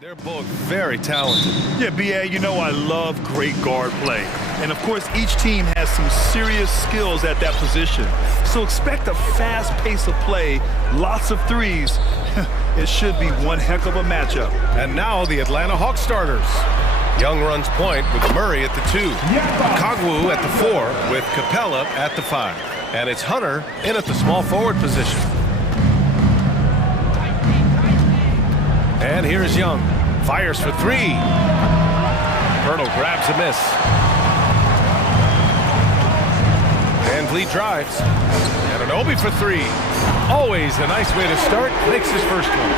They're both very talented. Yeah, B.A., you know I love great guard play. And, of course, each team has some serious skills at that position. So expect a fast pace of play, lots of threes. It should be one heck of a matchup. And now the Atlanta Hawks starters. Young runs point with Murray at the 2. Kogwu at the 4 with Capella at the 5. And it's Hunter in at the small forward position. And here's Young. Fires for 3. Pirtle grabs a miss. Van Vliet drives. And an Obi for 3. Always a nice way to start. Makes his first one.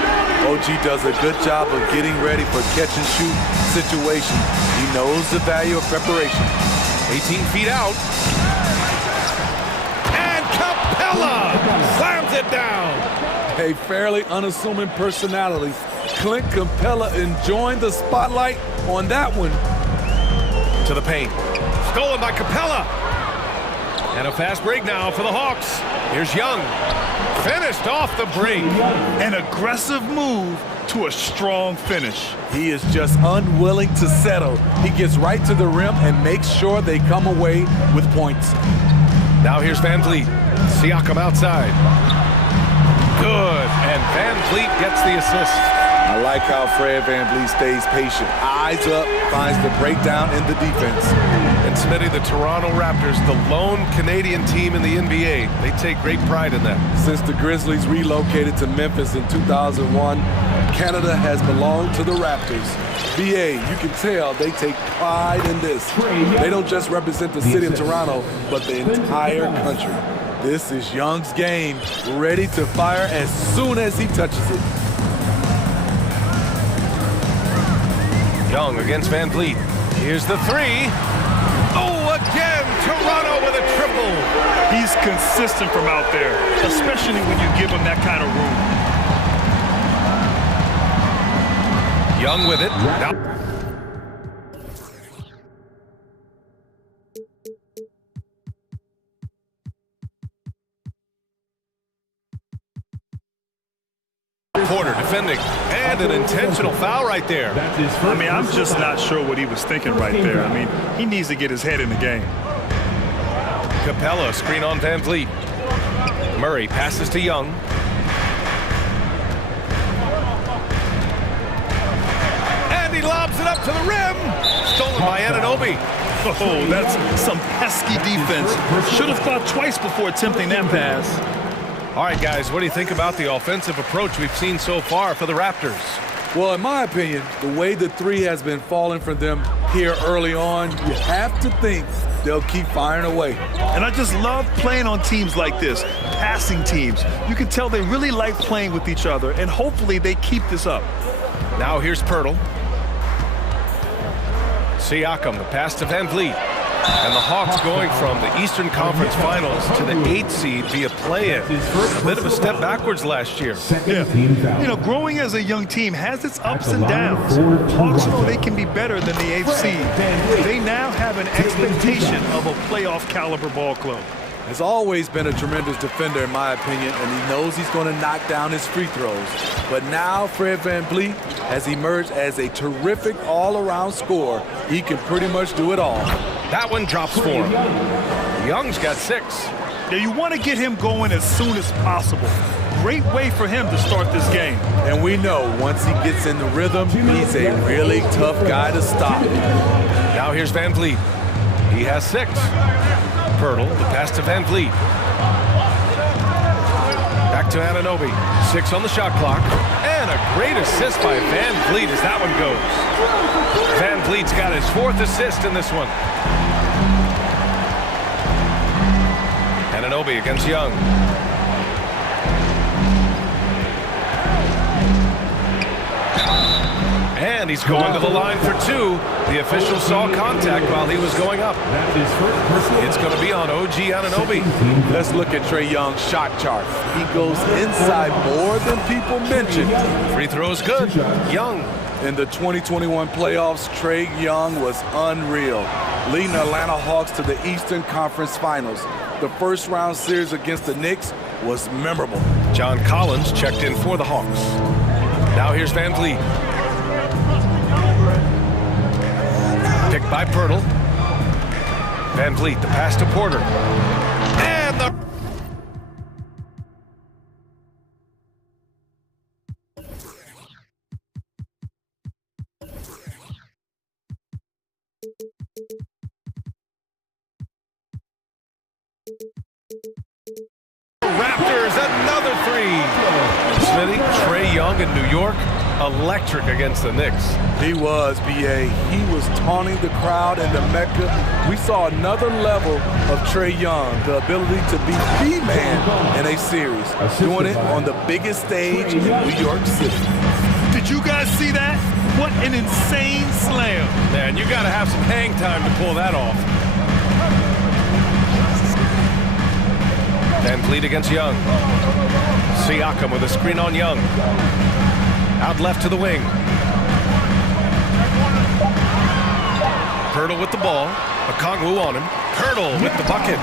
OG does a good job of getting ready for catch-and-shoot situations. He knows the value of preparation. 18 feet out. And Capella slams it down. A fairly unassuming personality. Clint Capella enjoying the spotlight on that one. To the paint. Stolen by Capella. And a fast break now for the Hawks. Here's Young. Finished off the break. An aggressive move to a strong finish. He is just unwilling to settle. He gets right to the rim and makes sure they come away with points. Now here's Van Vliet. Siakam outside. Good. And Van Vliet gets the assist. I like how Fred Van Vliet stays patient. Eyes up, finds the breakdown in the defense. And Smitty, the Toronto Raptors, the lone Canadian team in the NBA. They take great pride in that. Since the Grizzlies relocated to Memphis in 2001, Canada has belonged to the Raptors. BA, you can tell they take pride in this. They don't just represent the city of Toronto, but the entire country. This is Young's game, ready to fire as soon as he touches it. Young against Van Vliet. Here's the 3. Oh, again, Toronto with a triple. He's consistent from out there, especially when you give him that kind of room. Young with it. Now Porter defending, and an intentional foul right there. I mean, I'm just not sure what he was thinking right there. I mean, he needs to get his head in the game. Capella, screen on Van Vliet. Murray passes to Young. And he lobs it up to the rim. Stolen by Anunoby. Oh, that's some pesky defense. Should have thought twice before attempting that pass. All right, guys, what do you think about the offensive approach we've seen so far for the Raptors? Well, in my opinion, the way the 3 has been falling for them here early on, you have to think they'll keep firing away. And I just love playing on teams like this, passing teams. You can tell they really like playing with each other, and hopefully they keep this up. Now here's Pirtle. Siakam, the pass to Van Vliet. And the Hawks going from the Eastern Conference Finals to the 8th seed via play-in. A bit of a step backwards last year. Yeah. You know, growing as a young team has its ups and downs. Hawks know they can be better than the 8th seed. They now have an expectation of a playoff caliber ball club. Has always been a tremendous defender, in my opinion, and he knows he's going to knock down his free throws. But now Fred Van Vliet has emerged as a terrific all-around scorer. He can pretty much do it all. That one drops for him. Young's got 6. Now you want to get him going as soon as possible. Great way for him to start this game. And we know once he gets in the rhythm, he's a really tough guy to stop. Now here's Van Vliet. He has 6. Pirtle, the pass to Van Vliet. Back to Anunoby. 6 on the shot clock. And a great assist by Van Vliet as that one goes. Van Vliet's got his 4th assist in this one. Anunoby against Young. And he's going to the line for 2. The official saw contact while he was going up. It's going to be on OG Anunoby. Let's look at Trae Young's shot chart. He goes inside more than people mentioned. Free throws good. Young. In the 2021 playoffs, Trae Young was unreal, leading the Atlanta Hawks to the Eastern Conference Finals. The first-round series against the Knicks was memorable. John Collins checked in for the Hawks. Now here's Van Vliet. Picked by Pirtle. Van Vliet, the pass to Porter. And the... Raptors, another three. Smitty, Trae Young in New York, electric against the Knicks. He was, B.A. He was taunting the crowd in the Mecca. We saw another level of Trae Young, the ability to be the man in a series, doing it on the biggest stage in New York City. Did you guys see that? What an insane slam. Man, you got to have some hang time to pull that off. Van Vliet against Young. Siakam with a screen on Young. Out left to the wing. Pirtle with the ball. Okongwu on him. Pirtle with the bucket.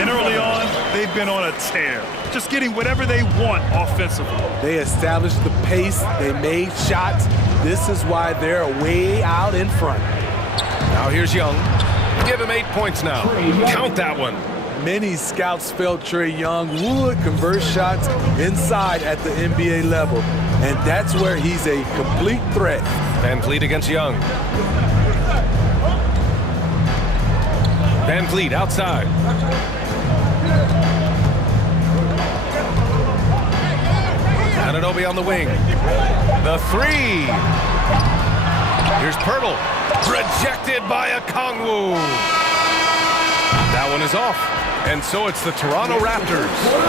And early on, they've been on a tear. Just getting whatever they want offensively. They established the pace. They made shots. This is why they're way out in front. Now here's Young. Give him 8 points now. Count that one. Many scouts felt Trae Young would convert shots inside at the NBA level, and that's where he's a complete threat. Van Vliet against Young. Van Vliet outside. Anunoby on the wing. The three. Here's Pirtle. Rejected by Okongwu. That one is off. And so it's the Toronto Raptors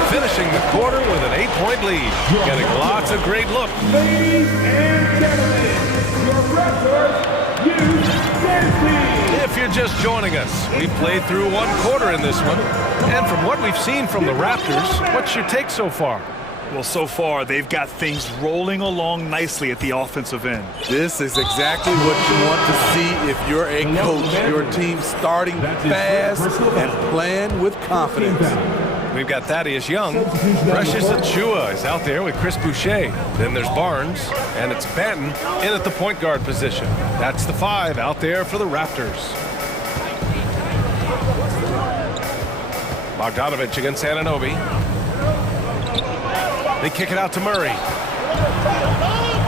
finishing the quarter with an 8-point lead. Getting lots of great looks. Ladies and gentlemen, your Raptors use If you're just joining us, we've played through one quarter in this one. And from what we've seen from the Raptors, what's your take so far? Well, so far, they've got things rolling along nicely at the offensive end. This is exactly what you want to see if you're a coach. Your team starting fast and playing with confidence. We've got Thaddeus Young. Precious Achiuwa is out there with Chris Boucher. Then there's Barnes, and it's Banton in at the point guard position. That's the 5 out there for the Raptors. Bogdanovich against Anunoby. They kick it out to Murray.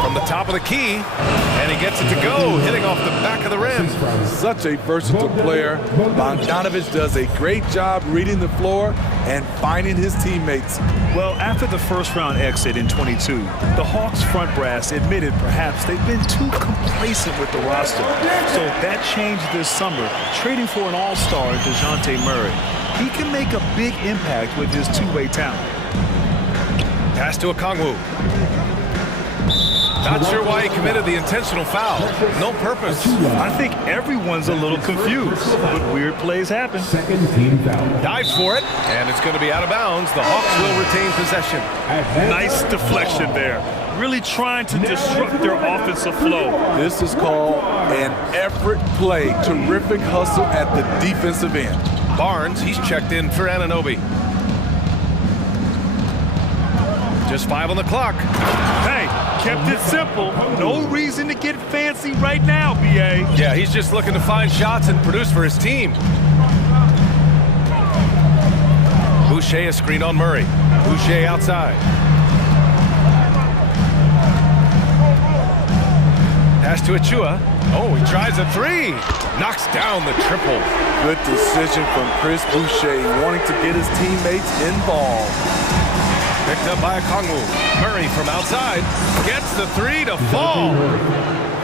From the top of the key, and he gets it to go, hitting off the back of the rim. Such a versatile player. Bogdanovich does a great job reading the floor and finding his teammates. Well, after the first-round exit in 22, the Hawks front brass admitted perhaps they've been too complacent with the roster. So that changed this summer, trading for an all-star in DeJounte Murray. He can make a big impact with his two-way talent. Pass to Okongwu. Not sure why he committed the intentional foul. No purpose. I think everyone's a little confused, but weird plays happen. second team foul. Dives for it, and it's going to be out of bounds. The Hawks will retain possession. Nice deflection there. Really trying to disrupt their offensive flow. This is called an effort play. Terrific hustle at the defensive end. Barnes, he's checked in for Anunoby. Just 5 on the clock. Hey, kept it simple. No reason to get fancy right now, B.A. Yeah, he's just looking to find shots and produce for his team. Boucher a screen on Murray. Boucher outside. Pass to Achiuwa. Oh, he tries a 3. Knocks down the triple. Good decision from Chris Boucher, wanting to get his teammates involved. Picked up by Okongwu. Murray from outside gets the 3 to fall.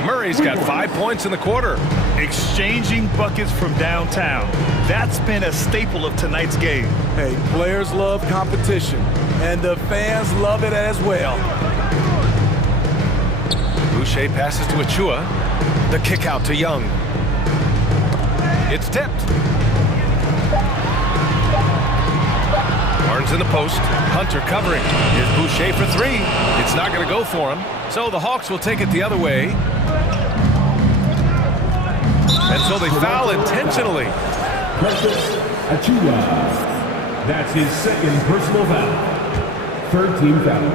Murray's got 5 points in the quarter. Exchanging buckets from downtown. That's been a staple of tonight's game. Hey, players love competition, and the fans love it as well. Boucher passes to Achiuwa. The kick out to Young. It's tipped. Barnes in the post. Hunter covering. Here's Boucher for 3. It's not going to go for him. So the Hawks will take it the other way. And so they foul intentionally. Precious Achiuwa. That's his second personal foul. Third team foul.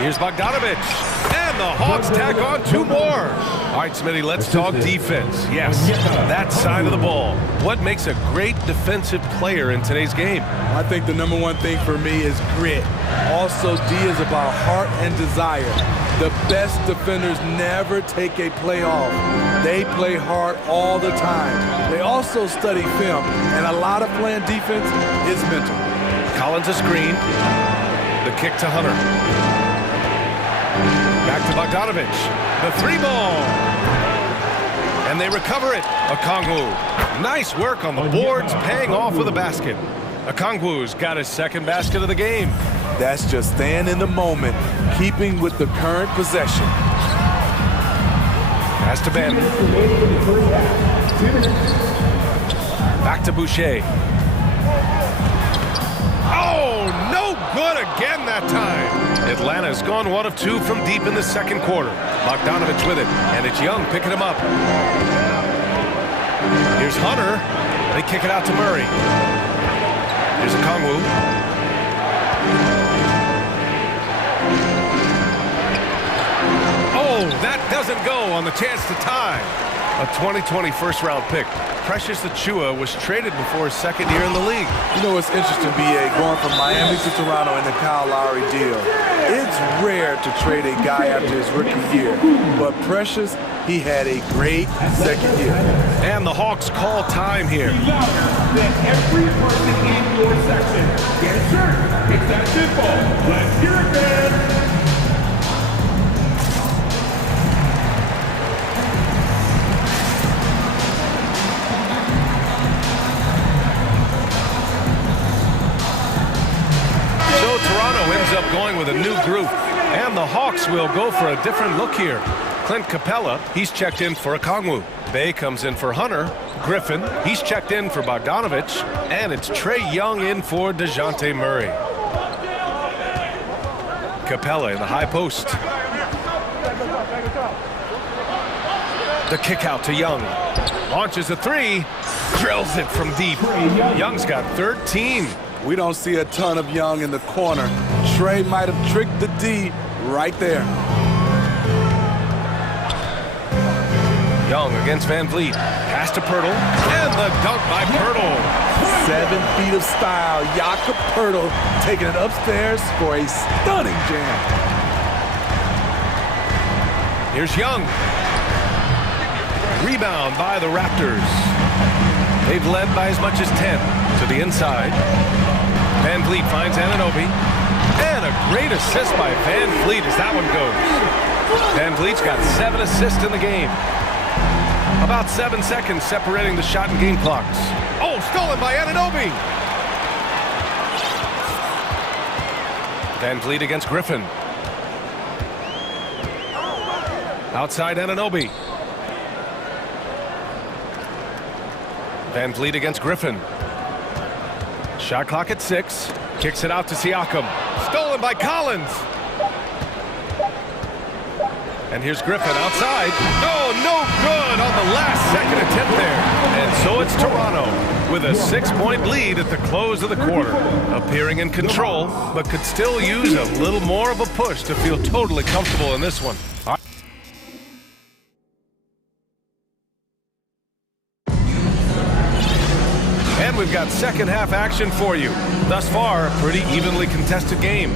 Here's Bogdanovich. And And the Hawks tack on 2 more. All right, Smitty, let's talk defense. Yes, that side of the ball. What makes a great defensive player in today's game? I think the number one thing for me is grit. Also, D is about heart and desire. The best defenders never take a play off. They play hard all the time. They also study film, and a lot of playing defense is mental. Collins a screen. The kick to Hunter. Back to Bogdanovich. The 3-ball. And they recover it. Okongwu. Nice work on the boards, paying off with a basket. Okongwu's got his 2nd basket of the game. That's just staying in the moment, keeping with the current possession. Pass to Ben. Back to Boucher. Oh, no good again that time. Atlanta's gone 1 of 2 from deep in the 2nd quarter. Bogdanovich with it, and it's Young picking him up. Here's Hunter. They kick it out to Murray. Here's Okongwu. Oh, that doesn't go on the chance to tie. A 2020 first-round pick. Precious Achiuwa was traded before his 2nd year in the league. You know, it's interesting, B.A., going from Miami to Toronto in the Kyle Lowry deal. It's rare to trade a guy after his rookie year, but Precious, he had a great 2nd year. And the Hawks call time here. That every person in your section get a shirt. It's that simple. Let's hear it, man. Ends up going with a new group, and the Hawks will go for a different look here. Clint Capella, he's checked in for Okongwu. Bay comes in for Hunter. Griffin, he's checked in for Bogdanovich, and it's Trae Young in for DeJounte Murray. Capella in the high post. The kick out to Young. Launches a 3, drills it from deep. Young's got 13. We don't see a ton of Young in the corner. Trae might have tricked the D right there. Young against Van Vliet. Pass to Pirtle. And the dunk by Pirtle. 7 feet of style. Jakob Pirtle taking it upstairs for a stunning jam. Here's Young. Rebound by the Raptors. They've led by as much as 10 to the inside. Van Vliet finds Anunoby. And a great assist by Van Vliet as that one goes. Van Vliet's got 7 assists in the game. About 7 seconds separating the shot and game clocks. Oh, stolen by Anunoby. Van Vliet against Griffin. Outside Anunoby. Van Vliet against Griffin. Shot clock at 6. Kicks it out to Siakam. Stolen by Collins. And here's Griffin outside. Oh, no good on the last second attempt there. And so it's Toronto with a 6-point lead at the close of the quarter. Appearing in control, but could still use a little more of a push to feel totally comfortable in this one. And we've got second half action for you. Thus far, a pretty evenly contested game.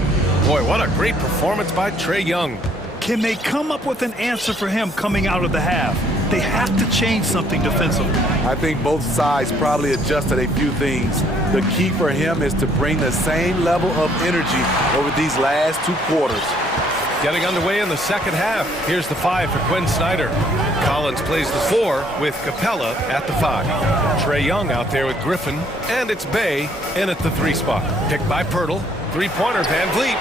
Boy, what a great performance by Trae Young. Can they come up with an answer for him coming out of the half? They have to change something defensively. I think both sides probably adjusted a few things. The key for him is to bring the same level of energy over these last 2 quarters. Getting underway in the second half. Here's the 5 for Quinn Snyder. Collins plays the 4 with Capella at the 5. Trae Young out there with Griffin, and it's Bay in at the 3 spot. Picked by Pirtle. 3-pointer, Van Vliet.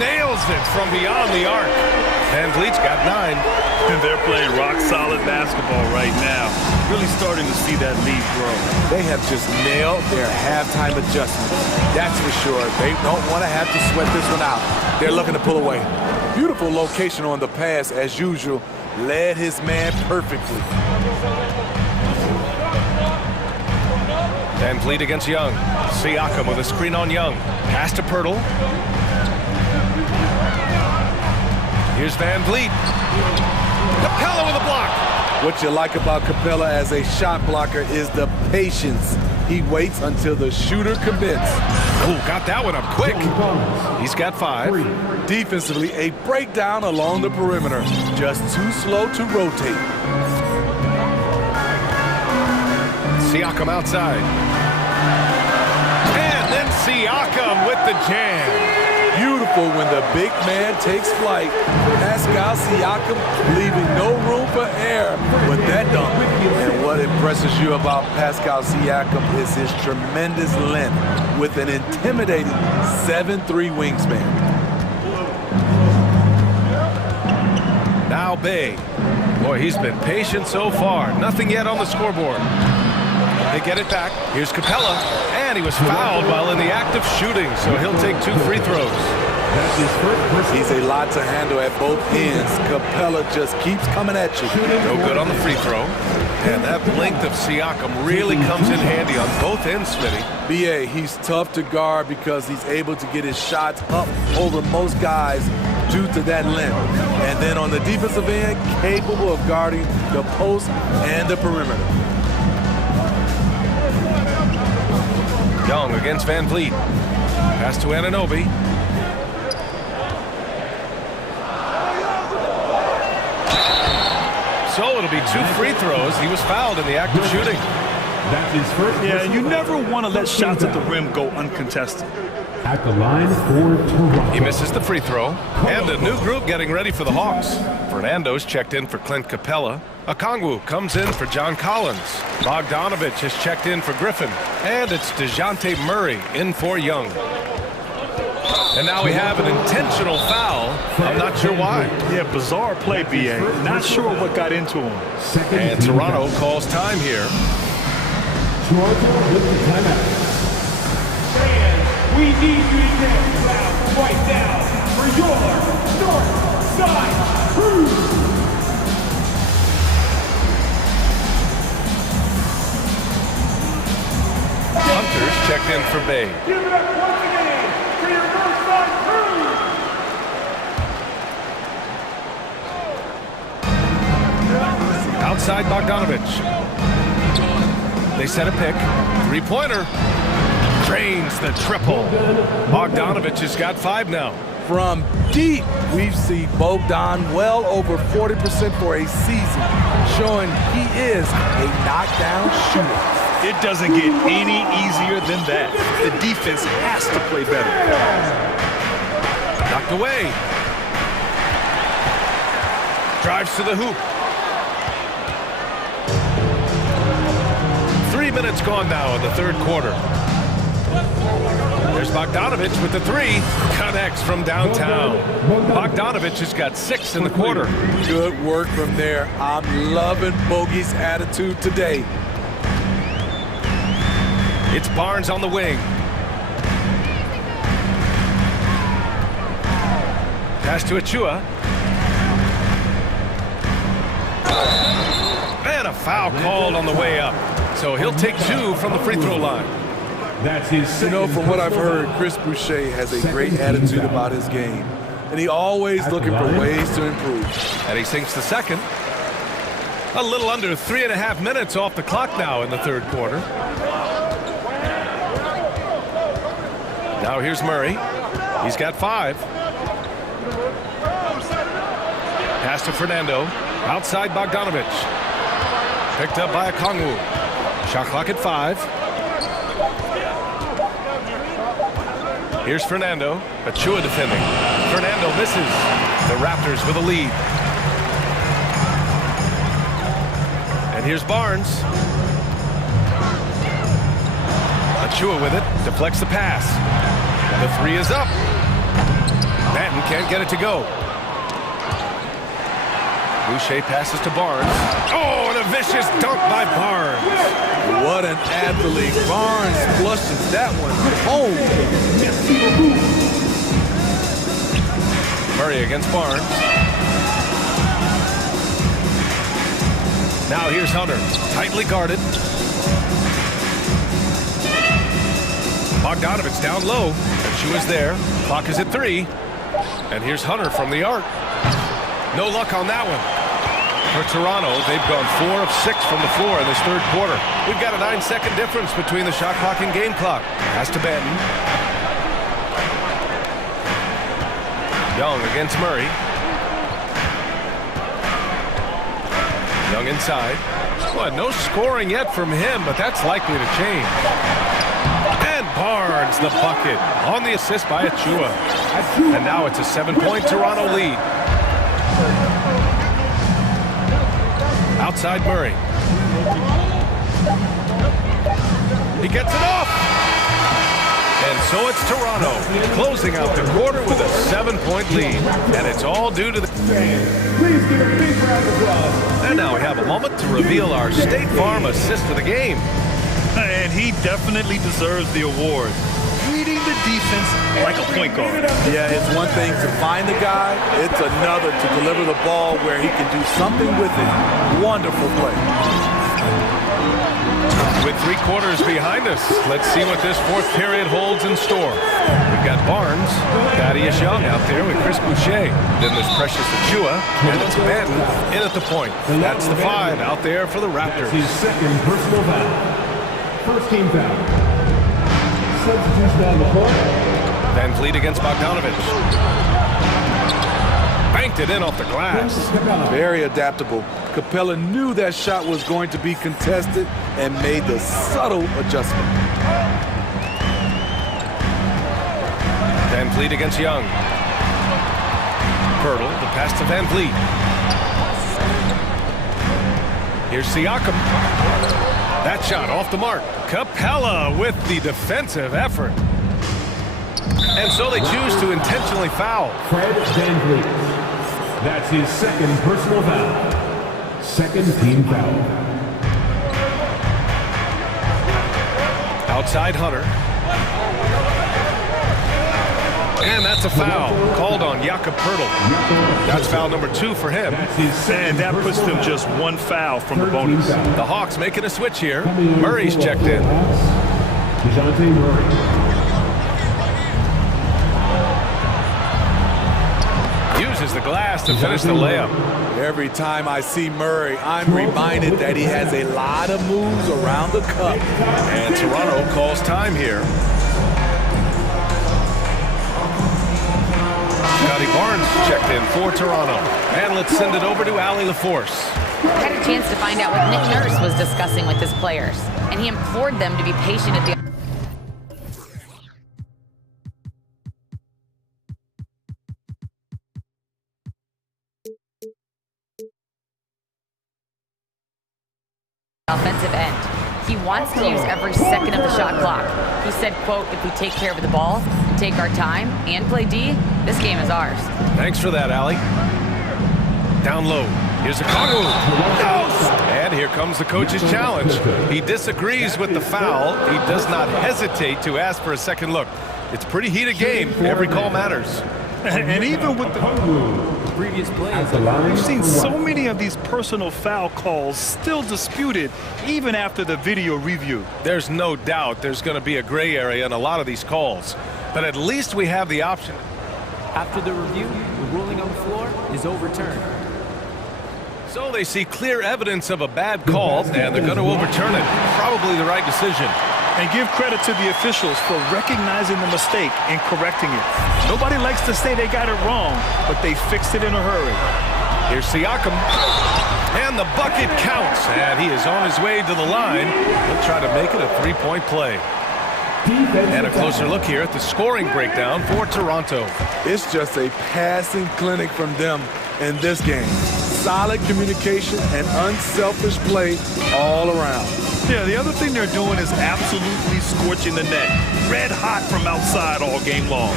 Nails it from beyond the arc. Van Vliet's got 9. And they're playing rock-solid basketball right now. Really starting to see that lead grow. They have just nailed their halftime adjustments. That's for sure. They don't want to have to sweat this one out. They're looking to pull away. Beautiful location on the pass, as usual. Led his man perfectly. Van Vliet against Young. Siakam with a screen on Young. Pass to Pirtle. Here's Van Vliet. Capella with a block. What you like about Capella as a shot blocker is the patience. He waits until the shooter commits. Ooh, got that one up quick. He's got 5. Defensively, a breakdown along the perimeter. Just too slow to rotate. Siakam outside. And then Siakam with the jam. Beautiful when the big man takes flight. Pascal Siakam leaving no room for error with that dunk. And what impresses you about Pascal Siakam is his tremendous length with an intimidating 7'3" wingspan. Now Bay. Boy, he's been patient so far. Nothing yet on the scoreboard. They get it back. Here's Capella. And he was fouled while in the act of shooting, so he'll take 2 free throws. He's a lot to handle at both ends. Capella just keeps coming at you. No good on the free throw. And that length of Siakam really comes in handy on both ends, Smitty. BA, he's tough to guard because he's able to get his shots up over most guys due to that length. And then on the defensive end, capable of guarding the post and the perimeter. Young against Van Vliet. Pass to Anunoby. So it'll be 2 free throws. He was fouled in the act of shooting. That's his first. Yeah, you never want to let shots at the rim go uncontested. At the line for Toronto. He misses the free throw. And a new group getting ready for the Hawks. Fernando's checked in for Clint Capella. Okongwu comes in for John Collins. Bogdanovich has checked in for Griffin. And it's DeJounte Murray in for Young. And now we have an intentional foul. I'm not sure why. Yeah, bizarre play, BA. Not sure what got into him. And Toronto calls time here. Toronto with the timeout. Fans, we need you to get loud right now for your north side crew. Hunter's checked in for Bay. Give it up once again for your north side crew. Outside Bogdanovich. They set a pick. 3-pointer. Drains the triple. Bogdanovich has got 5 now. From deep, we've seen Bogdan well over 40% for a season, showing he is a knockdown shooter. It doesn't get any easier than that. The defense has to play better. Knocked away. Drives to the hoop. 3 minutes gone now in the 3rd quarter. There's Bogdanovich with the 3. Connects from downtown. Bogdanovich has got 6 in the quarter. Good work from there. I'm loving Bogey's attitude today. It's Barnes on the wing. Pass to Achua. And a foul called on the way up. So he'll take 2 from the free throw line. That's his. You know, from what I've heard, Chris Boucher has a great attitude about his game. And he always looking for ways to improve. And he sinks the second. A little under 3.5 minutes off the clock now in the 3rd quarter. Now here's Murray. He's got 5. Pass to Fernando. Outside Bogdanovich. Picked up by Okongwu. Shot clock at 5. Here's Fernando. Achua defending. Fernando misses. The Raptors with a lead. And here's Barnes. Achua with it. Deflects the pass. The 3 is up. Banton can't get it to go. Boucher passes to Barnes. Oh, and a vicious dunk by Barnes. What an athlete. Barnes flushes that one home. Murray against Barnes. Now here's Hunter. Tightly guarded. Bogdanovich down low. Achua's there. Clock is at 3. And here's Hunter from the arc. No luck on that one. For Toronto, they've gone 4 of 6 from the floor in this third quarter. We've got a 9-second difference between the shot clock and game clock. Pass to Benton. Young against Murray. Young inside. Well, no scoring yet from him, but that's likely to change. And Barnes, the bucket, on the assist by Achua. And now it's a 7-point Toronto lead. Outside Murray. He gets it off. And so it's Toronto closing out the quarter with a 7-point lead. And it's all due to the... Please give a big round of applause. And now we have a moment to reveal our State Farm assist of the game. And he definitely deserves the award. Reading the defense like a point guard. Yeah, it's one thing to find the guy. It's another to deliver the ball where he can do something with it. Wonderful play. With 3 quarters behind us, let's see what this fourth period holds in store. We've got Barnes, Thaddeus Young out there with Chris Boucher. Then there's Precious Achua, and it's Benton in at the point. That's the 5 out there for the Raptors. His second personal foul. First team foul. Substitution on the floor. Van Vliet against Bogdanovich. Banked it in off the glass. Very adaptable. Capella knew that shot was going to be contested and made the subtle adjustment. Van Vliet against Young. Pirtle, the pass to Van Vliet. Here's Siakam. That shot off the mark. Capella with the defensive effort. And so they choose to intentionally foul. Fred Van Vliet. That's his second personal foul. Second team foul. Outside Hunter. And that's a foul called on Jakob Pirtle. That's foul number 2 for him. And that puts them just 1 foul from the bonus. The Hawks making a switch here. Murray's checked in. DeJounte Murray. Uses the glass to finish the layup. Every time I see Murray, I'm reminded that he has a lot of moves around the cup. And Toronto calls time here. Scotty Barnes checked in for Toronto. And let's send it over to Allie LaForce. I had a chance to find out what Nick Nurse was discussing with his players, and he implored them to be patient at the offensive end. He wants to use every second of the shot clock. He said, quote, if we take care of the ball, take our time, and play D, this game is ours. Thanks for that, Allie. Down low. Here's a Kongwu. And here comes the coach's challenge. He disagrees with the foul. He does not hesitate to ask for a second look. It's a pretty heated game. Every call matters. And even with the previous plays, we've seen so many of these personal foul calls still disputed even after the video review. There's no doubt there's going to be a gray area in a lot of these calls. But at least we have the option. After the review, the ruling on the floor is overturned. So they see clear evidence of a bad call, and they're going to overturn it. Probably the right decision. And give credit to the officials for recognizing the mistake and correcting it. Nobody likes to say they got it wrong, but they fixed it in a hurry. Here's Siakam. And the bucket counts. And he is on his way to the line. He'll try to make it a 3-point play. And a closer look here at the scoring breakdown for Toronto. It's just a passing clinic from them in this game. Solid communication and unselfish play all around. Yeah, the other thing they're doing is absolutely scorching the net. Red hot from outside all game long.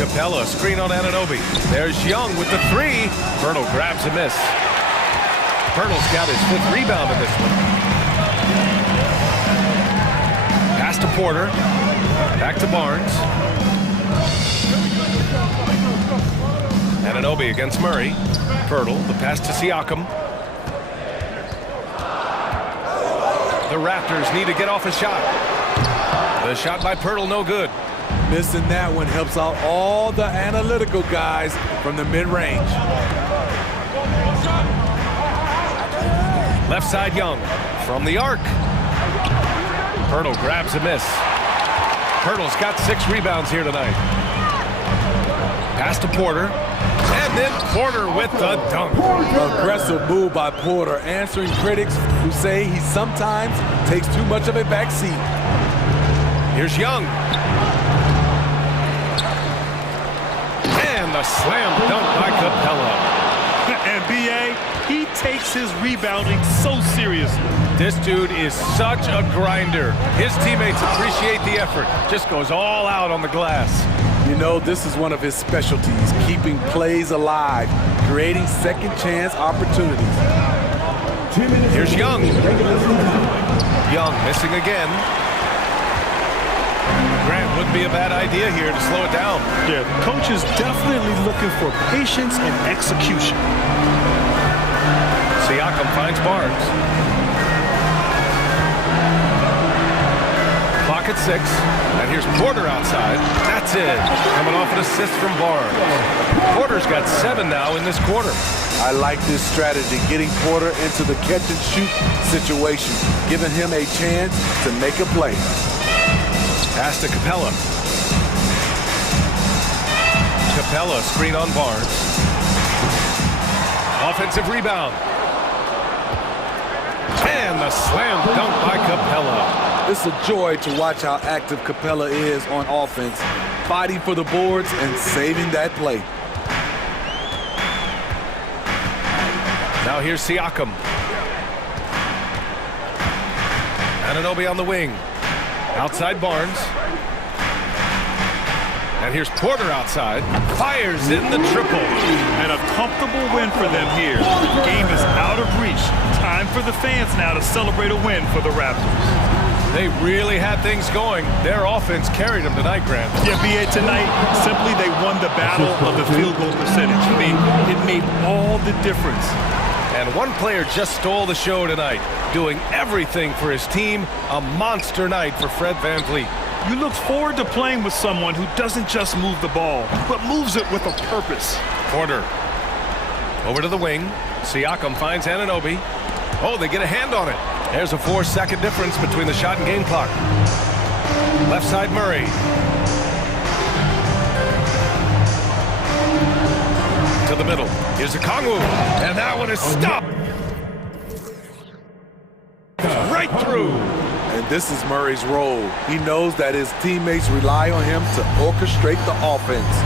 Capella, screen on Anunoby. There's Young with the 3. Pirtle grabs a miss. Pirtle's got his 5th rebound in this one. Pass to Porter. Back to Barnes. Anunoby against Murray. Pirtle, the pass to Siakam. The Raptors need to get off a shot. The shot by Pirtle, no good. Missing that one helps out all the analytical guys from the mid-range. Left side Young from the arc. Pirtle grabs a miss. Pirtle's got 6 rebounds here tonight. Pass to Porter. And then Porter with the dunk. Aggressive move by Porter, answering critics who say he sometimes takes too much of a backseat. Here's Young. And the slam dunk by Capella. And B.A., he takes his rebounding so seriously. This dude is such a grinder. His teammates appreciate the effort. Just goes all out on the glass. You know, this is one of his specialties, keeping plays alive, creating second chance opportunities. Here's Young. Young missing again. Grant wouldn't be a bad idea here to slow it down. Yeah, the coach is definitely looking for patience and execution. Siakam finds Barnes. Clock at 6. And here's Porter outside. That's it. Coming off an assist from Barnes. Porter's got 7 now in this quarter. I like this strategy, getting Porter into the catch-and-shoot situation, giving him a chance to make a play. Pass to Capella. Capella screen on Barnes. Offensive rebound. And the slam dunk by Capella. It's a joy to watch how active Capella is on offense, fighting for the boards and saving that play. Now here's Siakam. Anunoby on the wing. Outside Barnes. And here's Porter outside. Fires in the triple. And a comfortable win for them here. The game is out of reach. Time for the fans now to celebrate a win for the Raptors. They really had things going. Their offense carried them tonight, Grant. Yeah, B.A., tonight, simply they won the battle of the field goal percentage. I mean, it made all the difference. And one player just stole the show tonight, doing everything for his team. A monster night for Fred VanVleet. You look forward to playing with someone who doesn't just move the ball, but moves it with a purpose. Porter. Over to the wing. Siakam finds Anunoby. Oh, they get a hand on it. There's a 4-second difference between the shot and game clock. Left side Murray. To the middle. Here's a Kongwu. And that one is stopped. Right through. And this is Murray's role. He knows that his teammates rely on him to orchestrate the offense.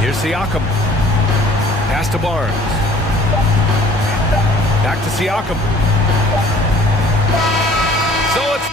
Here's Siakam. Pass to Barnes. Back to Siakam. So it's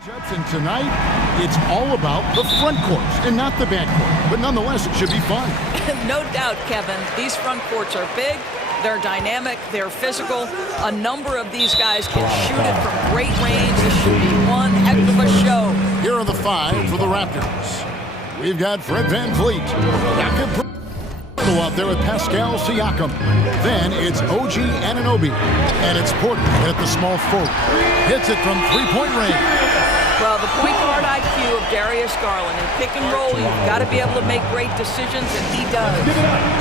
And tonight, it's all about the front courts and not the back court. But nonetheless, it should be fun. No doubt, Kevin. These front courts are big, they're dynamic, they're physical. A number of these guys can shoot it from great range. This should be one heck of a show. Here are the 5 for the Raptors. We've got Fred VanVleet. Out there with Pascal Siakam. Then it's OG Anunoby. And it's Porter at the small forward. Hits it from three-point range. Well, the point guard IQ of Darius Garland. In pick and roll, you've got to be able to make great decisions, and he does.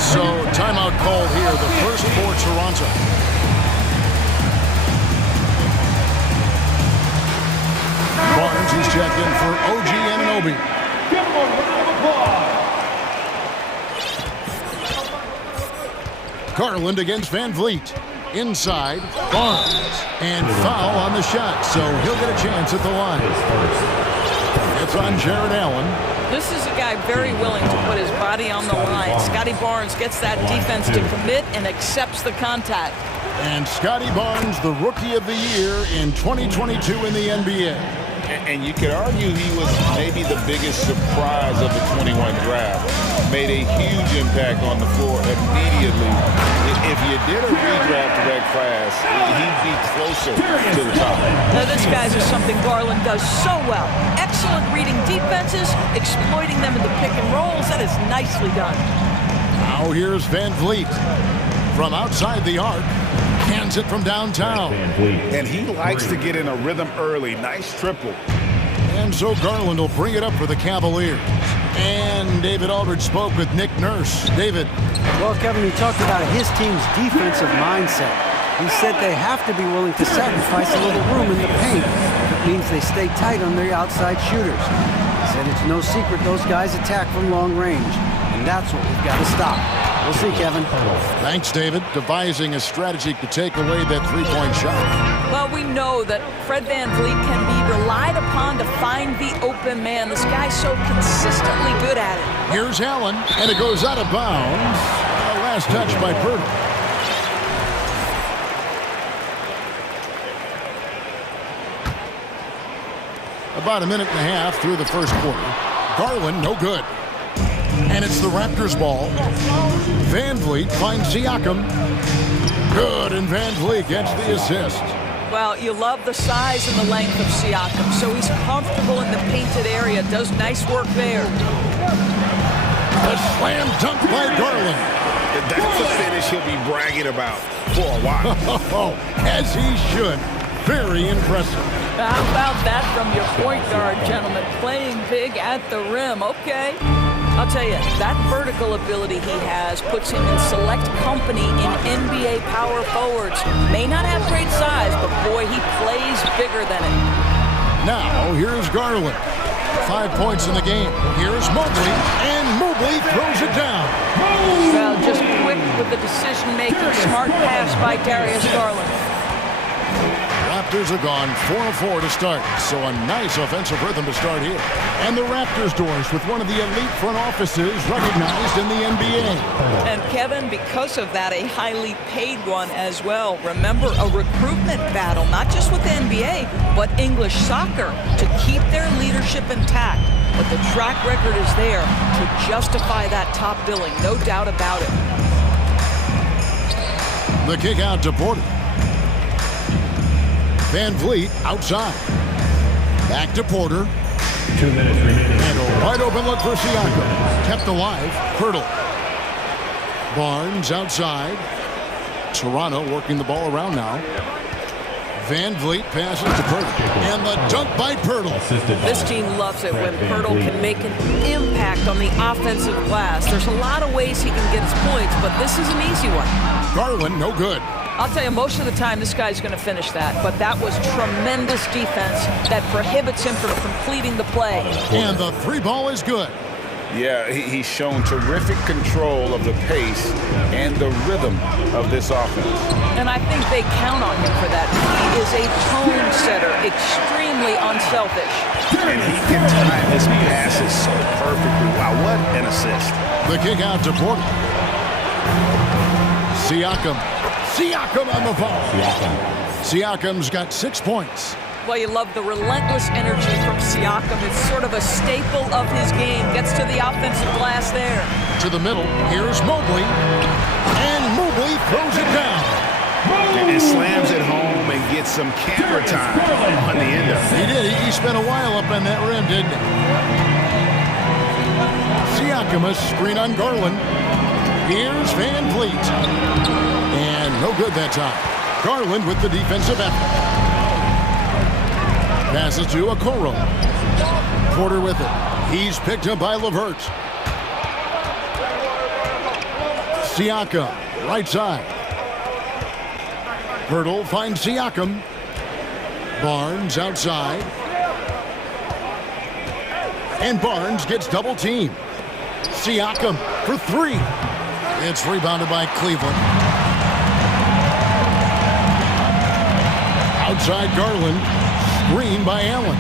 So, timeout called here, the first for Toronto. Barnes is checked in for OG Anunoby. Give him a round of applause. Garland against VanVleet. Inside, Barnes. And foul on the shot, so he'll get a chance at the line. It's on Jared Allen. This is a guy very willing to put his body on the line. Scotty Barnes gets that defense to commit and accepts the contact. And Scotty Barnes, the Rookie of the Year in 2022 in the NBA. And you could argue he was maybe the biggest surprise of the 21 draft. Made a huge impact on the floor immediately. If you did a redraft to that class, he'd be closer to the top. Now this, guys, is something Garland does so well. Excellent reading defenses, exploiting them in the pick and rolls. That is nicely done. Now here's VanVleet from outside the arc. Hands it from downtown. And he likes to get in a rhythm early. Nice triple. And so Garland will bring it up for the Cavaliers. And David Aldridge spoke with Nick Nurse. David. Well, Kevin, he talked about his team's defensive mindset. He said they have to be willing to sacrifice a little room in the paint. It means they stay tight on their outside shooters. He said it's no secret those guys attack from long range. And that's what we've got to stop. We'll see, Kevin. Thanks, David. Devising a strategy to take away that three-point shot. Well, we know that Fred VanVleet can be relied upon to find the open man. This guy's so consistently good at it. Here's Allen, and it goes out of bounds. Last touch by Purdy. About a minute and a half through the first quarter. Garland, no good. And it's the Raptors' ball. VanVleet finds Siakam. Good, and VanVleet gets the assist. Well, you love the size and the length of Siakam, so he's comfortable in the painted area, does nice work there. A slam dunk by Garland. That's a finish he'll be bragging about for a while. As he should. Very impressive. How about that from your point guard, gentlemen? Playing big at the rim, okay. I'll tell you, that vertical ability he has puts him in select company in NBA power forwards. May not have great size, but boy, he plays bigger than it. Now, here's Garland. 5 points in the game. Here's Mobley, and Mobley throws it down. Well, just quick with the decision-making, smart pass by Darius Garland. Raptors have gone 4-4 to start, so a nice offensive rhythm to start here. And the Raptors doors with one of the elite front offices recognized in the NBA. And Kevin, because of that, a highly paid one as well. Remember, a recruitment battle, not just with the NBA, but English soccer, to keep their leadership intact. But the track record is there to justify that top billing, no doubt about it. The kick out to Porter. VanVleet outside. Back to Porter. 2 minutes remaining. And a wide open look for Siakam. Kept alive. Hurdle. Barnes outside. Toronto working the ball around now. VanVleet passes to Pirtle. And the dunk by Pirtle. This team loves it when Pirtle can make an impact on the offensive glass. There's a lot of ways he can get his points, but this is an easy one. Garland, no good. I'll tell you, most of the time this guy's going to finish that, but that was tremendous defense that prohibits him from completing the play. And the three ball is good. Yeah, he's shown terrific control of the pace and the rhythm of this offense. And I think they count on him for that. He is a tone setter, extremely unselfish. And he can time his passes so perfectly. Wow, what an assist. The kick out to Porter. Siakam on the ball. Siakam's got 6 points. Well, you love the relentless energy from Siakam. It's sort of a staple of his game. Gets to the offensive glass there. To the middle, here's Mobley. And Mobley throws it down. And slams it home and gets some camera time on the end of it. He did. He spent a while up on that rim, didn't he? Siakam, a screen on Garland. Here's Van Vliet. And no good that time. Garland with the defensive effort. Passes to Okoro. Porter with it. He's picked up by LeVert. Siakam, right side. Hurdle finds Siakam. Barnes outside. And Barnes gets double teamed. Siakam for three. It's rebounded by Cleveland. Outside Garland. Screen by Allen.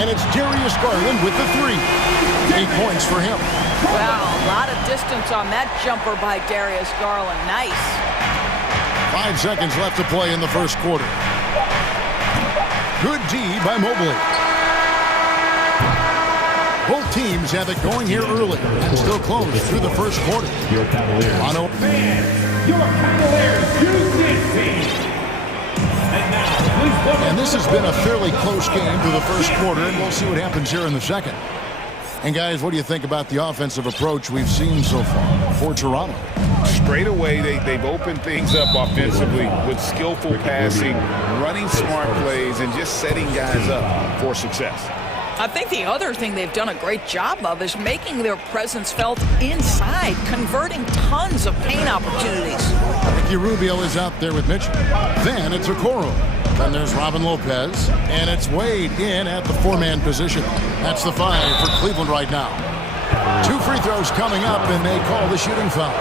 And it's Darius Garland with the three. 8 points for him. Wow, a lot of distance on that jumper by Darius Garland. Nice. 5 seconds left to play in the first quarter. Good D by Mobley. Both teams have it going here early and still close through the first quarter. Your Cavaliers. Your Cavaliers, Houston team. And this has been a fairly close game through the first quarter, and we'll see what happens here in the second. And guys, what do you think about the offensive approach we've seen so far for Toronto? Straight away, they've opened things up offensively with skillful passing, running smart plays, and just setting guys up for success. I think the other thing they've done a great job of is making their presence felt inside, converting tons of paint opportunities. Ricky Rubio is out there with Mitchell. Then it's Okoro. Then there's Robin Lopez. And it's Wade in at the four-man position. That's the 5 for Cleveland right now. 2 free throws coming up, and they call the shooting foul.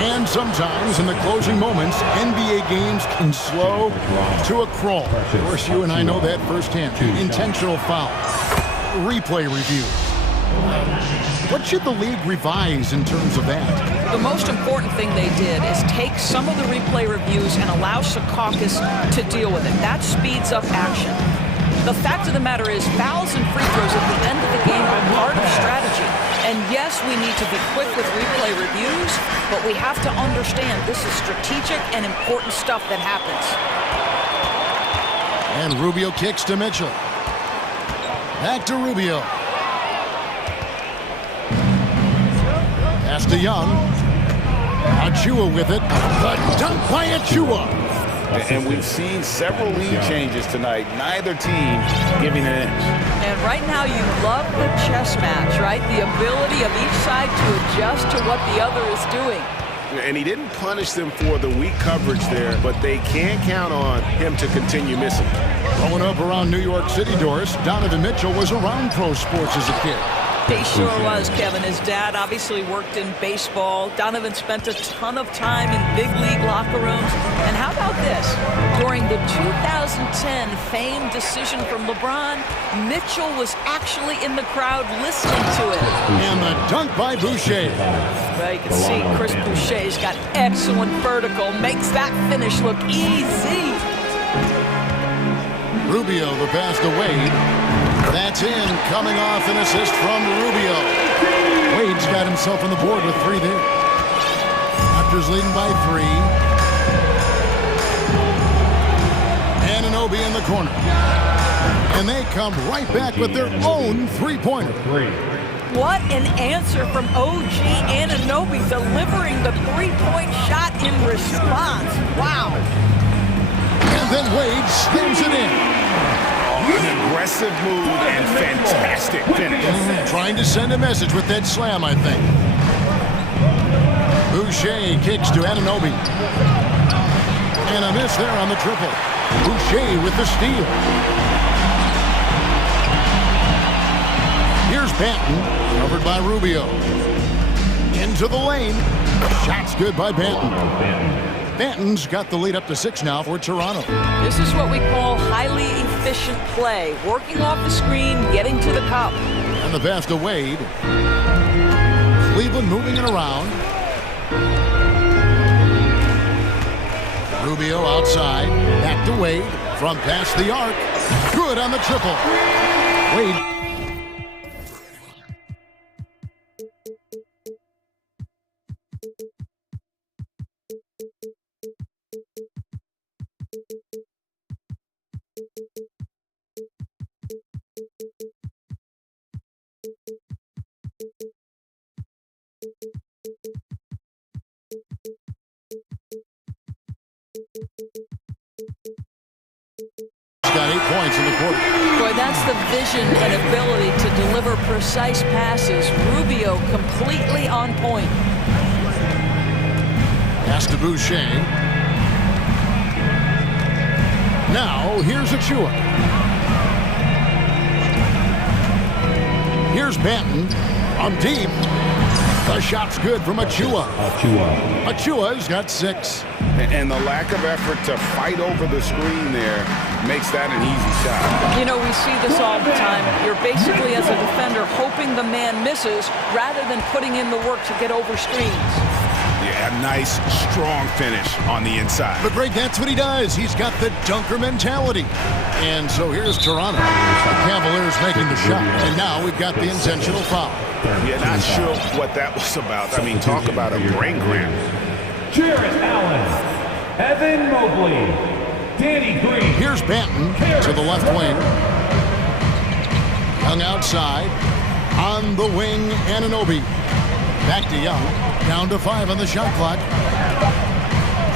And sometimes in the closing moments, NBA games can slow to a crawl. Of course, you and I know that firsthand. Intentional foul. Replay review. What should the league revise in terms of that? The most important thing they did is take some of the replay reviews and allow Secaucus to deal with it. That speeds up action. The fact of the matter is fouls and free throws at the end of the game are part of strategy. And yes, we need to be quick with replay reviews, but we have to understand this is strategic and important stuff that happens. And Rubio kicks to Mitchell. Back to Rubio. Pass to Young. Achua with it. The dunk by Achua. And we've seen several lead changes tonight. Neither team giving an inch. And right now you love the chess match, right? The ability of each side to adjust to what the other is doing. And he didn't punish them for the weak coverage there, but they can't count on him to continue missing. Growing up around New York City, Doris, Donovan Mitchell was around pro sports as a kid. He sure was, Kevin. His dad obviously worked in baseball. Donovan spent a ton of time in big league locker rooms. And how about this? During the 2010 famed decision from LeBron, Mitchell was actually in the crowd listening to it. And the dunk by Boucher. Well, you can see Chris Boucher's got excellent vertical. Makes that finish look easy. Rubio, the pass to Wade. That's in, coming off an assist from Rubio. Wade's got himself on the board with 3 there. Raptors leading by 3. Anunoby in the corner. And they come right back with their own three-pointer. What an answer from OG Anunoby, delivering the three-point shot in response. Wow. And then Wade slams it in. An aggressive move and fantastic finish. Trying to send a message with that slam, I think. Boucher kicks to Anunoby. And a miss there on the triple. Boucher with the steal. Here's Banton, covered by Rubio. Into the lane. Shot's good by Banton. Banton's got the lead up to 6 now for Toronto. This is what we call highly efficient play. Working off the screen, getting to the cup. And the pass to Wade. Cleveland moving it around. Rubio outside. Back to Wade. from past the arc. Good on the triple. Wade. Got 8 points in the quarter. Boy, that's the vision and ability to deliver precise passes. Rubio completely on point. Pass to Boucher. Now, here's Achua. Here's Banton on deep. The shot's good from Achua. Achua's got 6. And the lack of effort to fight over the screen there makes that an easy shot. You know, we see this all the time. You're basically, as a defender, hoping the man misses rather than putting in the work to get over screens. Yeah, a nice, strong finish on the inside. But Greg, that's what he does. He's got the dunker mentality. And so here's Toronto. The Cavaliers making the shot. And now we've got the intentional foul. Yeah, not sure what that was about. I mean, talk about a brain cramp. Jarrett Allen, Evan Mobley, Danny Green. Here's Banton to the left wing. Young outside. On the wing, Anunoby. Back to Young. Down to 5 on the shot clock.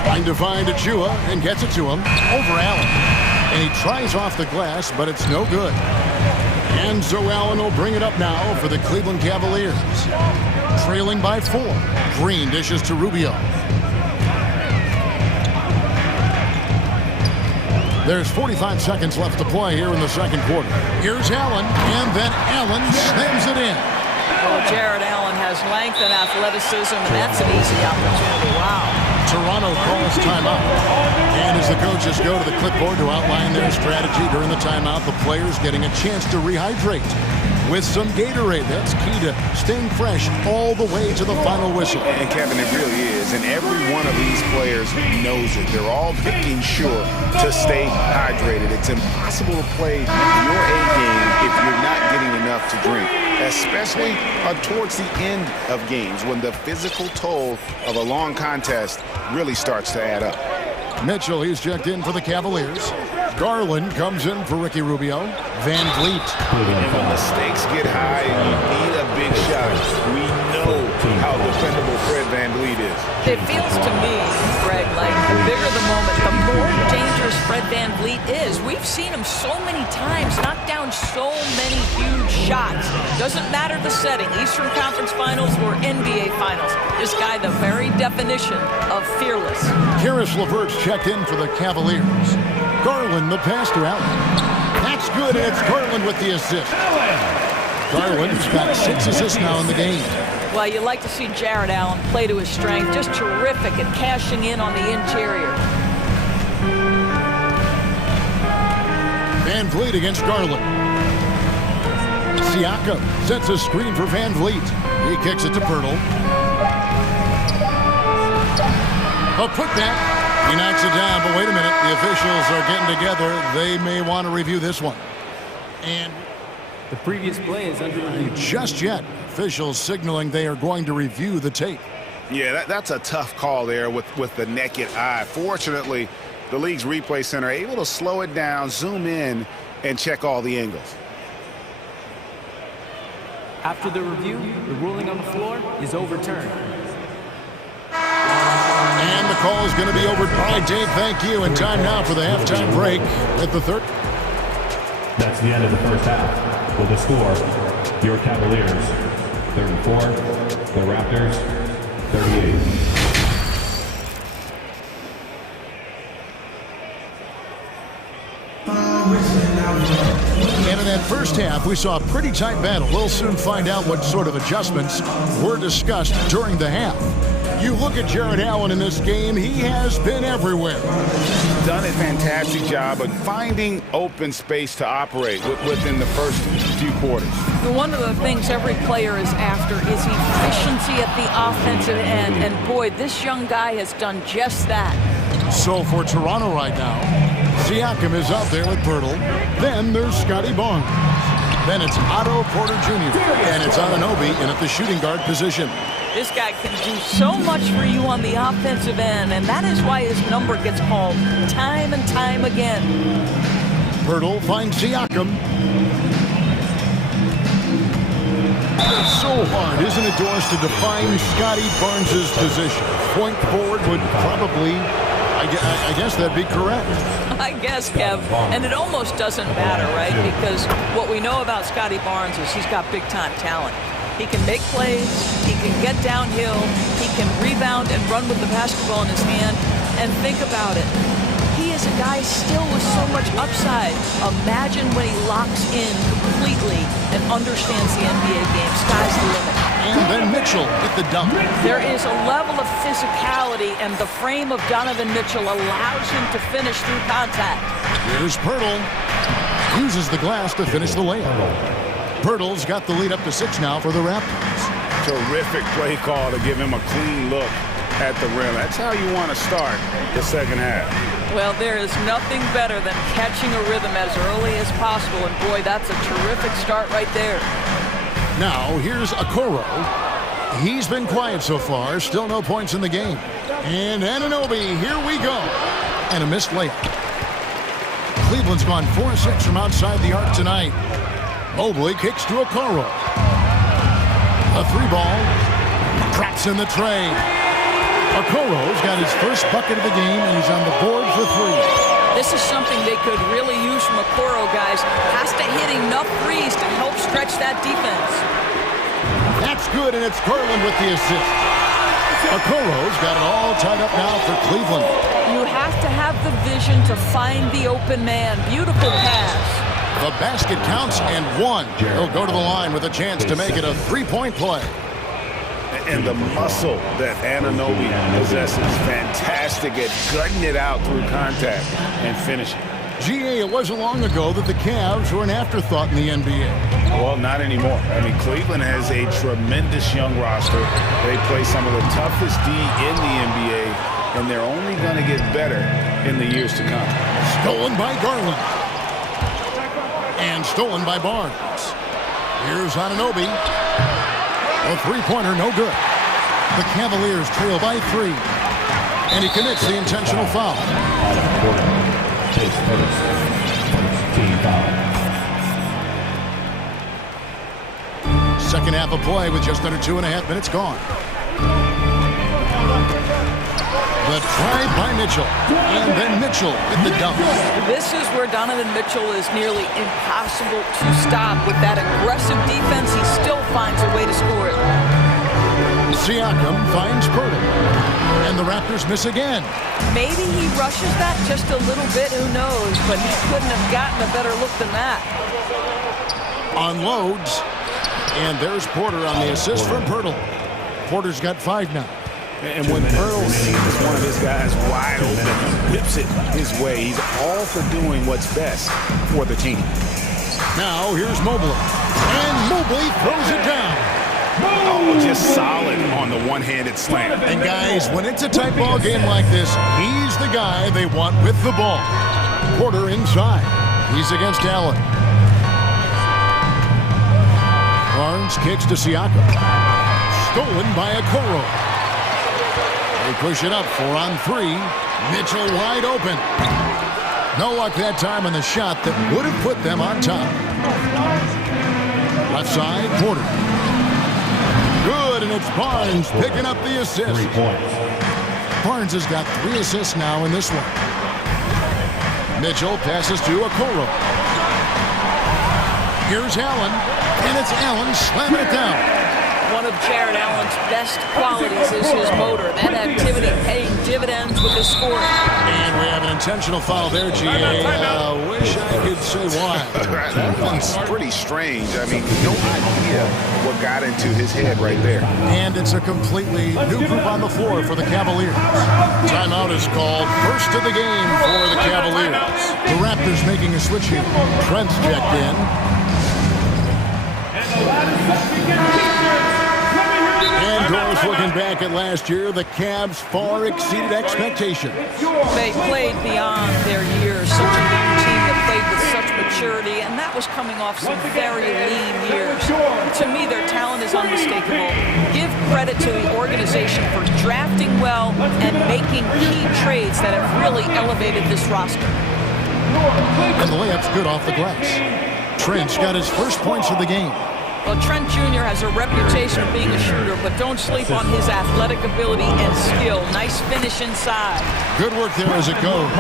Trying to find Achua and gets it to him. Over Allen. And he tries off the glass, but it's no good. And so Allen will bring it up now for the Cleveland Cavaliers. Trailing by 4. Green dishes to Rubio. There's 45 seconds left to play here in the second quarter. Here's Allen, and then Allen slams it in. Well, Jarrett Allen has length and athleticism, and that's an easy opportunity. Wow. Toronto calls timeout. And as the coaches go to the clipboard to outline their strategy during the timeout, the players getting a chance to rehydrate with some Gatorade. That's key to staying fresh all the way to the final whistle. And Kevin, it really is. And every one of these players knows it. They're all making sure to stay hydrated. It's impossible to play your A game if you're not getting enough to drink, especially towards the end of games when the physical toll of a long contest really starts to add up. Mitchell, he's checked in for the Cavaliers. Garland comes in for Ricky Rubio. Van Vliet. And when the stakes get high and you need a big shot, we know how dependable Fred Van Vliet is. It feels to me, Greg, like the bigger the moment, the more dangerous Fred Van Vliet is. We've seen him so many times knock down so many huge shots. Doesn't matter the setting, Eastern Conference Finals or NBA Finals. This guy, the very definition of fearless. Karis LeVert's checked in for the Cavaliers. Garland, the pass to Allen. That's good, and it's Garland with the assist. Garland's got 6 assists now in the game. Well, you like to see Jarrett Allen play to his strength. Just terrific at cashing in on the interior. Van Vliet against Garland. Siakam sets a screen for Van Vliet. He kicks it to Pirtle. A putback. He knocks it down, but wait a minute. The officials are getting together. They may want to review this one. And the previous play is under review. Just yet, officials signaling they are going to review the tape. Yeah, that's a tough call there with the naked eye. Fortunately, the league's replay center able to slow it down, zoom in, and check all the angles. After the review, the ruling on the floor is overturned. And the call is going to be over. All right, Dave, thank you. And time now for the halftime break at the third. That's the end of the first half. With the score, your Cavaliers 34, the Raptors 38. And in that first half, we saw a pretty tight battle. We'll soon find out what sort of adjustments were discussed during the half. You look at Jarrett Allen in this game, he has been everywhere. Done a fantastic job of finding open space to operate within the first few quarters. One of the things every player is after is efficiency at the offensive end. And boy, this young guy has done just that. So for Toronto right now, Siakam is out there with Pirtle. Then there's Scotty Barnes. Then it's Otto Porter Jr. And it's Anunoby in at the shooting guard position. This guy can do so much for you on the offensive end, and that is why his number gets called time and time again. Pirtle finds Siakam. It's so hard, isn't it, Doris, to define Scotty Barnes' position? Point forward would probably, I guess that'd be correct. I guess, Kev, and it almost doesn't matter, right? Because what we know about Scotty Barnes is he's got big-time talent. He can make plays, he can get downhill, he can rebound and run with the basketball in his hand. And think about it. He is a guy still with so much upside. Imagine when he locks in completely and understands the NBA game. Sky's the limit. And then Mitchell with the dunk. There is a level of physicality, and the frame of Donovan Mitchell allows him to finish through contact. Here's Pirtle. Uses the glass to finish the layup. Pirtle's got the lead up to 6 now for the Raptors. Terrific play call to give him a clean look at the rim. That's how you want to start the second half. Well, there is nothing better than catching a rhythm as early as possible, and boy, that's a terrific start right there. Now, here's Okoro. He's been quiet so far, still no points in the game. And Anunoby, here we go. And a missed layup. Cleveland's gone 4-6 from outside the arc tonight. Mobley kicks to Okoro. A 3-ball. Traps in the tray. Okoro's got his first bucket of the game, and he's on the board for 3. This is something they could really use from Okoro, guys. Has to hit enough threes to help stretch that defense. That's good, and it's Garland with the assist. Okoro's got it all tied up now for Cleveland. You have to have the vision to find the open man. Beautiful pass. The basket counts and 1. He'll go to the line with a chance to make it a 3-point play. And the muscle that Anunoby possesses, fantastic at gutting it out through contact and finishing. GA, it wasn't long ago that the Cavs were an afterthought in the NBA. Well, not anymore. I mean, Cleveland has a tremendous young roster. They play some of the toughest D in the NBA, and they're only going to get better in the years to come. Stolen by Garland. And stolen by Barnes. Here's Anunoby. A 3-pointer, no good. The Cavaliers trail by 3. And he commits the intentional foul. Second half of play with just under 2.5 minutes gone. The try by Mitchell, and then Mitchell with the dunk. This is where Donovan Mitchell is nearly impossible to stop. With that aggressive defense, he still finds a way to score it. Siakam finds Pirtle, and the Raptors miss again. Maybe he rushes that just a little bit, who knows, but he couldn't have gotten a better look than that. Unloads, and there's Porter on the assist from Pirtle. Porter's got 5 now. And when Pirtle sees one of his guys wide open, whips it his way, he's all for doing what's best for the team. Now here's Mobley, and Mobley throws it down. Oh, just solid on the one-handed slam. And guys, when it's a tight ball game like this, he's the guy they want with the ball. Porter inside. He's against Allen. Barnes kicks to Siakam. Stolen by Okoro. They push it up 4-on-3. Mitchell wide open. No luck that time on the shot that would have put them on top. Left side, Porter. Good, and it's Barnes picking up the assist. 3 points. Barnes has got 3 assists now in this one. Mitchell passes to Okoro. Here's Allen, and it's Allen slamming it down. One of Jared Allen's best qualities is his motor. That activity paying dividends with his scoring. And we have an intentional foul there, GA. Wish I could say why. That one's pretty strange. I mean, no idea what got into his head right there. And it's a completely new group on the floor for the Cavaliers. Timeout is called. First of the game for the Cavaliers. The Raptors making a switch here. Trent's checked in. And course, looking back at last year, the Cavs far exceeded expectations. They played beyond their years. Such a young team that played with such maturity, and that was coming off some very lean years. To me, their talent is unmistakable. Give credit to the organization for drafting well and making key trades that have really elevated this roster. And the layup's good off the glass. Trent's got his first points of the game. Well, Trent Jr. has a reputation of being a shooter, but don't sleep on his athletic ability and skill. Nice finish inside. Good work there as it goes.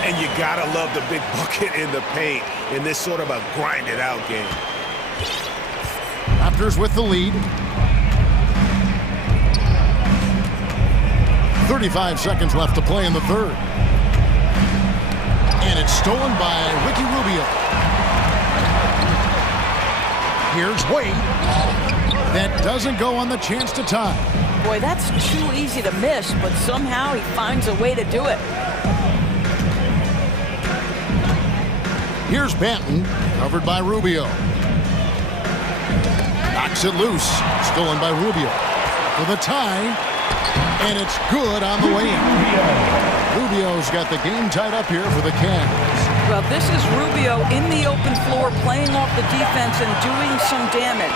And you gotta love the big bucket in the paint in this sort of a grinded-out game. Raptors with the lead. 35 seconds left to play in the third. And it's stolen by Ricky Rubio. Here's Wade. That doesn't go on the chance to tie. Boy, that's too easy to miss, but somehow he finds a way to do it. Here's Banton, covered by Rubio. Knocks it loose, stolen by Rubio. For the tie, and it's good on the way in. Rubio's got the game tied up here for the Cavs. Well, this is Rubio in the open floor, playing off the defense and doing some damage.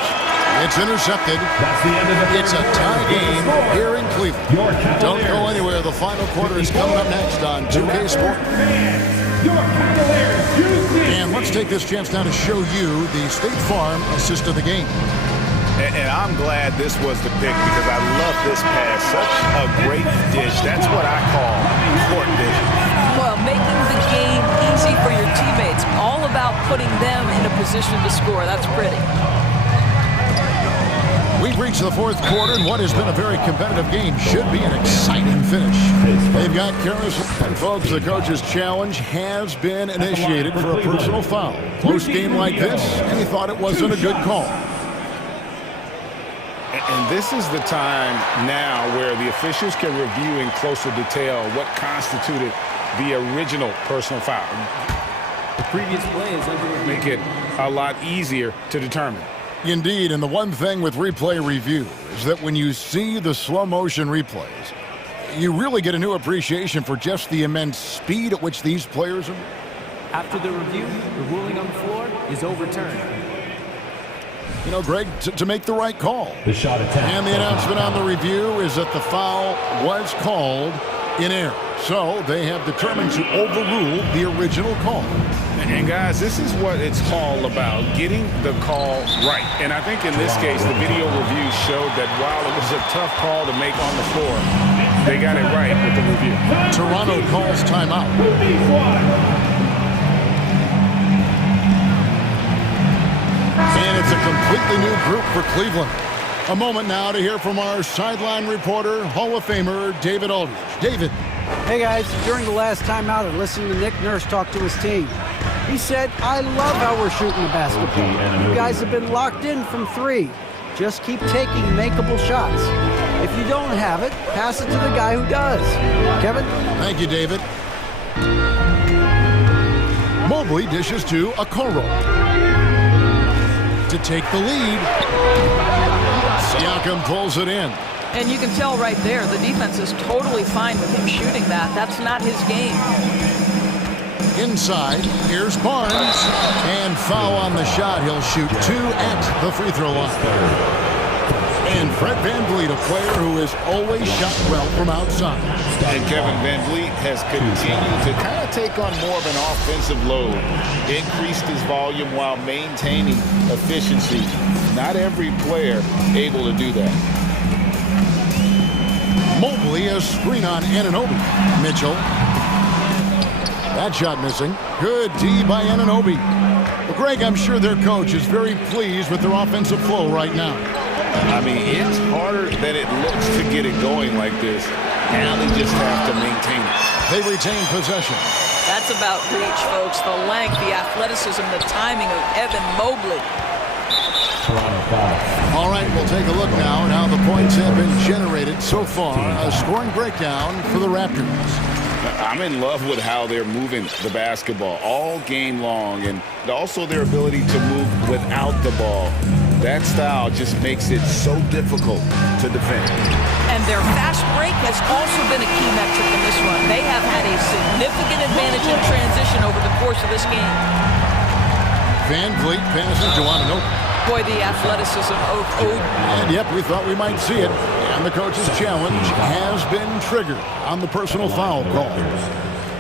It's intercepted. It's a tie game here in Cleveland. Don't go anywhere. The final quarter is coming up next on 2K Sports. And let's take this chance now to show you the State Farm assist of the game. And I'm glad this was the pick because I love this pass. Such a great dish. That's what I call court vision. Well, making the game easy for your teammates. All about putting them in a position to score. That's pretty. We've reached the fourth quarter, and what has been a very competitive game should be an exciting finish. They've got careless, and folks, the coach's challenge has been initiated for a personal foul. Close game like this, and he thought it wasn't a good call. And this is the time now where the officials can review in closer detail what constituted the original personal foul. The previous play is under review. Make it a lot easier to determine. Indeed, and the one thing with replay review is that when you see the slow motion replays, you really get a new appreciation for just the immense speed at which these players are. After the review, the ruling on the floor is overturned. You know, Greg, to make the right call. The shot attempt. And the announcement on the review is that the foul was called in error. So they have determined to overrule the original call. And guys, this is what it's all about, getting the call right. And I think in this case, the video review showed that while it was a tough call to make on the floor, they got it right with the review. Toronto calls timeout. And it's a completely new group for Cleveland. A moment now to hear from our sideline reporter, Hall of Famer David Aldridge. David. Hey guys, during the last timeout, I listened to Nick Nurse talk to his team. He said, I love how we're shooting the basketball. You guys have been locked in from three. Just keep taking makeable shots. If you don't have it, pass it to the guy who does. Kevin? Thank you, David. Mobley dishes to Okoro to take the lead. Siakam pulls it in. And you can tell right there, the defense is totally fine with him shooting that. That's not his game. Inside, here's Barnes. And foul on the shot. He'll shoot 2 at the free throw line. And Fred VanVleet, a player who has always shot well from outside. And Kevin VanVleet has continued to kind of take on more of an offensive load. Increased his volume while maintaining efficiency. Not every player able to do that. Mobley, a screen on Anunoby. Mitchell. That shot missing. Good D by Anunoby. Well, Greg, I'm sure their coach is very pleased with their offensive flow right now. I mean, it's harder than it looks to get it going like this. Now they just have to maintain it. They retain possession. That's about reach, folks. The length, the athleticism, the timing of Evan Mobley. All right, we'll take a look now at how the points have been generated so far. A scoring breakdown for the Raptors. I'm in love with how they're moving the basketball all game long, and also their ability to move without the ball. That style just makes it so difficult to defend. And their fast break has also been a key metric in this one. They have had a significant advantage in transition over the course of this game. Van Vliet passes to Ananobi. Boy, the athleticism of And yep, we thought we might see it. And the coach's challenge has been triggered on the personal foul call.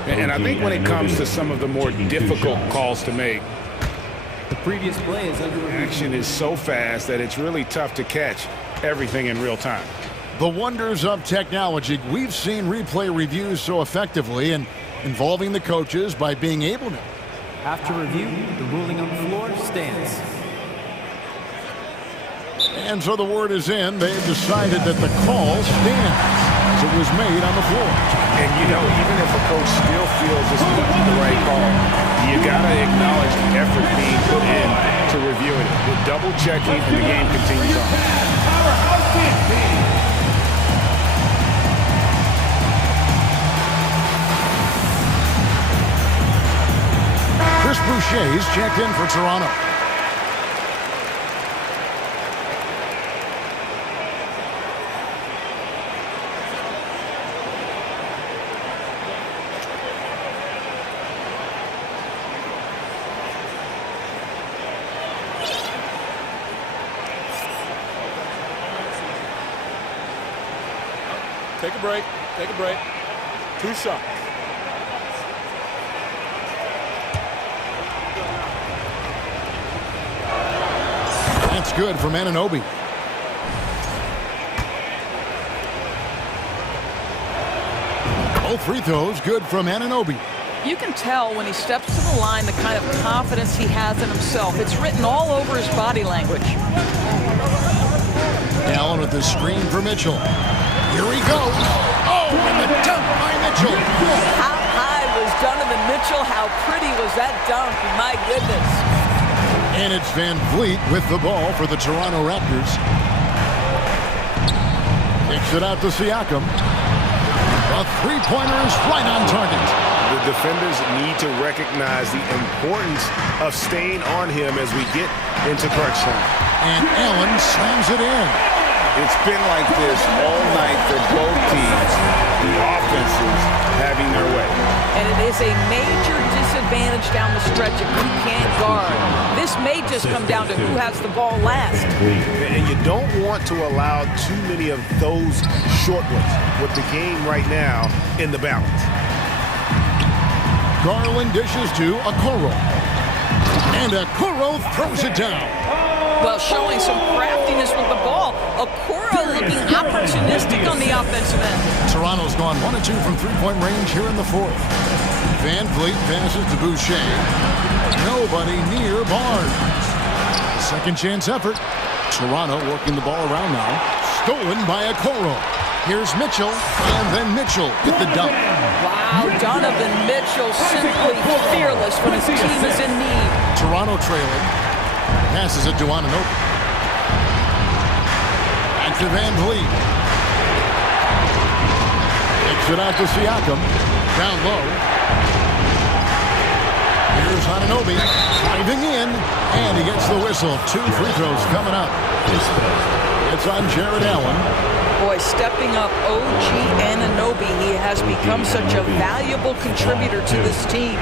And I think when it comes to some of the more difficult calls to make, The previous play is under review. action is so fast that it's really tough to catch everything in real time. The wonders of technology. We've seen replay reviews so effectively and involving the coaches by being able to. After review, the ruling on the floor stands. And so the word is in. They've decided that the call stands as it was made on the floor. And you know, even if a coach still feels this wasn't the right call, you gotta acknowledge the effort being put in to reviewing it. With double checking, and the game continues on. Chris Boucher's checked in for Toronto. Take a break. Take a break. 2 shots. That's good from Ananobi. Both free throws good from Ananobi. You can tell when he steps to the line the kind of confidence he has in himself. It's written all over his body language. Allen with the screen for Mitchell. Here he goes. Oh, and the dunk by Mitchell. How high was Donovan Mitchell? How pretty was that dunk? My goodness. And it's Van Vliet with the ball for the Toronto Raptors. Kicks it out to Siakam. A three-pointer is right on target. The defenders need to recognize the importance of staying on him as we get into crunch time. And Allen slams it in. It's been like this all night for both teams. The offenses having their way. And it is a major disadvantage down the stretch if you can't guard. This may just come down to who has the ball last. And you don't want to allow too many of those short ones with the game right now in the balance. Garland dishes to Okoro. And Okoro throws it down. Well, showing some craftiness with the ball. Okoro looking opportunistic on the offensive end. Toronto's gone 1 of 2 from three-point range here in the fourth. Van Vliet passes to Boucher. Nobody near Barnes. Second chance effort. Toronto working the ball around now. Stolen by Okoro. Here's Mitchell, and then Mitchell with the dunk. Wow, Donovan Mitchell simply fearless when his team is in need. Toronto trailing. Passes it to Ananobi. Back to Van Vliet. Takes it out to Siakam. Down low. Here's Ananobi. Driving in. And he gets the whistle. 2 free throws coming up. It's on Jared Allen. Boy, stepping up OG Anunoby, he has become such a valuable contributor to this team.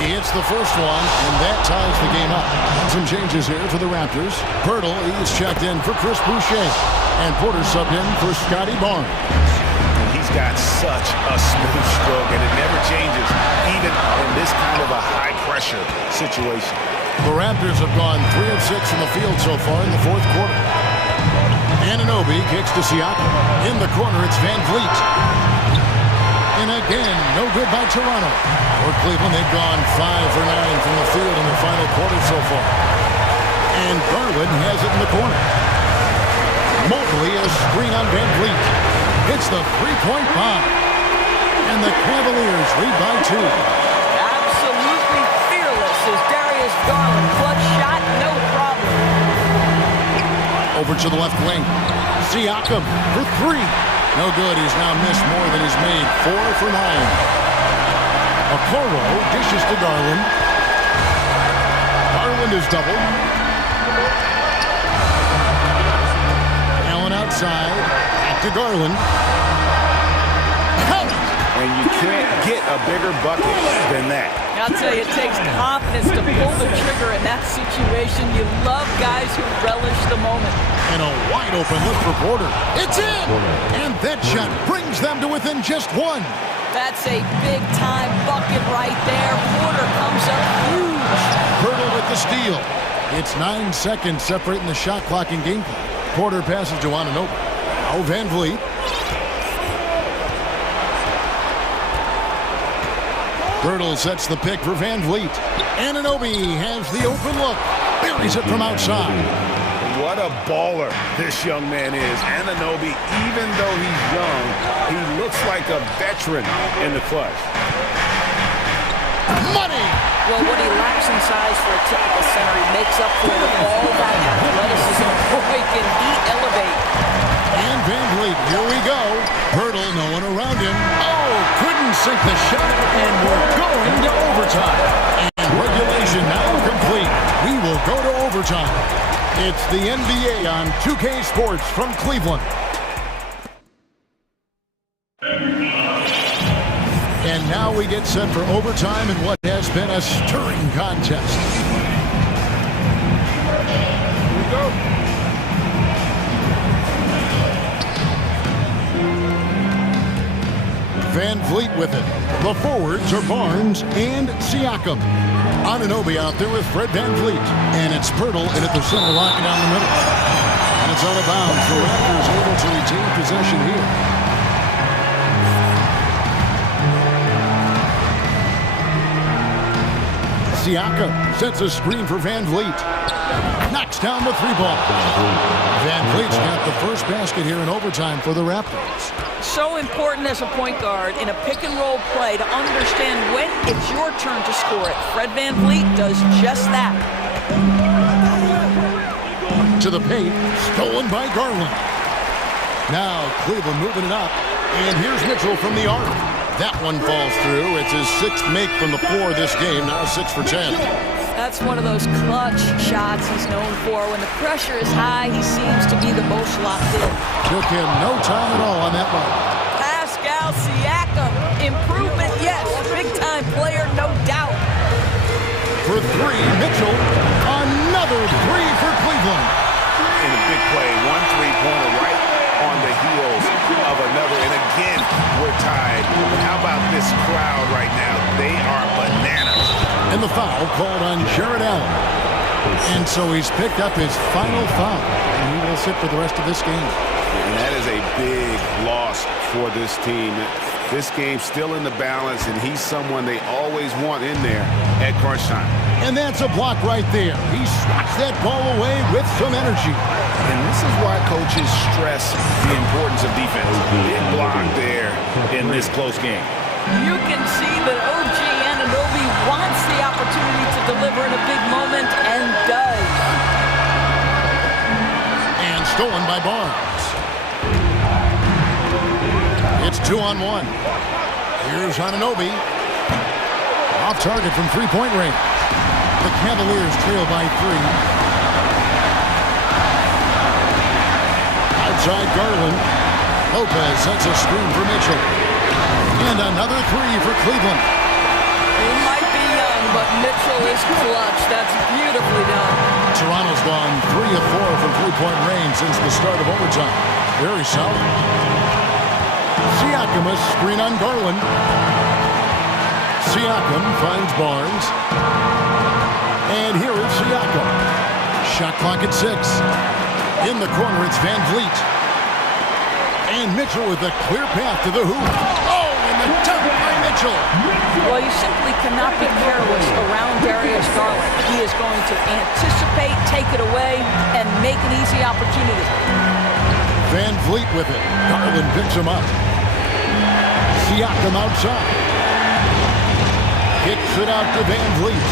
He hits the first one, and that ties the game up. Some changes here for the Raptors. Pirtle, he's checked in for Chris Boucher. And Porter subbed in for Scotty Barnes. And he's got such a smooth stroke, and it never changes, even in this kind of a high-pressure situation. The Raptors have gone 3 of 6 in the field so far in the fourth quarter. Anunoby kicks to Siakam. In the corner, it's Van Vliet. And again, no good by Toronto. For Cleveland, they've gone 5 for 9 from the field in the final quarter so far. And Garland has it in the corner. Mobley, a screen on Van Vliet. Hits the three-point bomb. And the Cavaliers lead by 2. Absolutely fearless is Darius Garland. Clutch shot, no problem. Over to the left wing. Siakam for 3. No good. He's now missed more than he's made. 4 for 9. Okoro dishes to Garland. Garland is doubled. side. Back to Garland. Count it! And you can't get a bigger bucket than that. I'll tell you, it takes confidence to pull the trigger in that situation. You love guys who relish the moment. And a wide open look for Porter. It's in! And that shot brings them to within just one. That's a big-time bucket right there. Porter comes up huge. Hurdle with the steal. It's 9 seconds separating the shot clock and game clock. Porter passes to Anunoby. Now Van Vliet. Hurdle sets the pick for Van Vliet. Anunoby has the open look. Buries it from outside. What a baller this young man is. Anunoby, even though he's young, he looks like a veteran in the clutch. Money! Well, what he lacks in size for a typical center, he makes up for with all that athleticism. Boy, can he elevate. And Van Vliet, here we go. Hurdle, no one around him. Oh, couldn't sink the shot, and we're going to overtime. And regulation now complete. We will go to overtime. It's the NBA on 2K Sports from Cleveland. And now we get set for overtime in what has been a stirring contest. Here we go. Van Vliet with it. The forwards are Barnes and Siakam. Anunoby out there with Fred Van Vliet. And it's Pirtle in at the center, locking down the middle. And it's out of bounds. The Raptors able to retain possession here. Siakam sets a screen for Van Vliet. Knocks down the three ball. Van Vliet's got the first basket here in overtime for the Raptors. So important as a point guard in a pick-and-roll play to understand when it's your turn to score it. Fred Van Vliet does just that. To the paint, stolen by Garland. Now Cleveland moving it up, and here's Mitchell from the arc. That one falls through. It's his sixth make from the floor this game, now 6 for 10. That's one of those clutch shots he's known for. When the pressure is high, he seems to be the most locked in. Took him no time at all on that one. Pascal Siakam, improvement, yes. Big-time player, no doubt. For three, Mitchell, another three for Cleveland. In a big play, 1 3-pointer right on the heels of another. And again, we're tied. How about this crowd right now? They are bananas. And the foul called on Jared Allen. And so he's picked up his final foul. And he will sit for the rest of this game. And that is a big loss for this team. This game's still in the balance, and he's someone they always want in there at crunch time. And that's a block right there. He swats that ball away with some energy. And this is why coaches stress the importance of defense. Big block there in this close game. You can see that OG Anunoby wants the opportunity to deliver in a big moment, and does. And stolen by Barnes. It's 2-on-1. Here's Anunoby. Off target from three-point range. The Cavaliers trail by 3. Outside Garland. Lopez sets a screen for Mitchell. And another 3 for Cleveland. He might be young, but Mitchell is clutch. That's beautifully done. Toronto's gone 3 of 4 from three-point range since the start of overtime. Very solid. Siakam, a screen on Garland. Siakam finds Barnes. And here is Siakam. Shot clock at 6. In the corner, it's Van Vliet. And Mitchell with a clear path to the hoop. Oh, and the dunk by Mitchell. Well, you simply cannot be careless around Darius Garland. He is going to anticipate, take it away, and make an easy opportunity. Van Vliet with it. Garland picks him up. Siakam outside. Kicks it out to Van Vliet.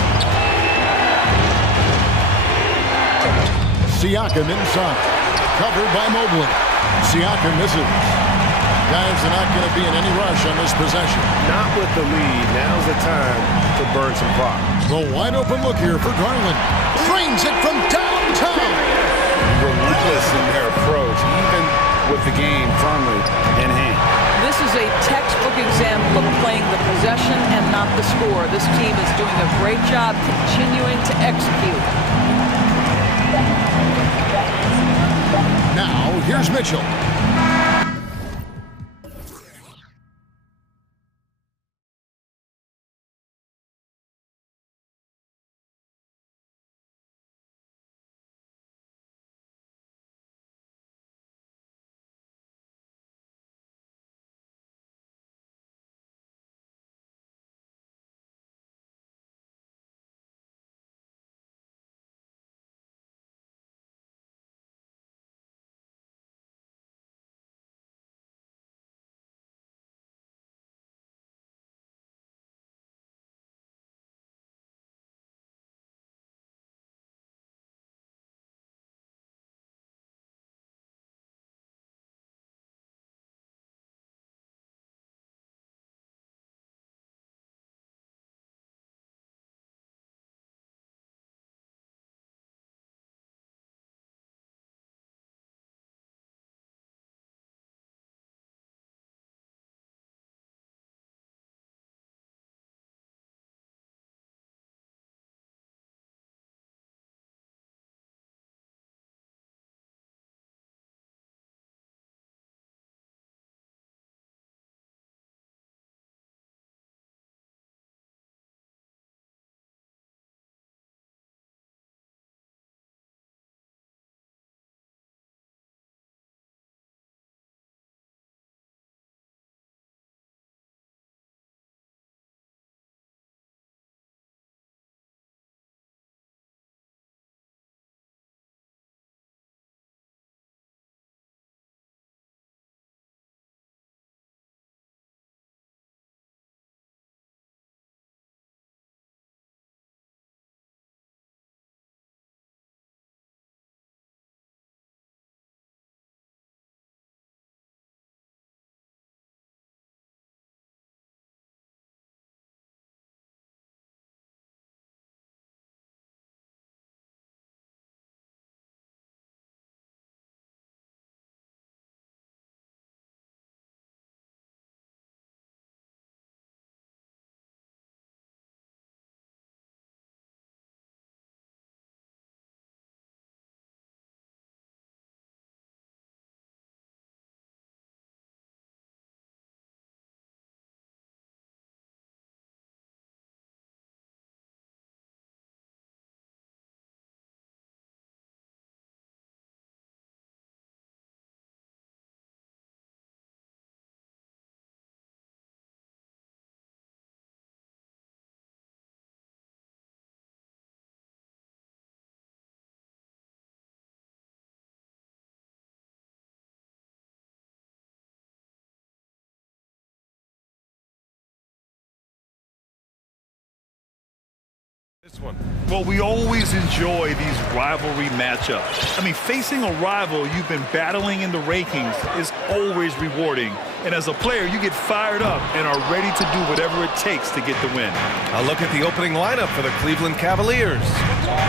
Siakam inside. Covered by Mobley. Siakam misses. Guys are not going to be in any rush on this possession. Not with the lead. Now's the time to burn some clock. The wide open look here for Garland. Drains it from downtown. Relentless in their approach. Even with the game firmly in hand. This is a textbook example of playing the possession and not the score. This team is doing a great job continuing to execute. Now, here's Mitchell. This one. Well, we always enjoy these rivalry matchups. I mean, facing a rival you've been battling in the rankings is always rewarding. And as a player, you get fired up and are ready to do whatever it takes to get the win. A look at the opening lineup for the Cleveland Cavaliers.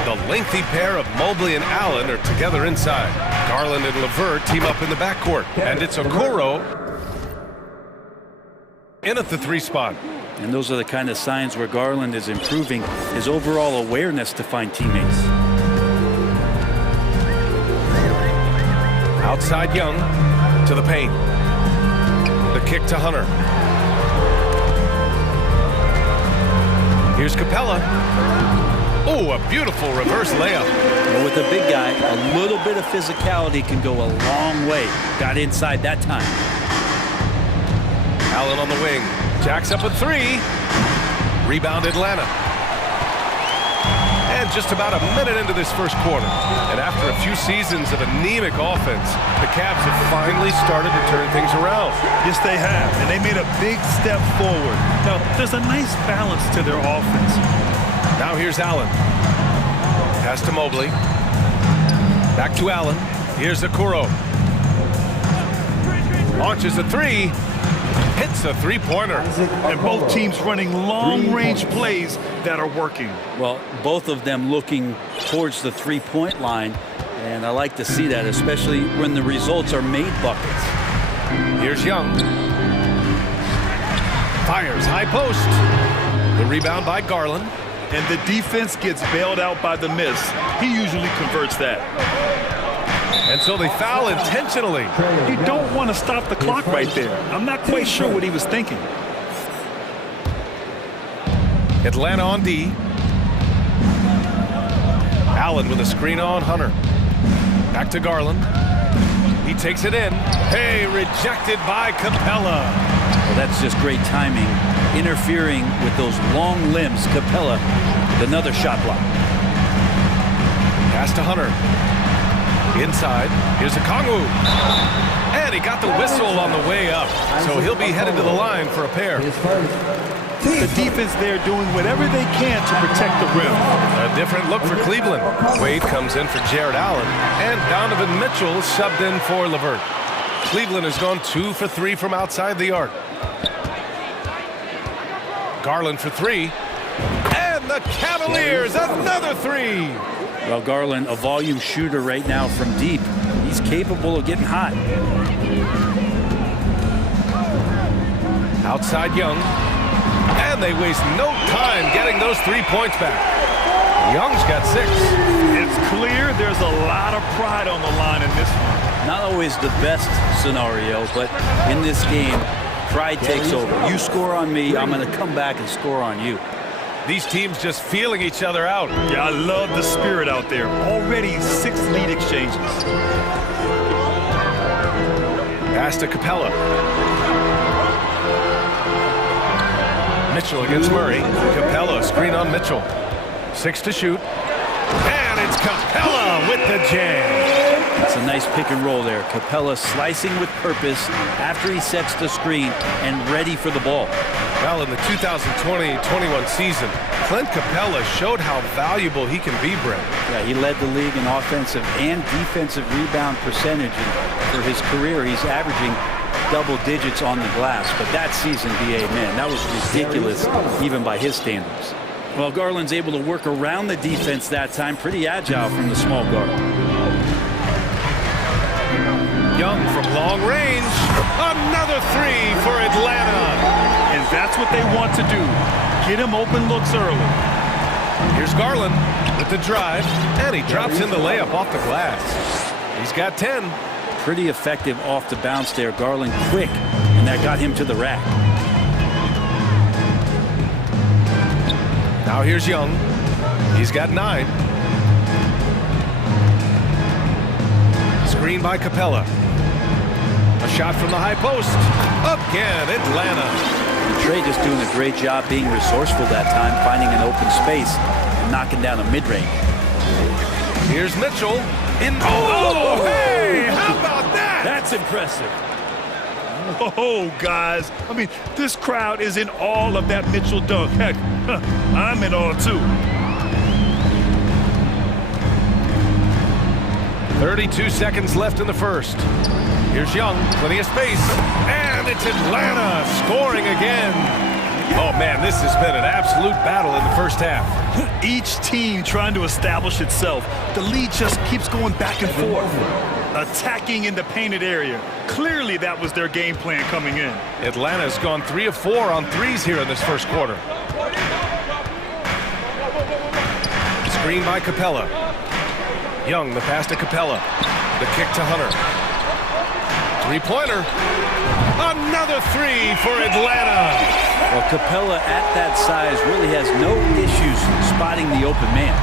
The lengthy pair of Mobley and Allen are together inside. Garland and LeVert team up in the backcourt. And it's Okoro in at the 3 spot. And those are the kind of signs where Garland is improving his overall awareness to find teammates. Outside Young to the paint. The kick to Hunter. Here's Capella. Oh, a beautiful reverse layup. Well, with a big guy, a little bit of physicality can go a long way. Got inside that time. Allen on the wing. Jacks up a 3. Rebound Atlanta. And just about a minute into this first quarter. And after a few seasons of anemic offense, the Cavs have finally started to turn things around. Yes, they have. And they made a big step forward. Now, there's a nice balance to their offense. Now here's Allen. Pass to Mobley. Back to Allen. Here's Okoro. Launches a 3. Hits a 3-pointer. And both teams running long-range plays that are working. Well, both of them looking towards the 3-point line. And I like to see that, especially when the results are made buckets. Here's Young. Fires, high post. The rebound by Garland. And the defense gets bailed out by the miss. He usually converts that. And so they foul intentionally. You don't want to stop the clock right there. I'm not quite sure what he was thinking. Atlanta on D. Allen with a screen on Hunter. Back to Garland. He takes it in. Hey, rejected by Capella. Well, that's just great timing. Interfering with those long limbs. Capella with another shot block. Pass to Hunter. Inside. Here's a Kongwu. And he got the whistle on the way up. So he'll be headed to the line for a pair. The defense there doing whatever they can to protect the rim. A different look for Cleveland. Wade comes in for Jared Allen. And Donovan Mitchell subbed in for LeVert. Cleveland has gone 2 for 3 from outside the arc. Garland for 3. And the Cavaliers, another 3. Well, Garland, a volume shooter right now from deep. He's capable of getting hot. Outside Young. And they waste no time getting those 3 points back. Young's got 6. It's clear there's a lot of pride on the line in this one. Not always the best scenario, but in this game, pride takes over. You score on me, I'm going to come back and score on you. These teams just feeling each other out. Yeah, I love the spirit out there. Already 6 lead exchanges. Pass to Capella. Mitchell against Murray. Capella, screen on Mitchell. 6 to shoot. And it's Capella with the jam. It's a nice pick and roll there. Capella slicing with purpose after he sets the screen and ready for the ball. Well, in the 2020-21 season, Clint Capella showed how valuable he can be, Brent. Yeah, he led the league in offensive and defensive rebound percentage. And for his career, he's averaging double digits on the glass. But that season, BA, man, that was ridiculous, even by his standards. Well, Garland's able to work around the defense that time. Pretty agile from the small guard. Young from long range. Another 3 for Atlanta. And that's what they want to do. Get him open looks early. Here's Garland with the drive. And he drops in the layup off the glass. He's got 10. Pretty effective off the bounce there. Garland quick. And that got him to the rack. Now here's Young. He's got 9. Screen by Capella. A shot from the high post. Again, Atlanta. Trey just doing a great job being resourceful that time, finding an open space and knocking down a mid-range. Here's Mitchell. Oh, hey! How about that? That's impressive. Oh, guys. I mean, this crowd is in awe of that Mitchell dunk. Heck, I'm in awe, too. 32 seconds left in the first. Here's Young, plenty of space. And it's Atlanta scoring again. Oh, man, this has been an absolute battle in the first half. Each team trying to establish itself. The lead just keeps going back and forth. Attacking in the painted area. Clearly that was their game plan coming in. Atlanta's gone 3 of 4 on threes here in this first quarter. Screen by Capella. Young, the pass to Capella. The kick to Hunter. 3-pointer. Another 3 for Atlanta. Well, Capella at that size really has no issues spotting the open man.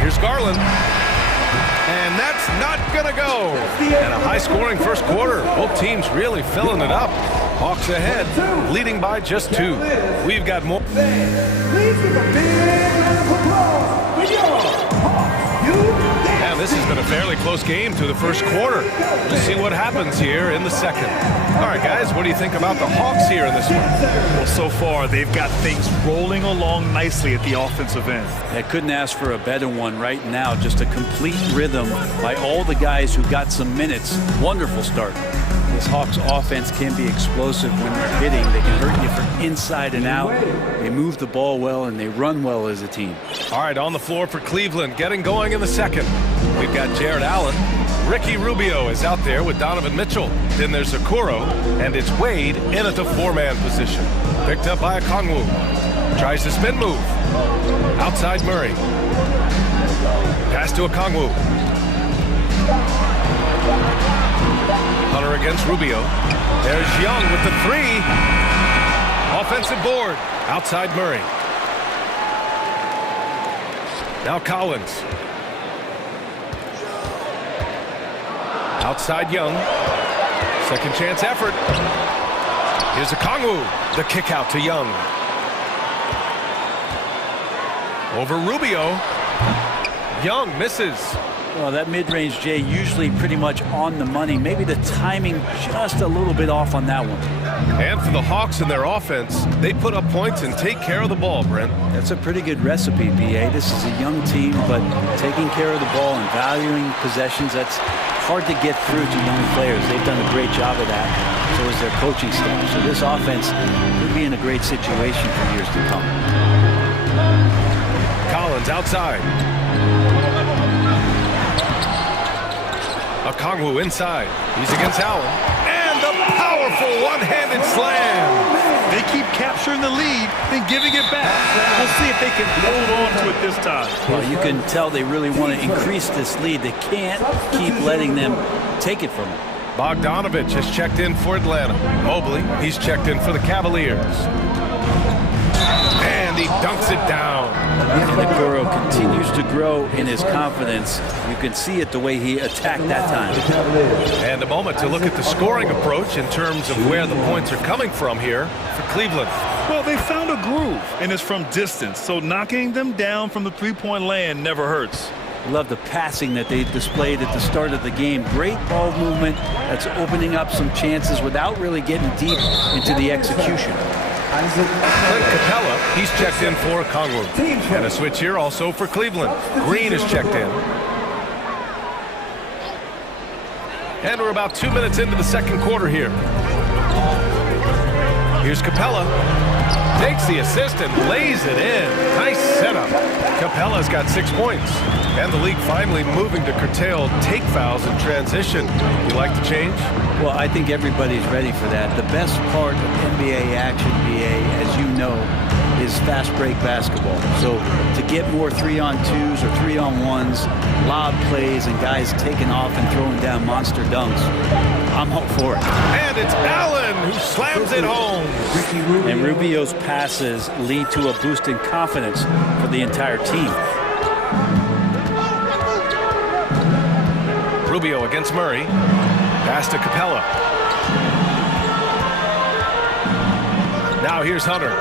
Here's Garland. And that's not going to go. And a high-scoring first quarter. Both teams really filling it up. Hawks ahead, leading by just 2. We've got more. Please give a big round of applause for your Hawks. And this has been a fairly close game through the first quarter. We'll see what happens here in the second. All right, guys, what do you think about the Hawks here in this one? Well, so far, they've got things rolling along nicely at the offensive end. I couldn't ask for a better one right now. Just a complete rhythm by all the guys who got some minutes. Wonderful start. This Hawks offense can be explosive when they're hitting. They can hurt you from inside and out. They move the ball well, and they run well as a team. All right, on the floor for Cleveland, getting going in the second. We've got Jared Allen. Ricky Rubio is out there with Donovan Mitchell. Then there's Okoro, and it's Wade in at the four-man position. Picked up by Okongwu. Tries the spin move. Outside Murray. Pass to Okongwu. Hunter against Rubio. There's Young with the three. Offensive board. Outside Murray. Now Collins. Outside Young. Second chance effort. Here's Okongwu. The kick out to Young. Over Rubio. Young misses. Well, that mid-range, Jay, usually pretty much on the money. Maybe the timing just a little bit off on that one. And for the Hawks and their offense, they put up points and take care of the ball, Brent. That's a pretty good recipe, B.A. This is a young team, but taking care of the ball and valuing possessions, that's hard to get through to young players. They've done a great job of that. So is their coaching staff. So this offense could be in a great situation for years to come. Collins outside. Okongwu inside. He's against Allen. And the powerful one-handed slam. They keep capturing the lead, then giving it back. We'll see if they can hold on to it this time. Well, you can tell they really want to increase this lead. They can't keep letting them take it from them. Bogdanovich has checked in for Atlanta. Mobley, he's checked in for the Cavaliers. And he dunks it down. And Okoro continues to grow in his confidence. You can see it the way he attacked that time. And a moment to look at the scoring approach in terms of where the points are coming from here for Cleveland. Well, they found a groove, and it's from distance, so knocking them down from the three-point land never hurts. Love the passing that they displayed at the start of the game. Great ball movement that's opening up some chances without really getting deep into the execution. Clint Capella, he's checked in for Okongwu. And a switch here also for Cleveland. Green is checked in. And we're about 2 minutes into the second quarter here. Here's Capella. Takes the assist and lays it in. Nice setup. Capella's got 6 points. And the league finally moving to curtail take fouls in transition. You like the change? Well, I think everybody's ready for that. The best part of NBA action, BA, as you know, is fast break basketball. So to get more 3-on-2s or 3-on-1s, lob plays, and guys taking off and throwing down monster dunks, I'm all for it. And it's Allen who slams it home. And Rubio's passes lead to a boost in confidence for the entire team. Rubio against Murray. Pass to Capella. Now here's Hunter.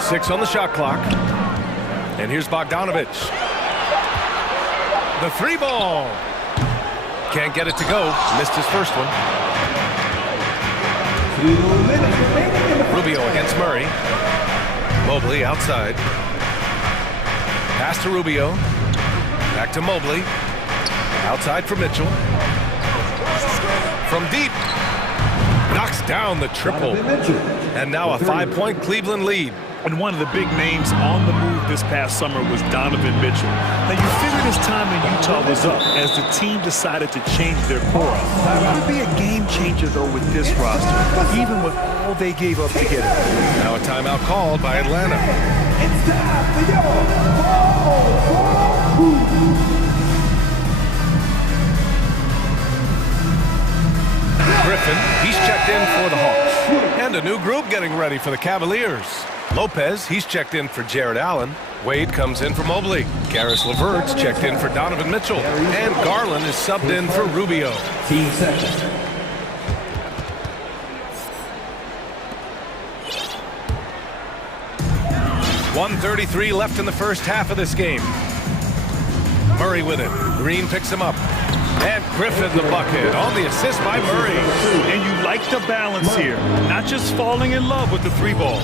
6 on the shot clock. And here's Bogdanovich. The three ball. Can't get it to go. Missed his first one. Rubio against Murray. Mobley outside. Pass to Rubio. Back to Mobley. Outside for Mitchell. From deep. Knocks down the triple. And now a 5-point Cleveland lead. And one of the big names on the move this past summer was Donovan Mitchell. Now, you figured his time in Utah was up as the team decided to change their core up. It would be a game changer, though, with this roster, even with all they gave up to get it. Now a timeout called by Atlanta. It's time for your ball. Griffin, he's checked in for the Hawks. And a new group getting ready for the Cavaliers. Lopez, he's checked in for Jared Allen. Wade comes in for Mobley. Karis LeVert's checked in for Donovan Mitchell. And Garland is subbed in for Rubio. 15 seconds. .133 left in the first half of this game. Murray with it. Green picks him up. And Griffin the bucket on the assist by Murray. And you like the balance here. Not just falling in love with the three ball.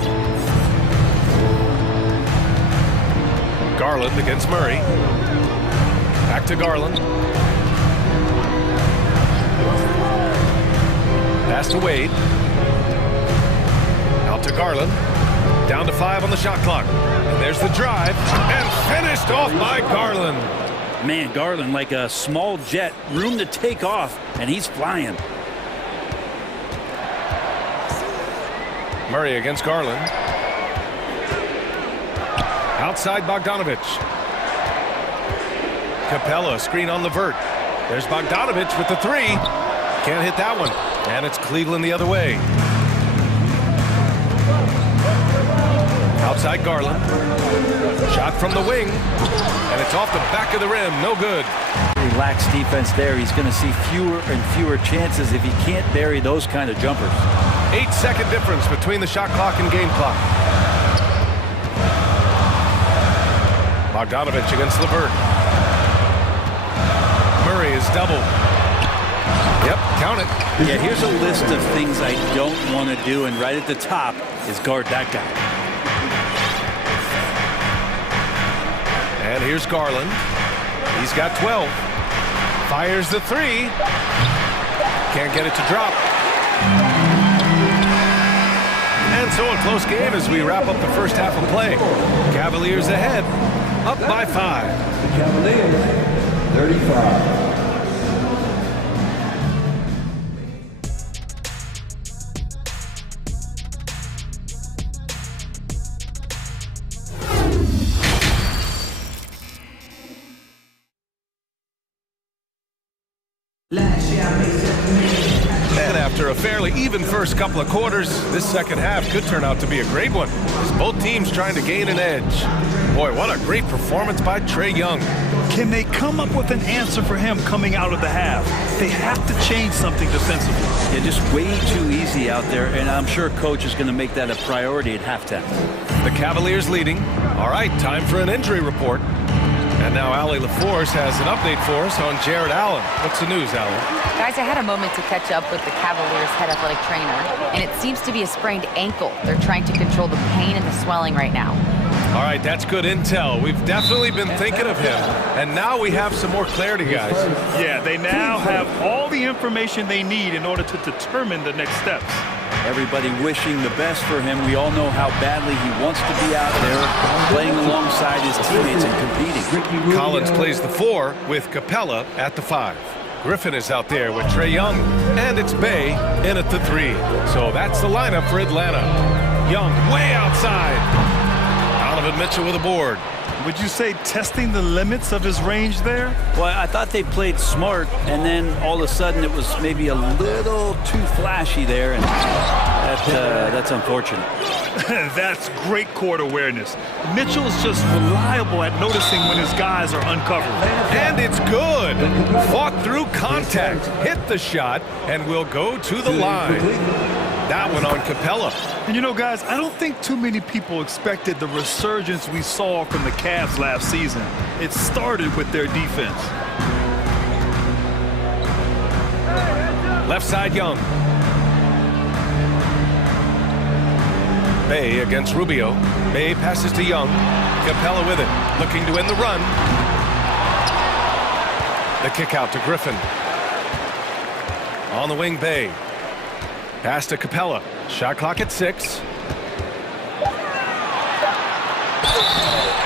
Garland against Murray. Back to Garland. Pass to Wade. Out to Garland. Down to 5 on the shot clock. And there's the drive. And finished off by Garland. Man, Garland like a small jet. Room to take off, and he's flying. Murray against Garland. Outside Bogdanovich. Capella, screen on Levert. There's Bogdanovich with the 3. Can't hit that one. And it's Cleveland the other way. Outside Garland. Shot from the wing. And it's off the back of the rim. No good. Relaxed defense there. He's going to see fewer and fewer chances if he can't bury those kind of jumpers. 8-second difference between the shot clock and game clock. Bogdanovich against Levert. Murray is doubled. Yep, count it. Yeah, here's a list of things I don't want to do, and right at the top is guard that guy. And here's Garland. He's got 12. Fires the 3. Can't get it to drop. And so a close game as we wrap up the first half of play. Cavaliers ahead, up by 5. The Cavaliers, 35. And after a fairly even first couple of quarters, this second half could turn out to be a great one, as both teams trying to gain an edge. Boy, what a great performance by Trae Young. Can they come up with an answer for him coming out of the half? They have to change something defensively. Yeah, just way too easy out there, and I'm sure coach is going to make that a priority at halftime. The Cavaliers leading. All right, time for an injury report. And now Allie LaForce has an update for us on Jared Allen. What's the news, Allie? Guys, I had a moment to catch up with the Cavaliers head athletic trainer, and it seems to be a sprained ankle. They're trying to control the pain and the swelling right now. All right, that's good intel. We've definitely been thinking of him, and now we have some more clarity, guys. Yeah, they now have all the information they need in order to determine the next steps. Everybody wishing the best for him. We all know how badly he wants to be out there, playing alongside his teammates and competing. Collins plays the 4 with Capella at the 5. Griffin is out there with Trae Young, and it's Bay in at the 3. So that's the lineup for Atlanta. Young way outside. Donovan Mitchell with a board. Would you say testing the limits of his range there? Well, I thought they played smart, and then all of a sudden it was maybe a little too flashy there, and that's unfortunate. That's great court awareness. Mitchell's just reliable at noticing when his guys are uncovered. And it's good. Fought through contact, hit the shot, and will go to the line. That one on Capella. And you know, guys, I don't think too many people expected the resurgence we saw from the Cavs last season. It started with their defense. Left side, Young. Bay against Rubio. Bay passes to Young. Capella with it, looking to end the run. The kick out to Griffin. On the wing, Bay. Pass to Capella. Shot clock at 6.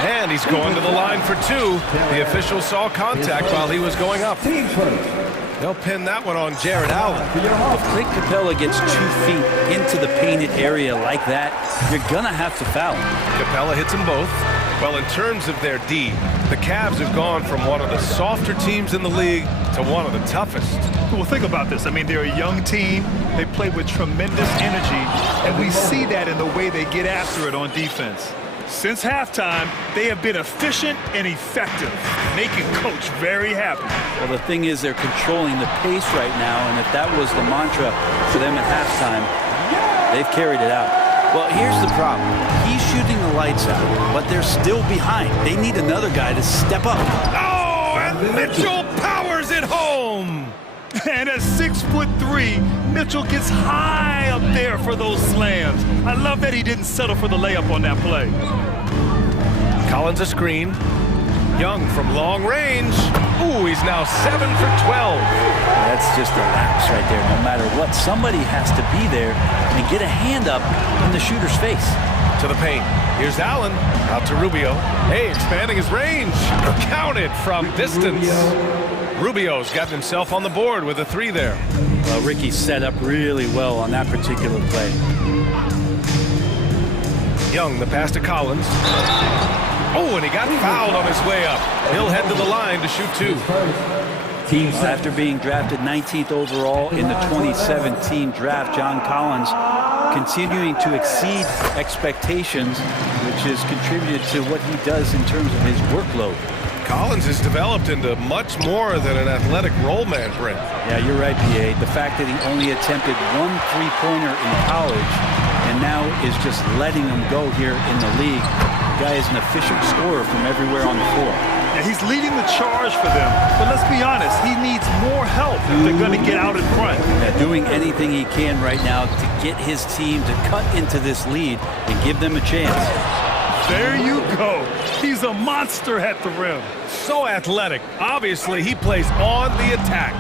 And he's going to the line for 2. The official saw contact while he was going up. They'll pin that one on Jared Allen. If Clint Capella gets 2 feet into the painted area like that, you're going to have to foul him. Capella hits them both. Well, in terms of their D, the Cavs have gone from one of the softer teams in the league to one of the toughest. Well, think about this. I mean, they're a young team. They play with tremendous energy, and we see that in the way they get after it on defense. Since halftime, they have been efficient and effective, making Coach very happy. Well, the thing is they're controlling the pace right now, and if that was the mantra for them at halftime, they've carried it out. Well, here's the problem. He's shooting the lights out, but they're still behind. They need another guy to step up. Oh, and Mitchell powers it home! And at 6'3", Mitchell gets high up there for those slams. I love that he didn't settle for the layup on that play. Collins a screen. Young from long range. Ooh, he's now 7 for 12. That's just a lapse right there. No matter what, somebody has to be there and get a hand up in the shooter's face. To the paint. Here's Allen. Out to Rubio. Hey, expanding his range. Counted from distance. Rubio's gotten himself on the board with a 3 there. Well, Ricky set up really well on that particular play. Young, the pass to Collins. Oh, and he got fouled on his way up. He'll head to the line to shoot 2. After being drafted 19th overall in the 2017 draft, John Collins continuing to exceed expectations, which has contributed to what he does in terms of his workload. Collins has developed into much more than an athletic role man, Brent. Yeah, you're right, PA. The fact that he only attempted 1 3-pointer in college and now is just letting them go here in the league. The guy is an efficient scorer from everywhere on the floor. Yeah, he's leading the charge for them, but let's be honest, he needs more help if they're going to get out in front. Yeah, doing anything he can right now to get his team to cut into this lead and give them a chance. There you go. He's a monster at the rim. So athletic. Obviously, he plays on the attack.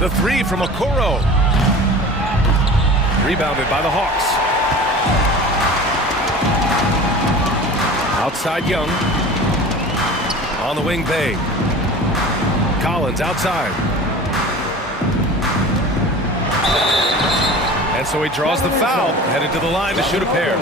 The 3 from Okoro. Rebounded by the Hawks. Outside Young. On the wing, Bay. Collins outside. And so he draws the foul, headed to the line to shoot a pair.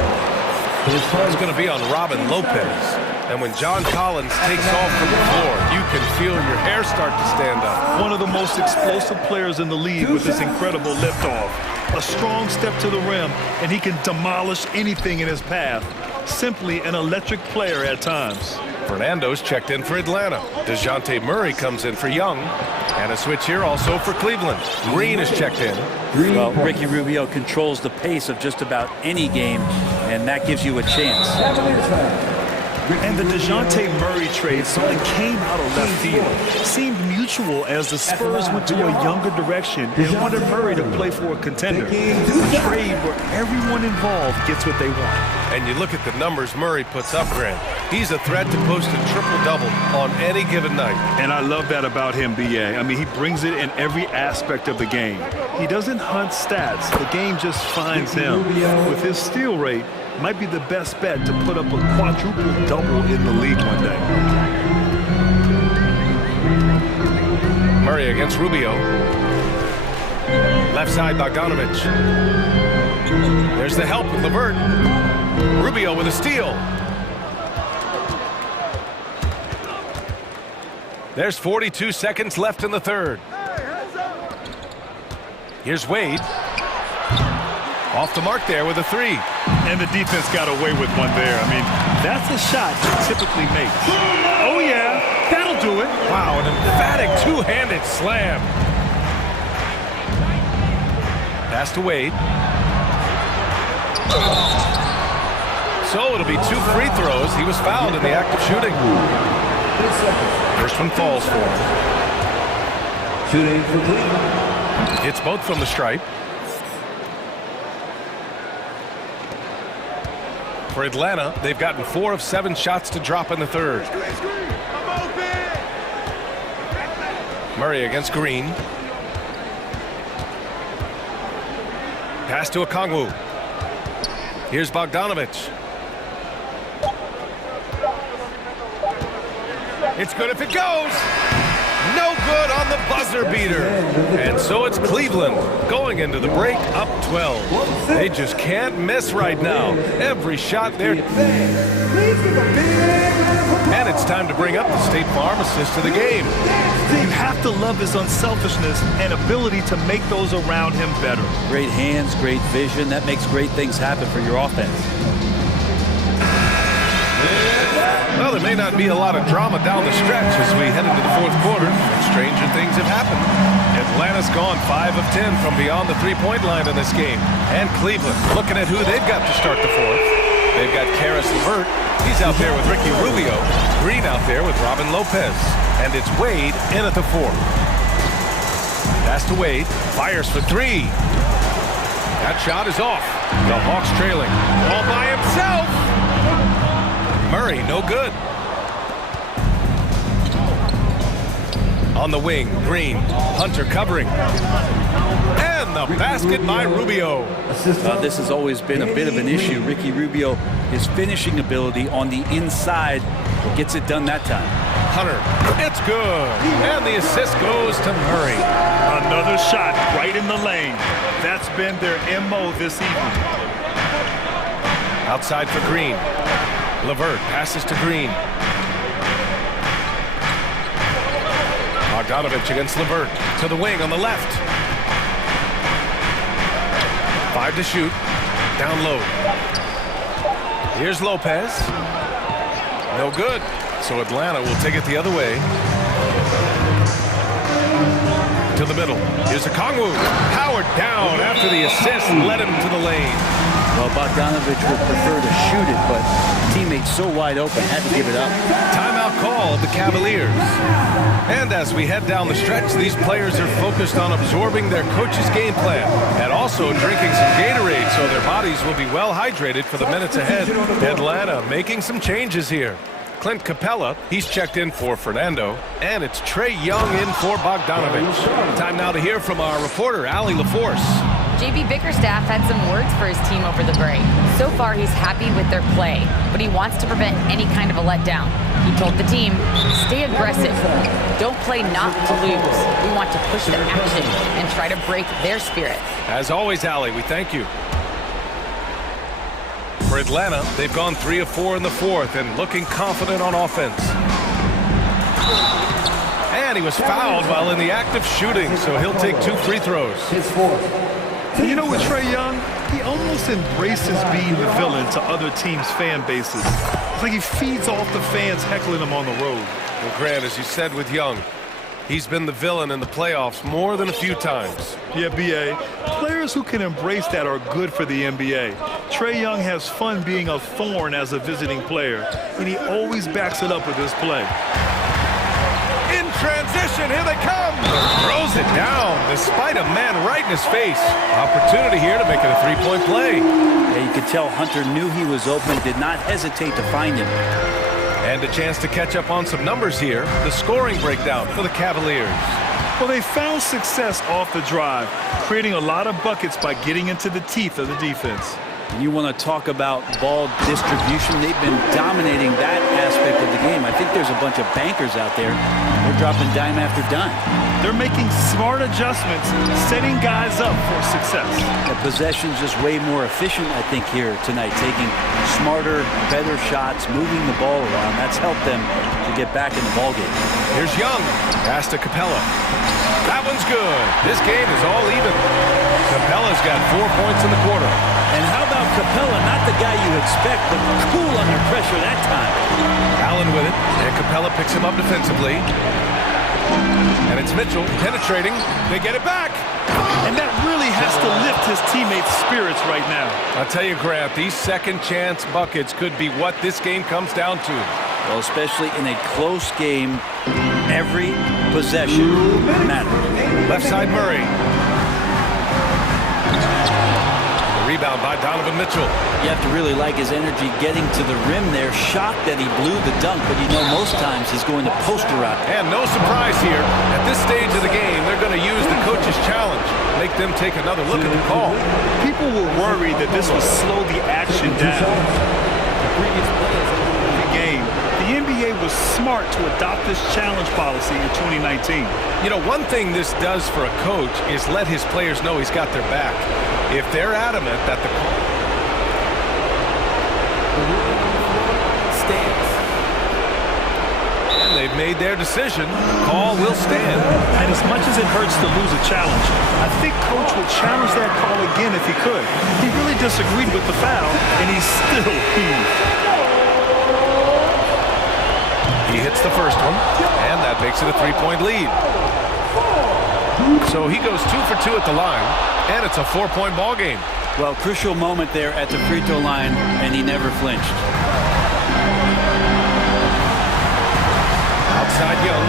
It's going to be on Robin Lopez. And when John Collins takes off from the floor, you can feel your hair start to stand up. One of the most explosive players in the league with this incredible liftoff. A strong step to the rim, and he can demolish anything in his path. Simply an electric player at times. Fernando's checked in for Atlanta. DeJounte Murray comes in for Young. And a switch here also for Cleveland. Green is checked in. Well, Ricky Rubio controls the pace of just about any game, and that gives you a chance. And the DeJounte Murray trade sort of came out of left field. Seemed mutual as the Spurs went to a younger direction and wanted Murray to play for a contender. A trade where everyone involved gets what they want. And you look at the numbers Murray puts up, Grant. He's a threat to post a triple-double on any given night. And I love that about him, BA. I mean, he brings it in every aspect of the game. He doesn't hunt stats. The game just finds him. With his steal rate, might be the best bet to put up a quadruple-double in the league one day. Murray against Rubio. Left side, Bogdanovich. There's the help with LeVert. Rubio with a steal. There's 42 seconds left in the third. Here's Wade. Off the mark there with a 3. And the defense got away with one there. I mean, that's a shot you typically make. Oh, yeah, that'll do it. Wow, an emphatic two-handed slam. Pass to Wade. So it'll be 2 free throws. He was fouled in the act of shooting. First one falls for him. Shooting for Cleveland. It's both from the stripe. For Atlanta, they've gotten 4 of 7 shots to drop in the third. Murray against Green. Pass to Okongwu. Here's Bogdanovich. It's good if it goes. No good on the buzzer beater. And so it's Cleveland going into the break up 12. They just can't miss right now. Every shot there. And it's time to bring up the State Farm assist of the game. You have to love his unselfishness and ability to make those around him better. Great hands, great vision. That makes great things happen for your offense. Well, there may not be a lot of drama down the stretch as we head into the fourth quarter, but stranger things have happened. Atlanta's gone 5 of 10 from beyond the three-point line in this game. And Cleveland, looking at who they've got to start the fourth. They've got Karis LeVert. He's out there with Ricky Rubio. Green out there with Robin Lopez. And it's Wade in at the fourth. Pass to Wade. Fires for 3. That shot is off. The Hawks trailing. All by himself. Murray, no good. On the wing, Green, Hunter covering. And the basket by Rubio. This has always been a bit of an issue. Ricky Rubio, his finishing ability on the inside gets it done that time. Hunter, it's good. And the assist goes to Murray. Another shot right in the lane. That's been their MO this evening. Outside for Green. LeVert passes to Green. Bogdanovich against LeVert. To the wing on the left. 5 to shoot. Down low. Here's Lopez. No good. So Atlanta will take it the other way. To the middle. Here's a Kongwu. Powered down after the assist led him to the lane. Well, Bogdanovich would prefer to shoot it, but teammates so wide open, had to give it up. Timeout call of the Cavaliers. And as we head down the stretch, these players are focused on absorbing their coach's game plan and also drinking some Gatorade so their bodies will be well hydrated for the minutes ahead. Atlanta making some changes here. Clint Capella, he's checked in for Fernando, and it's Trae Young in for Bogdanovich. Time now to hear from our reporter, Allie LaForce. JB Bickerstaff had some words for his team over the break. So far, he's happy with their play, but he wants to prevent any kind of a letdown. He told the team, stay aggressive. Don't play not to lose. We want to push the action and try to break their spirit. As always, Allie, we thank you. For Atlanta, they've gone 3 of 4 in the fourth and looking confident on offense. And he was fouled while in the act of shooting, so he'll take 2 free throws. You know, with Trae Young, he almost embraces being the villain to other teams' fan bases. It's like he feeds off the fans heckling him on the road. Well, Grant, as you said with Young, he's been the villain in the playoffs more than a few times. Yeah, B.A. Players who can embrace that are good for the NBA. Trae Young has fun being a thorn as a visiting player, and he always backs it up with his play. In transition, here they come. Throws it down despite a man right in his face. Opportunity here to make it a 3-point play. Yeah, you could tell Hunter knew he was open, did not hesitate to find him. And a chance to catch up on some numbers here. The scoring breakdown for the Cavaliers. Well, they found success off the drive, creating a lot of buckets by getting into the teeth of the defense. You want to talk about ball distribution. They've been dominating that aspect of the game. I think there's a bunch of bankers out there. They're dropping dime after dime. They're making smart adjustments, setting guys up for success. The possession's just way more efficient, I think, here tonight. Taking smarter, better shots, moving the ball around. That's helped them to get back in the ballgame. Here's Young. Pass to Capella. That one's good. This game is all even. Capella's got 4 points in the quarter. And how about Capella? Not the guy you expect, but cool under pressure that time. Allen with it, and Capella picks him up defensively. And it's Mitchell penetrating. They get it back. And that really has to lift his teammates' spirits right now. I'll tell you, Grant, these second chance buckets could be what this game comes down to. Well, especially in a close game, every possession matters. Left side Murray. Rebound by Donovan Mitchell. You have to really like his energy getting to the rim there. Shocked that he blew the dunk, but you know most times he's going to posterize. And no surprise here. At this stage of the game, they're going to use the coach's challenge. Make them take another look at the call. People were worried that this would slow the action down. The previous game, the NBA was smart to adopt this challenge policy in 2019. You know, one thing this does for a coach is let his players know he's got their back. If they're adamant that the call stands, and they've made their decision, call will stand. And as much as it hurts to lose a challenge, I think Coach would challenge that call again if he could. He really disagreed with the foul, and he's still heaved. He hits the first one, and that makes it a 3-point lead. So he goes 2 for 2 at the line, and it's a 4-point ball game. Well, crucial moment there at the free throw line, and he never flinched. Outside Young.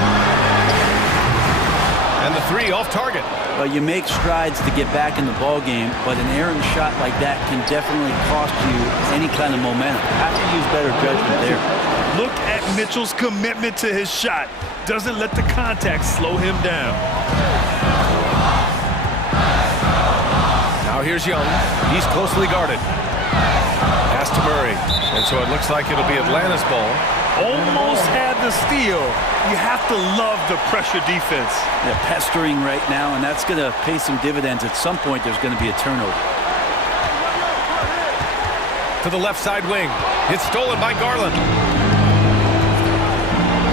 And the three off target. Well, you make strides to get back in the ball game, but an errant shot like that can definitely cost you any kind of momentum. Have to use better judgment there. Look at Mitchell's commitment to his shot. Doesn't let the contact slow him down. Now here's Young. He's closely guarded. Pass to Murray. And so it looks like it'll be Atlanta's ball. Almost had the steal. You have to love the pressure defense. They're pestering right now, and that's going to pay some dividends. At some point, there's going to be a turnover. To the left side wing. It's stolen by Garland.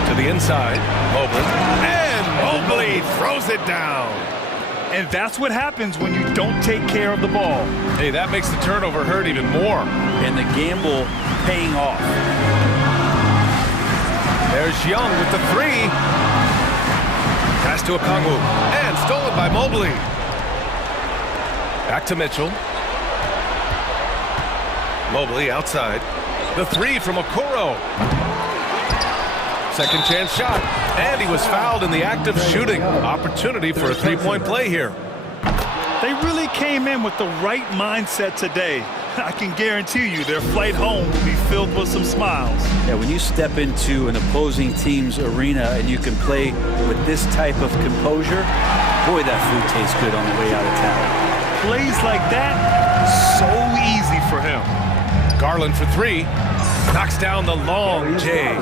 To the inside. Mobley. And Mobley throws it down. And that's what happens when you don't take care of the ball. Hey, that makes the turnover hurt even more. And the gamble paying off. There's Young with the three. Pass to Okongwu. And stolen by Mobley. Back to Mitchell. Mobley outside. The three from Okoro. Second chance shot. And he was fouled in the act of shooting. Opportunity for a three-point play here. They really came in with the right mindset today. I can guarantee you their flight home will be filled with some smiles. Yeah, when you step into an opposing team's arena and you can play with this type of composure, boy, that food tastes good on the way out of town. Plays like that, so easy for him. Garland for three. Knocks down the long J.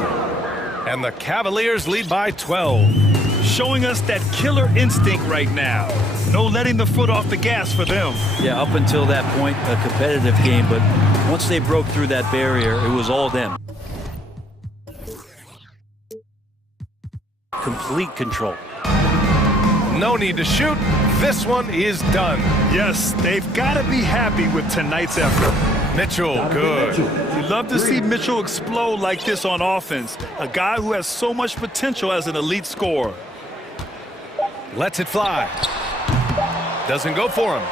And the Cavaliers lead by 12. Showing us that killer instinct right now. No letting the foot off the gas for them. Yeah, up until that point, a competitive game, but once they broke through that barrier, it was all them. Complete control. No need to shoot. This one is done. Yes, they've got to be happy with tonight's effort. Mitchell, good. You love to see Mitchell explode like this on offense. A guy who has so much potential as an elite scorer. Lets it fly. Doesn't go for him.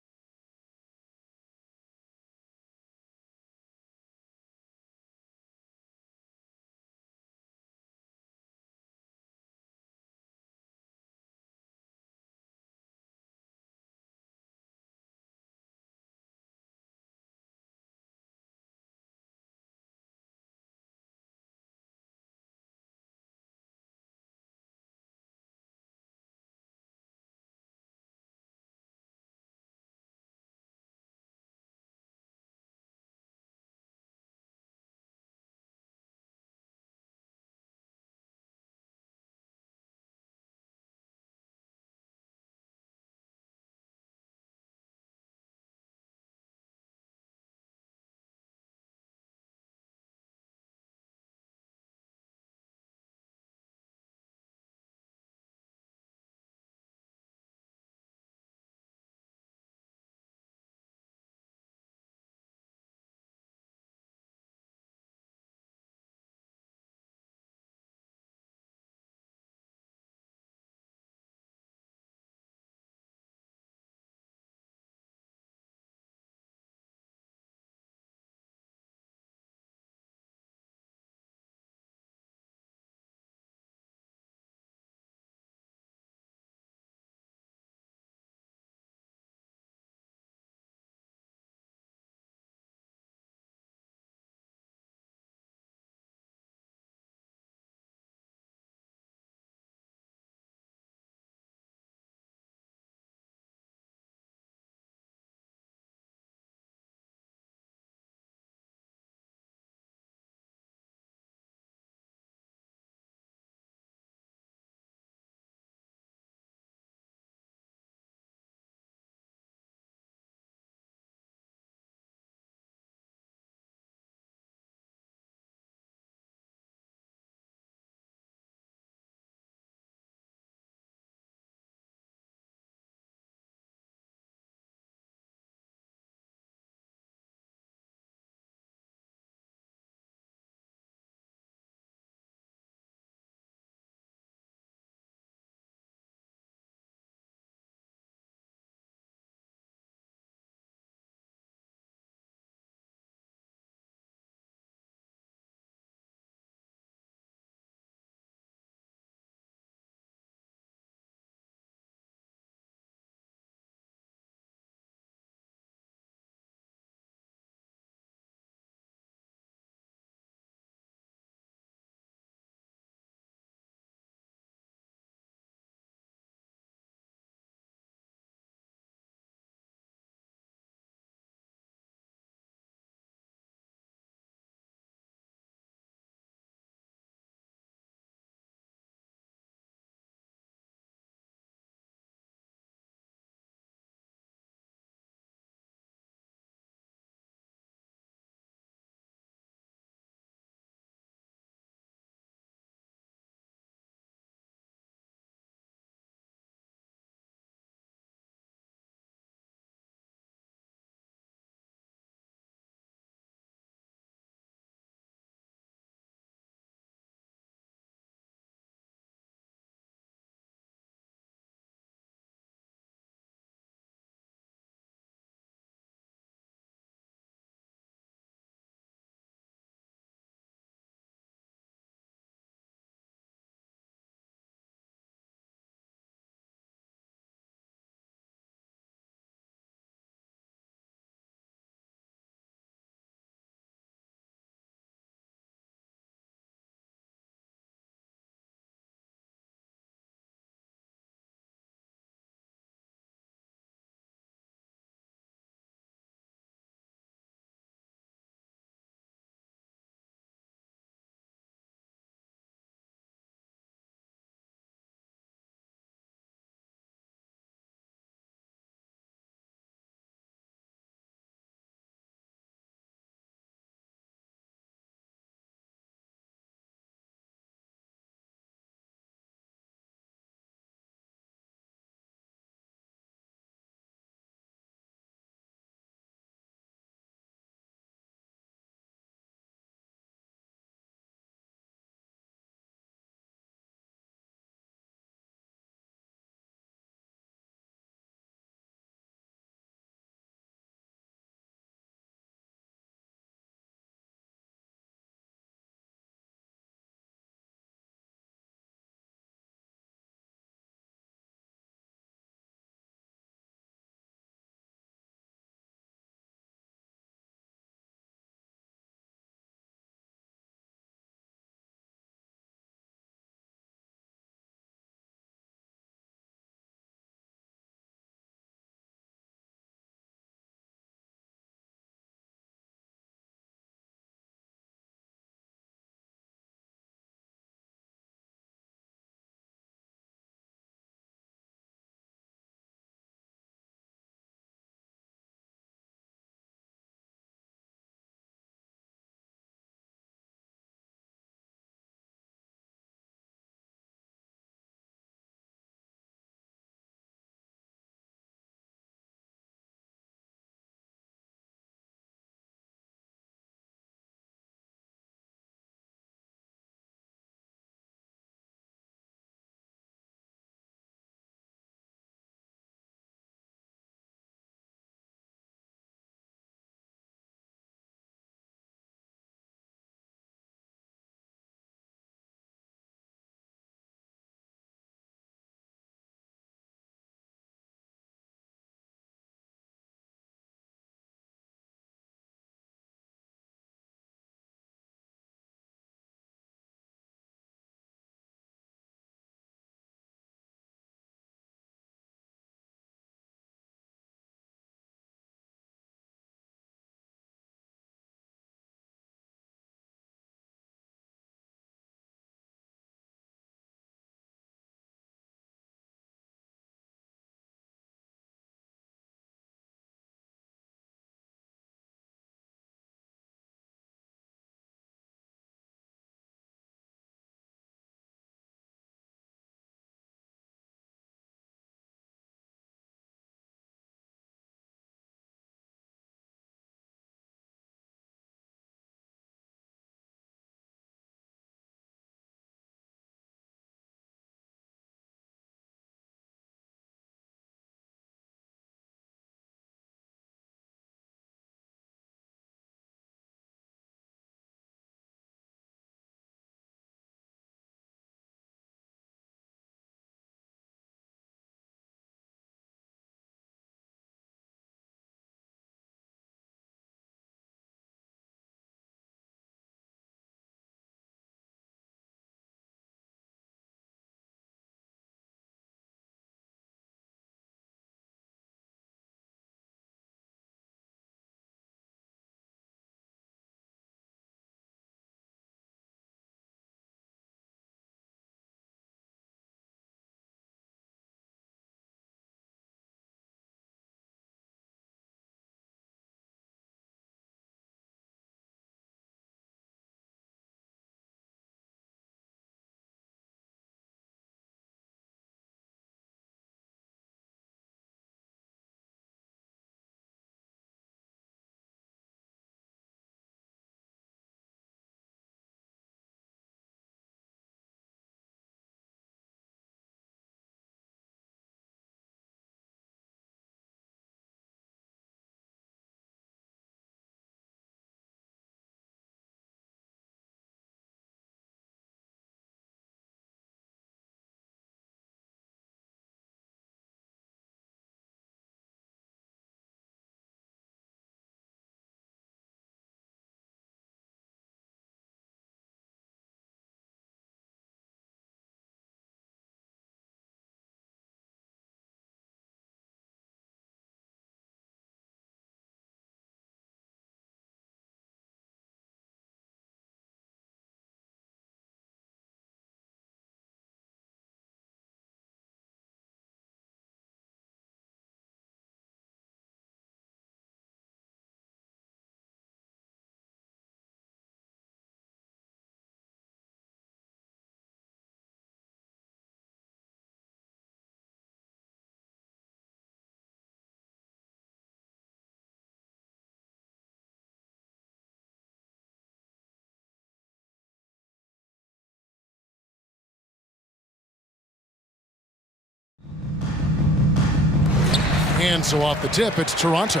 And so off the tip, it's Toronto.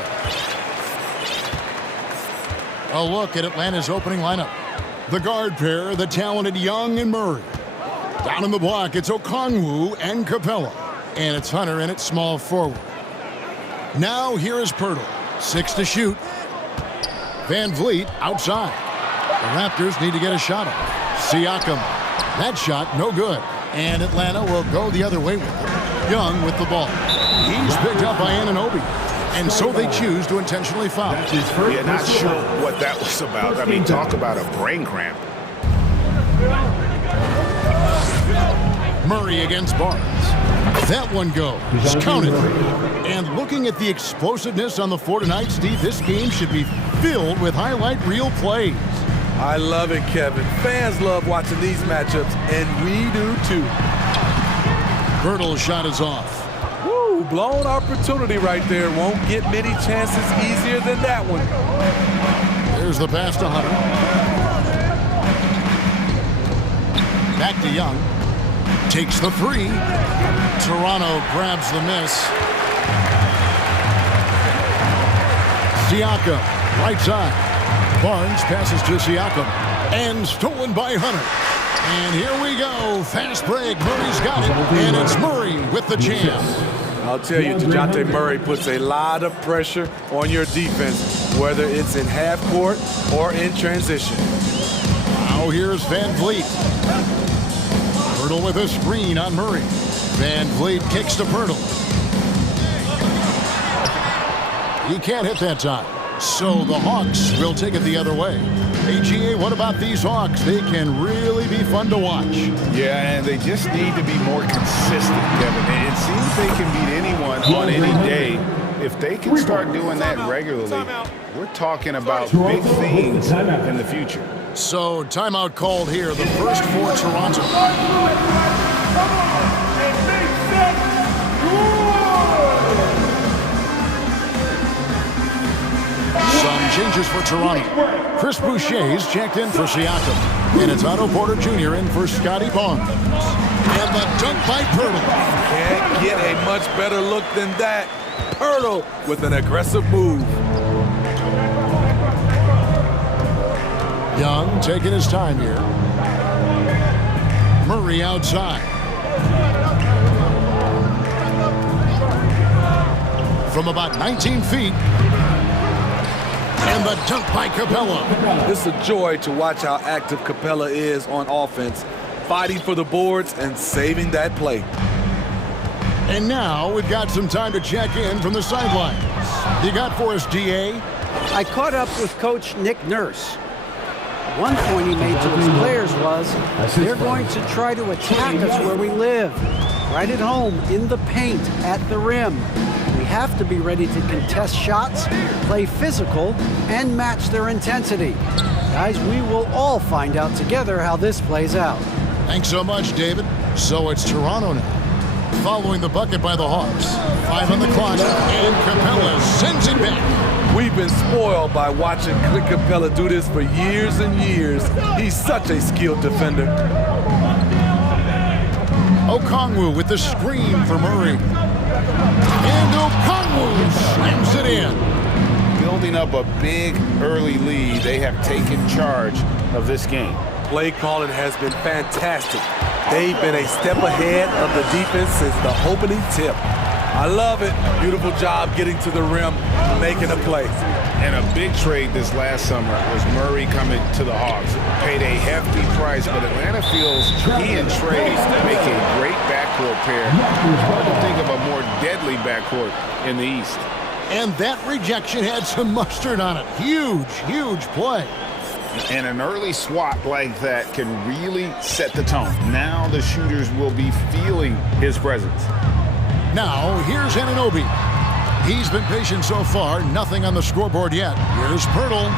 A look at Atlanta's opening lineup. The guard pair, the talented Young and Murray. Down in the block, it's Okongwu and Capella. And it's Hunter in at small forward. Now here is Pirtle. 6 to shoot. Van Vliet outside. The Raptors need to get a shot off. Siakam. That shot, no good. And Atlanta will go the other way with it. Young with the ball. He's picked up by Anunoby. And so they choose to intentionally foul. Yeah, not sure what that was about. I mean, talk about a brain cramp. Murray against Barnes. That one goes. Counted. And looking at the explosiveness on the floor tonight, Steve, this game should be filled with highlight reel plays. I love it, Kevin. Fans love watching these matchups, and we do too. Birtle's shot is off. Woo, blown opportunity right there. Won't get many chances easier than that one. There's the pass to Hunter. Back to Young. Takes the three. Toronto grabs the miss. Siakam, right side. Barnes passes to Siakam. And stolen by Hunter. And here we go. Fast break. Murray's got it. And it's Murray with the jam. I'll tell you, DeJounte Murray puts a lot of pressure on your defense, whether it's in half court or in transition. Now here's Van Vliet. Pirtle with a screen on Murray. Van Vliet kicks to Pirtle. He can't hit that time. So the Hawks will take it the other way. AGA, what about these Hawks? They can really be fun to watch. Yeah, and they just need to be more consistent, Kevin. It seems they can beat anyone on any day. If they can start doing that regularly, we're talking about big things in the future. So timeout called here, the first for Toronto. Some changes for Toronto. Chris Boucher's checked in for Siakam. And it's Otto Porter Jr. in for Scotty Barnes. And the dunk by Pirtle. Can't get a much better look than that. Pirtle with an aggressive move. Young taking his time here. Murray outside. From about 19 feet. And the dunk by Capella. It's a joy to watch how active Capella is on offense, fighting for the boards and saving that play. And now we've got some time to check in from the sidelines. You got for us, DA? I caught up with Coach Nick Nurse. One point he made to his players was, they're going to try to attack us where we live, right at home, in the paint, at the rim. We have to be ready to contest shots, play physical, and match their intensity. Guys, we will all find out together how this plays out. Thanks so much, David. So it's Toronto now, following the bucket by the Hawks. 5 on the clock, and Capella sends it back. We've been spoiled by watching Clint Capella do this for years and years. He's such a skilled defender. Okongwu with the screen for Murray. And Okongwu slams it in. Building up a big early lead, they have taken charge of this game. Play calling has been fantastic. They've been a step ahead of the defense since the opening tip. I love it. Beautiful job getting to the rim, making a play. And a big trade this last summer was Murray coming to the Hawks. Paid a hefty price, but Atlanta feels he and Trey make a great backcourt pair. It's hard to think of a more deadly backcourt in the East. And that rejection had some mustard on it. Huge, huge play. And an early swat like that can really set the tone. Now the shooters will be feeling his presence. Now, here's Anunoby. He's been patient so far. Nothing on the scoreboard yet. Here's Pirtle.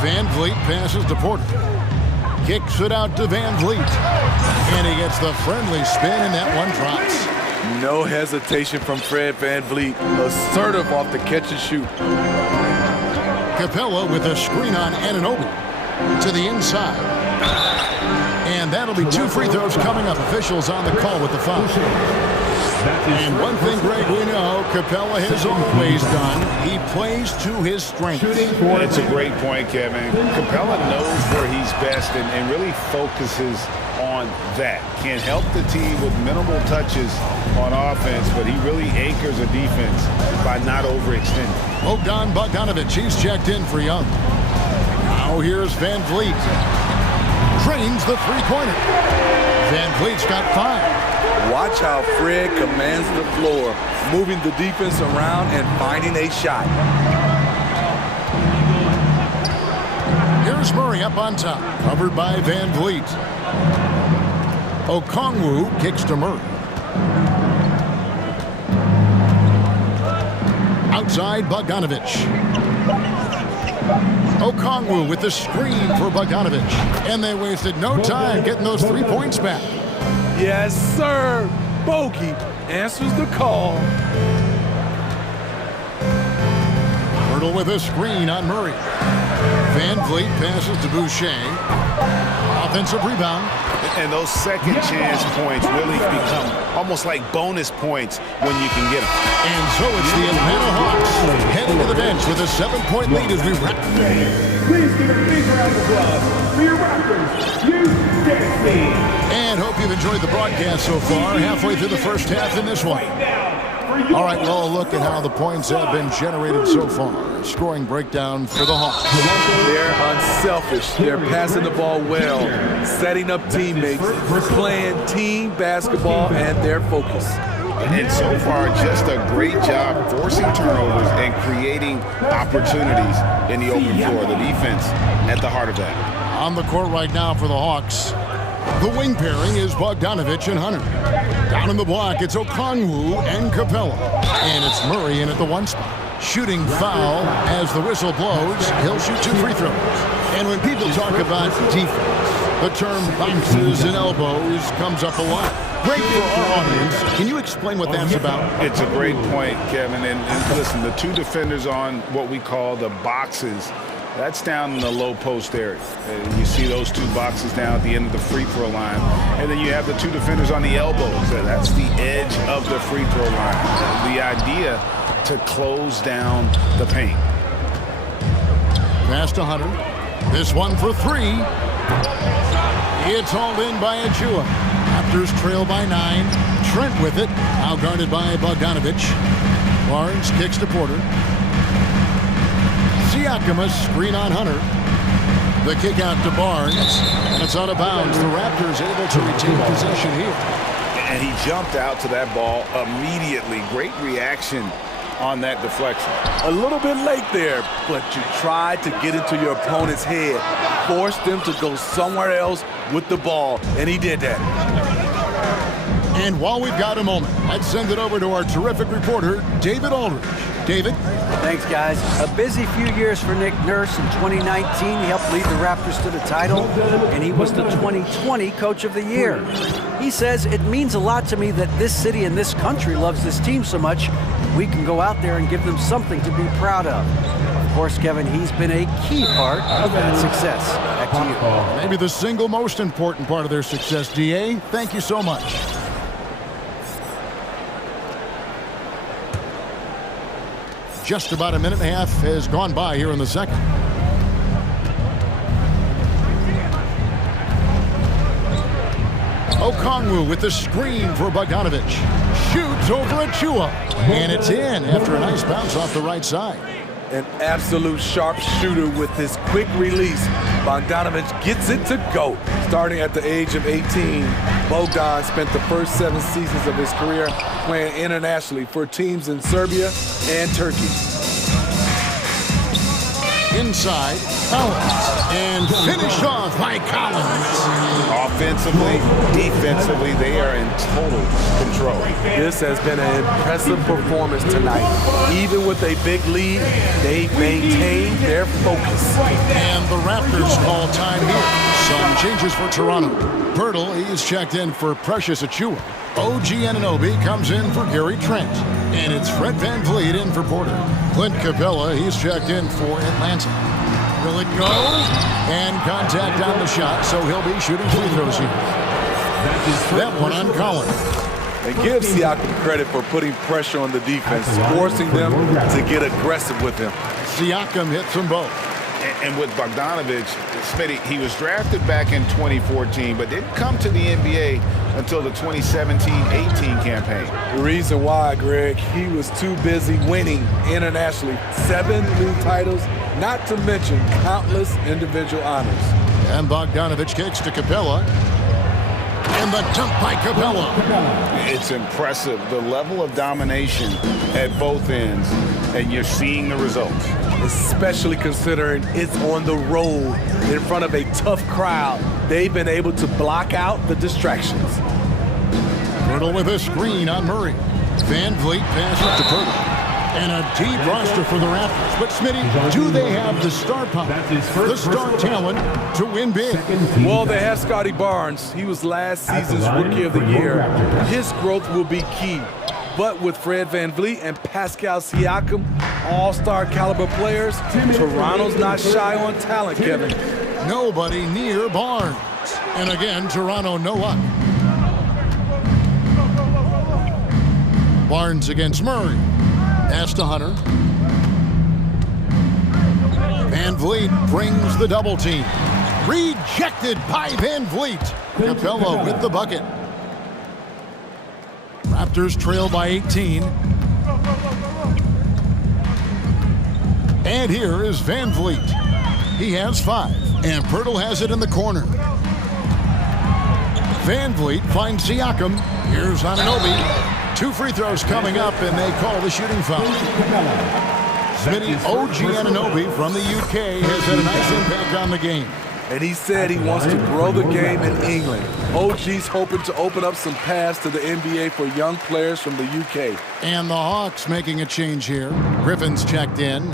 Van Vliet passes to Porter. Kicks it out to Van Vliet. And he gets the friendly spin, and that one drops. No hesitation from Fred Van Vliet. Assertive off the catch and shoot. Capella with a screen on Anunoby to the inside. And that'll be 2 free throws coming up. Officials on the call with the foul. And one thing, Greg, we know Capella has always done, he plays to his strengths. It's a great point, Kevin. Capella knows where he's best and really focuses on that. Can help the team with minimal touches on offense, but he really anchors a defense by not overextending. Bogdanovic, he's checked in for Young. Now here's Van Vliet. Drains the three-pointer. Van Vliet's got 5. Watch how Fred commands the floor, moving the defense around and finding a shot. Here's Murray up on top, covered by Van Vliet. Okongwu kicks to Murray. Outside, Bogdanovic. Okongwu with the screen for Bogdanovic. And they wasted no time getting those 3 points back. Yes, sir. Bogey answers the call. Hurdle with a screen on Murray. Van Vliet passes to Boucher. Offensive rebound. And those second chance points really become almost like bonus points when you can get them. And so it's the Atlanta Hawks heading to the bench with a 7-point lead as we wrap. Please give a big round of applause for your Raptors, you And hope you've enjoyed the broadcast so far, halfway through the first half in this one. All right, well, look at how the points have been generated so far. Scoring breakdown for the Hawks. They're unselfish. They're passing the ball well, setting up teammates, playing team basketball, and their focus. And so far, just a great job forcing turnovers and creating opportunities in the open floor. The defense at the heart of that. On the court right now for the Hawks, the wing pairing is Bogdanovic and Hunter. Down in the block, it's Okongwu and Capella. And it's Murray in at the 1 spot. Shooting foul as the whistle blows. He'll shoot 2 free throws. And when people talk about defense, the term boxes and elbows comes up a lot. Great for our audience. Can you explain what that's about? It's a great point, Kevin. And listen, the 2 defenders on what we call the boxes, that's down in the low post area. And you see those 2 boxes down at the end of the free throw line. And then you have the 2 defenders on the elbows. That's the edge of the free throw line. The idea to close down the paint. Pass to Hunter. This one for 3. It's hauled in by Achua. Raptors trail by 9. Trent with it. Now guarded by Bogdanovic. Barnes kicks to Porter. Siakam, a screen on Hunter. The kick out to Barnes. And it's out of bounds. The Raptors able to retain possession here. And he jumped out to that ball immediately. Great reaction on that deflection. A little bit late there, but you tried to get into your opponent's head. Forced them to go somewhere else with the ball, and he did that. And while we've got a moment, let's send it over to our terrific reporter, David Aldridge. David? Thanks, guys. A busy few years for Nick Nurse. In 2019, he helped lead the Raptors to the title, and he was the 2020 Coach of the Year. He says, it means a lot to me that this city and this country loves this team so much, we can go out there and give them something to be proud of. Of course, Kevin, he's been a key part of that success. Back to you. Maybe the single most important part of their success, DA. Thank you so much. Just about a minute and a half has gone by here in the second. Okongwu with the screen for Bogdanovic. Shoots over Achua. And it's in after a nice bounce off the right side. An absolute sharp shooter with his quick release. Bogdanovic gets it to go. Starting at the age of 18, Bogdan spent the first 7 seasons of his career playing internationally for teams in Serbia and Turkey. Inside, Collins, and finished off by Collins. Offensively, defensively, they are in total control. This has been an impressive performance tonight. Even with a big lead, they've maintained their focus. And the Raptors call time here. Some changes for Toronto. Pirtle, he's checked in for Precious Achua. OG Anunoby comes in for Gary Trent. And it's Fred Van Vliet in for Porter. Clint Capella, he's checked in for Atlanta. Will it go? And contact on the shot, so he'll be shooting free throws here. That one on Collins. And give Siakam credit for putting pressure on the defense, forcing them to get aggressive with him. Siakam hits them both. And with Bogdanovic, Smitty, he was drafted back in 2014, but didn't come to the NBA until the 2017-18 campaign. The reason why, Greg, he was too busy winning internationally. 7 new titles, not to mention countless individual honors. And Bogdanovic kicks to Capella. And the jump by Capella. It's impressive, the level of domination at both ends, and you're seeing the results. Especially considering it's on the road in front of a tough crowd. They've been able to block out the distractions. Pirtle with a screen on Murray. Van Vliet passes to Pirtle. And a deep roster for the Raptors. But, Smitty, do they have the star power, the star talent to win big? Well, they have Scotty Barnes. He was last season's Rookie of the Year. His growth will be key. But with Fred VanVleet and Pascal Siakam, all-star caliber players, Toronto's not shy on talent, Kevin. Nobody near Barnes. And again, Toronto no luck. Barnes against Murray. Pass to Hunter. Van Vliet brings the double team. Rejected by Van Vliet. Capella with the bucket. Raptors trail by 18. And here is Van Vliet. He has 5. And Pirtle has it in the corner. Van Vliet finds Siakam. Here's Anunoby. 2 free throws coming up, and they call the shooting foul. Smitty, OG Anunoby from the UK has had a nice impact on the game. And he said he wants to grow the game in England. OG's hoping to open up some paths to the NBA for young players from the UK. And the Hawks making a change here. Griffin's checked in.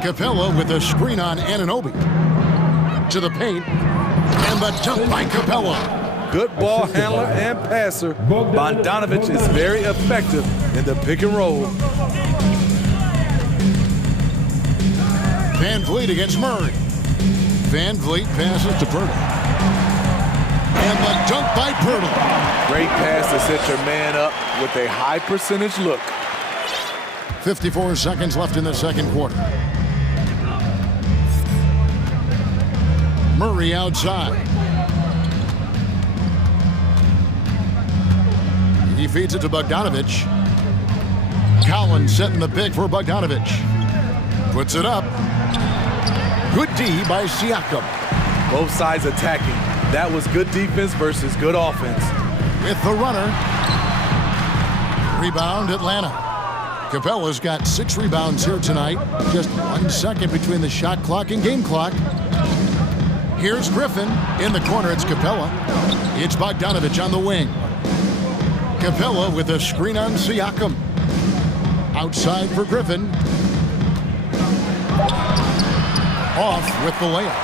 Capella with a screen on Anunoby. To the paint. And the jump by Capella. Good ball handler and passer. Bogdanovic is very effective in the pick and roll. Van Vliet against Murray. Van Vliet passes to Pirtle. And the dunk by Pirtle. Great pass to set your man up with a high percentage look. 54 seconds left in the second quarter. Murray outside. He feeds it to Bogdanovic. Collins setting the pick for Bogdanovic. Puts it up. Good D by Siakam. Both sides attacking. That was good defense versus good offense. With the runner. Rebound Atlanta. Capella's got 6 rebounds here tonight. Just 1 second between the shot clock and game clock. Here's Griffin. In the corner, it's Capella. It's Bogdanovic on the wing. Capella with a screen on Siakam. Outside for Griffin. Off with the layup.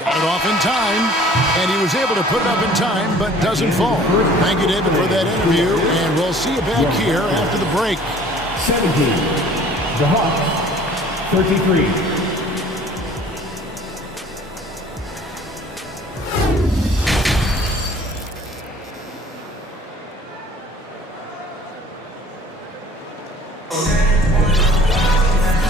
Got it off in time, and he was able to put it up in time, but doesn't fall. Thank you, David, for that interview, and we'll see you back here after the break. 17. The Hawks, 33.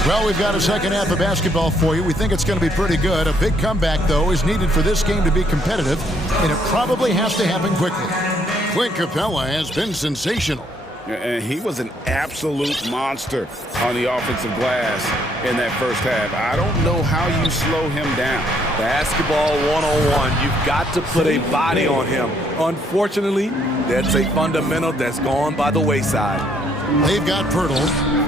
Well, we've got a second half of basketball for you. We think it's going to be pretty good. A big comeback, though, is needed for this game to be competitive, and it probably has to happen quickly. Clint Capella has been sensational. And he was an absolute monster on the offensive glass in that first half. I don't know how you slow him down. Basketball 101. You've got to put a body on him. Unfortunately, that's a fundamental that's gone by the wayside. They've got Pirtle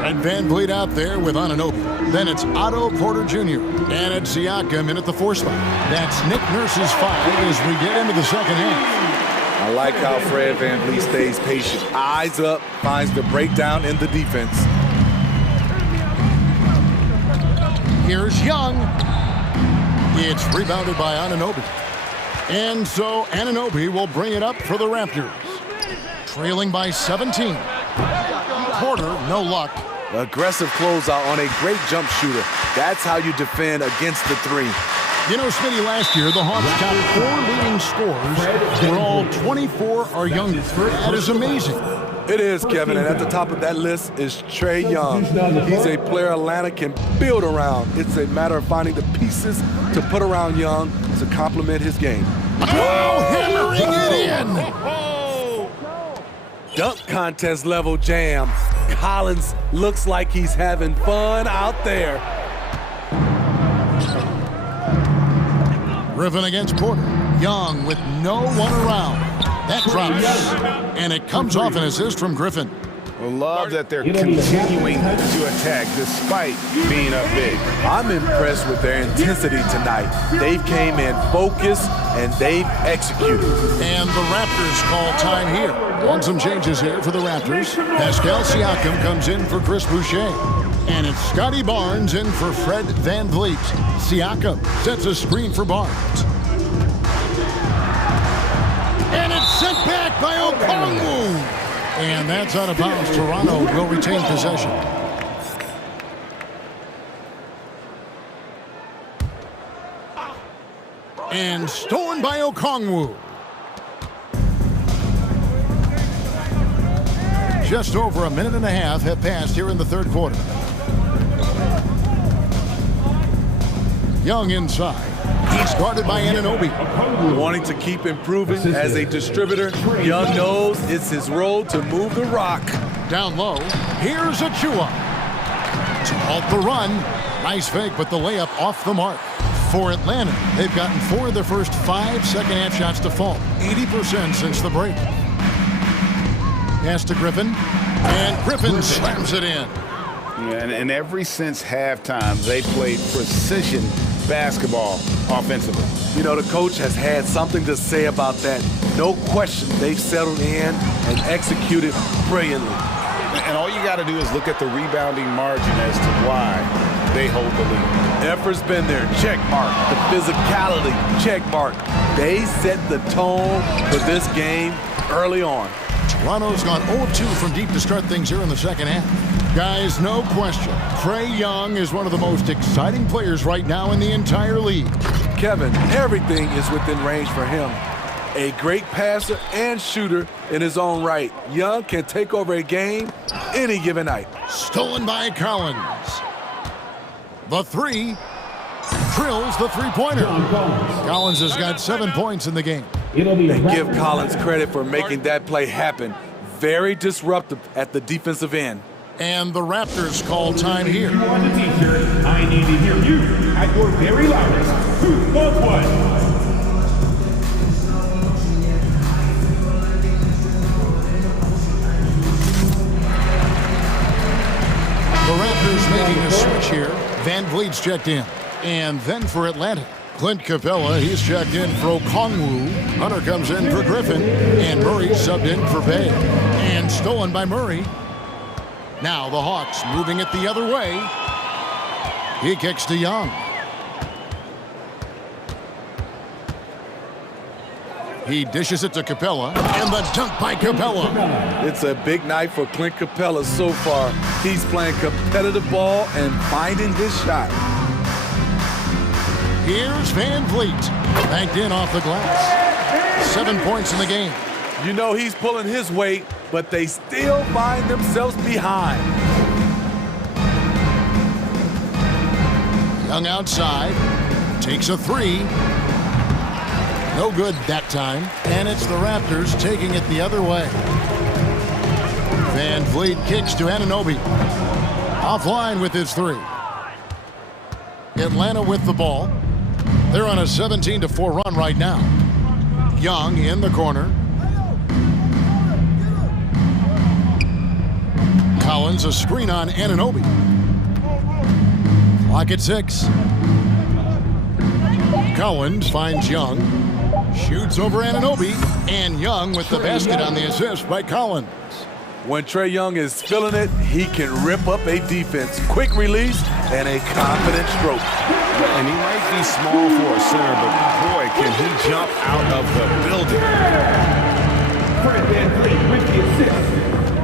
and Van Vliet out there with Anunoby. Then it's Otto Porter Jr. and it's Siakam in at the 4 spot. That's Nick Nurse's 5 as we get into the second half. I like how Fred VanVleet stays patient. Eyes up, finds the breakdown in the defense. Here's Young. It's rebounded by Anunoby. And so Anunoby will bring it up for the Raptors. Trailing by 17. Porter, no luck. Aggressive closeout on a great jump shooter. That's how you defend against the 3. You know, Smitty, last year, the Hawks' top 4 leading scorers were all 24 or younger. That is amazing. It is, Kevin, and at the top of that list is Trae Young. He's a player Atlanta can build around. It's a matter of finding the pieces to put around Young to complement his game. Oh, hammering it in! Dunk contest level jam. Collins looks like he's having fun out there. Griffin against Porter. Young with no one around. That drops, and it comes off an assist from Griffin. I love that they're continuing to attack despite being up big. I'm impressed with their intensity tonight. They came in focused, and they've executed. And the Raptors call time here. On some changes here for the Raptors. Pascal Siakam comes in for Chris Boucher. And it's Scotty Barnes in for Fred VanVleet. Siakam sets a screen for Barnes. And it's sent back by Okongwu. And that's out of bounds. Toronto will retain possession. And stolen by Okongwu. Just over a minute and a half have passed here in the third quarter. Young inside. He's guarded by Anunoby. Wanting to keep improving as a distributor, Young knows it's his role to move the rock. Down low, here's Achua. To halt the run. Nice fake, but the layup off the mark. For Atlanta, they've gotten 4 of their first 5 second-half shots to fall. 80% since the break. Pass to Griffin, and Griffin slams it in. Yeah, and ever since halftime, they played precision basketball offensively. You know, the coach has had something to say about that. No question, they've settled in and executed brilliantly. And all you got to do is look at the rebounding margin as to why they hold the lead. Effort's been there, check mark. The physicality, check mark. They set the tone for this game early on. Toronto's gone 0-2 from deep to start things here in the second half. Guys, no question, Trae Young is one of the most exciting players right now in the entire league. Kevin, everything is within range for him. A great passer and shooter in his own right. Young can take over a game any given night. Stolen by Collins. The three. Drills the three-pointer. Collins has got 7 points in the game. And give Collins credit for making that play happen. Very disruptive at the defensive end. And the Raptors call time here. If you want the t-shirt, I need to hear you at your very loudest. Who wants one? The Raptors making a switch here. VanVleet's checked in. And then for Atlanta, Clint Capella, he's checked in for Okongwu. Hunter comes in for Griffin. And Murray subbed in for Bay. And stolen by Murray. Now the Hawks moving it the other way. He kicks to Young. He dishes it to Capella, and the dunk by Capella. It's a big night for Clint Capella so far. He's playing competitive ball and finding his shot. Here's VanVleet. Banked in off the glass. 7 points in the game. You know he's pulling his weight, but they still find themselves behind. Young outside. Takes a three. No good that time. And it's the Raptors taking it the other way. VanVleet kicks to Anunoby. Offline with his three. Atlanta with the ball. They're on a 17-4 run right now. Young in the corner. Collins, a screen on Anunoby. Clock at 6. Collins finds Young. Shoots over Anunoby. And Young with the basket on the assist by Collins. When Trae Young is feeling it, he can rip up a defense. Quick release and a confident stroke. And he might be small for a center, but boy, can he jump out of the building. Fred VanVleet with the assist.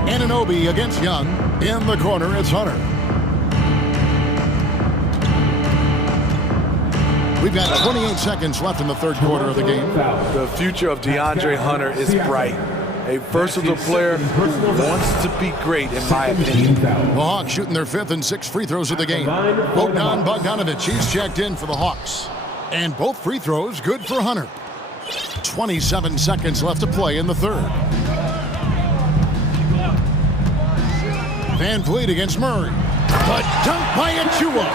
Anunoby against Young. In the corner, it's Hunter. We've got 28 seconds left in the third quarter of the game. The future of DeAndre Hunter is bright. A versatile player who wants to be great, in my opinion. The Hawks shooting their 5th and 6th free throws of the game. Bogdan Bogdanovic, he's checked in for the Hawks. And both free throws good for Hunter. 27 seconds left to play in the third. Van Vliet against Murray. A dunk by Achua.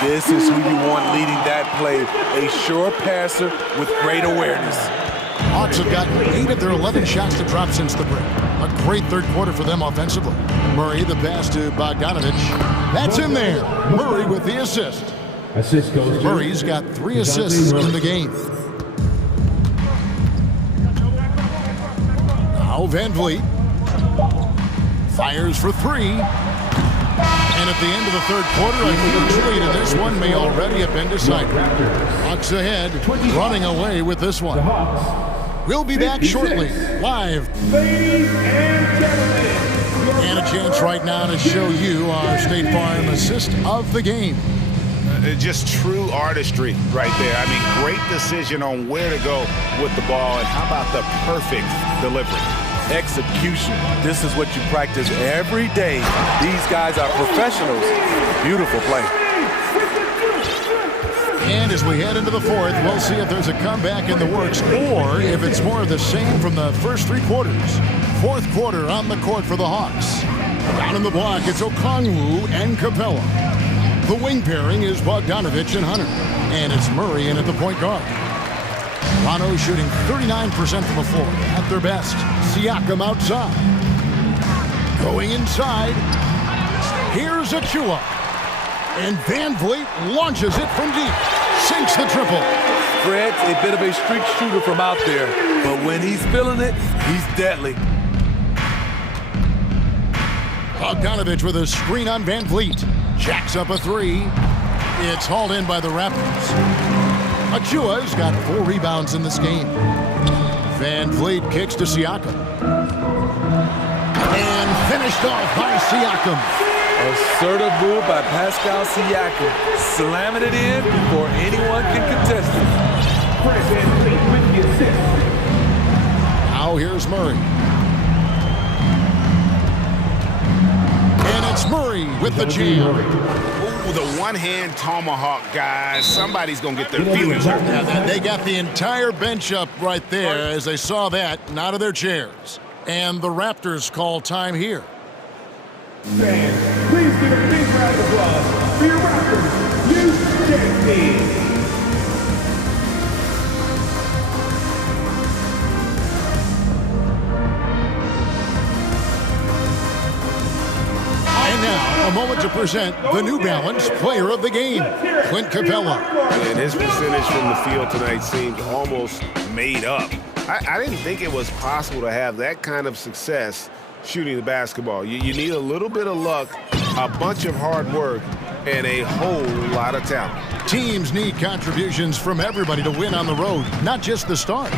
This is who you want leading that play. A sure passer with great awareness. Hawks have gotten 8 of their 11 shots to drop since the break. A great third quarter for them offensively. Murray, the pass to Bogdanovic. That's in there. Murray with the assist. Assist goes to Murray's got 3 assists in the game. Now Van Vliet fires for 3. And at the end of the third quarter, I think the lead in this one may already have been decided. Hawks ahead, running away with this one. We'll be back shortly, live. Ladies and gentlemen. And a chance right now to show you our State Farm assist of the game. Just true artistry right there. I mean, great decision on where to go with the ball, and how about the perfect delivery? Execution. This is what you practice every day. These guys are professionals. Beautiful play. And as we head into the fourth, we'll see if there's a comeback in the works or if it's more of the same from the first 3 quarters. Fourth quarter on the court for the Hawks. Down in the block, it's Okongwu and Capella. The wing pairing is Bogdanovic and Hunter. And it's Murray in at the point guard. Toronto shooting 39% from the floor at their best. Siakam outside. Going inside. Here's Achua. And Van Vliet launches it from deep. Sinks the triple. Fred's a bit of a streak shooter from out there, but when he's feeling it, he's deadly. Bogdanovic with a screen on Van Vliet. Jacks up a 3. It's hauled in by the Raptors. Achua's got 4 rebounds in this game. Van Vliet kicks to Siakam. And finished off by Siakam. Assertive move by Pascal Siakam. Slamming it in before anyone can contest it. Van Vliet with the assist. Now here's Murray. And it's Murray with the jam. The one-hand tomahawk, guys. Somebody's going to get their feelings hurt. Yeah, they got the entire bench up right there as they saw that and out of their chairs. And the Raptors call time here. Fans, please give a big round of applause for your Raptors. You And now, a moment to present the New Balance Player of the Game, Clint Capella. And his percentage from the field tonight seems almost made up. I didn't think it was possible to have that kind of success shooting the basketball. You need a little bit of luck, a bunch of hard work, and a whole lot of talent. Teams need contributions from everybody to win on the road, not just the stars.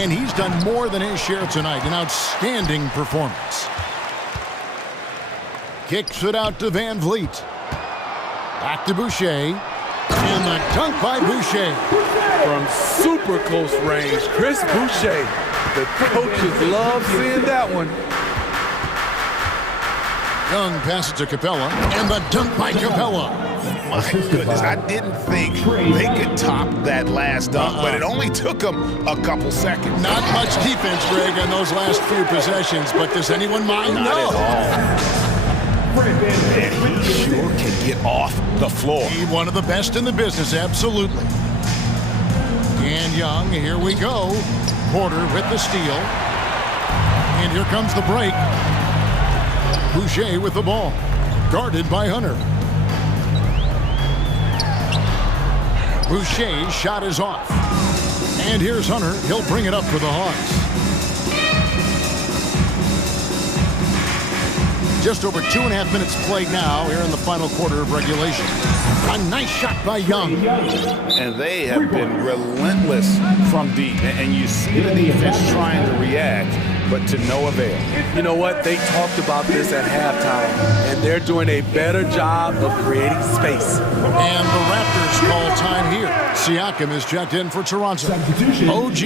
And he's done more than his share tonight, an outstanding performance. Kicks it out to Van Vliet. Back to Boucher. And the dunk by Boucher. From super close range, Chris Boucher. The coaches love seeing that one. Young passes to Capella. And the dunk by Capella. My goodness, I didn't think they could top that last dunk, but it only took them a couple seconds. Not much defense, Greg, on those last few possessions, but does anyone mind? Not No. at all. And he sure can get off the floor. He's one of the best in the business, absolutely. And Young, here we go. Porter with the steal. And here comes the break. Boucher with the ball. Guarded by Hunter. Boucher's shot is off. And here's Hunter. He'll bring it up for the Hawks. Just over 2.5 minutes played now here in the final quarter of regulation. A nice shot by Young. And they have been relentless from deep. And you see the defense trying to react, but to no avail. You know what? They talked about this at halftime, and they're doing a better job of creating space. And the Raptors First call time here. Siakam is checked in for Toronto. OG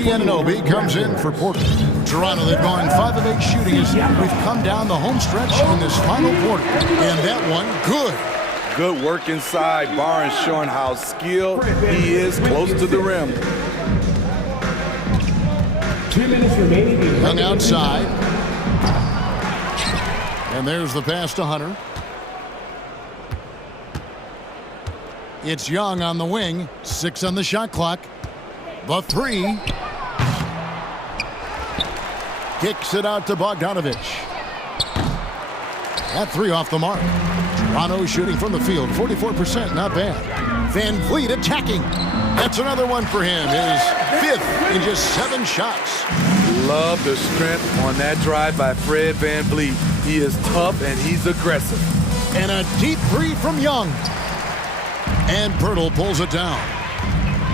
Anunoby comes in for Portland. Toronto, they've gone 5 of 8 shooting as we've come down the home stretch in this final quarter. And that one, good. Good work inside. Barnes showing how skilled he is close to the rim. 2 minutes remaining. Young outside. And there's the pass to Hunter. It's Young on the wing. 6 on the shot clock. The 3. Kicks it out to Bogdanovich. That 3 off the mark. Toronto shooting from the field. 44%, not bad. Van Vliet attacking. That's another one for him. His 5th in just 7 shots. Love the strength on that drive by Fred Van Vliet. He is tough and he's aggressive. And a deep 3 from Young. And Pirtle pulls it down.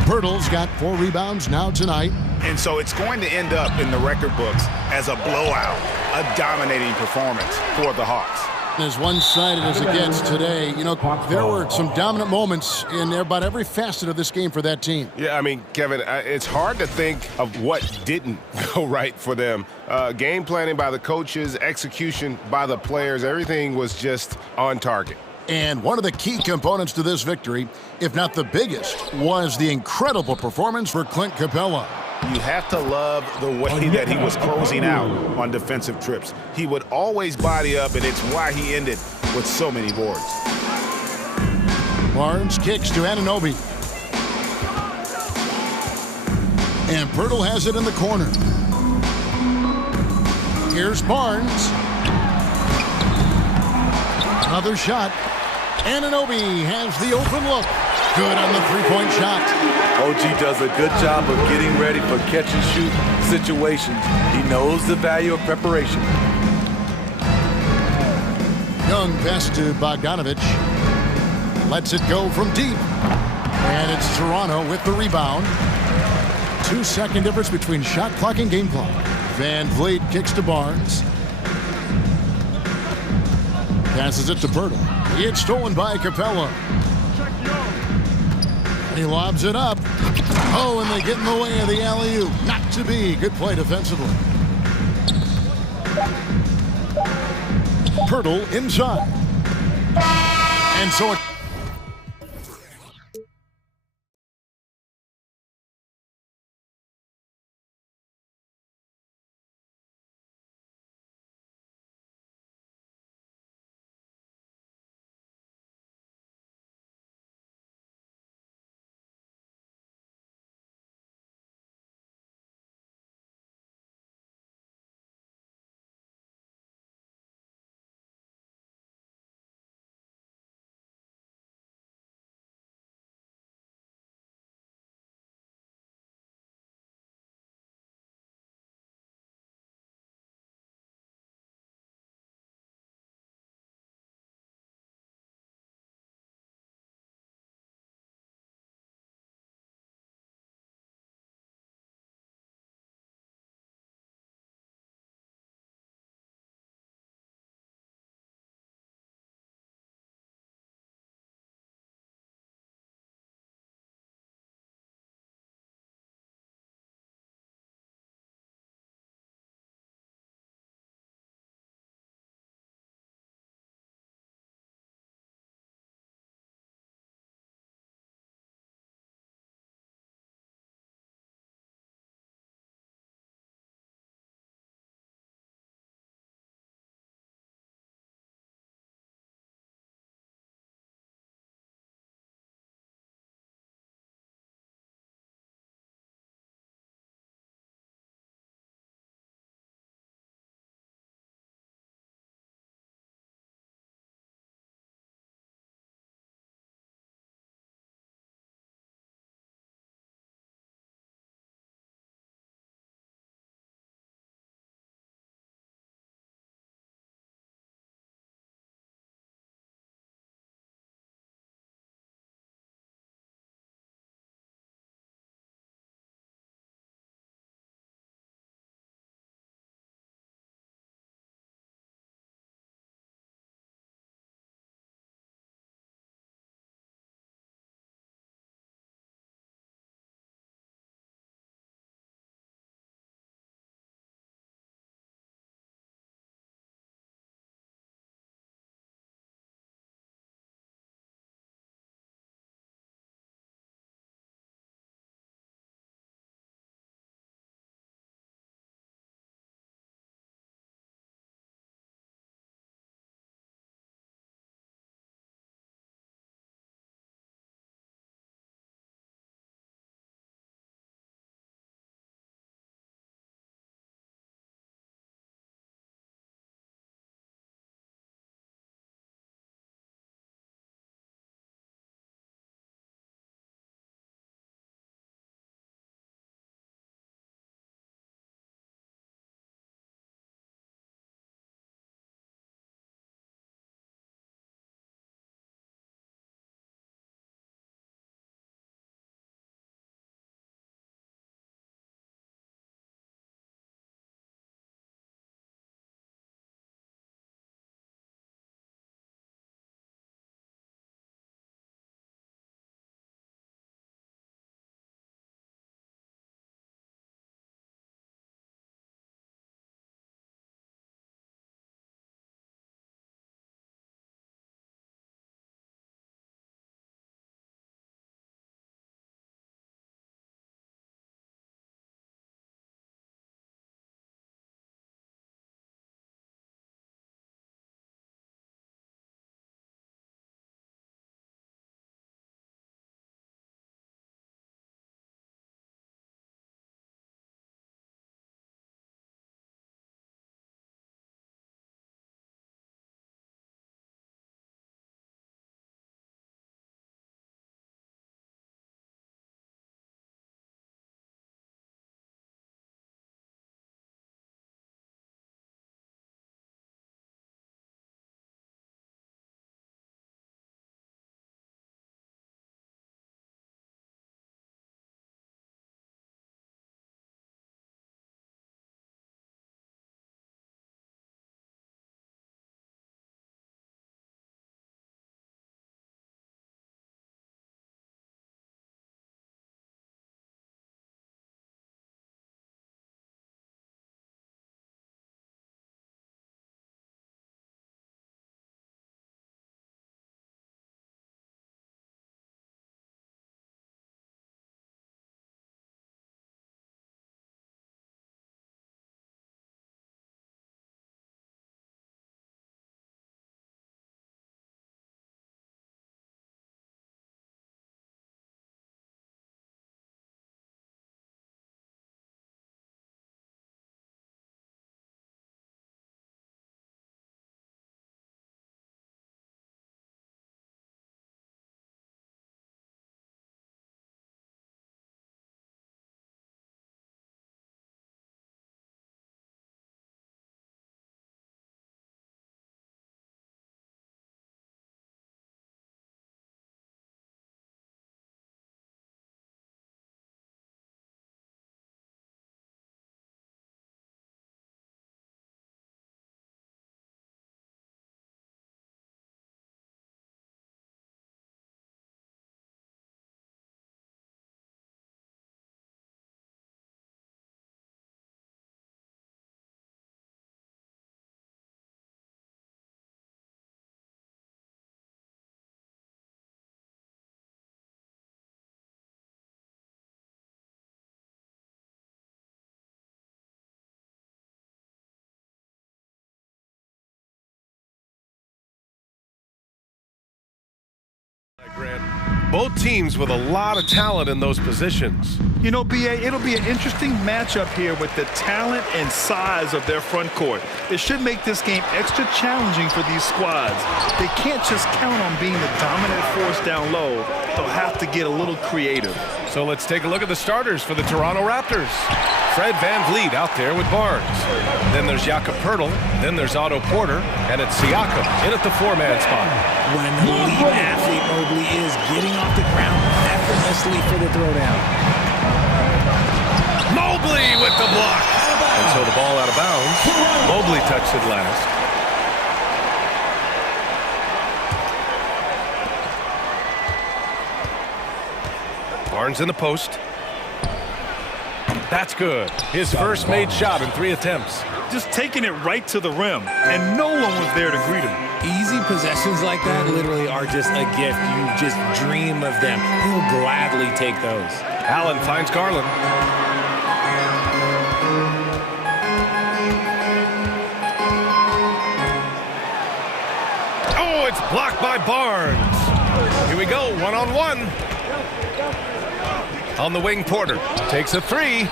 Pirtle's got 4 rebounds now tonight. And so it's going to end up in the record books as a blowout, a dominating performance for the Hawks. As one-sided as it gets today, you know, there were some dominant moments in about every facet of this game for that team. Yeah, I mean, Kevin, it's hard to think of what didn't go right for them. Game planning by the coaches, execution by the players, everything was just on target. And one of the key components to this victory, if not the biggest, was the incredible performance for Clint Capella. You have to love the way that he was closing out on defensive trips. He would always body up, and it's why he ended with so many boards. Barnes kicks to Anunoby. And Pirtle has it in the corner. Here's Barnes. Another shot. Anunoby has the open look. Good on the three-point shot. OG does a good job of getting ready for catch-and-shoot situations. He knows the value of preparation. Young pass to Bogdanovich. Lets it go from deep. And it's Toronto with the rebound. 2-second difference between shot clock and game clock. Van Vliet kicks to Barnes. Passes it to Pirtle. It's stolen by Capella. He lobs it up. Oh, and they get in the way of the alley-oop. Not to be. Good play defensively. Pirtle inside. And so it Both teams with a lot of talent in those positions. You know, BA, it'll be an interesting matchup here with the talent and size of their front court. It should make this game extra challenging for these squads. They can't just count on being the dominant force down low. They'll have to get a little creative. So let's take a look at the starters for the Toronto Raptors. Fred VanVleet out there with Barnes. Then there's Jakob Poeltl. Then there's Otto Porter. And it's Siakam in at the four-man spot. What an elite athlete Mobley is, getting off the ground effortlessly for the throwdown. Mobley with the block. And so the ball out of bounds. Mobley touched it last. Barnes in the post. That's good. His first made shot in 3 attempts. Just taking it right to the rim, and no one was there to greet him. Easy possessions like that literally are just a gift. You just dream of them. He'll gladly take those. Allen finds Garland. Oh, it's blocked by Barnes. Here we go, one-on-one. On the wing, Porter takes a three,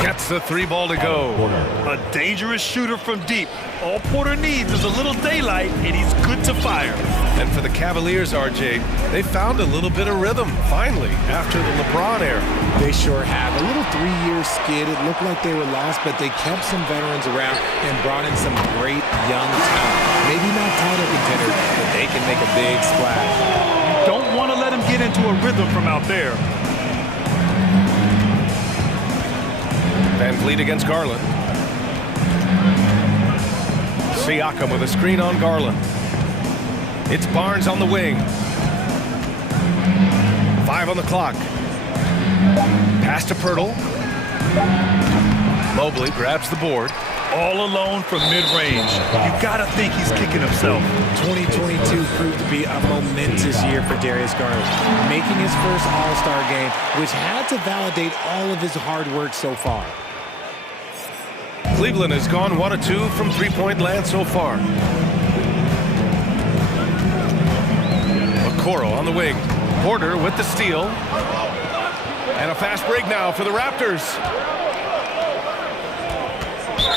gets the three ball to go. A dangerous shooter from deep. All Porter needs is a little daylight, and he's good to fire. And for the Cavaliers, RJ, they found a little bit of rhythm, finally, after the LeBron era. They sure have. A little 3-year skid. It looked like they were lost, but they kept some veterans around and brought in some great young talent. Maybe not title contenders, but they can make a big splash. You don't want to let him get into a rhythm from out there. VanVleet against Garland. Siakam with a screen on Garland. It's Barnes on the wing. 5 on the clock. Pass to Poeltl. Mobley grabs the board. All alone from mid-range. You gotta think he's kicking himself. 2022 proved to be a momentous year for Darius Garland, making his first All-Star game, which had to validate all of his hard work so far. Cleveland has gone 1 of 2 from three-point land so far. Okoro on the wing. Porter with the steal. And a fast break now for the Raptors.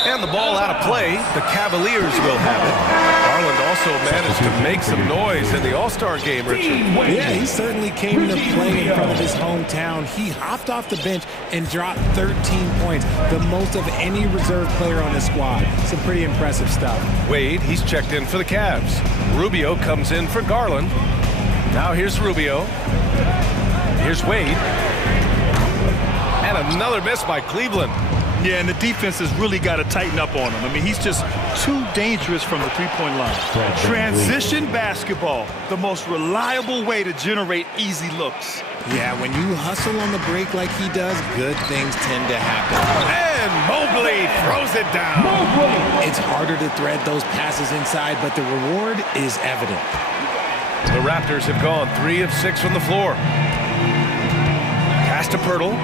And the ball out of play. The Cavaliers will have it. Garland also managed to make some noise in the All-Star game, Richard. Yeah, he certainly came to play in front of his hometown. He hopped off the bench and dropped 13 points, the most of any reserve player on the squad. Some pretty impressive stuff. Wade, he's checked in for the Cavs. Rubio comes in for Garland. Now here's Rubio. Here's Wade. And another miss by Cleveland. Yeah, and the defense has really got to tighten up on him. I mean, he's just too dangerous from the three-point line. Transition basketball, the most reliable way to generate easy looks. Yeah, when you hustle on the break like he does, good things tend to happen. And Mobley throws it down. It's harder to thread those passes inside, but the reward is evident. The Raptors have gone 3 of 6 from the floor. Pass to Poeltl,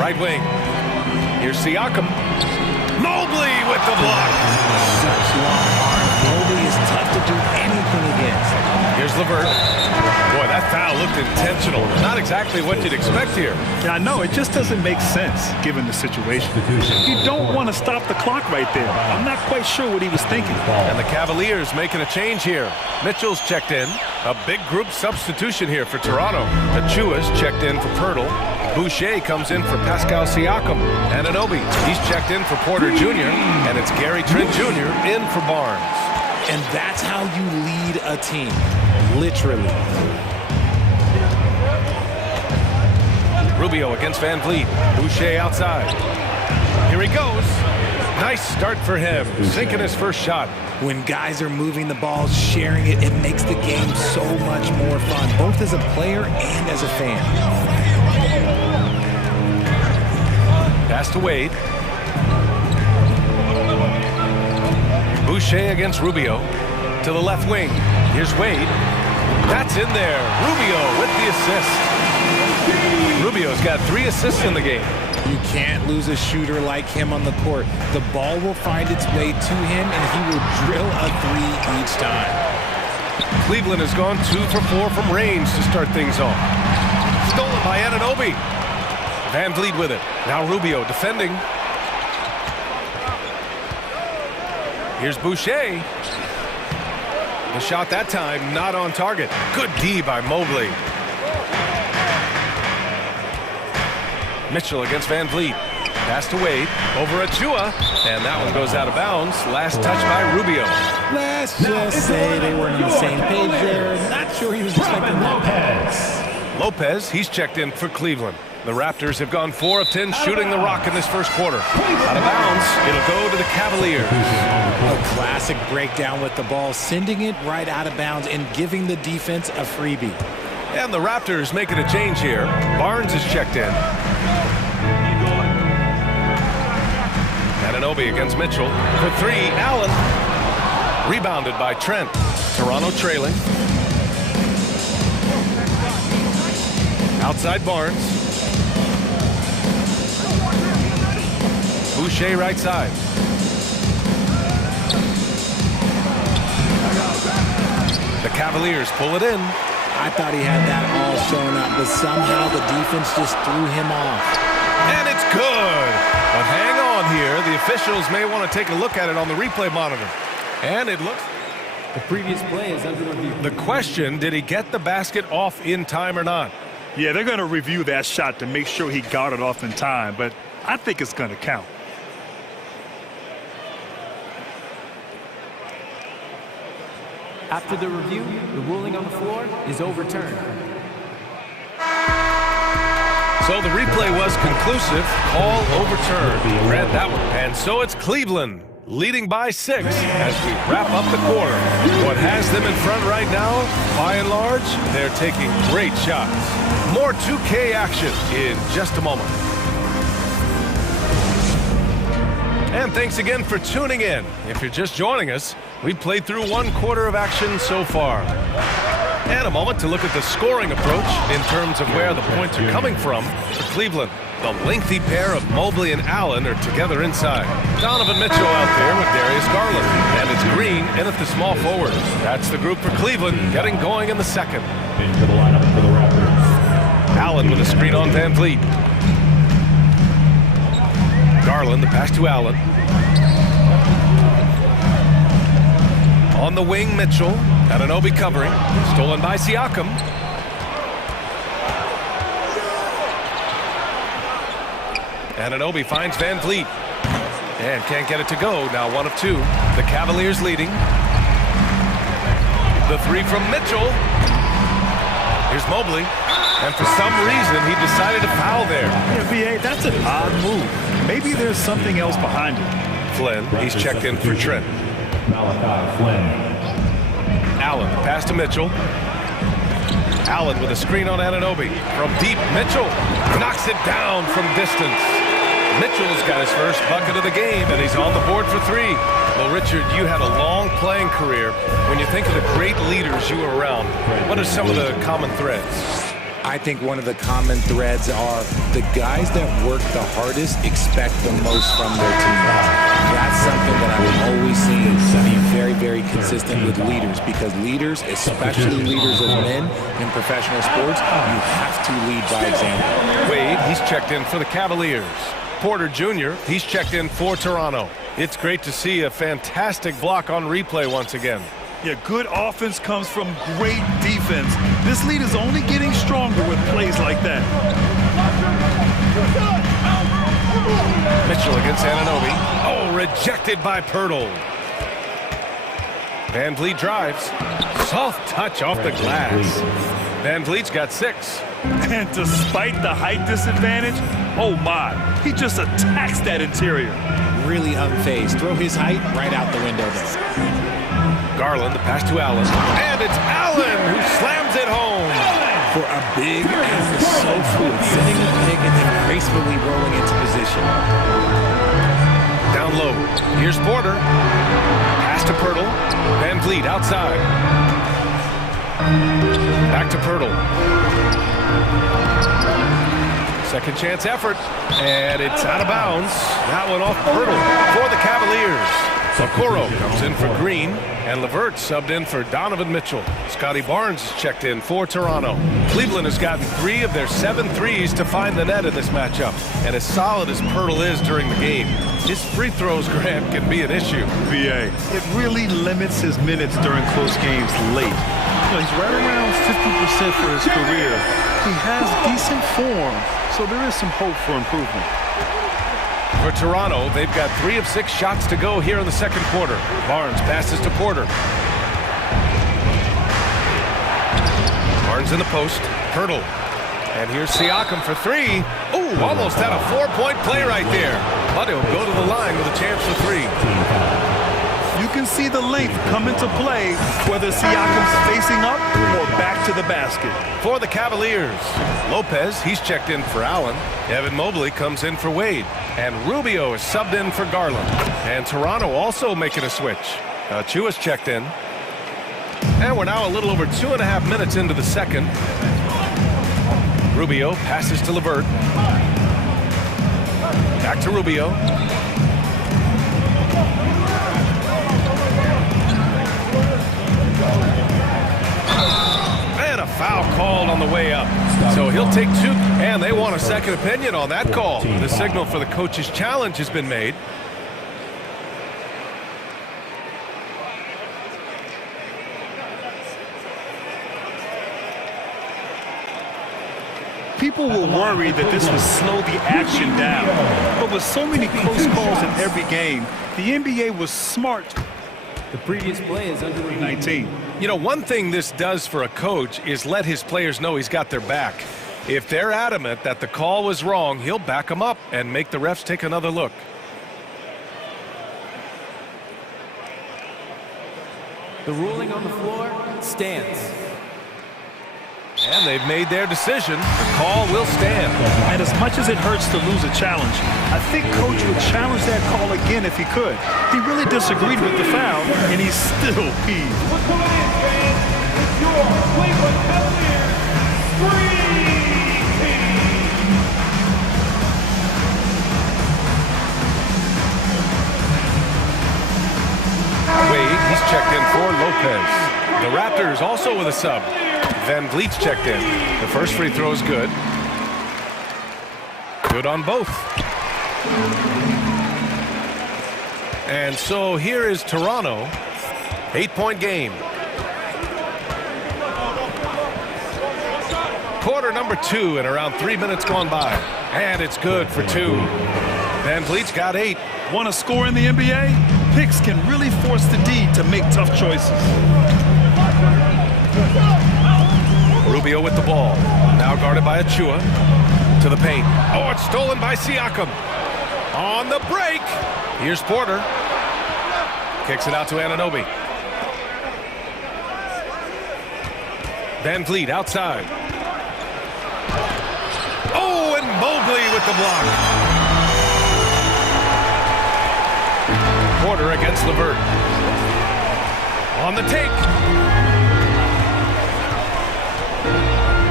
right wing. Here's Siakam. Mobley with the block. Such long arms. Mobley is tough to do anything against. Here's LeVert. Boy, that foul looked intentional. Not exactly what you'd expect here. Yeah, I know. It just doesn't make sense, given the situation. You don't want to stop the clock right there. I'm not quite sure what he was thinking. And the Cavaliers making a change here. Mitchell's checked in. A big group substitution here for Toronto. Achua's checked in for Poeltl. Boucher comes in for Pascal Siakam. And Anunoby, he's checked in for Porter Jr. And it's Gary Trent Jr. in for Barnes. And that's how you lead a team. Literally. Rubio against VanVleet. Boucher outside. Here he goes. Nice start for him. Sinking his first shot. When guys are moving the ball, sharing it, it makes the game so much more fun, both as a player and as a fan. Pass to Wade. Boucher against Rubio. To the left wing. Here's Wade. That's in there. Rubio with the assist. Rubio's got 3 assists in the game. You can't lose a shooter like him on the court. The ball will find its way to him, and he will drill a 3 each time. Cleveland has gone 2 for 4 from range to start things off. Stolen by Anunoby. Van Vliet with it. Now Rubio defending. Here's Boucher. The shot that time not on target. Good D by Mobley. Mitchell against Van Vliet. Pass to Wade. Over Achua. And that one goes out of bounds. Last touch by Rubio. Let's just say they weren't on the same page there. Not sure he was expecting that. Lopez, he's checked in for Cleveland. The Raptors have gone 4 of 10 shooting the rock in this first quarter. Out of bounds, it'll go to the Cavaliers. A classic breakdown with the ball, sending it right out of bounds and giving the defense a freebie. And the Raptors making a change here. Barnes is checked in. Anunoby against Mitchell. For 3, Allen. Rebounded by Trent. Toronto trailing. Outside Barnes. Boucher right side. The Cavaliers pull it in. I thought he had that all shown up, but somehow the defense just threw him off. And it's good. But hang on here. The officials may want to take a look at it on the replay monitor. And it looks... The previous play is under review. The question, did he get the basket off in time or not? Yeah, they're going to review that shot to make sure he got it off in time, but I think it's going to count. After the review, the ruling on the floor is overturned. So the replay was conclusive. Call overturned. Read that one. And so it's Cleveland leading by 6 as we wrap up the quarter. What has them in front right now, by and large, they're taking great shots. More 2K action in just a moment. And thanks again for tuning in. If you're just joining us, we've played through 1 quarter of action so far. And a moment to look at the scoring approach in terms of where the points are coming from for Cleveland. The lengthy pair of Mobley and Allen are together inside. Donovan Mitchell out there with Darius Garland. And it's Green in at the small forward. That's the group for Cleveland getting going in the second. Into the lineup for the Raptors. Allen with a screen on Van Vliet. Garland, the pass to Allen. On the wing, Mitchell. Anunoby covering. Stolen by Siakam. Anunoby finds Van Vliet. And can't get it to go. Now 1 of 2. The Cavaliers leading. The 3 from Mitchell. Here's Mobley. And for some reason, he decided to foul there. Yeah, B.A., that's an odd move. Maybe there's something else behind it. Flynn, he's checked in for Trent. Malachi Flynn. Allen, pass to Mitchell. Allen with a screen on Anunoby. From deep, Mitchell knocks it down from distance. Mitchell's got his first bucket of the game, and he's on the board for 3. Well, Richard, you had a long playing career. When you think of the great leaders you were around, what are some of the common threads? I think one of the common threads are the guys that work the hardest expect the most from their teammates. That's something that I've always seen be very, very consistent with leaders, because leaders, especially leaders of men in professional sports, you have to lead by example. Wade, he's checked in for the Cavaliers. Porter Jr., he's checked in for Toronto. It's great to see a fantastic block on replay once again. Yeah, good offense comes from great defense. This lead is only getting stronger with plays like that. Mitchell against Anunoby. Oh, rejected by Pirtle. Van Vliet drives. Soft touch off the glass. Van Vliet's got 6. And despite the height disadvantage, oh my, he just attacks that interior. Really unfazed. Throw his height right out the window there. Garland, the pass to Allen. And it's Allen who slams it home. For a big and so fluid, setting the pick and then gracefully rolling into position. Down low. Here's Porter. Pass to Pirtle. Van Vliet outside. Back to Pirtle. Second chance effort. And it's out of bounds. That one off Pirtle for the Cavaliers. Okoro comes in for Green, and Levert subbed in for Donovan Mitchell. Scotty Barnes is checked in for Toronto. Cleveland has gotten 3 of their 7 threes to find the net in this matchup, and as solid as Pirtle is during the game, his free throws, Grant, can be an issue. VA, it really limits his minutes during close games late. He's right around 50% for his career. He has decent form, so there is some hope for improvement. For Toronto, they've got 3 of 6 shots to go here in the second quarter. Barnes passes to Porter. Barnes in the post. Pirtle. And here's Siakam for 3. Ooh, almost had a 4-point play right there. But he'll go to the line with a chance for 3. You can see the length come into play, whether Siakam's facing up or back to the basket. For the Cavaliers, Lopez, he's checked in for Allen. Evan Mobley comes in for Wade. And Rubio is subbed in for Garland. And Toronto also making a switch. Chua's checked in. And we're now a little over 2.5 minutes into the second. Rubio passes to Levert. Back to Rubio. And a foul called on the way up. So he'll take 2, and they want a second opinion on that call. The signal for the coach's challenge has been made. People were worried that this would slow the action down. But with so many close calls in every game, the NBA was smart. The previous play is under 19. You know, one thing this does for a coach is let his players know he's got their back. If they're adamant that the call was wrong, he'll back them up and make the refs take another look. The ruling on the floor stands. And they've made their decision. The call will stand. And as much as it hurts to lose a challenge, I think Coach would challenge that call again if he could. He really disagreed with the foul, and he's still peeved. What's going in, fans? It's your Cleveland Cavaliers Dream Team. Wade, he's checked in for Lopez. The Raptors also with a sub. Van Vliet's checked in. The first free throw is good. Good on both. And so here is Toronto. 8-point game. Quarter number 2 and around 3 minutes gone by. And it's good for 2. Van Vliet's got 8. Want to score in the NBA? Picks can really force the D to make tough choices. Rubio with the ball. Now guarded by Achua. To the paint. Oh, it's stolen by Siakam. On the break. Here's Porter. Kicks it out to Anunoby. Van Vliet outside. Oh, and Mobley with the block. Porter against Levert. On the take.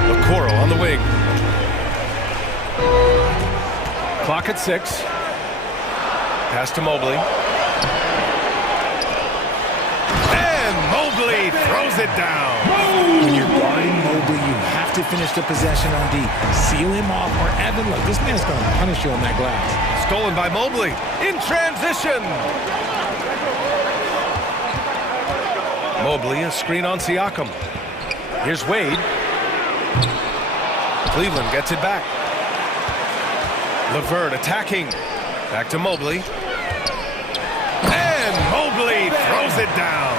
Okoro on the wing. Clock at 6. Pass to Mobley. And Mobley throws it down. When you're guarding Mobley, you have to finish the possession on D. Seal him off, or Evan, look, this man's going to punish you on that glass. Stolen by Mobley. In transition. Mobley, a screen on Siakam. Here's Wade. Cleveland gets it back. Levert attacking. Back to Mobley. And Mobley throws it down.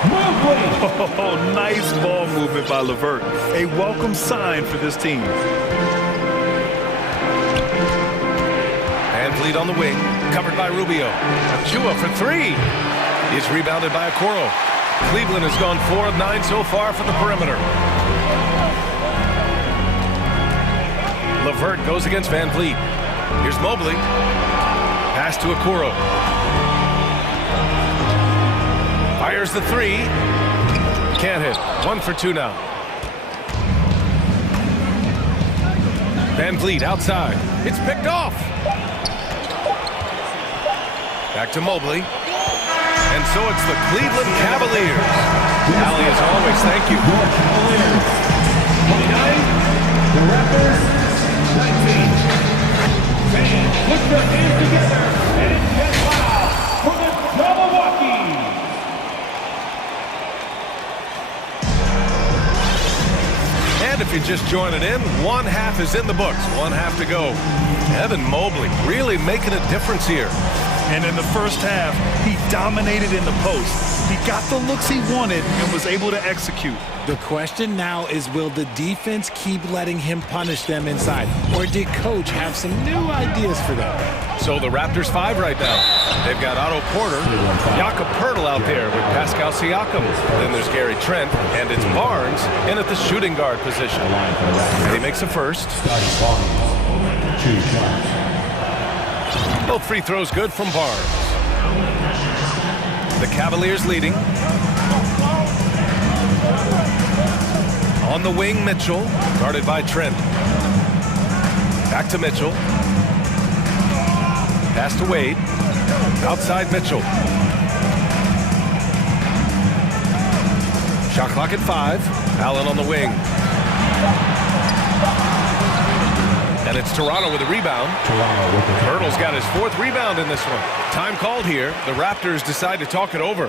Oh, nice ball movement by Levert. A welcome sign for this team. Van Vliet on the wing. Covered by Rubio. Achua for 3. He's rebounded by Okoro. Cleveland has gone 4 of 9 so far from the perimeter. Levert goes against Van Vliet. Here's Mobley. Pass to Okoro. Fires the 3. Can't hit. 1 for 2 now. Van Vliet outside. It's picked off. Back to Mobley. And so it's the Cleveland Cavaliers. Allie, as always, thank you. 29, the Raptors, 19. Fans, put your hands together and get loud for the Milwaukee. And if you're just joining in, one half is in the books, one half to go. Evan Mobley really making a difference here. And in the first half, he dominated in the post. He got the looks he wanted and was able to execute. The question now is, will the defense keep letting him punish them inside? Or did coach have some new ideas for them? So the Raptors 5 right now. They've got Otto Porter, Jakob Poeltl out there with Pascal Siakam. Then there's Gary Trent, and it's Barnes in at the shooting guard position. And he makes a first. Both free throws good from Barnes. The Cavaliers leading. On the wing, Mitchell, guarded by Trent. Back to Mitchell. Pass to Wade. Outside Mitchell. Shot clock at 5. Allen on the wing. And it's Toronto with a rebound. Poeltl's got his 4th rebound in this one. Time called here. The Raptors decide to talk it over.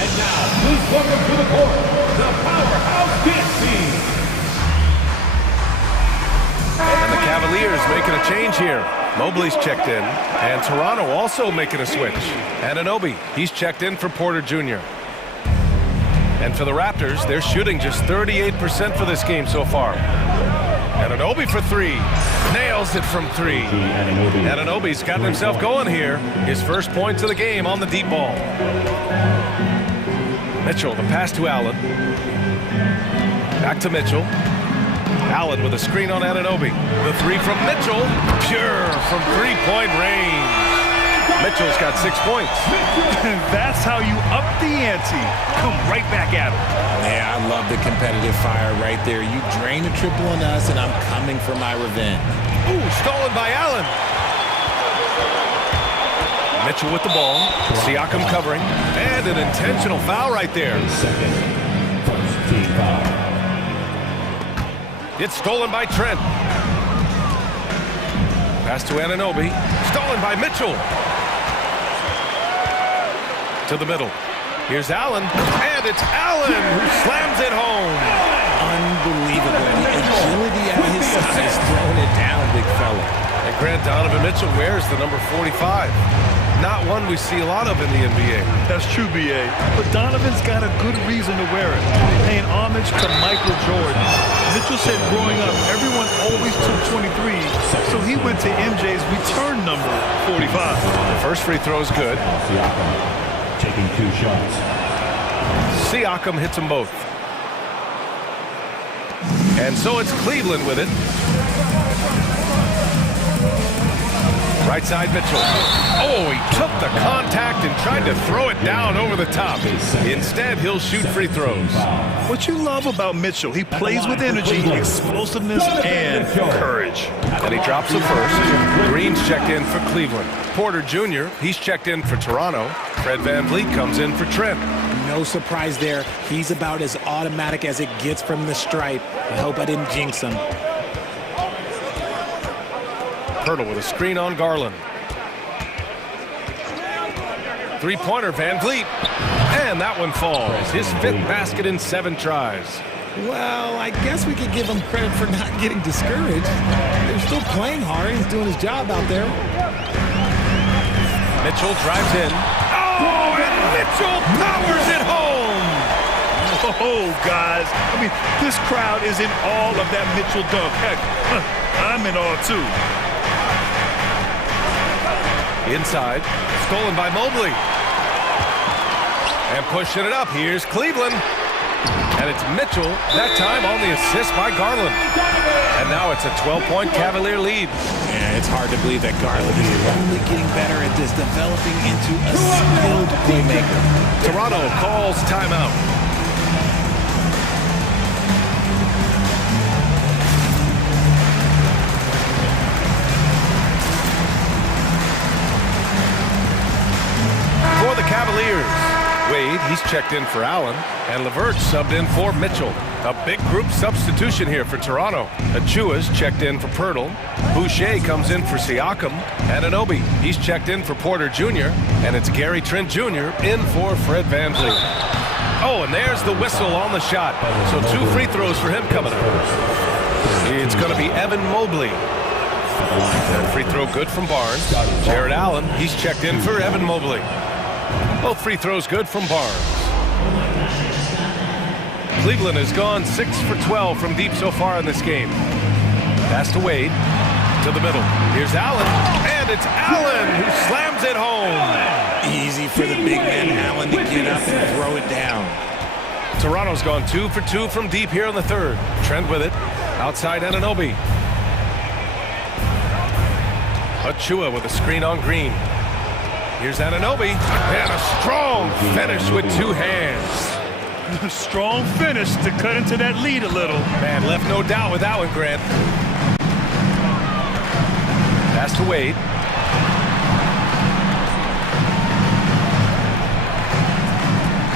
And now, please welcome to the court, the Powerhouse Dance Team. And the Cavaliers making a change here. Mobley's checked in, and Toronto also making a switch. Anunoby, he's checked in for Porter Jr. And for the Raptors, they're shooting just 38% for this game so far. Anunoby for 3. Nails it from 3. Anunoby's gotten himself going here. His first points of the game on the deep ball. Mitchell, the pass to Allen. Back to Mitchell. Allen with a screen on Anunoby. The 3 from Mitchell. Pure from 3-point range. Mitchell's got 6 points. And that's how you up the ante. Come right back at him. Yeah, I love the competitive fire right there. You drain a triple on us, and I'm coming for my revenge. Ooh, stolen by Allen. Mitchell with the ball. Siakam covering. And an intentional foul right there. First team foul. It's stolen by Trent. Pass to Anunoby. Stolen by Mitchell. To the middle. Here's Allen. And it's Allen who slams it home. Unbelievable. The agility at his size, throwing it down, big fella. And Grant Donovan Mitchell wears the number 45. Not one we see a lot of in the NBA. That's true, B.A. But Donovan's got a good reason to wear it. Paying homage to Michael Jordan. Mitchell said growing up, everyone always took 23, so he went to MJ's return number, 45. The first free throw is good. Siakam taking 2 shots. Siakam hits them both. And so it's Cleveland with it. Right side Mitchell. Oh, he took the contact and tried to throw it down over the top. Instead, he'll shoot free throws. What you love about Mitchell, he plays with energy, explosiveness, and courage. And he drops the first. Green's checked in for Cleveland. Porter Jr., he's checked in for Toronto. Fred VanVleet comes in for Trent. No surprise there. He's about as automatic as it gets from the stripe. I hope I didn't jinx him. Poeltl with a screen on Garland. 3-pointer, VanVleet. And that one falls. His 5th basket in 7 tries. Well, I guess we could give him credit for not getting discouraged. They're still playing hard. He's doing his job out there. Mitchell drives in. Oh, and Mitchell powers it home. Oh, guys. I mean, this crowd is in awe of that Mitchell dunk. Heck, I'm in awe, too. Inside, stolen by Mobley. And pushing it up, here's Cleveland. And it's Mitchell, that time on the assist by Garland. And now it's a 12-point Cavalier lead. Yeah, it's hard to believe that Garland is only getting better at this, developing into a skilled playmaker. Toronto calls timeout. Cavaliers. Wade, he's checked in for Allen, and Levert subbed in for Mitchell. A big group substitution here for Toronto. Achua's checked in for Pirtle. Boucher comes in for Siakam. Anunoby, he's checked in for Porter Jr., and it's Gary Trent Jr. in for Fred VanVleet. Oh, and there's the whistle on the shot. So 2 free throws for him coming up. It's going to be Evan Mobley. And free throw good from Barnes. Jared Allen, he's checked in for Evan Mobley. Both free throws good from Barnes. Cleveland has gone 6 for 12 from deep so far in this game. Pass to Wade. To the middle. Here's Allen. And it's Allen who slams it home. Easy for the big man Allen to get up and throw it down. Toronto's gone 2 for 2 from deep here in the third. Trent with it. Outside Anunoby. Achua with a screen on Green. Here's Anunoby. And a strong finish with 2 hands. Strong finish to cut into that lead a little. Man, left no doubt with that one, Grant. Pass to Wade.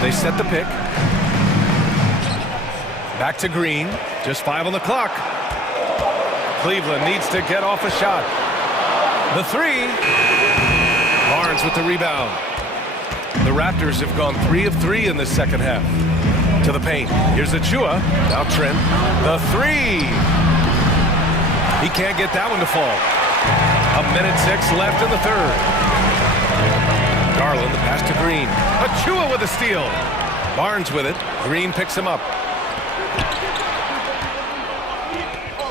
They set the pick. Back to Green. Just 5 on the clock. Cleveland needs to get off a shot. The 3. Barnes with the rebound. The Raptors have gone 3 of 3 in the second half. To the paint. Here's Achua. Now Trent. The 3. He can't get that one to fall. 1:06 left in the third. Garland, the pass to Green. Achua with a steal. Barnes with it. Green picks him up.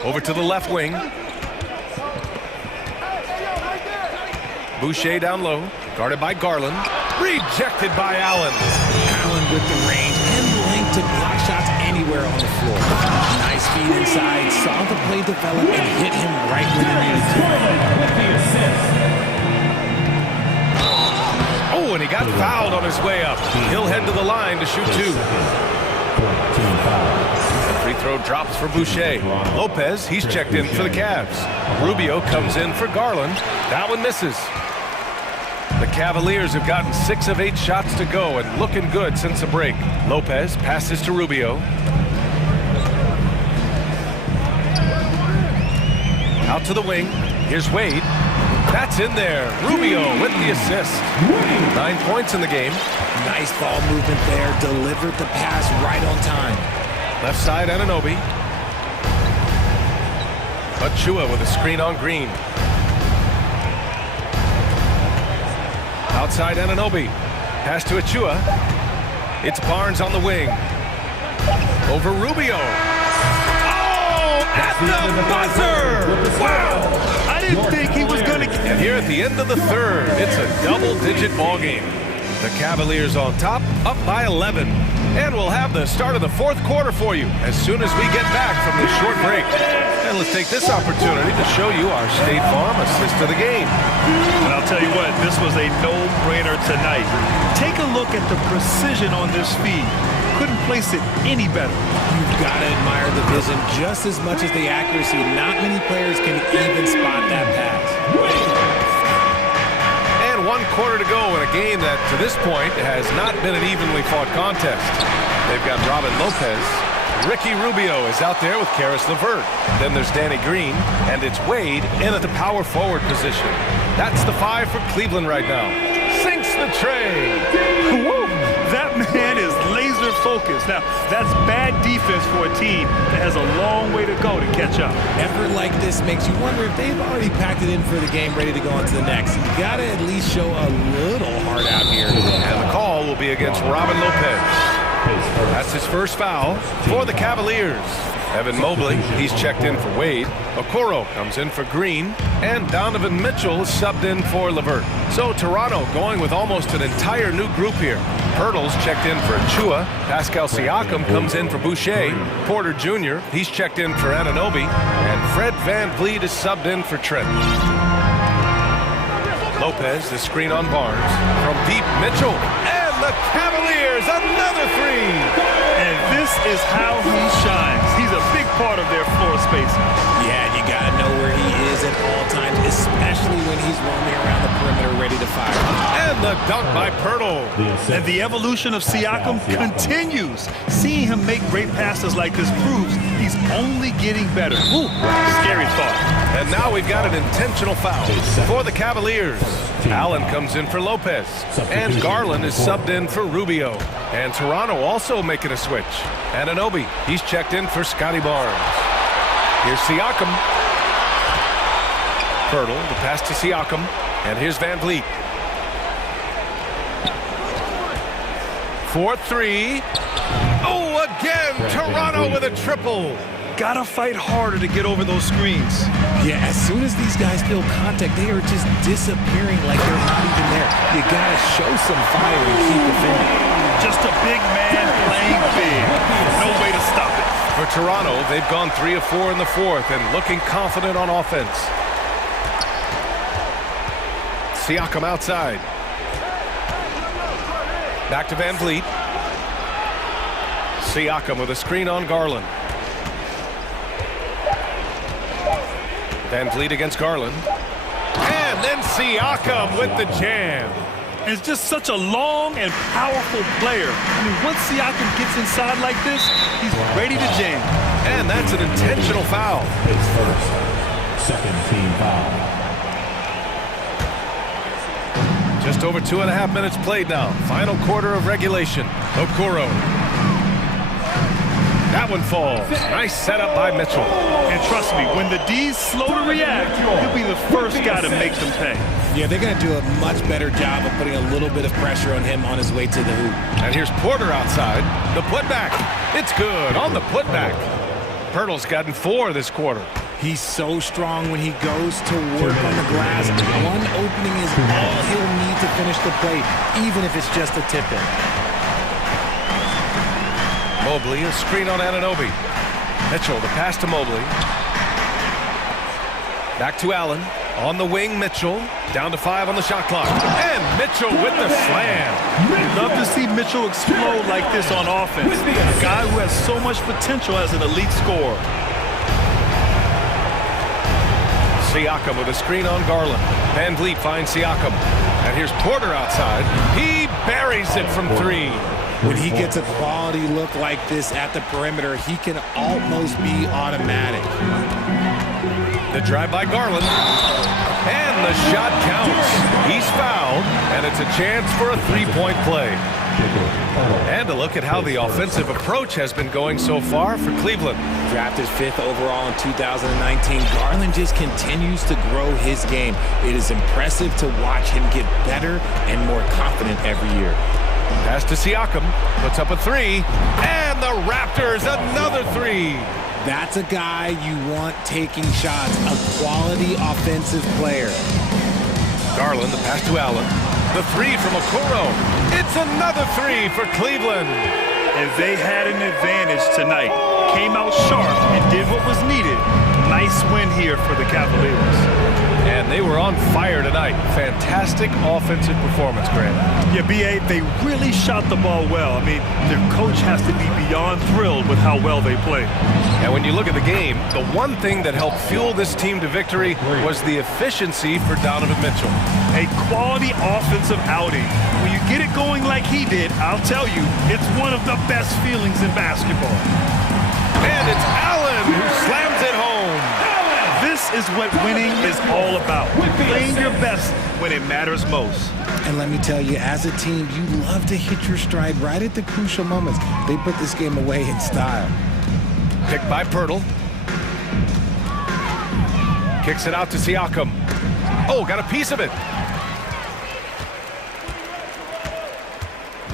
Over to the left wing. Boucher down low. Guarded by Garland. Rejected by Allen. Allen with the range and the length to block shots anywhere on the floor. Nice feed inside. Saw the play develop and hit him right when he needed to. Oh, and he got fouled on his way up. He'll head to the line to shoot 2. The free throw drops for Boucher. Lopez, he's checked in for the Cavs. Rubio comes in for Garland. That one misses. The Cavaliers have gotten 6 of 8 shots to go and looking good since the break. Lopez passes to Rubio. Out to the wing. Here's Wade. That's in there. Rubio with the assist. 9 points in the game. Nice ball movement there. Delivered the pass right on time. Left side, Anunoby. Achua with a screen on Green. Outside Anunoby. Pass to Achua. It's Barnes on the wing. Over Rubio. Oh, at the buzzer! Wow! I didn't think he was going to get... And here at the end of the third, it's a double-digit ball game. The Cavaliers on top, up by 11. And we'll have the start of the fourth quarter for you as soon as we get back from this short break. And let's take this opportunity to show you our State Farm assist of the game. And I'll tell you what, this was a no-brainer tonight. Take a look at the precision on this feed. Couldn't place it any better. You've got to admire the vision just as much as the accuracy. Not many players can even spot that pass. And 1 quarter to go in a game that, to this point, has not been an evenly fought contest. They've got Robin Lopez. Ricky Rubio is out there with Karis LeVert. Then there's Danny Green, and it's Wade in at the power forward position. That's the 5 for Cleveland right now. Sinks the tray. Woo! That man is laser focused. Now, that's bad defense for a team that has a long way to go to catch up. Effort like this makes you wonder if they've already packed it in for the game, ready to go on to the next. You got to at least show a little heart out here. And the call will be against Robin Lopez. That's his first foul for the Cavaliers. Evan Mobley, he's checked in for Wade. Okoro comes in for Green. And Donovan Mitchell is subbed in for LeVert. So Toronto going with almost an entire new group here. Pirtle's checked in for Achua. Pascal Siakam comes in for Boucher. Porter Jr., he's checked in for Anunoby. And Fred VanVleet is subbed in for Trent. Lopez, the screen on Barnes. From deep, Mitchell. And the Cavaliers, another 3. And this is how he shines. He's a big part of their floor space. Yeah, you got to know where he is does at all times, especially when he's roaming around the perimeter ready to fire. And the dunk by Pirtle. And the evolution of Siakam continues. Seeing him make great passes like this proves he's only getting better. Ooh, scary thought. And now we've got an intentional foul for the Cavaliers. Allen comes in for Lopez. And Garland is subbed in for Rubio. And Toronto also making a switch. Anunoby, he's checked in for Scotty Barnes. Here's Siakam. Pirtle, the pass to Siakam. And here's Van Vliet. 4-3. Oh, again, Toronto with a triple. Gotta fight harder to get over those screens. Yeah, as soon as these guys feel contact, they are just disappearing like they're not even there. You gotta show some fire and keep defending. Just a big man playing big. No way to stop it. For Toronto, they've gone 3 of 4 in the fourth and looking confident on offense. Siakam outside. Back to Van Vliet. Siakam with a screen on Garland. Van Vliet against Garland. And then Siakam with the jam. And it's just such a long and powerful player. I mean, once Siakam gets inside like this, he's ready to jam. And that's an intentional foul. His first, second team foul. Just over 2.5 minutes played now. Final quarter of regulation. Okoro. That one falls. Nice setup by Mitchell. And trust me, when the D's slow to react, he'll be the first guy to make them pay. Yeah, they're going to do a much better job of putting a little bit of pressure on him on his way to the hoop. And here's Porter outside. The putback. It's good on the putback. Pirtle's gotten 4 this quarter. He's so strong when he goes to work on the glass. One opening is all he'll need to finish the play, even if it's just a tip-in. Mobley, a screen on Anunoby. Mitchell, the pass to Mobley. Back to Allen. On the wing, Mitchell. Down to 5 on the shot clock. And Mitchell with the slam. Love to see Mitchell explode like this on offense. A guy who has so much potential as an elite scorer. Siakam with a screen on Garland. Van Vliet finds Siakam. And here's Porter outside. He buries it from 3. When he gets a quality look like this at the perimeter, he can almost be automatic. The drive by Garland. And the shot counts. He's fouled, and it's a chance for a 3-point play. And a look at how the offensive approach has been going so far for Cleveland. Drafted 5th overall in 2019, Garland just continues to grow his game. It is impressive to watch him get better and more confident every year. Pass to Siakam, puts up a 3, and the Raptors another 3. That's a guy you want taking shots, a quality offensive player. Garland, the pass to Allen. The 3 from Okoro. It's another 3 for Cleveland. And they had an advantage tonight. Came out sharp and did what was needed. Nice win here for the Cavaliers. And they were on fire tonight. Fantastic offensive performance, Grant. Yeah, B.A., they really shot the ball well. I mean, their coach has to be beyond thrilled with how well they played. And when you look at the game, the one thing that helped fuel this team to victory was the efficiency for Donovan Mitchell. A quality offensive outing. When you get it going like he did, I'll tell you, it's one of the best feelings in basketball. And it's Allen who slams it home. This is what winning is all about. Playing your best when it matters most. And let me tell you, as a team, you love to hit your stride right at the crucial moments. They put this game away in style. Picked by Pirtle. Kicks it out to Siakam. Oh, got a piece of it.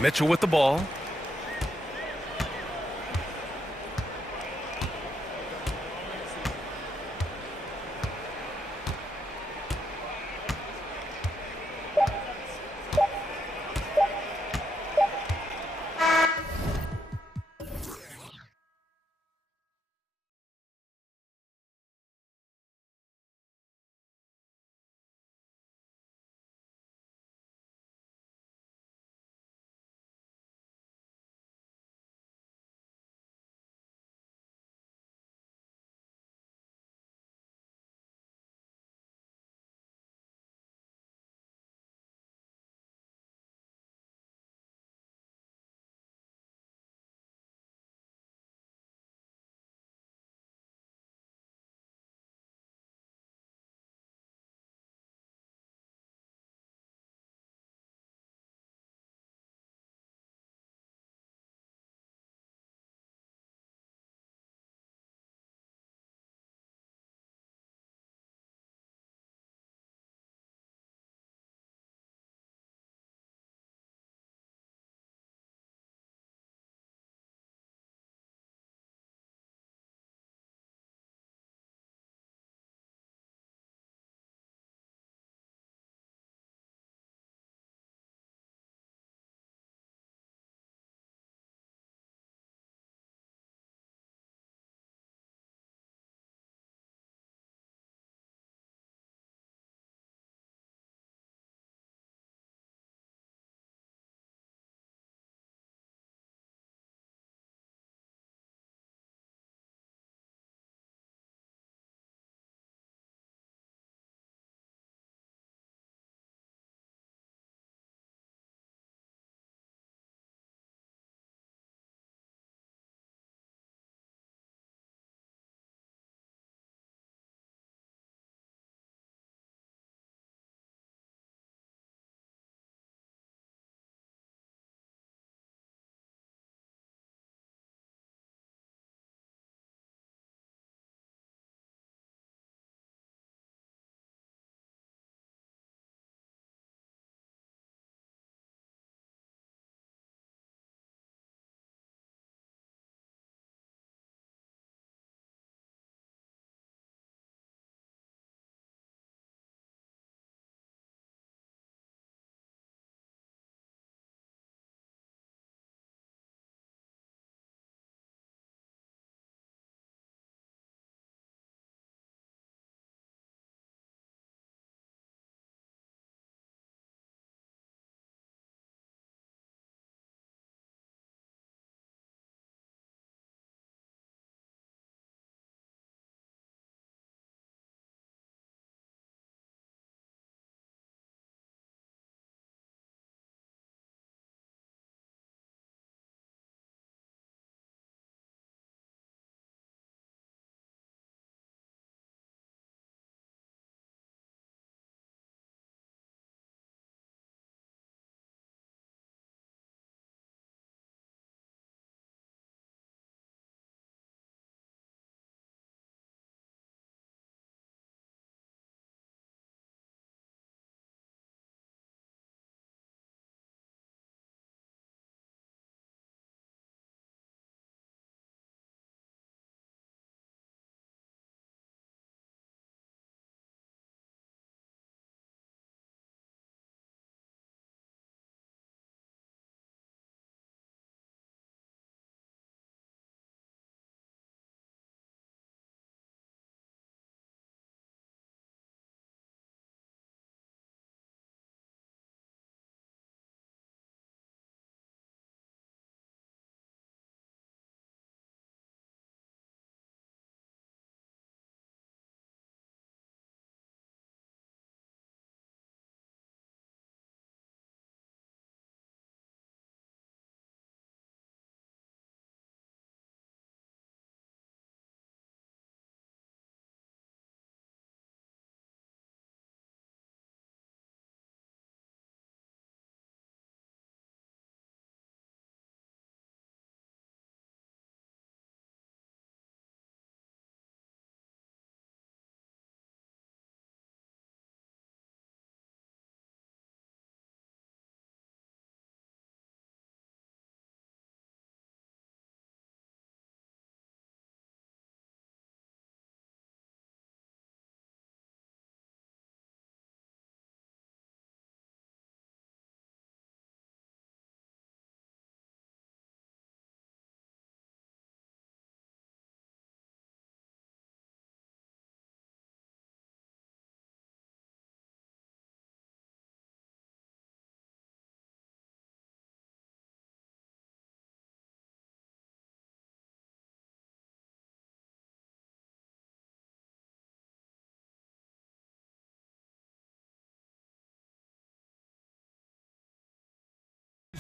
Mitchell with the ball.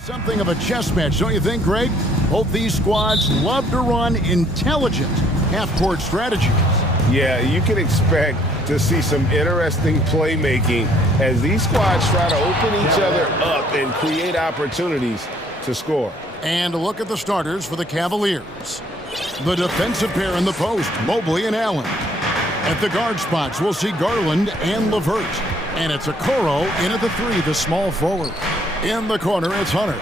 Something of a chess match, don't you think, Greg? Both these squads love to run intelligent half-court strategies. Yeah, you can expect to see some interesting playmaking as these squads try to open each other up and create opportunities to score. And look at the starters for the Cavaliers. The defensive pair in the post, Mobley and Allen. At the guard spots, we'll see Garland and LeVert. And it's Okoro in at the 3, the small forward. In the corner, it's Hunter.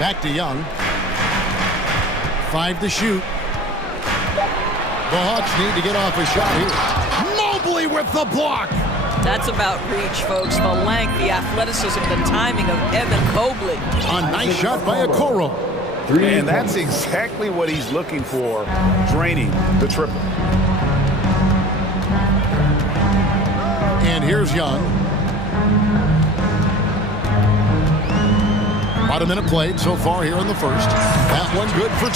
Back to Young. 5 to shoot. The Hawks need to get off a shot here. Mobley with the block. That's about reach, folks. The length, the athleticism, the timing of Evan Mobley. A nice shot by Okoro. And that's exactly what he's looking for, draining the triple. And here's Young. About a minute played so far here in the first. That one good for 2.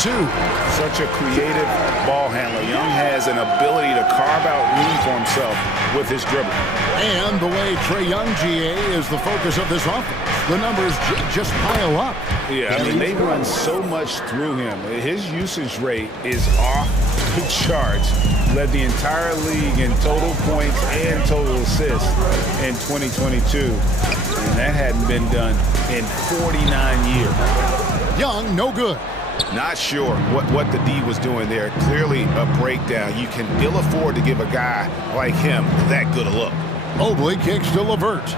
Such a creative ball handler. Young has an ability to carve out room for himself with his dribble. And the way Trae Young, GA, is the focus of this offense. The numbers just pile up. Yeah, I mean, they run so much through him. His usage rate is off the charts. Led the entire league in total points and total assists in 2022. And that hadn't been done in 49 years. Young, no good. Not sure what the D was doing there. Clearly a breakdown. You can ill afford to give a guy like him that good a look. Mobley kicks to LeVert.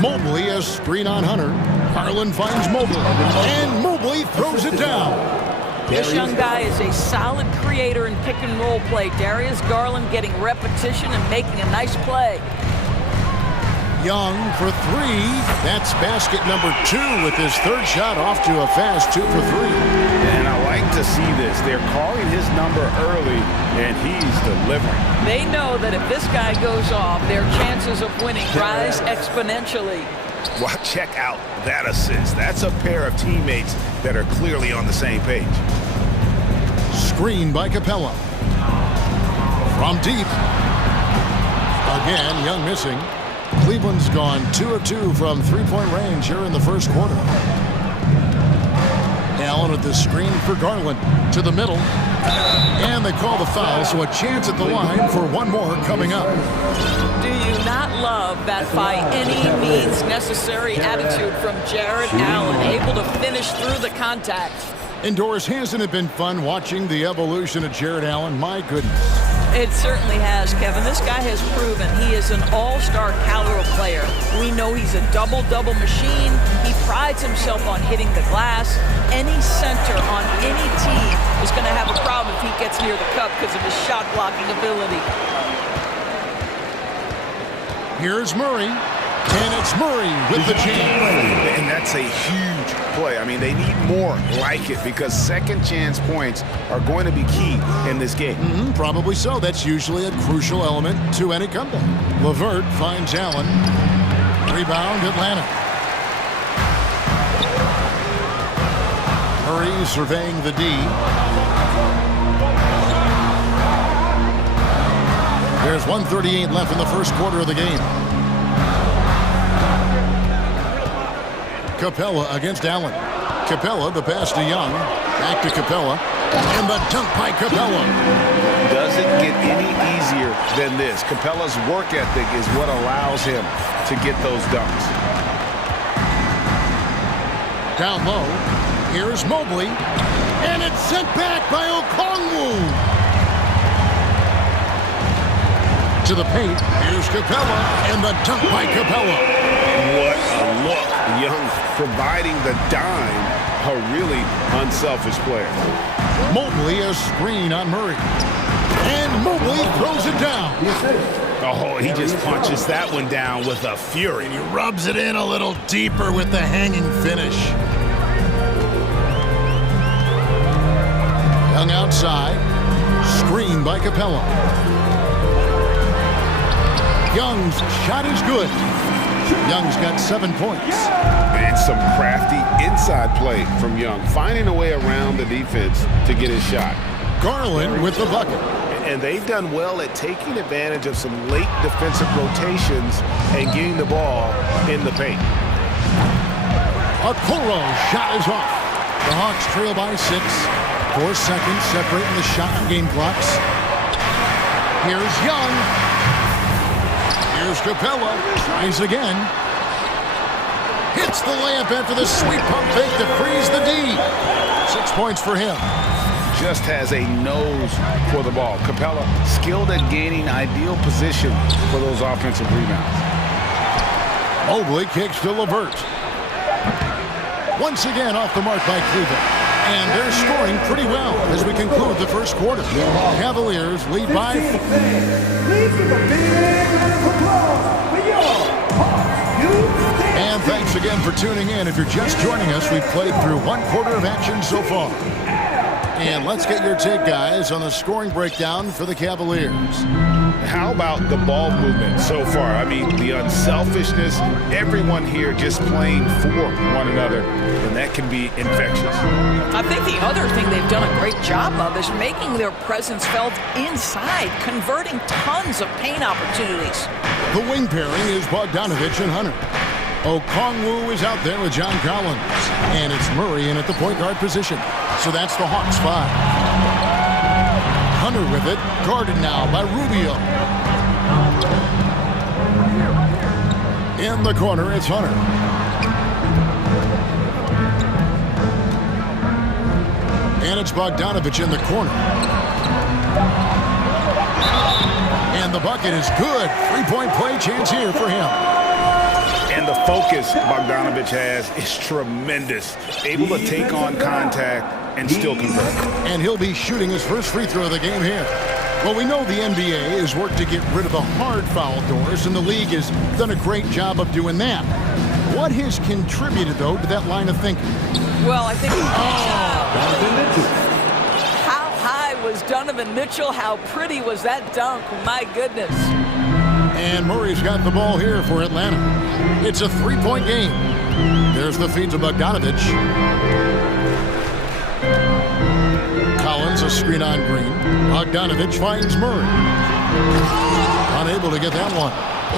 Mobley a screen on Hunter. Garland finds Mobley. And Mobley throws it down. This young guy is a solid creator in pick and roll play. Darius Garland getting repetition and making a nice play. Young for 3. That's basket number 2 with his third shot off to a fast 2 for 3. And I like to see this. They're calling his number early, and he's delivering. They know that if this guy goes off, their chances of winning rise exponentially. Well, check out that assist. That's a pair of teammates that are clearly on the same page. Screen by Capella. From deep. Again, Young missing. Cleveland's gone 2 of 2 from three-point range here in the first quarter. Allen with the screen for Garland to the middle. And they call the foul, so a chance at the line for one more coming up. Do you not love that by any means necessary attitude from Jared Allen, able to finish through the contact? Indoors, hasn't it been fun watching the evolution of Jared Allen? My goodness. It certainly has, Kevin. This guy has proven he is an all-star caliber player. We know he's a double-double machine. He prides himself on hitting the glass. Any center on any team is going to have a problem if he gets near the cup because of his shot-blocking ability. Here's Murray, and it's Murray with the jam. And that's a huge play. I mean, they need more like it because second chance points are going to be key in this game. Probably so. That's usually a crucial element to any comeback. LeVert finds Allen. Rebound, Atlanta. Murray surveying the D. There's 1:38 left in the first quarter of the game. Capella against Allen. Capella, the pass to Young. Back to Capella. And the dunk by Capella. Doesn't get any easier than this. Capella's work ethic is what allows him to get those dunks. Down low. Here's Mobley. And it's sent back by Okongwu. To the paint. Here's Capella. And the dunk by Capella. What a look. Young providing the dime. A really unselfish player. Mobley a screen on Murray. And Mobley throws it down. Oh, he just punches that one down with a fury. He rubs it in a little deeper with the hanging finish. Young outside. Screen by Capella. Young's shot is good. Young's got 7 points. And some crafty inside play from Young, finding a way around the defense to get his shot. Garland with the bucket. and they've done well at taking advantage of some late defensive rotations and getting the ball in the paint. Okoro's shot is off. The Hawks trail by 6. 4 seconds separating the shot and game clocks. Here's Young. Here's Capella. Tries again. Hits the layup after the sweet pump fake to freeze the D. 6 points for him. Just has a nose for the ball. Capella skilled at gaining ideal position for those offensive rebounds. Mobley kicks to LeVert. Once again off the mark by Cleveland. And they're scoring pretty well as we conclude the first quarter. Cavaliers lead by 4. Please give a big round of applause for your Hawks. And thanks again for tuning in. If you're just joining us, we've played through 1 quarter of action so far. And let's get your take, guys, on the scoring breakdown for the Cavaliers. How about the ball movement so far? I mean, the unselfishness, everyone here just playing for one another, and that can be infectious. I think the other thing they've done a great job of is making their presence felt inside, converting tons of paint opportunities. The wing pairing is Bogdanovich and Hunter. Okongwu is out there with John Collins. And it's Murray in at the point guard position. So that's the Hawks 5. Hunter with it, guarded now by Rubio. In the corner, it's Hunter. And it's Bogdanovich in the corner. And the bucket is good. 3-point play chance here for him. And the focus Bogdanovich has is tremendous. Able to take on contact and still convert. And he'll be shooting his first free throw of the game here. Well, we know the NBA has worked to get rid of the hard foul doors, and the league has done a great job of doing that. What has contributed, though, to that line of thinking? Well, I think how high was Donovan Mitchell? How pretty was that dunk? My goodness. And Murray's got the ball here for Atlanta. It's a 3-point game. There's the feed to Bogdanovich. Collins, a screen on Green. Bogdanovich finds Murray. Unable to get that one.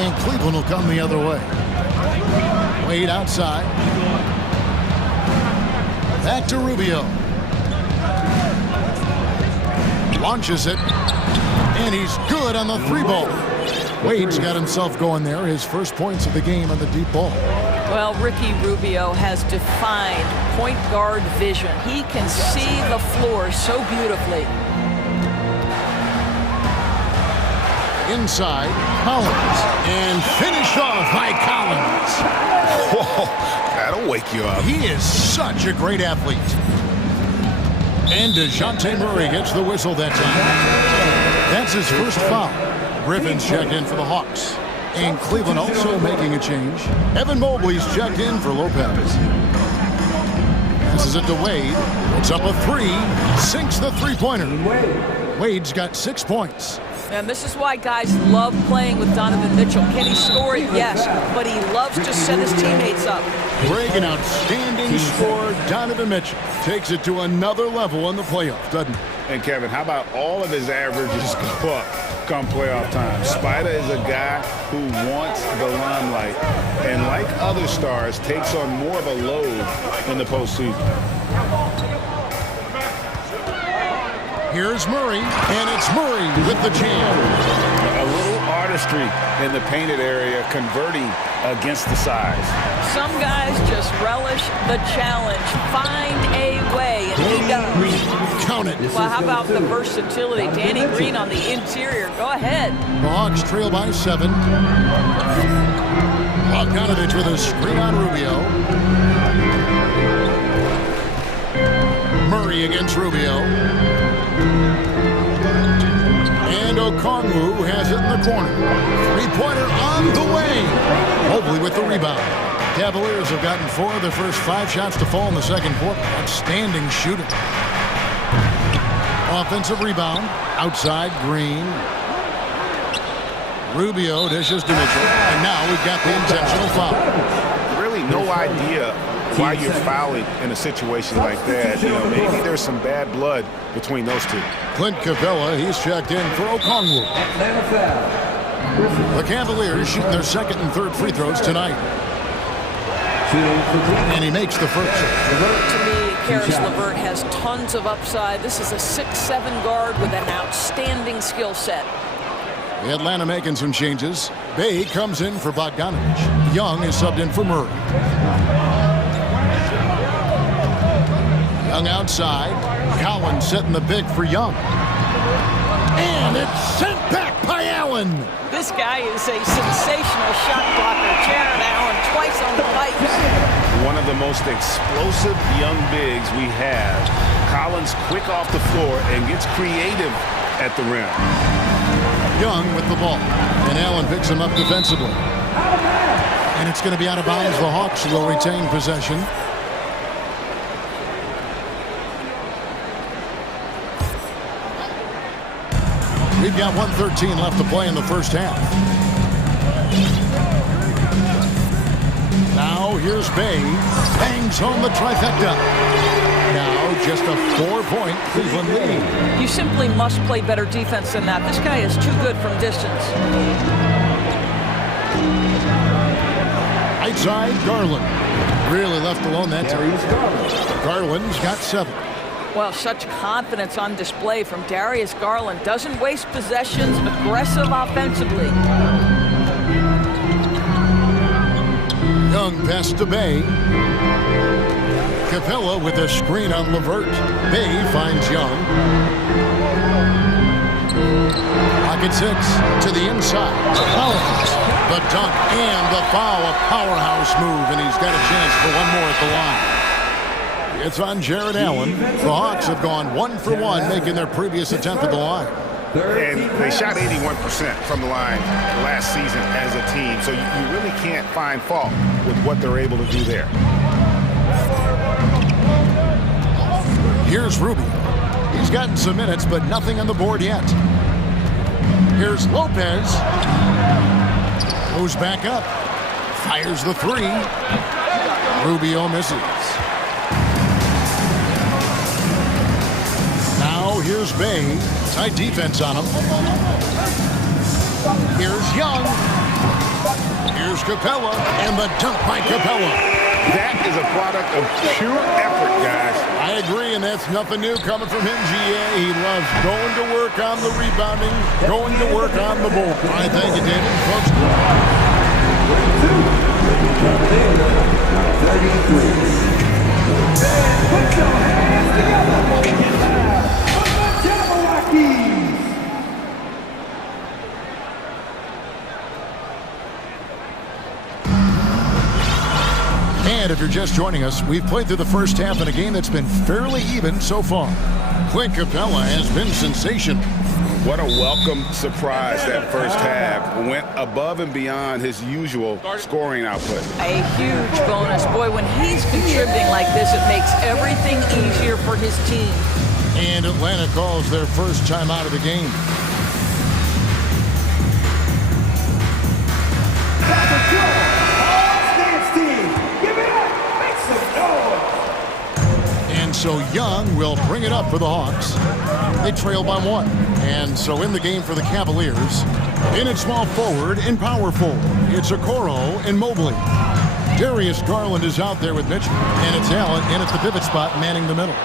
And Cleveland will come the other way. Wade outside. Back to Rubio. Launches it. And he's good on the 3-ball. Wade's got himself going there. His first points of the game on the deep ball. Well, Ricky Rubio has defined point guard vision. He can see the floor so beautifully. Inside, Collins. And finished off by Collins. Whoa, that'll wake you up. He is such a great athlete. And DeJounte Murray gets the whistle that time. That's his first foul. Griffin's checked in for the Hawks. And Cleveland also making a change. Evan Mobley's checked in for Lopez. This is it to Wade. It's up a 3. Sinks the 3-pointer. Wade's got 6 points. And this is why guys love playing with Donovan Mitchell. Can he score it? Yes. But he loves to set his teammates up. Great, an outstanding score. Donovan Mitchell takes it to another level in the playoffs, doesn't he? And Kevin, how about all of his averages go up come playoff time? Spider is a guy who wants the limelight, and like other stars, takes on more of a load in the postseason. Here's Murray, and it's Murray with the jam. A little artistry in the painted area, converting against the size. Some guys just relish the challenge. Find a way, and he does. Count it. Well, how about the versatility? Danny Green on the interior. Go ahead. The Hawks trail by 7. Bogdanovich with a screen on Rubio. Murray against Rubio. And Okongwu has it in the corner. 3-pointer on the way. Mobley with the rebound. Cavaliers have gotten 4 of their first 5 shots to fall in the second quarter. Outstanding shooting. Offensive rebound. Outside, Green. Rubio dishes to Mitchell. And now we've got the intentional foul. Really no idea why you're fouling in a situation like that. You know, maybe there's some bad blood between those two. Clint Capella, he's checked in for Okongwu. The Cavaliers shooting their second and third free throws tonight. And he makes the first. To me, Karis LeVert has tons of upside. This is a 6'7" guard with an outstanding skill set. The Atlanta making some changes. Bay comes in for Bogdanovich. Young is subbed in for Murray. Young outside. Collins setting the big for Young. And it's sent back by Allen. This guy is a sensational shot blocker. Jared Allen twice on the pipes. One of the most explosive young bigs we have. Collins quick off the floor and gets creative at the rim. Young with the ball. And Allen picks him up defensively. And it's going to be out of bounds. The Hawks will retain possession. We've got 1:13 left to play in the first half. Now here's Bay. Bangs home the trifecta. Now just a 4-point Cleveland lead. You simply must play better defense than that. This guy is too good from distance. Right side, Garland. Really left alone that time. Garland's got 7. Well, such confidence on display from Darius Garland. Doesn't waste possessions, aggressive offensively. Young pass to Bay. Capella with a screen on LeVert. Bay finds Young. Pocket 6 to the inside. Collins. The dunk and the foul. A powerhouse move, and he's got a chance for one more at the line. It's on Jared Allen. The Hawks have gone 1 for 1, making their previous attempt at the line. And they shot 81% from the line last season as a team, so you really can't find fault with what they're able to do there. Here's Rubio. He's gotten some minutes, but nothing on the board yet. Here's Lopez. Goes back up. Fires the 3. Rubio misses. Now here's Bay. Tight defense on him. Here's Young. Here's Capella. And the dunk by Capella. That is a product of pure effort, guys. I agree, and that's nothing new coming from him, GA. He loves going to work on the rebounding, going to work on the ball. All right, thank you, David. Folks. 33. And if you're just joining us, we've played through the first half in a game that's been fairly even so far. Clint Capella has been sensational. What a welcome surprise that first half. Went above and beyond his usual scoring output. A huge bonus. Boy, when he's contributing like this, it makes everything easier for his team. And Atlanta calls their first time out of the game. So Young will bring it up for the Hawks. They trail by 1. And so in the game for the Cavaliers, in at small forward, in power forward, it's Okoro and Mobley. Darius Garland is out there with Mitchell. And it's Allen in at the pivot spot, manning the middle.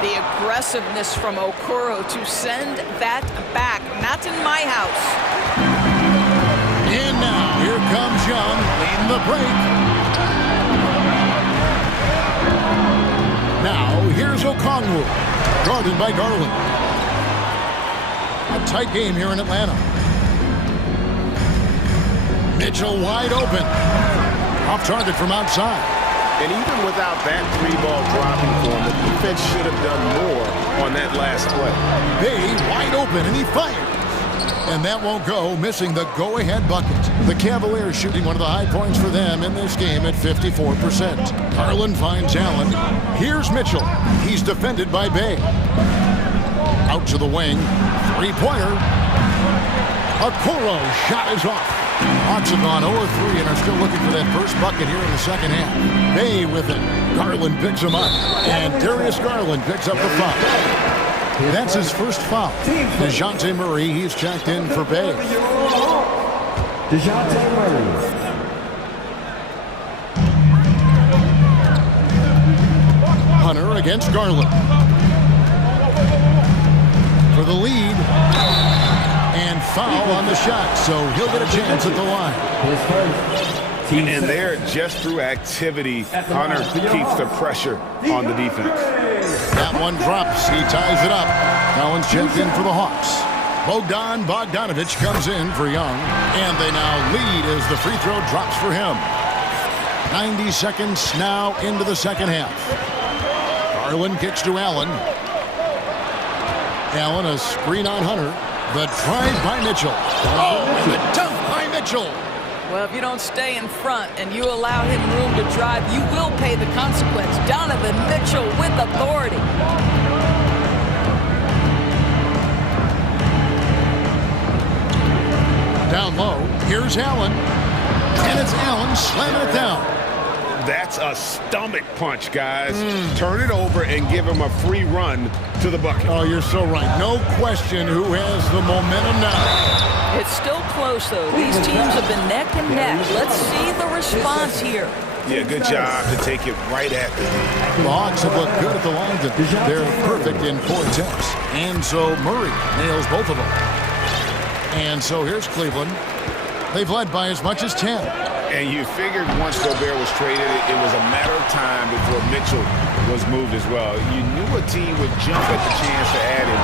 The aggressiveness from Okoro to send that back. Not in my house. And now here comes Young leading the break. Now, here's Okongwu, guarded by Garland. A tight game here in Atlanta. Mitchell wide open. Off target from outside. And even without that 3-ball dropping for him, the defense should have done more on that last play. Bay wide open, and he fires. And that won't go, missing the go-ahead bucket. The Cavaliers shooting one of the high points for them in this game at 54%. Garland finds Allen. Here's Mitchell. He's defended by Bay. Out to the wing. 3-pointer. Okoro shot is off. Hawks have gone 0-3 and are still looking for that first bucket here in the second half. Bay with it. Garland picks him up. And Darius Garland picks up the foul. That's his first foul. DeJounte Murray, he's checked in for Bay. DeJounte Murray. Hunter against Garland. For the lead. And foul on the shot, so he'll get a chance at the line. And there, just through activity, Hunter keeps the pressure on the defense. That one drops. He ties it up. Collins checked in for the Hawks. Bogdan Bogdanovic comes in for Young, and they now lead as the free throw drops for him. 90 seconds now into the second half. Garland kicks to Allen. Allen, a screen on Hunter. The drive by Mitchell. Oh, and the dunk by Mitchell. Well, if you don't stay in front and you allow him room to drive, you will pay the consequence. Donovan Mitchell with authority. Down low, here's Allen. And it's Allen slamming it down. That's a stomach punch, guys. Turn it over and give him a free run to the bucket. Oh, you're so right. No question who has the momentum now. It's still close, though. These teams have been neck and neck. Let's see the response here. Yeah, good job to take it right at them. The Hawks have looked good at the lines. They're perfect in 4 attempts. And so Murray nails both of them. And so here's Cleveland. They've led by as much as 10. And you figured once Gobert was traded, it was a matter of time before Mitchell was moved as well. You knew a team would jump at the chance to add him.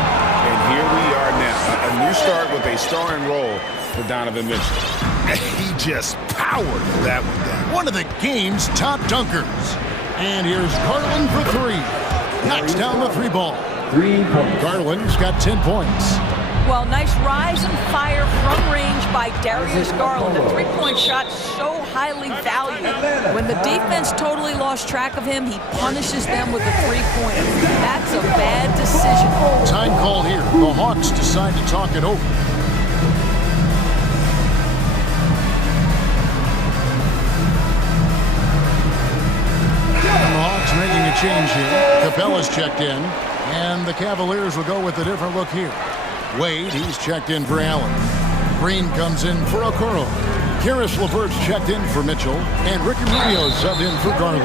And here we are now. A new start with a starring role for Donovan Mitchell. And he just powered that one down. One of the game's top dunkers. And here's Garland for 3. Knocks down the 3 ball. 3 points. Garland's got 10 points. Well, nice rise and fire from range by Darius Garland. The three-point shot so highly valued. When the defense totally lost track of him, he punishes them with a three-pointer. That's a bad decision. Time call here. The Hawks decide to talk it over. And the Hawks making a change here. Capella's checked in, and the Cavaliers will go with a different look here. Wade, he's checked in for Allen. Green comes in for Okoro. Karis LeVert's checked in for Mitchell. And Ricky Rubio's subbed in for Garland.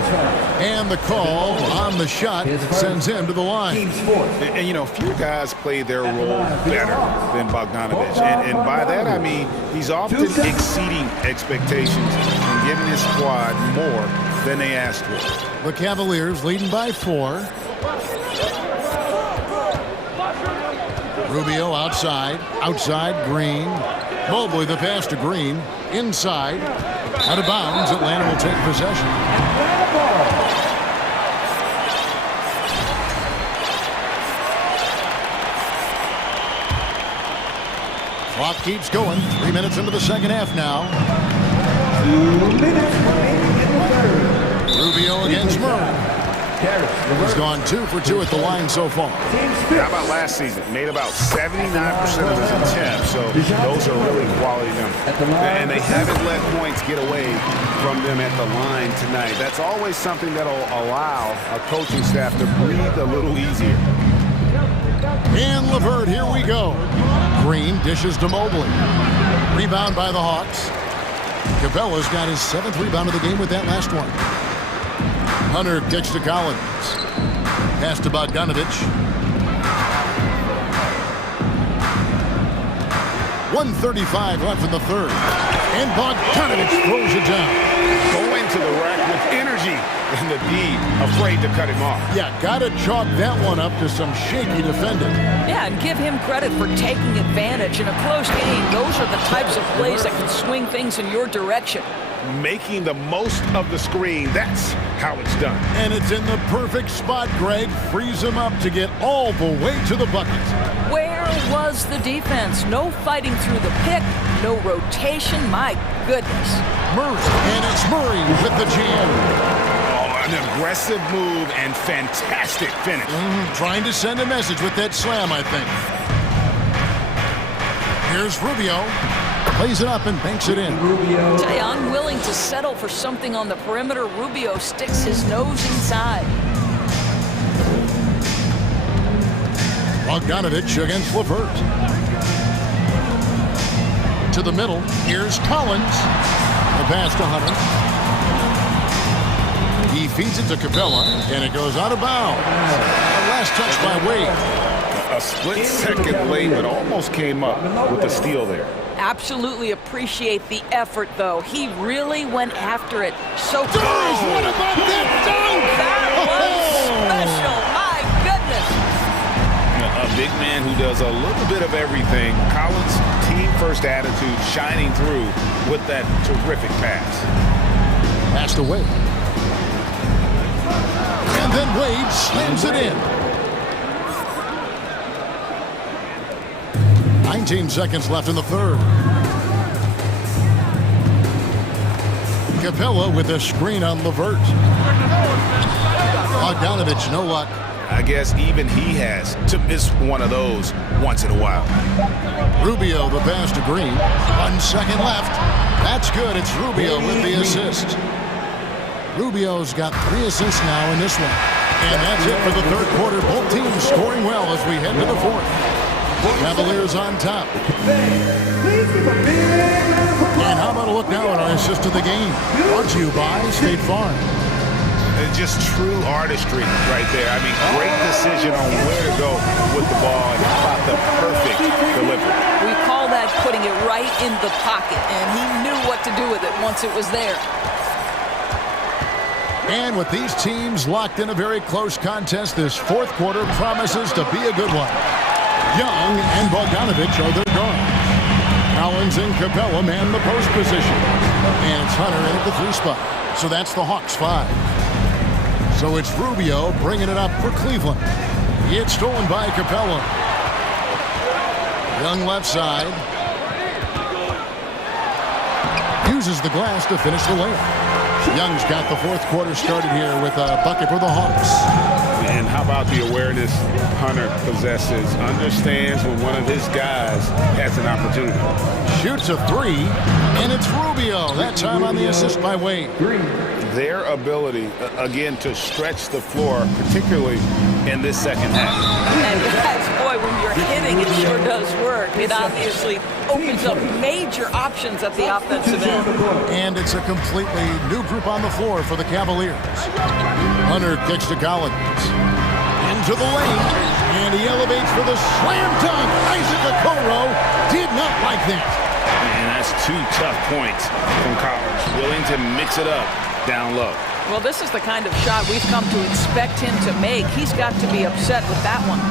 And the call on the shot sends him to the line. And you know, few guys play their role better than Bogdanovic. And by that, I mean he's often exceeding expectations and giving his squad more than they asked for. The Cavaliers leading by 4. Rubio outside Green. Mobley the pass to Green. Inside. Out of bounds. Atlanta will take possession. Clock keeps going. 3 minutes into the second half now. 2 minutes remaining in the third. Rubio against Murray. He's gone 2 for 2 at the line so far. How about last season? Made about 79% of his attempts, so those are really quality numbers. And they haven't let points get away from them at the line tonight. That's always something that'll allow a coaching staff to breathe a little easier. And LeVert, here we go. Green dishes to Mobley. Rebound by the Hawks. Capella's got his 7th rebound of the game with that last one. Hunter kicks to Collins. Pass to Bogdanovic. 1:35 left in the third. And Bogdanovic throws it down. Going to the rack with energy. And the D afraid to cut him off. Yeah, gotta chalk that one up to some shaky defending. Yeah, and give him credit for taking advantage in a close game. Those are the types of plays that can swing things in your direction. Making the most of the screen. That's how it's done. And it's in the perfect spot, Greg. Frees him up to get all the way to the bucket. Where was the defense? No fighting through the pick, no rotation. My goodness. Murray, and it's Murray with the jam. Oh, an aggressive move and fantastic finish. Trying to send a message with that slam, I think. Here's Rubio. Lays it up and banks it in. Jay, unwilling to settle for something on the perimeter. Rubio sticks his nose inside. Bogdanovich against LeVert. To the middle. Here's Collins. The pass to Hunter. He feeds it to Capella, and it goes out of bounds. The last touch by Wade. A split second late, but almost came up with a steal there. Absolutely appreciate the effort, though. He really went after it so close. What about that dunk? That was special. My goodness. A big man who does a little bit of everything. Collins' team-first attitude shining through with that terrific pass. Passed away. And then Wade slams it in. 19 seconds left in the third. Capella with a screen on LeVert. Bogdanovich, no luck. I guess even he has to miss one of those once in a while. Rubio, the pass to Green. 1 second left. That's good. It's Rubio with the assist. Rubio's got 3 assists now in this one. And that's it for the third quarter. Both teams scoring well as we head to the fourth. Cavaliers on top. And how about a look now at our assist of the game? Brought to you by State Farm. It's just true artistry right there. I mean, great decision on where to go with the ball and how about the perfect delivery. We call that putting it right in the pocket, and he knew what to do with it once it was there. And with these teams locked in a very close contest, this fourth quarter promises to be a good one. Young and Bogdanovich are their guards. Collins and Capella man the post position. And it's Hunter in at the 3 spot. So that's the Hawks 5. So it's Rubio bringing it up for Cleveland. It's stolen by Capella. Young left side. Uses the glass to finish the layup. Young's got the fourth quarter started here with a bucket for the Hawks. And how about the awareness Hunter possesses? Understands when one of his guys has an opportunity. Shoots a 3, and it's Rubio. That time on the assist by Wade. Their ability, again, to stretch the floor, particularly in this second half. And guys, boy, when you're hitting, it sure does work. It obviously opens up major options at the offensive end. And it's a completely new group on the floor for the Cavaliers. Hunter kicks to Collins. Into the lane. And he elevates for the slam dunk. Isaac Okoro did not like that. And that's 2 tough points from Collins. Willing to mix it up down low. Well, this is the kind of shot we've come to expect him to make. He's got to be upset with that one.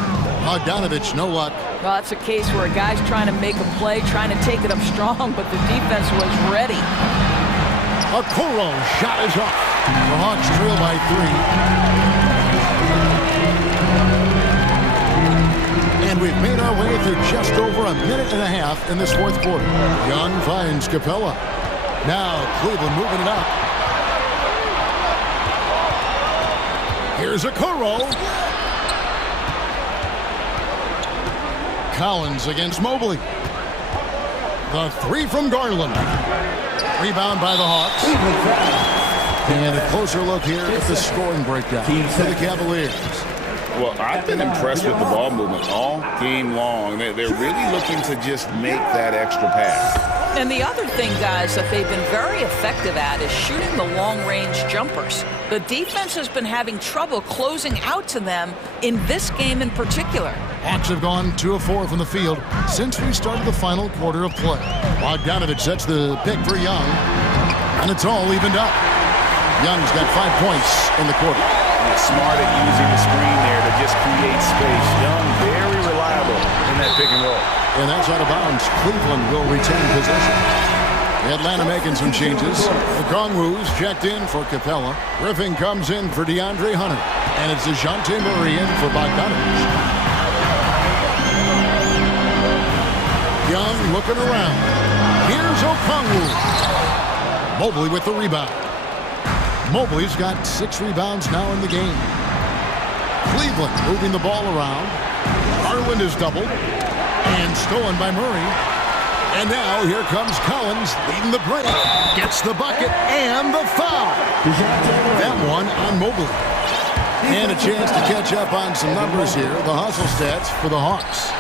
Bogdanovich, no luck. Well, that's a case where a guy's trying to make a play, trying to take it up strong, but the defense was ready. Okoro shot is off. The Hawks trail by 3. And we've made our way through just over a minute and a half in this fourth quarter. Young finds Capella. Now Cleveland moving it up. Here's Okoro. Collins against Mobley. The 3 from Garland. Rebound by the Hawks. And a closer look here at the scoring breakdown for the Cavaliers. Well, I've been impressed with the ball movement all game long. They're really looking to just make that extra pass. And the other thing, guys, that they've been very effective at is shooting the long-range jumpers. The defense has been having trouble closing out to them in this game in particular. Hawks have gone 2 of 4 from the field since we started the final quarter of play. Bogdanovich sets the pick for Young, and it's all evened up. Young's got 5 points in the quarter. He's smart at using the screen there to just create space. Young, very reliable in that pick and roll. And that's out of bounds. Cleveland will retain possession. Atlanta making some changes. Okongwu's checked in for Capella. Griffin comes in for DeAndre Hunter. And it's DeJounte Murray in for Bogdanovich. Young looking around. Here's Okongwu. Mobley with the rebound. Mobley's got 6 rebounds now in the game. Cleveland moving the ball around. Garland is doubled. And stolen by Murray. And now here comes Collins leading the break. Gets the bucket and the foul. That one on Mobley. And a chance to catch up on some numbers here. The hustle stats for the Hawks.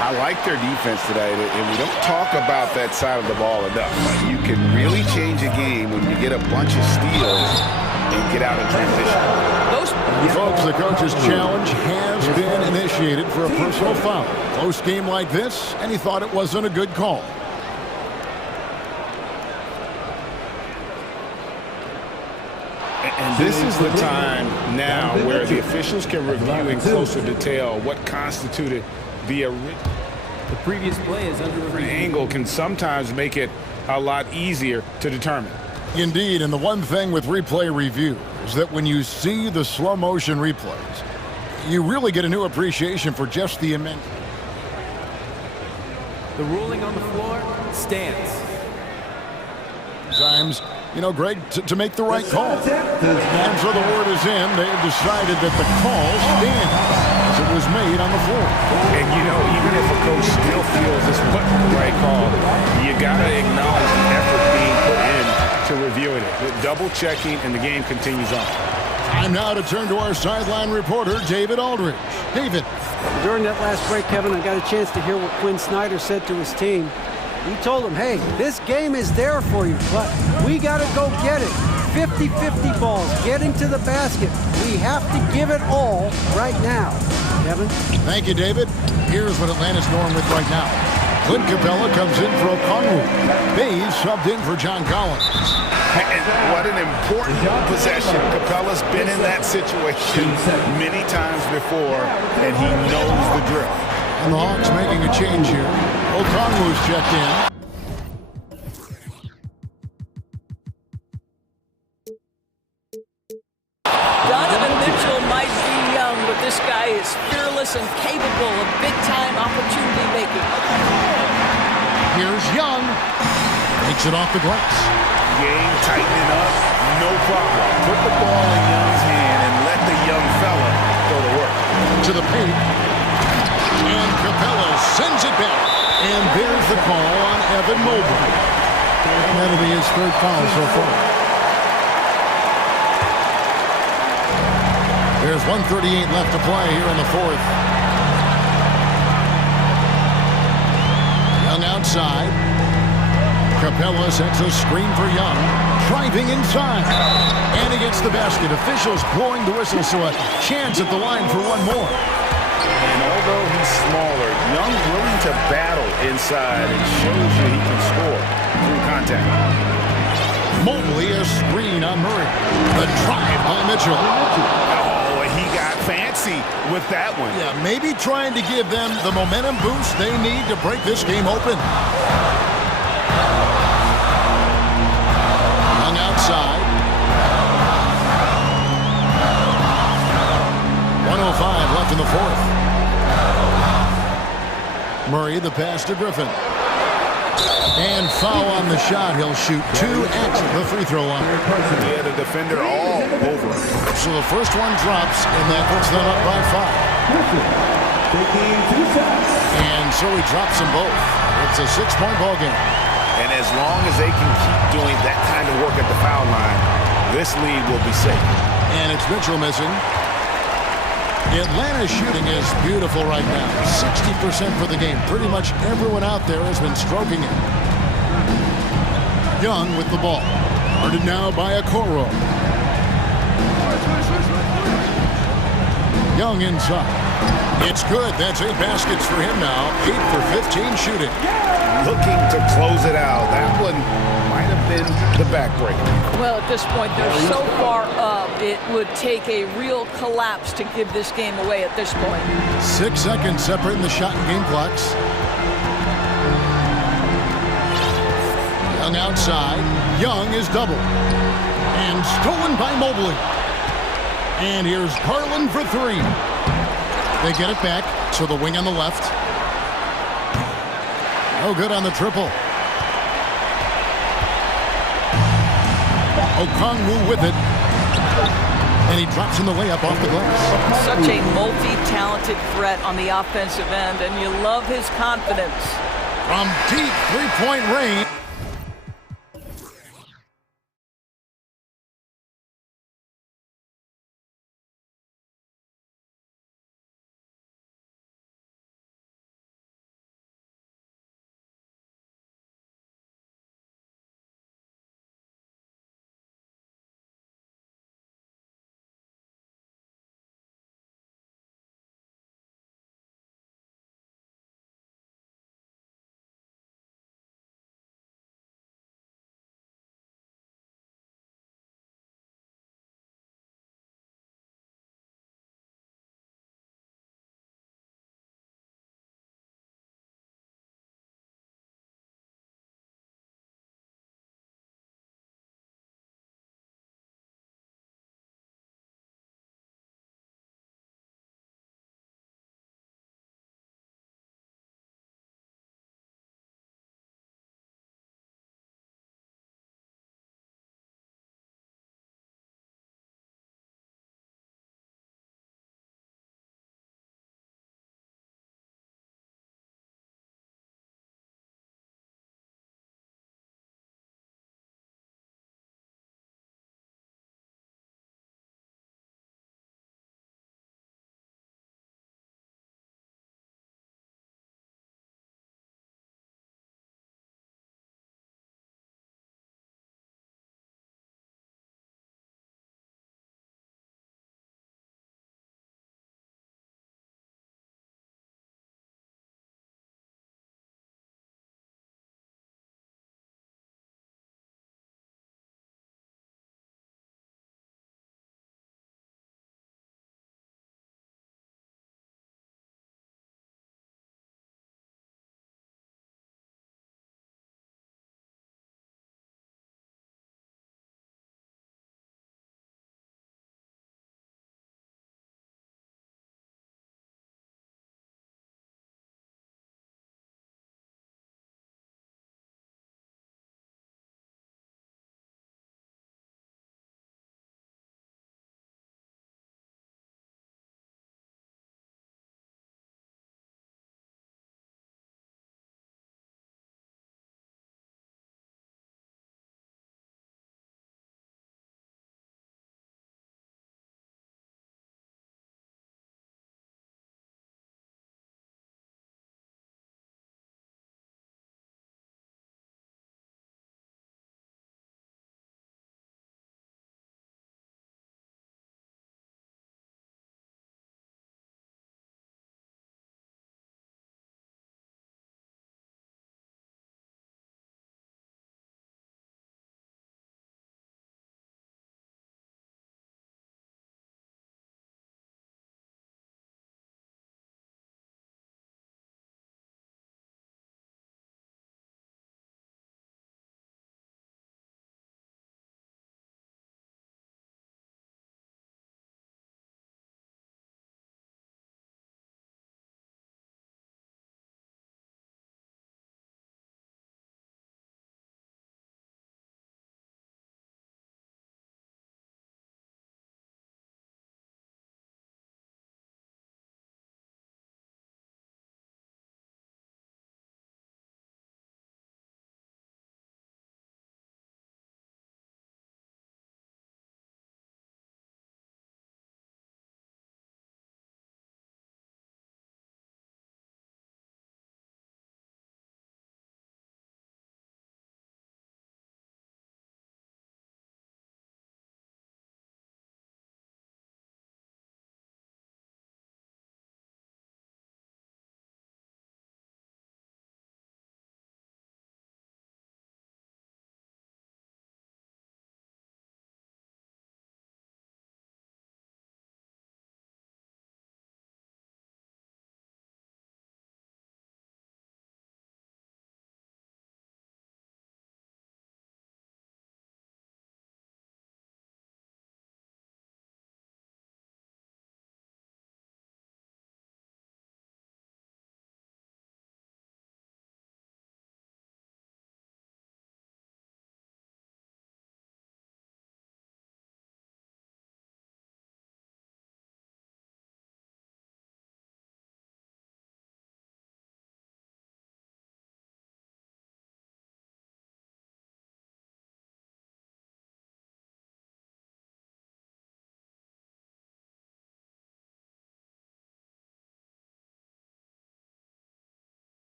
I like their defense today, and we don't talk about that side of the ball enough. You can really change a game when you get a bunch of steals and get out in transition. Folks, the coach's challenge has been initiated for a personal foul. Close game like this, and he thought it wasn't a good call. And this is the time now where the officials can review in closer detail what constituted the previous play is under review. Angle can sometimes make it a lot easier to determine. Indeed, and the one thing with replay review is that when you see the slow motion replays, you really get a new appreciation for just the immense. The ruling on the floor stands. Times, you know, Greg, to make the right call. And so the word is in. They have decided that the call stands as it was made on the floor. And, you know, even if a coach still feels this wasn't the right call, you got to acknowledge the effort being put in to reviewing it. Double-checking, and the game continues on. Time now to turn to our sideline reporter, David Aldridge. David. During that last break, Kevin, I got a chance to hear what Quinn Snyder said to his team. He told them, hey, this game is there for you, but we got to go get it. 50-50 balls, getting to the basket. We have to give it all right now. Kevin? Thank you, David. Here's what Atlanta's going with right now. Clint Capella comes in for O'Connell. Bays subbed in for John Collins. And what an important possession. Capella's been in that situation many times before, and he knows the drill. And the Hawks making a change here. O'Connell's checked in. Donovan Mitchell might be young, but this guy is fearless and capable of big-time opportunity making. Here's Young. Takes it off the glass. Game tightening up, no problem. Put the ball in Young's hand and let the young fella go to work. To the paint. And Capella sends it back. And there's the call on Evan Mobley. That'll be his third foul so far. There's 1:38 left to play here in the fourth. Young outside. Capella sets a screen for Young. Driving inside. And he gets the basket. Officials blowing the whistle, so a chance at the line for one more. And although he's smaller, Young's willing to battle inside and shows you he can score through contact. Mobley a screen on Murray. The drive by Mitchell. Oh, he got fancy with that one. Yeah, maybe trying to give them the momentum boost they need to break this game open. Young outside. 1:05 left in the fourth. Murray the pass to Griffin. And foul on the shot. He'll shoot 2 at the free throw line. Yeah, the defender all over him. So the first one drops, and that puts them up by 5. And so he drops them both. It's a 6-point ball game. And as long as they can keep doing that kind of work at the foul line, this lead will be safe. And it's Mitchell missing. Atlanta's shooting is beautiful right now. 60% for the game. Pretty much everyone out there has been stroking it. Young with the ball. Guarded now by Okoro. Young inside. It's good. That's 8 baskets for him now. 8 for 15 shooting. Looking to close it out. That one might have been the backbreaker. Well, at this point, they're so far up, it would take a real collapse to give this game away at this point. 6 seconds separating the shot and game clocks. Young outside. Young is doubled. And stolen by Mobley. And here's Garland for 3. They get it back to the wing on the left. No good on the triple. Okongwu with it. And he drops in the layup off the glass. Such a multi-talented threat on the offensive end, and you love his confidence. from deep three-point range.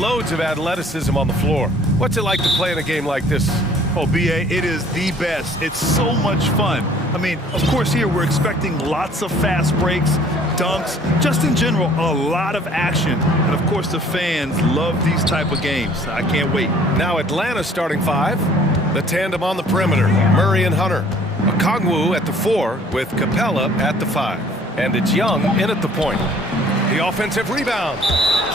loads of athleticism on the floor. What's it like to play in a game like this? Oh, B.A., it is the best. It's so much fun. I mean, of course, here we're expecting lots of fast breaks, dunks, just in general, a lot of action. And, of course, the fans love these type of games. I can't wait. Now Atlanta's starting five. The tandem on the perimeter, Murray and Hunter. Okongwu at the 4 with Capella at the 5. And it's Young in at the point. The offensive rebound.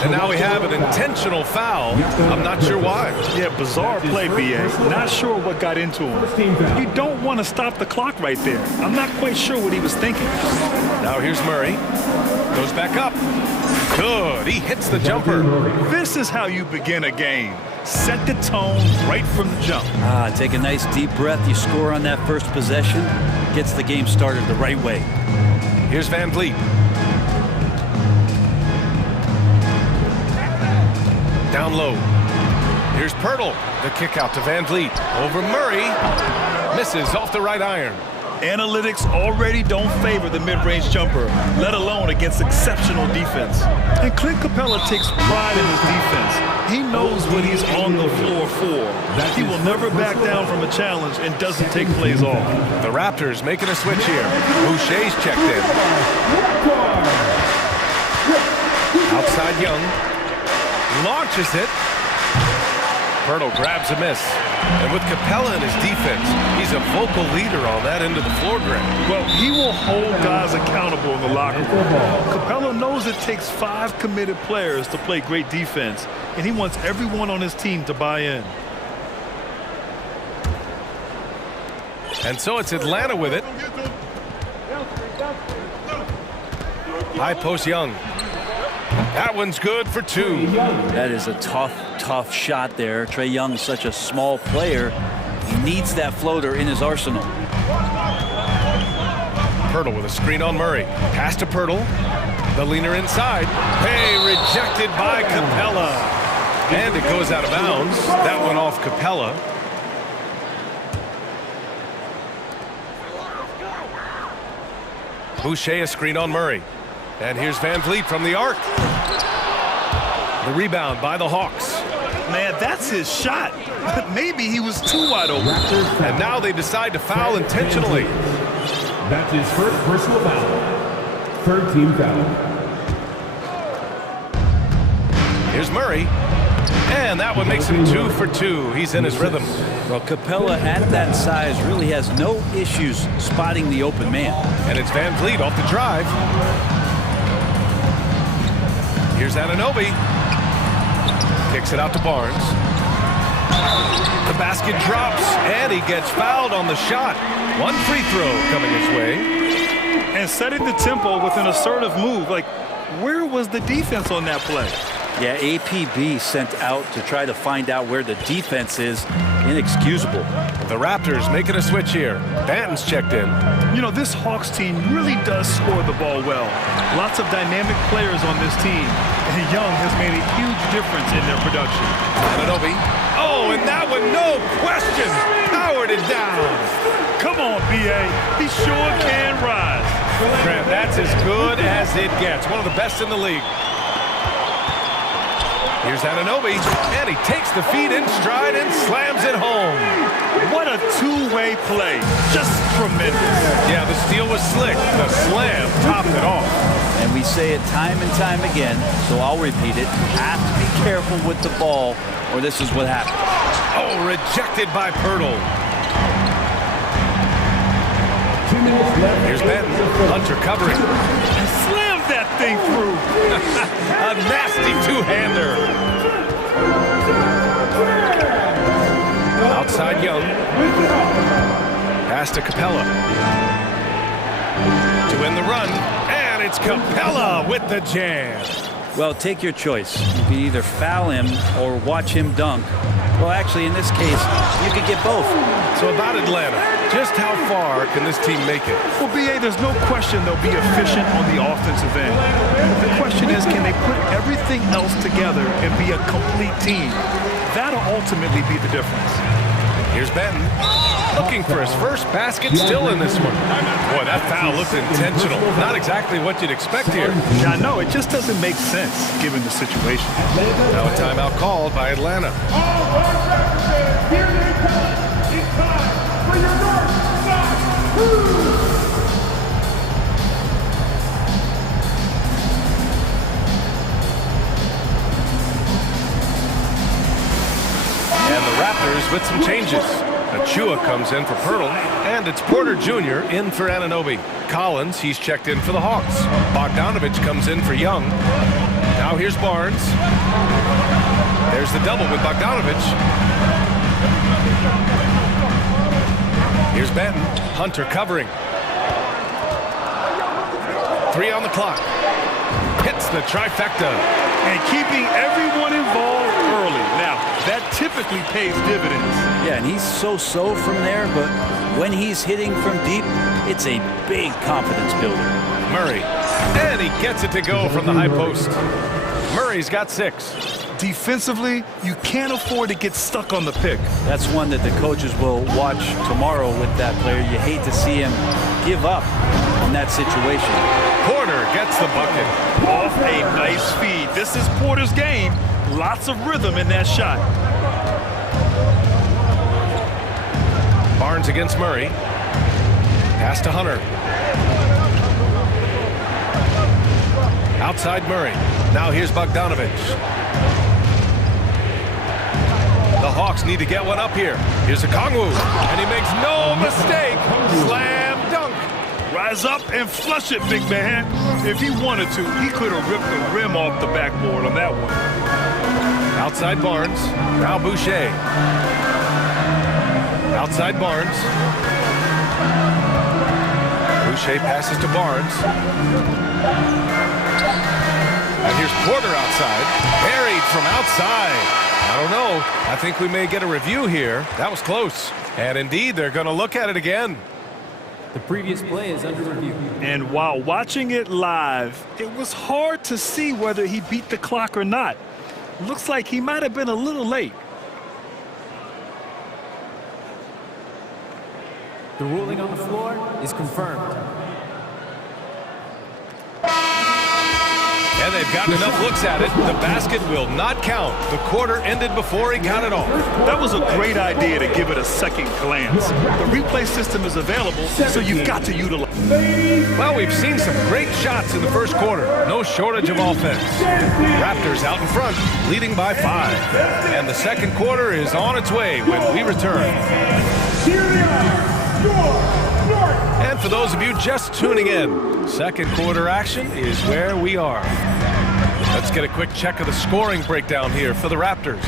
And now we have an intentional foul. I'm not sure why. Yeah, bizarre play, B.A. Not sure what got into him. You don't want to stop the clock right there. I'm not quite sure what he was thinking. Now here's Murray. Goes back up. Good. He hits the jumper. This is how you begin a game. Set the tone right from the jump. Take a nice deep breath. You score on that first possession. Gets the game started the right way. Here's Van Vliet. Down low. Here's Pirtle. The kick out to Van Vliet. Over Murray. Misses off the right iron. Analytics already don't favor the mid-range jumper, let alone against exceptional defense. And Clint Capella takes pride in his defense. He knows what he's on the floor for. He will never back down from a challenge and doesn't take plays off. The Raptors making a switch here. Boucher's checked in. Outside Young. Launches it. Pirtle grabs a miss. And with Capella in his defense, he's a vocal leader on that end of the floor, Greg. Well, he will hold guys accountable in the locker room. Capella knows it takes 5 committed players to play great defense, and he wants everyone on his team to buy in. And so it's Atlanta with it. High post Young. That one's good for 2. That is a tough shot there. Trae Young's such a small player. He needs that floater in his arsenal. Pirtle with a screen on Murray. Pass to Pirtle. The leaner inside. Hey, rejected by Capella. And it goes out of bounds. That one off Capella. Boucher a screen on Murray. And here's Van Vliet from the arc. The rebound by the Hawks. Man, that's his shot. Maybe he was too wide open. And now they decide to foul intentionally. That's his first personal foul. Third team foul. Here's Murray. And that one makes him 2 for 2. He's in his rhythm. Well, Capella at that size really has no issues spotting the open man. And it's Van Vliet off the drive. Here's Anunoby. Kicks it out to Barnes. The basket drops, and he gets fouled on the shot. 1 free throw coming his way. And setting the tempo with an assertive move. Like, where was the defense on that play? Yeah, APB sent out to try to find out where the defense is. Inexcusable. The Raptors making a switch here. Banton's checked in. You know, this Hawks team really does score the ball well. Lots of dynamic players on this team. And Young has made a huge difference in their production. Anunoby. Oh, and that one, no question, powered it down. Come on, B.A. He sure can rise. Grant, that's as good as it gets. One of the best in the league. Here's Anunoby, and he takes the feed in stride and slams it home. What a two-way play. Just tremendous. Yeah, the steal was slick. The slam topped it off. And we say it time and time again, so I'll repeat it. You have to be careful with the ball, or this is what happens. Oh, rejected by Pirtle. Here's Benton. Hunter covering. Slammed that thing through. A nasty two-hander. Outside Young. Pass to Capella. To end the run. And it's Capella with the jam. Well, take your choice. You can either foul him or watch him dunk. Well, actually, in this case, you could get both. So about Atlanta, just how far can this team make it? Well, B.A., there's no question they'll be efficient on the offensive end. The question is, can they put everything else together and be a complete team? That'll ultimately be the difference. Here's Benton. Looking for his first basket still in this one. Boy, that foul looked intentional. Not exactly what you'd expect here. Yeah, I know. It just doesn't make sense given the situation. Now a timeout called by Atlanta. All right, Raptors, here they come. It's time for your North Side Crew. And the Raptors with some changes. Achua comes in for Pirtle, and it's Porter Jr. in for Anunoby. Collins, he's checked in for the Hawks. Bogdanovich comes in for Young. Now here's Barnes. There's the double with Bogdanovich. Here's Benton. Hunter covering. 3 on the clock. Hits the trifecta. And keeping everyone involved early. Now, that typically pays dividends. Yeah, and he's so-so from there, but when he's hitting from deep, it's a big confidence builder. Murray. And he gets it to go from the high post. Murray's got 6. Defensively, you can't afford to get stuck on the pick. That's one that the coaches will watch tomorrow with that player. You hate to see him give up on that situation. Porter gets the bucket. Off a nice feed. This is Porter's game. Lots of rhythm in that shot. Barnes against Murray. Pass to Hunter. Outside Murray. Now here's Bogdanovich. The Hawks need to get one up here. Here's Okongwu, and he makes no mistake. Slam dunk. Rise up and flush it, big man. If he wanted to, he could have ripped the rim off the backboard on that one. Outside Barnes. Now Boucher. Outside Barnes. Boucher passes to Barnes. And here's Porter outside. Buried from outside. I don't know. I think we may get a review here. That was close. And indeed, they're going to look at it again. The previous play is under review. And while watching it live, it was hard to see whether he beat the clock or not. Looks like he might have been a little late. The ruling on the floor is confirmed. And they've gotten enough looks at it. The basket will not count. The quarter ended before he counted off. That was a great idea to give it a second glance. The replay system is available, so you've got to utilize it. Well, we've seen some great shots in the first quarter. No shortage of offense. Raptors out in front, leading by 5. And the second quarter is on its way when we return. And for those of you just tuning in, second quarter action is where we are. Let's get a quick check of the scoring breakdown here for the Raptors.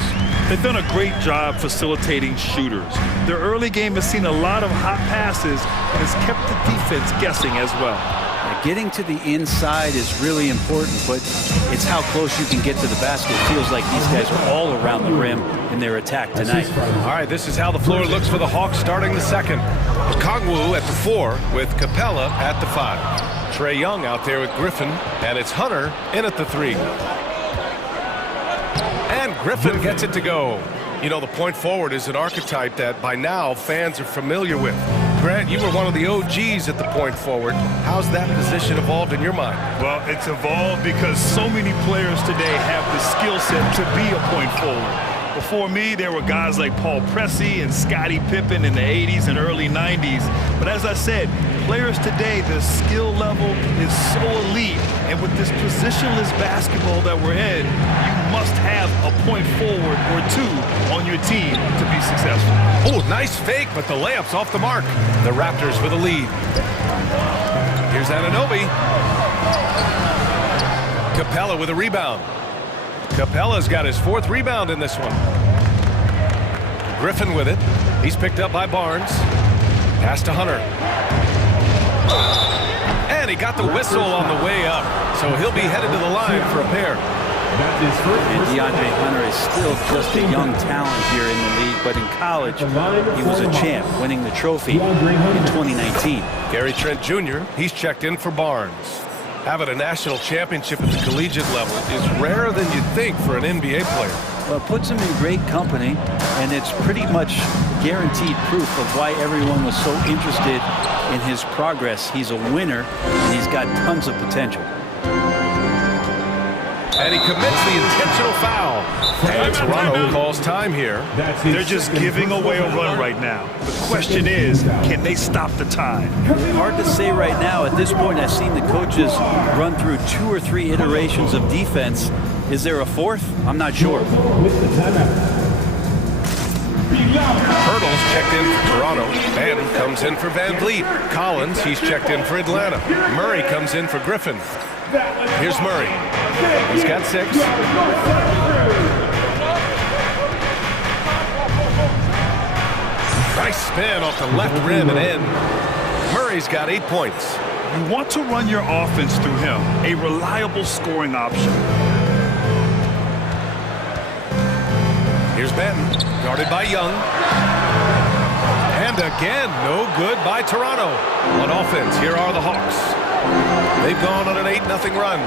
They've done a great job facilitating shooters. Their early game has seen a lot of hot passes and has kept the defense guessing as well. Getting to the inside is really important, but it's how close you can get to the basket. It feels like these guys are all around the rim in their attack tonight. All right, this is how the floor looks for the Hawks starting the second. Okongwu at the 4 with Capella at the 5. Trae Young out there with Griffin, and it's Hunter in at the 3. And Griffin gets it to go. You know, the point forward is an archetype that by now fans are familiar with. Grant, you were one of the OGs at the point forward. How's that position evolved in your mind? Well, it's evolved because so many players today have the skill set to be a point forward. Before me, there were guys like Paul Pressey and Scottie Pippen in the 80s and early 90s. But as I said, players today, the skill level is so elite. And with this positionless basketball that we're in, you must have a point forward or 2 on your team to be successful. Oh, nice fake, but the layup's off the mark. The Raptors with a lead. Here's Anunoby. Capella with a rebound. Capella's got his 4th rebound in this one. Griffin with it. He's picked up by Barnes. Pass to Hunter. And he got the whistle on the way up. So he'll be headed to the line for a pair. And DeAndre Hunter is still just a young talent here in the league, but in college, he was a champ, winning the trophy in 2019. Gary Trent Jr., he's checked in for Barnes. Having a national championship at the collegiate level is rarer than you'd think for an NBA player. Well, it puts him in great company, and it's pretty much guaranteed proof of why everyone was so interested in his progress. He's a winner, and he's got tons of potential. And he commits the intentional foul. And Toronto calls time here. They're just giving away a run right now. The question is, can they stop the time? Hard to say right now. At this point, I've seen the coaches run through 2 or 3 iterations of defense. Is there a fourth? I'm not sure. Hurdles checked in for Toronto. Ben comes in for Van Vliet. Collins, he's checked in for Atlanta. Murray comes in for Griffin. Here's Murray. He's got 6. Nice spin off the left rim and in. Murray's got 8 points. You want to run your offense through him, a reliable scoring option. Here's Benton, guarded by Young. And again, no good by Toronto. On offense, here are the Hawks. They've gone on an 8-0 run.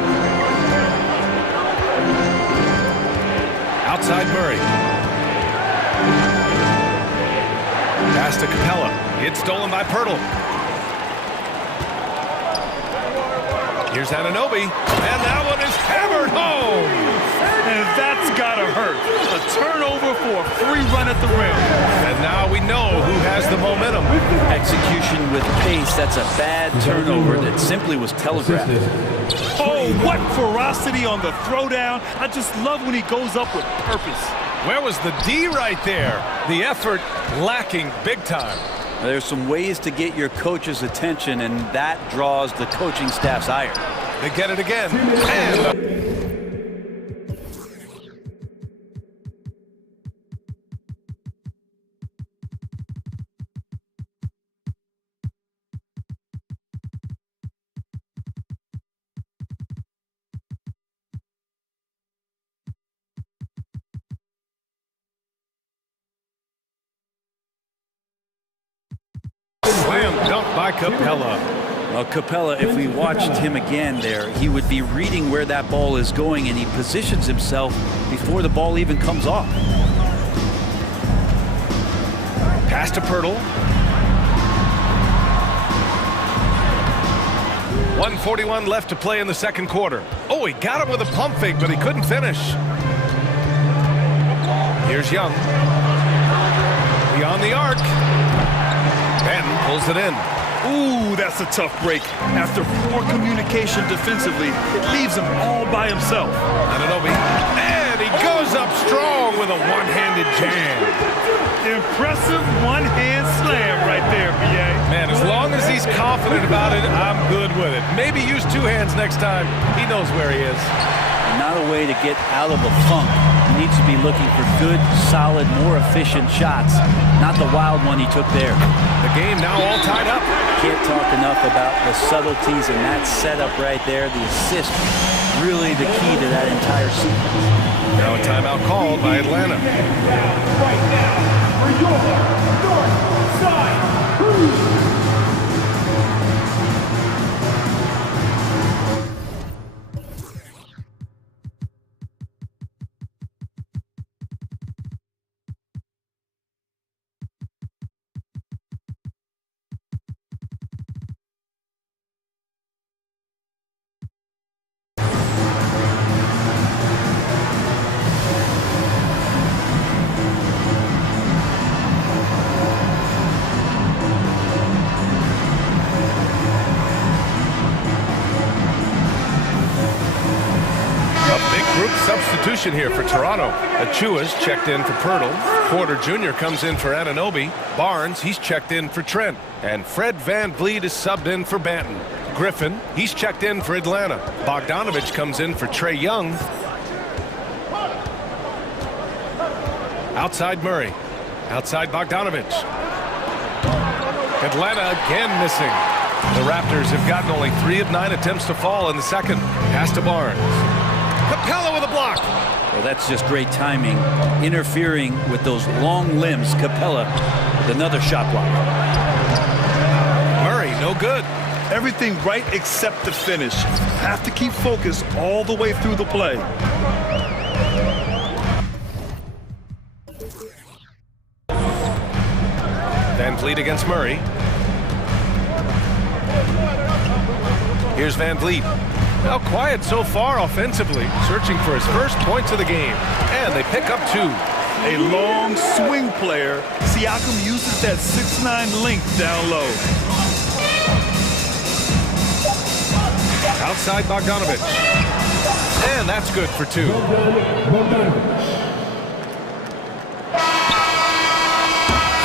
Outside Murray. Pass to Capella. It's stolen by Pirtle. Here's Anunoby. And that one is hammered home. And that's gotta hurt. A turnover for a free run at the rim. And now we know who has the momentum. Execution with pace. That's a bad turnover that simply was telegraphed. Oh, what ferocity on the throwdown. I just love when he goes up with purpose. Where was the D right there? The effort lacking big time. There's some ways to get your coach's attention, and that draws the coaching staff's ire. They get it again. And slam dunk by Capella. Well, Capella, if we watched him again there, he would be reading where that ball is going, and he positions himself before the ball even comes off. Pass to Pirtle. 1:41 left to play in the second quarter. Oh, he got him with a pump fake, but he couldn't finish. Here's Young. Beyond the arc. Ben pulls it in. Ooh, that's a tough break. After poor communication defensively, it leaves him all by himself. Anunoby. And he goes up strong with a one-handed jam. Impressive one-hand slam right there, BA. Man, as long as he's confident about it, I'm good with it. Maybe use 2 hands next time. He knows where he is. Not a way to get out of a funk. He needs to be looking for good, solid, more efficient shots, not the wild one he took there. The game now all tied up. Can't talk enough about the subtleties in that setup right there. The assist, really the key to that entire sequence. Now a timeout called by Atlanta. Right now, for your north side crew. Substitution here for Toronto. Achua's checked in for Pirtle. Porter Jr. comes in for Anunoby. Barnes, he's checked in for Trent. And Fred Van Vliet is subbed in for Banton. Griffin, he's checked in for Atlanta. Bogdanovich comes in for Trae Young. Outside Murray. Outside Bogdanovich. Atlanta again missing. The Raptors have gotten only 3 of 9 attempts to fall in the second. Pass to Barnes. Capella with a block. Well, that's just great timing. Interfering with those long limbs. Capella with another shot block. Murray, no good. Everything right except the finish. Have to keep focus all the way through the play. Vliet against Murray. Here's Van Vliet. Now quiet so far offensively, searching for his first points of the game. And they pick up 2. A long swing player. Siakam uses that 6'9" length down low. Outside Bogdanovic. And that's good for 2.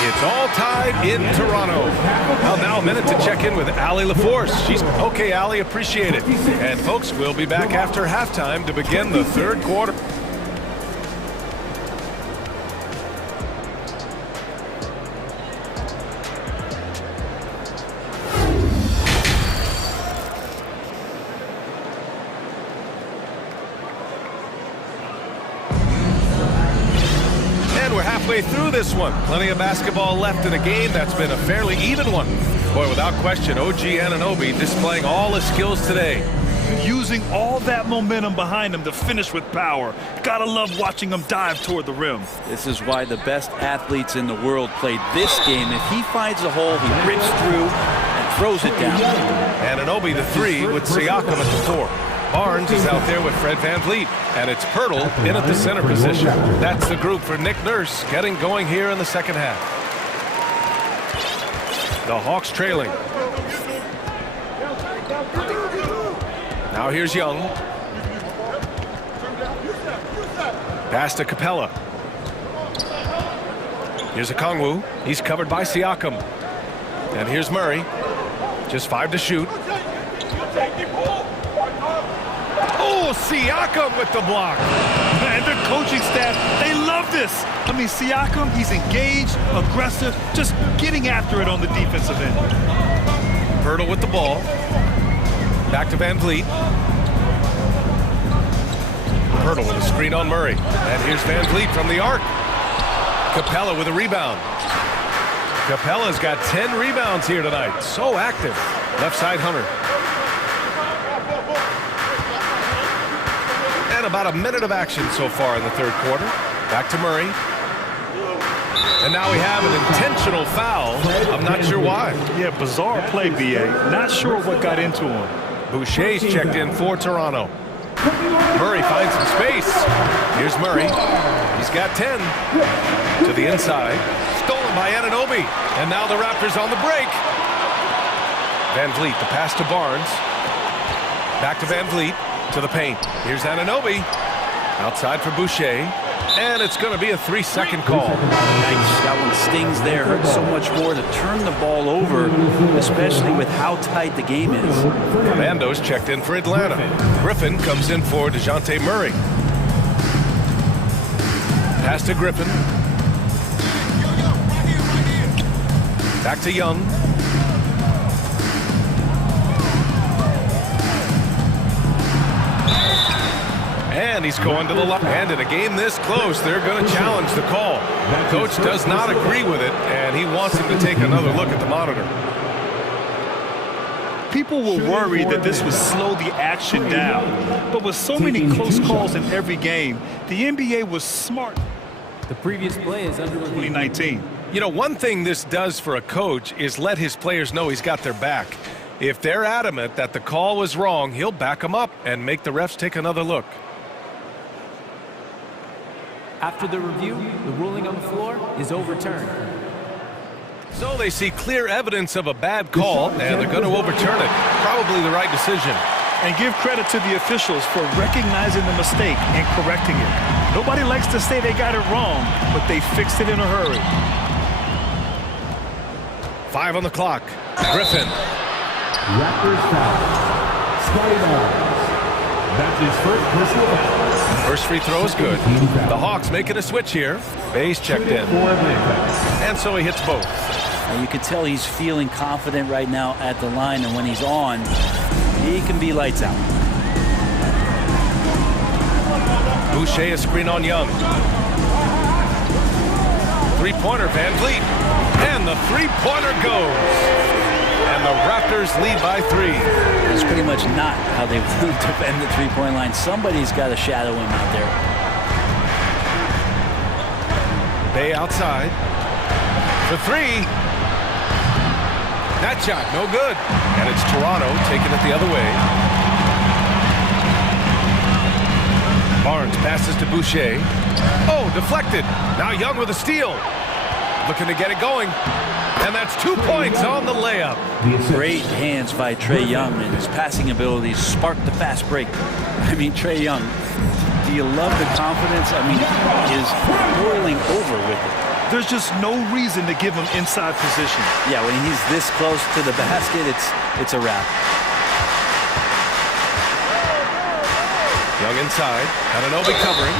It's all tied in Toronto. Well, now a minute to check in with Allie LaForce. She's okay, Allie, appreciate it. And folks, we'll be back after halftime to begin the third quarter. Through this one. Plenty of basketball left in a game that's been a fairly even one. Boy, without question, OG Anunoby displaying all his skills today. Using all that momentum behind him to finish with power. Gotta love watching him dive toward the rim. This is why the best athletes in the world play this game. If he finds a hole, he rips through and throws it down. Anunoby the 3 with Siakam at the 4. Barnes is out there with Fred Van Vliet, and it's Pirtle in at the center position. That's the group for Nick Nurse getting going here in the second half. The Hawks trailing. Now here's Young. Pass to Capella. Here's Okongwu. He's covered by Siakam. And here's Murray. Just 5 to shoot. Oh, Siakam with the block. Man, the coaching staff, they love this. I mean, Siakam, he's engaged, aggressive, just getting after it on the defensive end. Pirtle with the ball. Back to Van Vliet. Pirtle with a screen on Murray. And here's Van Vliet from the arc. Capella with a rebound. Capella's got 10 rebounds here tonight. So active. Left side Hunter. And about a minute of action so far in the third quarter. Back to Murray. And now we have an intentional foul. I'm not sure why. Yeah, bizarre play, B.A. Not sure what got into him. Boucher's checked in for Toronto. Murray finds some space. Here's Murray. He's got 10. To the inside. Stolen by Anunoby. And now the Raptors on the break. Van Vliet, the pass to Barnes. Back to Van Vliet. To the paint. Here's Anunoby. Outside for Boucher. And it's going to be a 3-second call. Nice. That one stings there. Hurts so much more to turn the ball over, especially with how tight the game is. Commandos checked in for Atlanta. Griffin comes in for DeJounte Murray. Pass to Griffin. Back to Young. And he's going to the line. And in a game this close, they're going to challenge the call. The coach does not agree with it, and he wants him to take another look at the monitor. People were worried that this would slow the action down. But with so many close calls in every game, the NBA was smart. The previous play is under 2019. You know, one thing this does for a coach is let his players know he's got their back. If they're adamant that the call was wrong, he'll back them up and make the refs take another look. After the review, the ruling on the floor is overturned. So they see clear evidence of a bad call, and they're going to overturn it. Probably the right decision. And give credit to the officials for recognizing the mistake and correcting it. Nobody likes to say they got it wrong, but they fixed it in a hurry. 5 on the clock. Griffin. Raptors foul. Scotty Barnes. That's his first personal foul. First free throw is good. The Hawks making a switch here. Bayes checked in. And so he hits both. Now you can tell he's feeling confident right now at the line, and when he's on, he can be lights out. Boucher a screen on Young. Three-pointer, Van Vliet. And the three-pointer goes. And the Raptors lead by 3. It's pretty much not how they want to defend the three-point line. Somebody's got to shadow him out there. Bay outside. For 3. That shot, no good. And it's Toronto taking it the other way. Barnes passes to Boucher. Oh, deflected. Now Young with a steal. Looking to get it going. And that's 2 points on the layup. Great hands by Trae Young, and his passing abilities sparked the fast break. I mean, Trae Young, do you love the confidence? I mean, he is boiling over with it. There's just no reason to give him inside position. Yeah, when he's this close to the basket, it's a wrap. Young inside, Anunoby covering,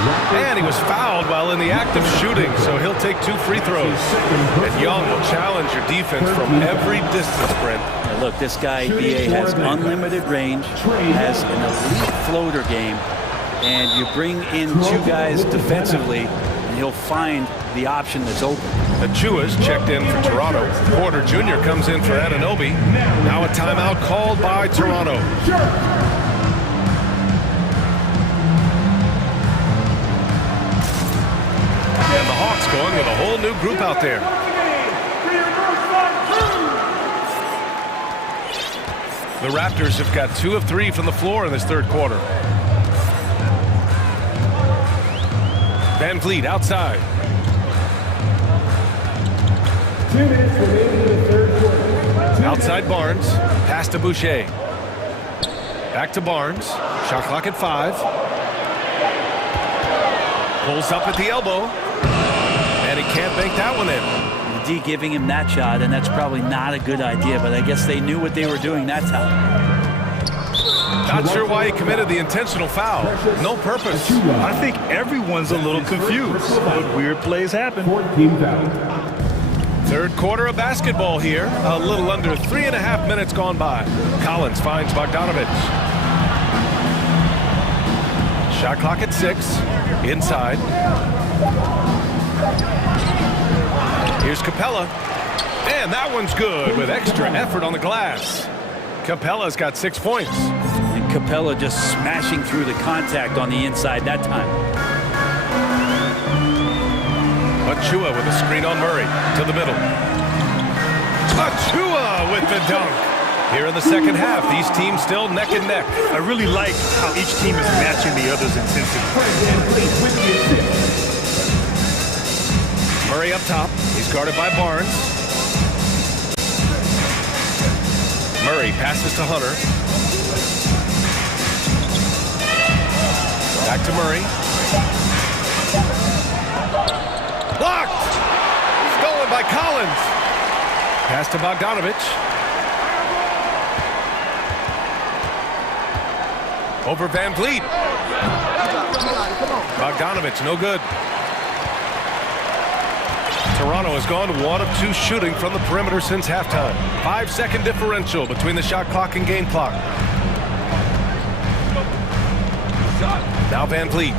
and he was fouled while in the act of shooting, so he'll take 2 free throws. And Young will challenge your defense from every distance sprint. Yeah, look, this guy, BA, has unlimited range, has an elite floater game, and you bring in 2 guys defensively, and he'll find the option that's open. Achua's checked in for Toronto. Porter Jr. comes in for Anunoby. Now a timeout called by Toronto. And the Hawks going with a whole new group out there. The Raptors have got 2 of 3 from the floor in this third quarter. Van Vliet outside. 2 minutes remaining in the third quarter. Outside Barnes. Pass to Boucher. Back to Barnes. Shot clock at 5. Pulls up at the elbow. And he can't bank that one in. The D giving him that shot, and that's probably not a good idea, but I guess they knew what they were doing that time. Not sure why he committed the intentional foul. No purpose. I think everyone's a little confused, but weird plays happen. 14 fouls. Third quarter of basketball here. A little under 3.5 minutes gone by. Collins finds Bogdanovic. Shot clock at 6. Inside. Here's Capella. And that one's good with extra effort on the glass. Capella's got 6 points. And Capella just smashing through the contact on the inside that time. Achua with a screen on Murray to the middle. Achua with the dunk. Here in the second half, these teams still neck and neck. I really like how each team is matching the other's intensity. Murray up top. He's guarded by Barnes. Murray passes to Hunter. Back to Murray. Blocked! Stolen by Collins. Pass to Bogdanovic. Over Van Vliet. Bogdanovic, no good. Toronto has gone 1 of 2 shooting from the perimeter since halftime. 5-second differential between the shot clock and game clock. Now Van Vliet.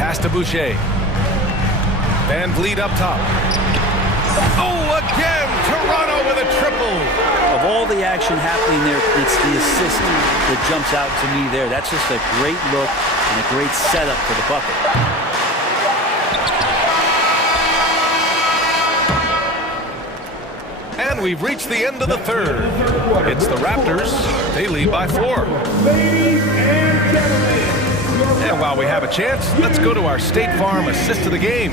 Pass to Boucher. Van Vliet up top. Oh, again! Toronto with a triple! Of all the action happening there, it's the assist that jumps out to me there. That's just a great look and a great setup for the bucket. And we've reached the end of the third. It's the Raptors. They lead by 4. Ladies and gentlemen. And while we have a chance, let's go to our State Farm assist of the game.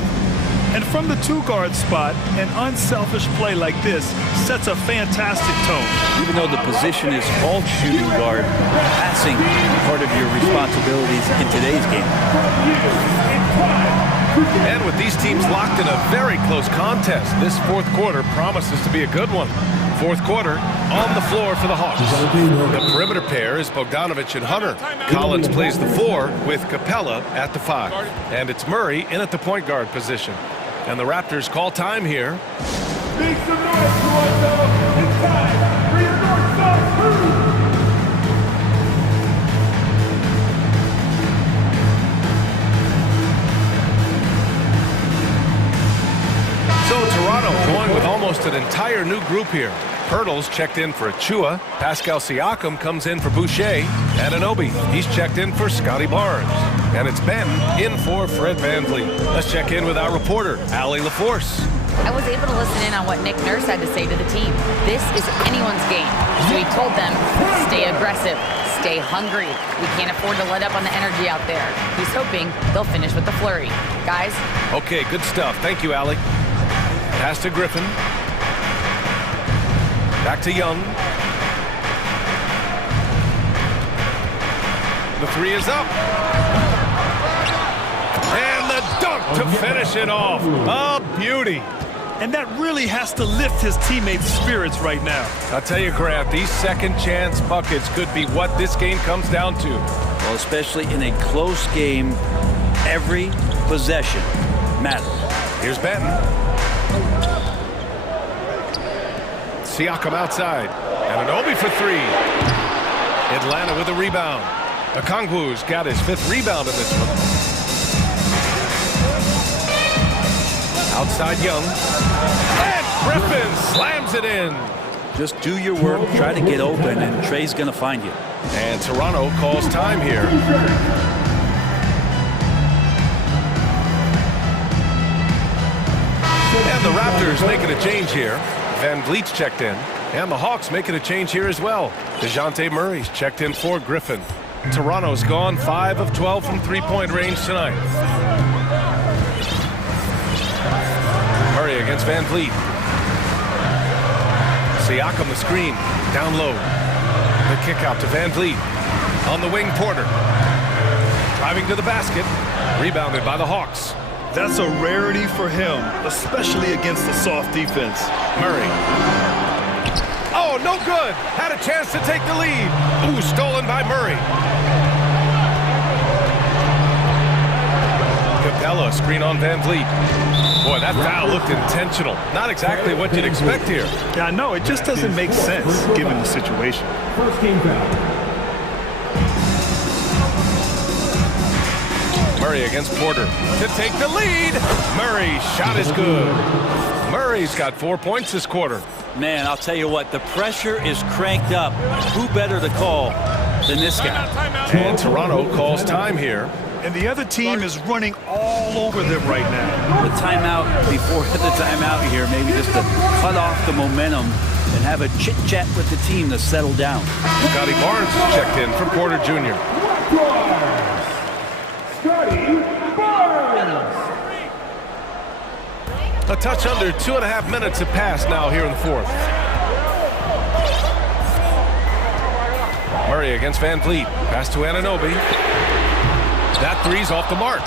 And from the 2-guard spot, an unselfish play like this sets a fantastic tone. Even though the position is called shooting guard, passing is part of your responsibilities in today's game. And with these teams locked in a very close contest, this fourth quarter promises to be a good one. Fourth quarter, on the floor for the Hawks. The perimeter pair is Bogdanovic and Hunter. Collins plays the 4 with Capella at the 5. And it's Murray in at the point guard position. And the Raptors call time here. Make some noise, Toronto. It's time for your North South crew. So Toronto going with almost an entire new group here. Pirtle's checked in for Achua. Pascal Siakam comes in for Boucher. Anunoby, he's checked in for Scotty Barnes. And it's Ben in for Fred VanVleet. Let's check in with our reporter, Allie LaForce. I was able to listen in on what Nick Nurse had to say to the team. This is anyone's game. So he told them, stay aggressive, stay hungry. We can't afford to let up on the energy out there. He's hoping they'll finish with the flurry. Guys? Okay, good stuff. Thank you, Allie. Pass to Griffin. Back to Young. The three is up. And the dunk to finish it off. A beauty. And that really has to lift his teammates' spirits right now. I'll tell you, Grant, these second chance buckets could be what this game comes down to. Well, especially in a close game, every possession matters. Here's Benton. Siakam outside. And an Obi for three. Atlanta with a rebound. Okongwu's got his 5th rebound in this one. Outside Young. And Griffin slams it in. Just do your work, try to get open, and Trey's going to find you. And Toronto calls time here. And the Raptors making a change here. Van Vliet's checked in. And the Hawks making a change here as well. DeJounte Murray's checked in for Griffin. Toronto's gone 5 of 12 from three-point range tonight. Murray against Van Vliet. Siakam the screen. Down low. The kick out to Van Vliet. On the wing, Porter. Driving to the basket. Rebounded by the Hawks. That's a rarity for him, especially against the soft defense. Murray. Oh, no good. Had a chance to take the lead. Ooh, stolen by Murray. Capella, screen on Van Vliet. Boy, that foul looked intentional. Not exactly what you'd expect here. Yeah, I know. It just doesn't make sense given the situation. First game foul. Murray against Porter to take the lead. Murray's shot is good. Murray's got 4 points this quarter. Man, I'll tell you what, the pressure is cranked up. Who better to call than this guy? And Toronto calls time here. And the other team is running all over them right now. The timeout before the timeout here, maybe just to cut off the momentum and have a chit-chat with the team to settle down. Scotty Barnes checked in for Porter Jr. Scotty Barnes. A touch under 2.5 minutes have passed now here in the fourth. Murray against Van Vliet. Pass to Anunoby. That three's off the mark.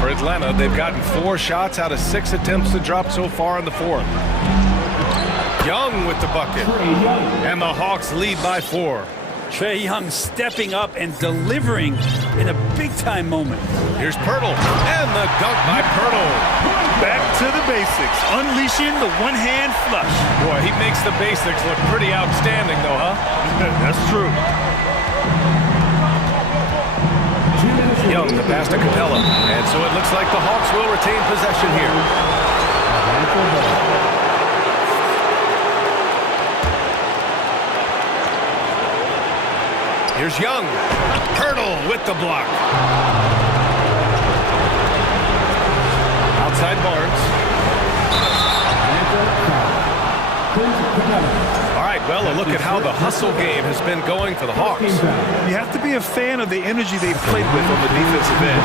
For Atlanta, they've gotten 4 shots out of 6 attempts to drop so far in the fourth. Young with the bucket. And the Hawks lead by 4. Trae Young stepping up and delivering in a big-time moment. Here's Pirtle, and the dunk by Pirtle. Back to the basics, unleashing the one-hand flush. Boy, he makes the basics look pretty outstanding, though, huh? That's true. Young, the pass to Capella, and so it looks like the Hawks will retain possession here. Here's Young. Pirtle with the block. Outside Barnes. All right, well, a look at how the hustle game has been going for the Hawks. You have to be a fan of the energy they've played with on the defensive end.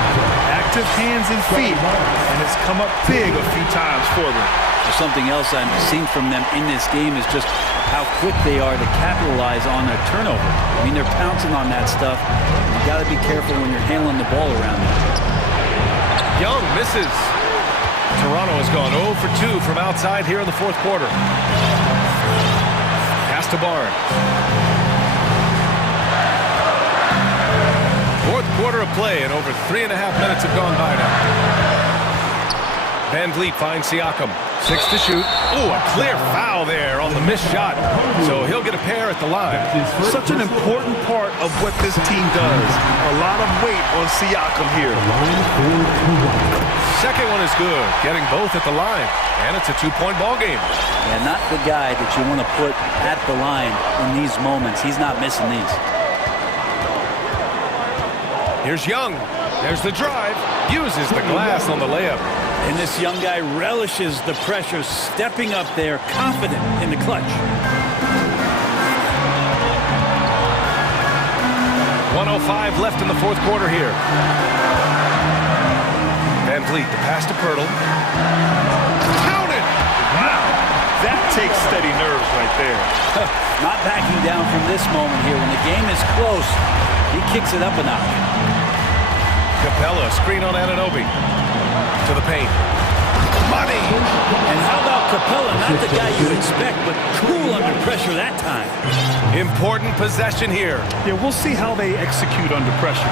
Active hands and feet, and it's come up big a few times for them. Something else I'm seeing from them in this game is just how quick they are to capitalize on a turnover. I mean, they're pouncing on that stuff. You got to be careful when you're handling the ball around them. Young misses. Toronto has gone 0 for 2 from outside here in the fourth quarter. Pass to Barnes. Fourth quarter of play, and over 3.5 minutes have gone by now. Van Vliet finds Siakam. 6 to shoot. Ooh, a clear foul there on the missed shot. So he'll get a pair at the line. Such an important part of what this team does. A lot of weight on Siakam here. Second one is good. Getting both at the line. And it's a 2-point ball game. Yeah, not the guy that you want to put at the line in these moments. He's not missing these. Here's Young. There's the drive. Uses the glass on the layup. And this young guy relishes the pressure, stepping up there, confident in the clutch. 1:05 left in the fourth quarter here. Van Vliet, the pass to Pirtle. Counted! Wow, that takes steady nerves right there. Not backing down from this moment here. When the game is close, he kicks it up a notch. Capella, screen on Anunoby. To the paint. Money! And how about Capella? Not the guy you expect, but cool under pressure that time. Important possession here. Yeah, we'll see how they execute under pressure.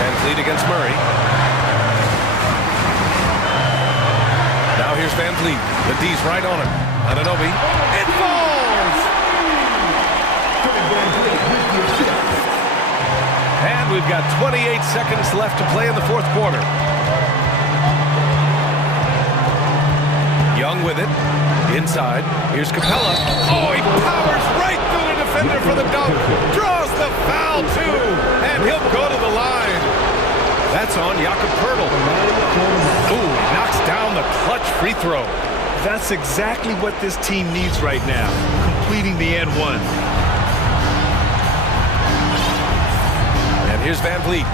Van Vliet against Murray. Now here's Van Vliet. The D's right on him. Anunoby. It falls! And we've got 28 seconds left to play in the fourth quarter. Young with it. Inside. Here's Capella. Oh, he powers right through the defender for the dunk. Draws the foul, too. And he'll go to the line. That's on Jakob Pirtle. Ooh, knocks down the clutch free throw. That's exactly what this team needs right now, completing the and one. And here's Van Vliet.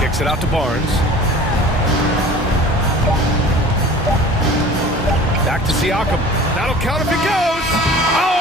Kicks it out to Barnes. Back to Siakam. That'll count if it goes. Oh!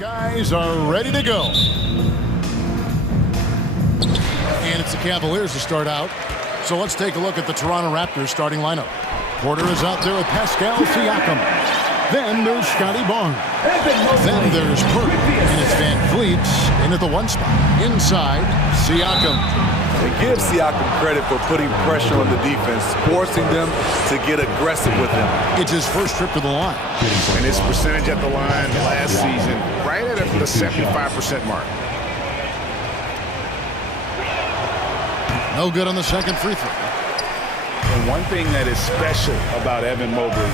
Guys are ready to go. And it's the Cavaliers to start out. So let's take a look at the Toronto Raptors starting lineup. Porter is out there with Pascal Siakam. Then there's Scotty Barnes. Then there's Purdy. And it's Van Vliet in at the 1 spot. Inside, Siakam. And give Siakam credit for putting pressure on the defense, forcing them to get aggressive with him. It's his first trip to the line. And his percentage at the line last season, right at the 75% mark. No good on the second free throw. And one thing that is special about Evan Mobley,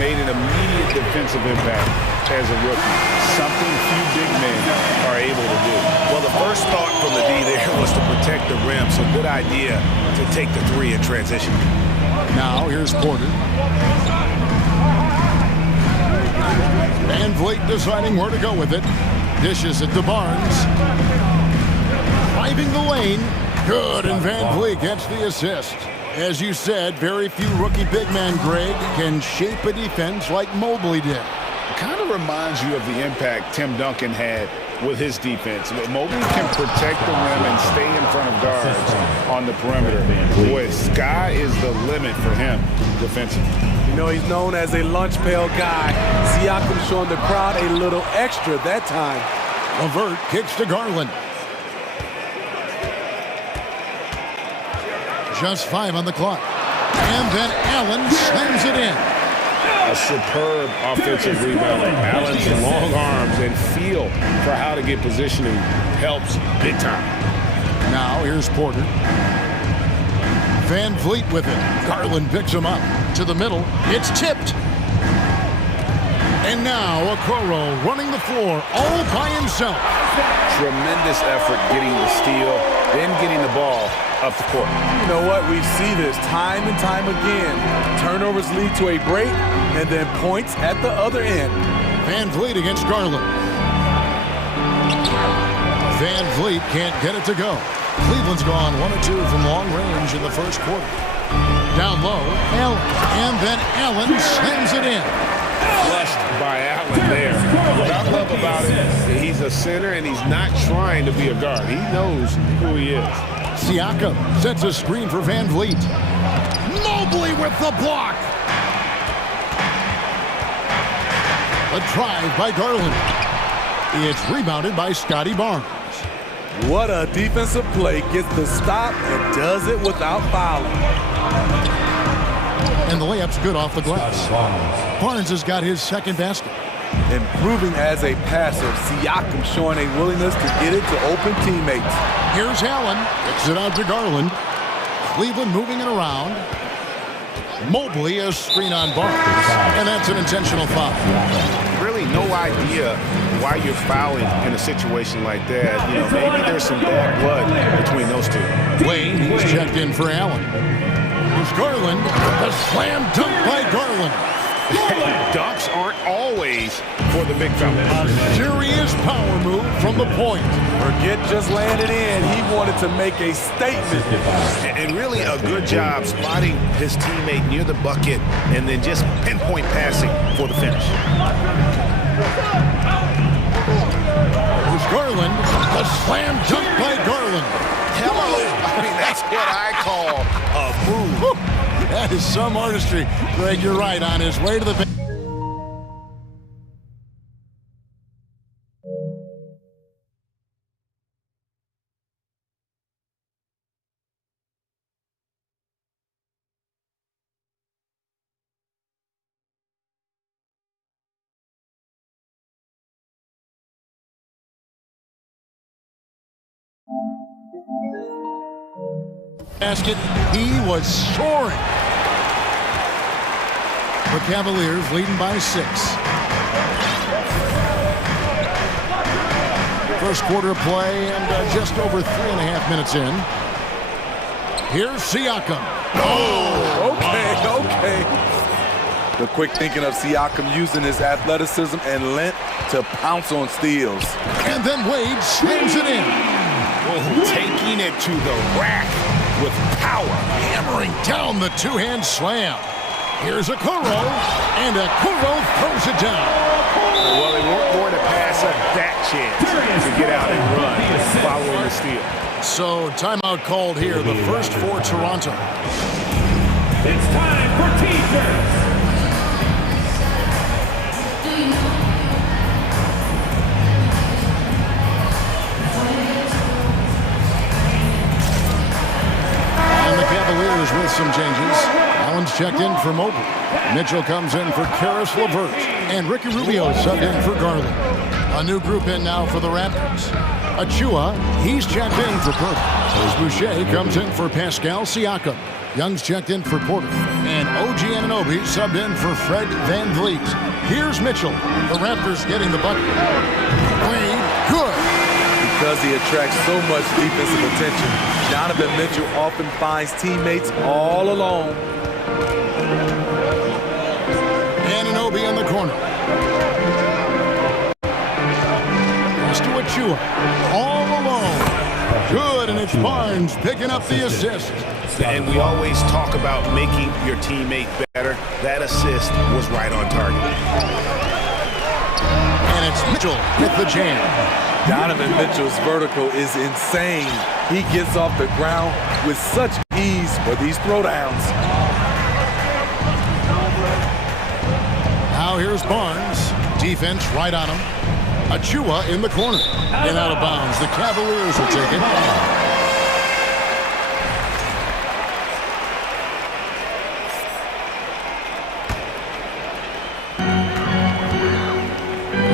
made an immediate defensive impact as a rookie. Something few big men are able to do. Well, the first thought from the D there was to protect the rim, so good idea to take the 3 in transition. Now here's Porter. Van Vliet deciding where to go with it. Dishes it to Barnes. Driving the lane. Good, and Van Vliet gets the assist. As you said, very few rookie big man, Greg, can shape a defense like Mobley did. Kind of reminds you of the impact Tim Duncan had with his defense. But Mobley can protect the rim and stay in front of guards on the perimeter. Boy, sky is the limit for him defensively. You know, he's known as a lunch pail guy. Siakam showing the crowd a little extra that time. LeVert kicks to Garland. Just 5 on the clock. And then Allen slams it in. A superb offensive rebound. Allen's long arms and feel for how to get positioning helps big time. Now here's Porter. Van Vliet with it. Garland picks him up. To the middle. It's tipped. And now Okoro running the floor all by himself. Tremendous effort getting the steal, then getting the ball up the court. You know what? We see this time and time again. Turnovers lead to a break, and then points at the other end. Van Vliet against Garland. Van Vliet can't get it to go. Cleveland's gone 1 of 2 from long range in the first quarter. Down low, Allen. And then Allen slams it in. Flushed by Allen there. What I love about it, he's a center and he's not trying to be a guard. He knows who he is. Siakam sets a screen for Van Vliet. Mobley with the block. A drive by Garland. It's rebounded by Scotty Barnes. What a defensive play. Gets the stop and does it without fouling. And the layup's good off the glass. Barnes has got his second basket. Improving as a passer, Siakam showing a willingness to get it to open teammates. Here's Allen. Kicks it out to Garland. Cleveland moving it around. Mobley a screen on Barnes. And that's an intentional foul. Really no idea why you're fouling in a situation like that. You know, maybe there's some bad blood between those two. Wayne, he's checked in for Allen. Here's Garland. A slam dunk by Garland. Dunks aren't always for the big fella. A serious power move from the point. Forget just laying it in. He wanted to make a statement. And really a good job spotting his teammate near the bucket and then just pinpoint passing for the finish. Here's Garland. A slam dunk by Garland. Hello. I mean, that's what I call a move. Woo. That is some artistry. Greg, you're right. On his way to the... basket. He was soaring. The Cavaliers leading by 6. First quarter of play and just over 3.5 minutes in. Here's Siakam. Oh, okay. The quick thinking of Siakam using his athleticism and length to pounce on steals. And then Wade slams it in. Oh, taking it to the rack with power. Hammering down the two-hand slam. Here's Akuro, and Akuro throws it down. Well, they weren't going to pass up that chance to get out and run following the steal. So, timeout called here, the first for Toronto. It's time for T-shirts. And the Cavaliers with some changes. Allen's checked in for Mobley. Mitchell comes in for Karis LeVert. And Ricky Rubio subbed in for Garland. A new group in now for the Raptors. Achua, he's checked in for Porter. As Boucher comes in for Pascal Siakam. Young's checked in for Porter. And OG Anunoby subbed in for Fred VanVleet. Here's Mitchell. The Raptors getting the bucket. Green, good. Because he attracts so much defensive attention, Donovan Mitchell often finds teammates all alone. Anunoby in the corner. Pass to Achua. All alone. Good, and it's Barnes picking up the assist. And we always talk about making your teammate better. That assist was right on target. And it's Mitchell with the jam. Donovan Mitchell's vertical is insane. He gets off the ground with such ease for these throwdowns. Now here's Barnes. Defense right on him. Achua in the corner. And out of bounds. The Cavaliers will take it.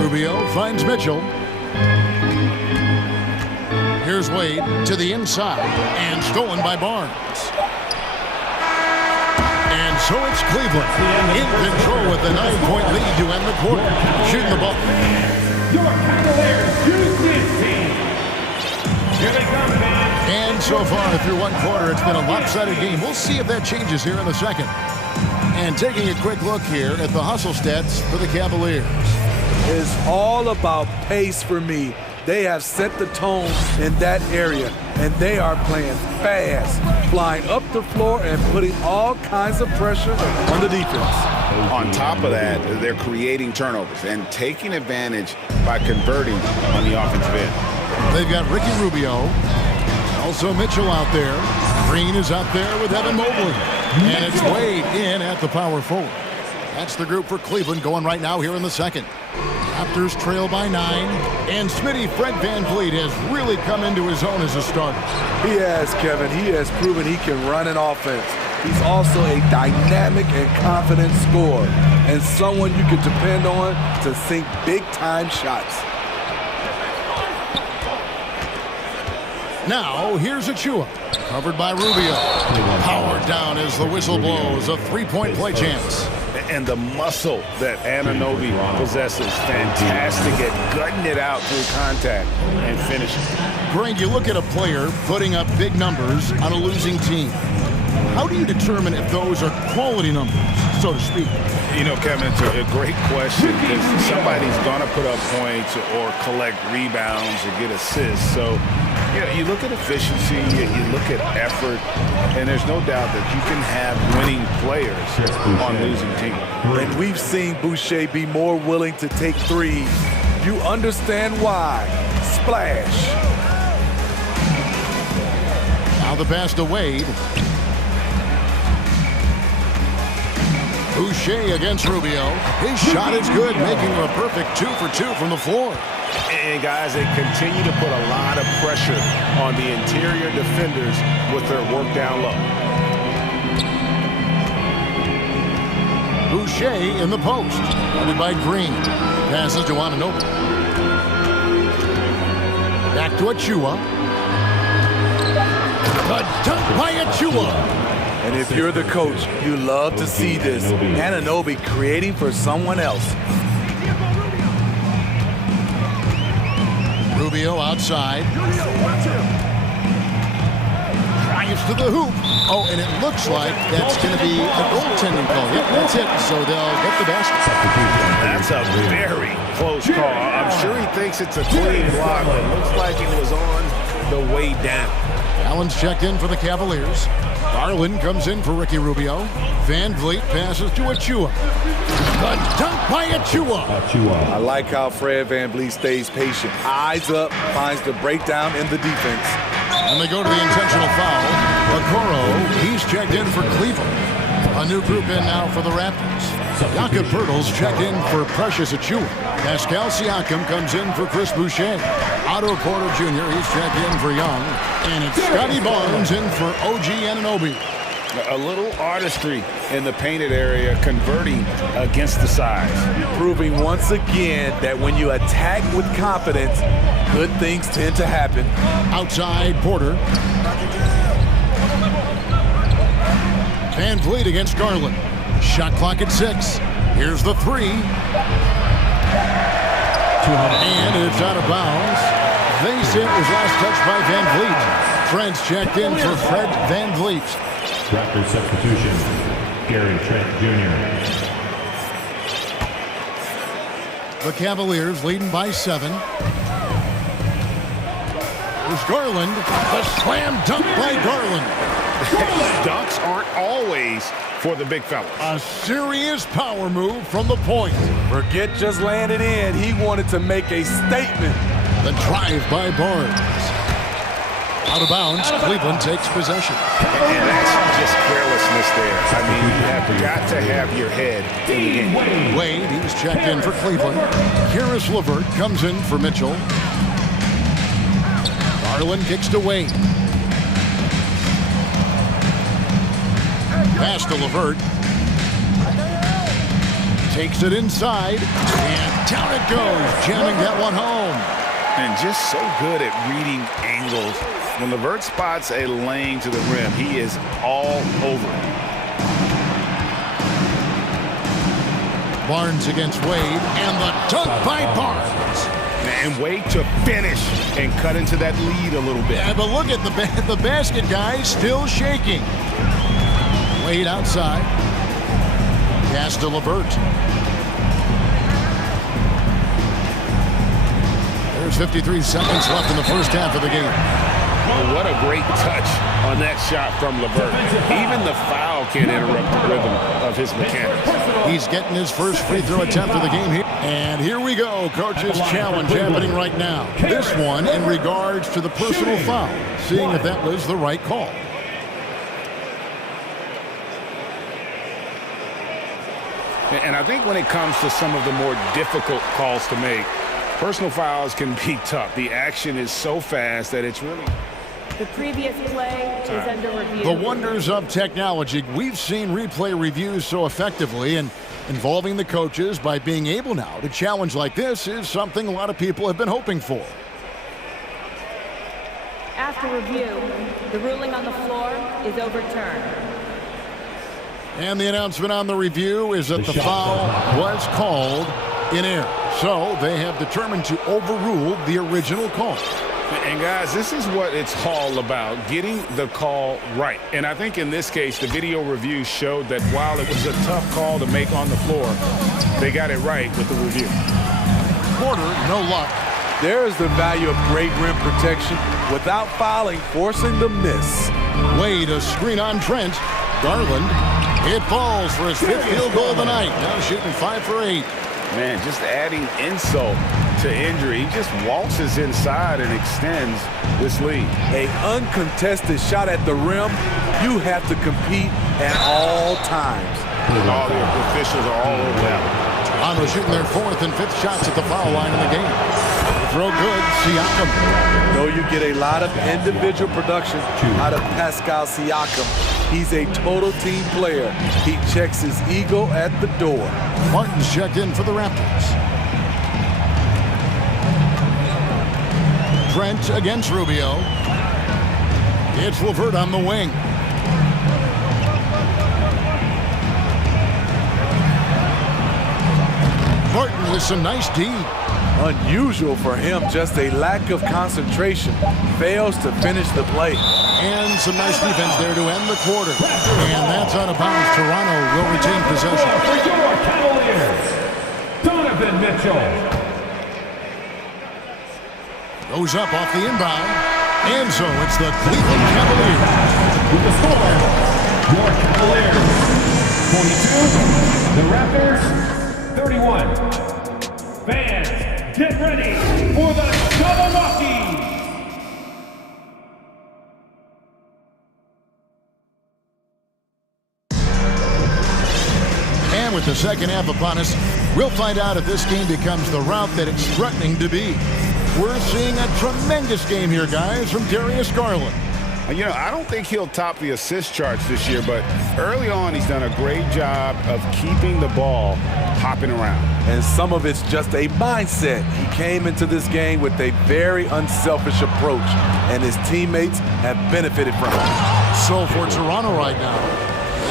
Rubio finds Mitchell. Here's Wade to the inside and stolen by Barnes. And so it's Cleveland in control with the 9-point lead to end the quarter. Shooting the ball. Your Cavaliers use this team. Here they come, fans. And so far through one quarter, it's been a lopsided game. We'll see if that changes here in the second. And taking a quick look here at the hustle stats for the Cavaliers. It's all about pace for me. They have set the tone in that area, and they are playing fast, flying up the floor and putting all kinds of pressure on the defense. On top of that, they're creating turnovers and taking advantage by converting on the offensive end. They've got Ricky Rubio, also Mitchell out there. Green is out there with Evan Mobley. And it's Wade in at the power forward. That's the group for Cleveland going right now here in the second. Raptors trail by 9. And Smitty Fred VanVleet has really come into his own as a starter. He has, Kevin. He has proven he can run an offense. He's also a dynamic and confident scorer and someone you can depend on to sink big-time shots. Now, here's Achua, covered by Rubio. Powered down as the whistle blows, a 3-point play chance. And the muscle that Anunoby possesses, fantastic at gutting it out through contact and finishing. Greg, you look at a player putting up big numbers on a losing team. How do you determine if those are quality numbers, so to speak? You know, Kevin, it's a great question because somebody's going to put up points or collect rebounds or get assists. So, you know, you look at efficiency, you look at effort, and there's no doubt that you can have winning players on losing teams. And we've seen Boucher be more willing to take threes. You understand why. Splash. Now the pass to Wade. Boucher against Rubio. His shot is good, making him a perfect 2 for 2 from the floor. And guys, they continue to put a lot of pressure on the interior defenders with their work down low. Boucher in the post, guarded by Green. Passes to Anunoby. Back to Achua. The dunk by Achua. And if you're the coach, you love to see this. Anunoby creating for someone else. Rubio outside. Drives to the hoop. Oh, and it looks like that's going to be a goaltending call. Yep, that's it. So they'll get the basket. That's a very close call. I'm sure he thinks it's a clean block, but it looks like it was on the way down. Allen's checked in for the Cavaliers. Garland comes in for Ricky Rubio. Van Vliet passes to Achua. The dunk by Achua. I like how Fred Van Vliet stays patient. Eyes up, finds the breakdown in the defense. And they go to the intentional foul. Okoro, he's checked in for Cleveland. A new group in now for the Raptors. Jakob Poeltl's checked in for Precious Achua. Pascal Siakam comes in for Chris Boucher. Otto Porter Jr., he's checked in for Young. And it's Scotty Barnes in for OG Anunoby. A little artistry in the painted area, converting against the size. Proving once again that when you attack with confidence, good things tend to happen. Outside Porter. Van Vliet against Garland. Shot clock at 6. Here's the 3. And it's out of bounds. They say it was last touched by Van Vliet. Trent's checked in for Fred Van Vliet. Raptors substitution, Gary Trent Jr. The Cavaliers leading by 7. There's Garland. The slam dunk by Garland. Dunks aren't always for the big fellas. A serious power move from the point. Forget just laying it in. He wanted to make a statement. The drive by Barnes. Out of bounds, Cleveland takes possession. And that's just carelessness there. I mean, you have got to have your head in the game. Wade, he's checked in for Cleveland. Karis LeVert comes in for Mitchell. Garland kicks to Wade. Pass to LeVert. Takes it inside. And down it goes, jamming that one home. And just so good at reading angles. When LeVert spots a lane to the rim, he is all over it. Barnes against Wade, and the dunk by Barnes. And Wade to finish and cut into that lead a little bit. Yeah, but look at the basket guy still shaking. Wade outside. Pass to LeVert. There's 53 seconds left in the first half of the game. Oh, what a great touch on that shot from LeVert. Even the foul can't interrupt the rhythm of his mechanics. He's getting his first free throw attempt of the game here. And here we go. Coach's challenge happening right now. This one in regards to the personal foul. Seeing if that was the right call. And I think when it comes to some of the more difficult calls to make, personal fouls can be tough. The action is so fast that it's really... The previous play is under review. The wonders of technology. We've seen replay reviews so effectively, and involving the coaches by being able now to challenge like this is something a lot of people have been hoping for. After review, the ruling on the floor is overturned. And the announcement on the review is that the foul was called in error. So they have determined to overrule the original call. And guys, this is what it's all about, getting the call right. And I think in this case, the video review showed that while it was a tough call to make on the floor, they got it right with the review. Porter, no luck. There is the value of great rim protection without fouling, forcing the miss. Wade, a screen on Trent. Garland, it falls for his 5th field goal of the night. Now shooting 5 for 8. Man, just adding insult to injury. He just waltzes inside and extends this lead. An uncontested shot at the rim, you have to compete at all times. All the officials are all over that. Toronto shooting their 4th and 5th shots at the foul line in the game. Throw good, Siakam. Though you get a lot of individual production out of Pascal Siakam, he's a total team player. He checks his ego at the door. Martin's checked in for the Raptors. Trent against Rubio. It's LeVert on the wing. Martin with some nice D. Unusual for him, just a lack of concentration. Fails to finish the play. And some nice defense there to end the quarter. And that's out of bounds. Toronto will retain possession. For your Cavaliers, Donovan Mitchell. Goes up off the inbound. And so it's the Cleveland Cavaliers. With the score, your Cavaliers 42, the Raptors 31. Fans, get ready for the double walkie. And with the second half upon us, we'll find out if this game becomes the route that it's threatening to be. We're seeing a tremendous game here, guys, from Darius Garland. You know, I don't think he'll top the assist charts this year, but early on he's done a great job of keeping the ball hopping around. And some of it's just a mindset. He came into this game with a very unselfish approach, and his teammates have benefited from it. So for Toronto right now,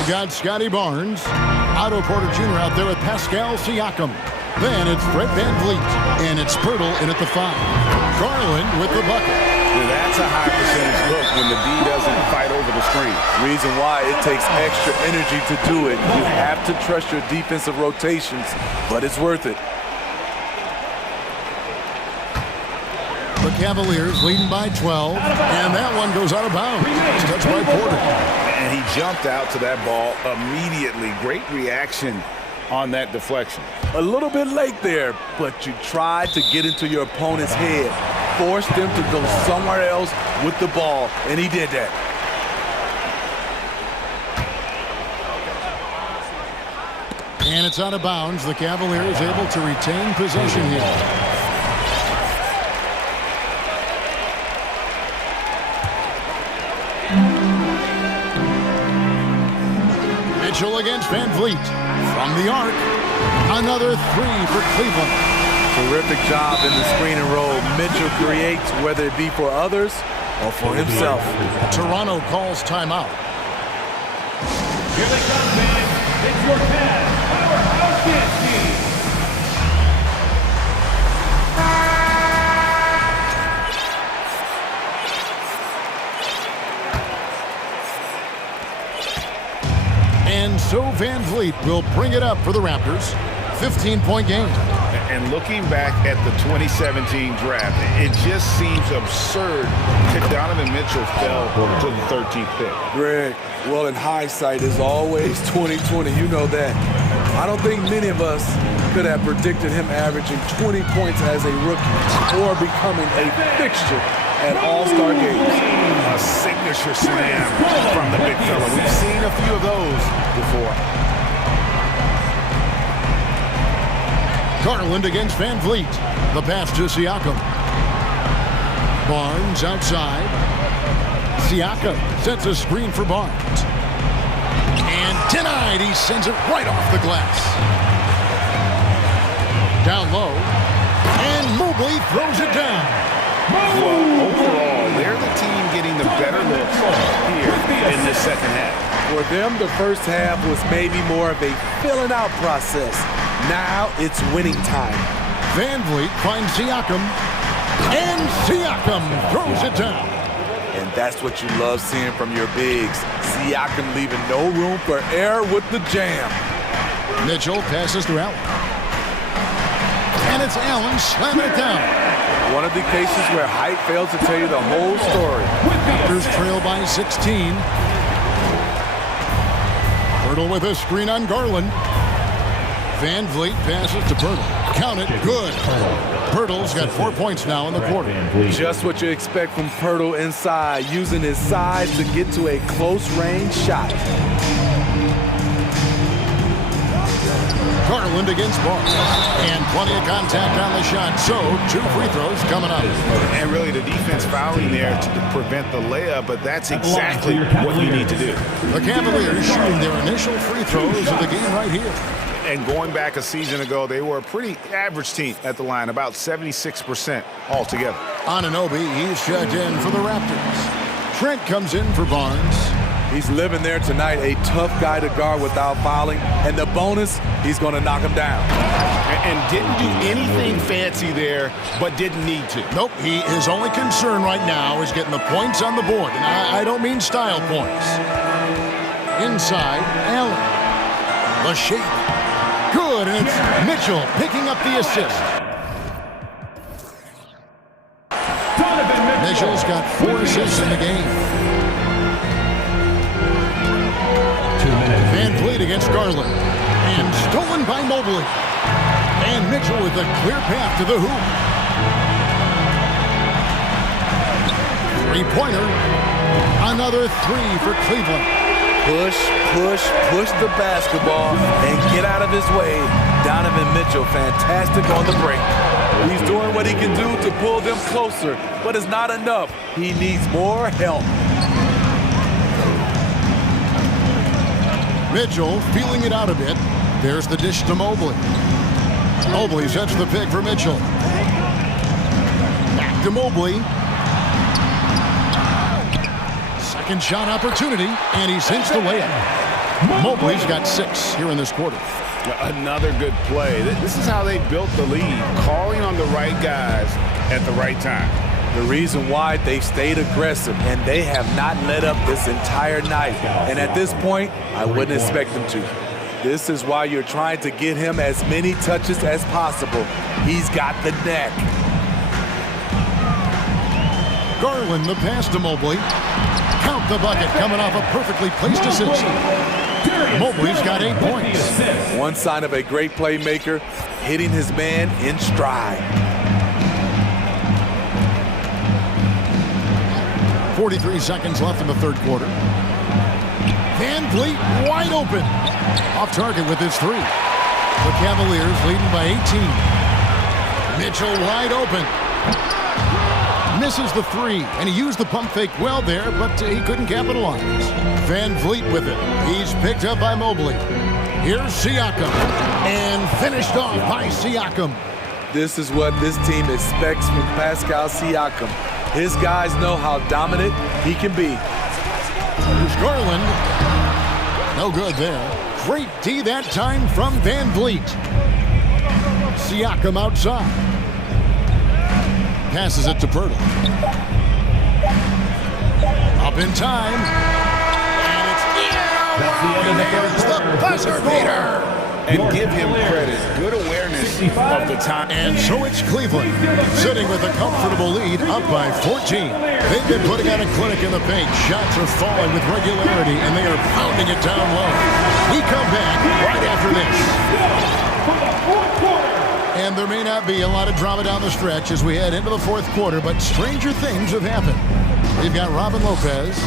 we got Scotty Barnes, Otto Porter Jr. out there with Pascal Siakam. Then it's Fred VanVleet, and it's Pirtle in at the 5. Garland with the bucket. That's a high percentage look when the D doesn't fight over the screen. Reason why it takes extra energy to do it. You have to trust your defensive rotations, but it's worth it. The Cavaliers leading by 12, and that one goes out of bounds. It's touched by Porter. And he jumped out to that ball immediately. Great reaction on that deflection. A little bit late there, but you tried to get into your opponent's head. Forced them to go somewhere else with the ball, and he did that. And it's out of bounds. The Cavaliers able to retain possession here. Mitchell against VanVleet. From the arc, another 3 for Cleveland. Terrific job in the screen and roll. Mitchell creates, whether it be for others or for himself. Toronto calls timeout. Here they come, man. It's your Cavs powerhouse dance team. And so VanVleet will bring it up for the Raptors. 15-point game. And looking back at the 2017 draft, it just seems absurd that Donovan Mitchell fell to the 13th pick. Greg, well, in hindsight, is always 2020. You know that. I don't think many of us could have predicted him averaging 20 points as a rookie or becoming a fixture at All-Star games. A signature slam from the big fella. We've seen a few of those before. Garland against VanVleet. The pass to Siakam. Barnes outside. Siakam sets a screen for Barnes. And denied. He sends it right off the glass. Down low. And Mobley throws it down. Well, overall, they're the team getting the better looks here in this second half. For them, the first half was maybe more of a filling out process. Now it's winning time. VanVleet finds Siakam, and Siakam throws it down. And that's what you love seeing from your bigs. Siakam leaving no room for error with the jam. Mitchell passes to Allen. And it's Allen slamming it down. One of the cases where height fails to tell you the whole story. Raptors trail by 16. Pirtle with a screen on Garland. VanVleet passes to Pirtle. Count it, good. Pirtle's got 4 points now in the quarter. Just what you expect from Pirtle inside, using his size to get to a close-range shot. Garland against Barnes. And plenty of contact on the shot, so 2 free throws coming up. And really the defense fouling there to prevent the layup, but that's exactly what you need to do. The Cavaliers shooting their initial free throws of the game right here. And going back a season ago, they were a pretty average team at the line, about 76% altogether. Anunoby, he's checked in for the Raptors. Trent comes in for Barnes. He's living there tonight, a tough guy to guard without fouling. And the bonus, he's going to knock him down. And didn't do anything fancy there, but didn't need to. Nope, his only concern right now is getting the points on the board. And I don't mean style points. Inside, Allen. The shape. Good, and it's Mitchell picking up the assist. Mitchell's got 4 assists in the game. 2 minutes. Van Vliet against Garland. And stolen by Mobley. And Mitchell with a clear path to the hoop. Three-pointer. Another 3 for Cleveland. Push the basketball and get out of his way. Donovan Mitchell, fantastic on the break. He's doing what he can do to pull them closer, but it's not enough. He needs more help. Mitchell feeling it out a bit. There's the dish to Mobley. Mobley sets the pick for Mitchell. Back to Mobley. Second shot opportunity, and he cinched the layup. Mobley's got 6 here in this quarter. Another good play. This is how they built the lead, calling on the right guys at the right time. The reason why they stayed aggressive, and they have not let up this entire night. And at this point, I wouldn't expect them to. This is why you're trying to get him as many touches as possible. He's got the neck. Garland the pass to Mobley. Count the bucket coming off a perfectly placed assist. Mobley's got 8 points. One sign of a great playmaker, hitting his man in stride. 43 seconds left in the third quarter. Van Vliet wide open. Off target with his 3. The Cavaliers leading by 18. Mitchell wide open. Misses the 3, and he used the pump fake well there, but he couldn't capitalize. Van Vliet with it. He's picked up by Mobley. Here's Siakam, and finished off by Siakam. This is what this team expects from Pascal Siakam. His guys know how dominant he can be. Here's Garland. No good there. Great D that time from Van Vliet. Siakam outside. Passes it to Pirtle. Up in time. And it's there's the buzzer beater. And give him credit. Good awareness of the time. And so it's Cleveland sitting with a comfortable lead up by 14. They've been putting out a clinic in the paint. Shots are falling with regularity, and they are pounding it down low. We come back right after this. And there may not be a lot of drama down the stretch as we head into the fourth quarter, but stranger things have happened. We've got Robin Lopez.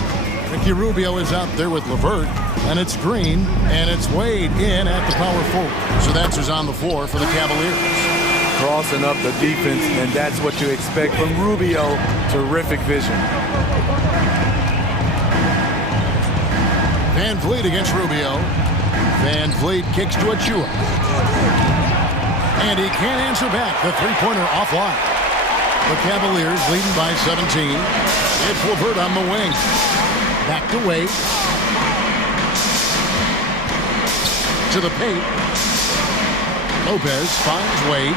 Ricky Rubio is out there with LeVert, and it's Green, and it's Wade in at the power forward. So that's who's on the floor for the Cavaliers. Crossing up the defense, and that's what you expect from Rubio. Terrific vision. Van Vliet against Rubio. Van Vliet kicks to Achua. And he can't answer back. The three-pointer offline. The Cavaliers leading by 17. It's LeVert on the wing. Back to Wade. To the paint. Lopez finds Wade.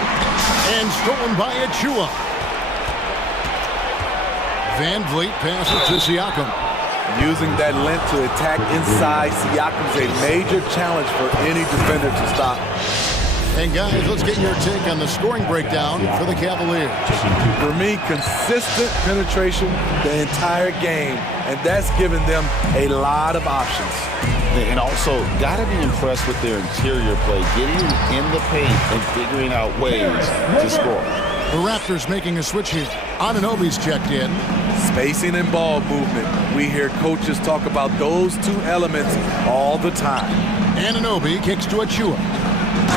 And stolen by Achua. Van Vliet passes to Siakam. Using that length to attack inside Siakam's a major challenge for any defender to stop. And guys, let's get your take on the scoring breakdown for the Cavaliers. For me, consistent penetration the entire game, and that's given them a lot of options. And also, got to be impressed with their interior play, getting in the paint and figuring out ways to score. The Raptors making a switch here. Anunoby's checked in. Spacing and ball movement. We hear coaches talk about those two elements all the time. Anunoby kicks to Achua.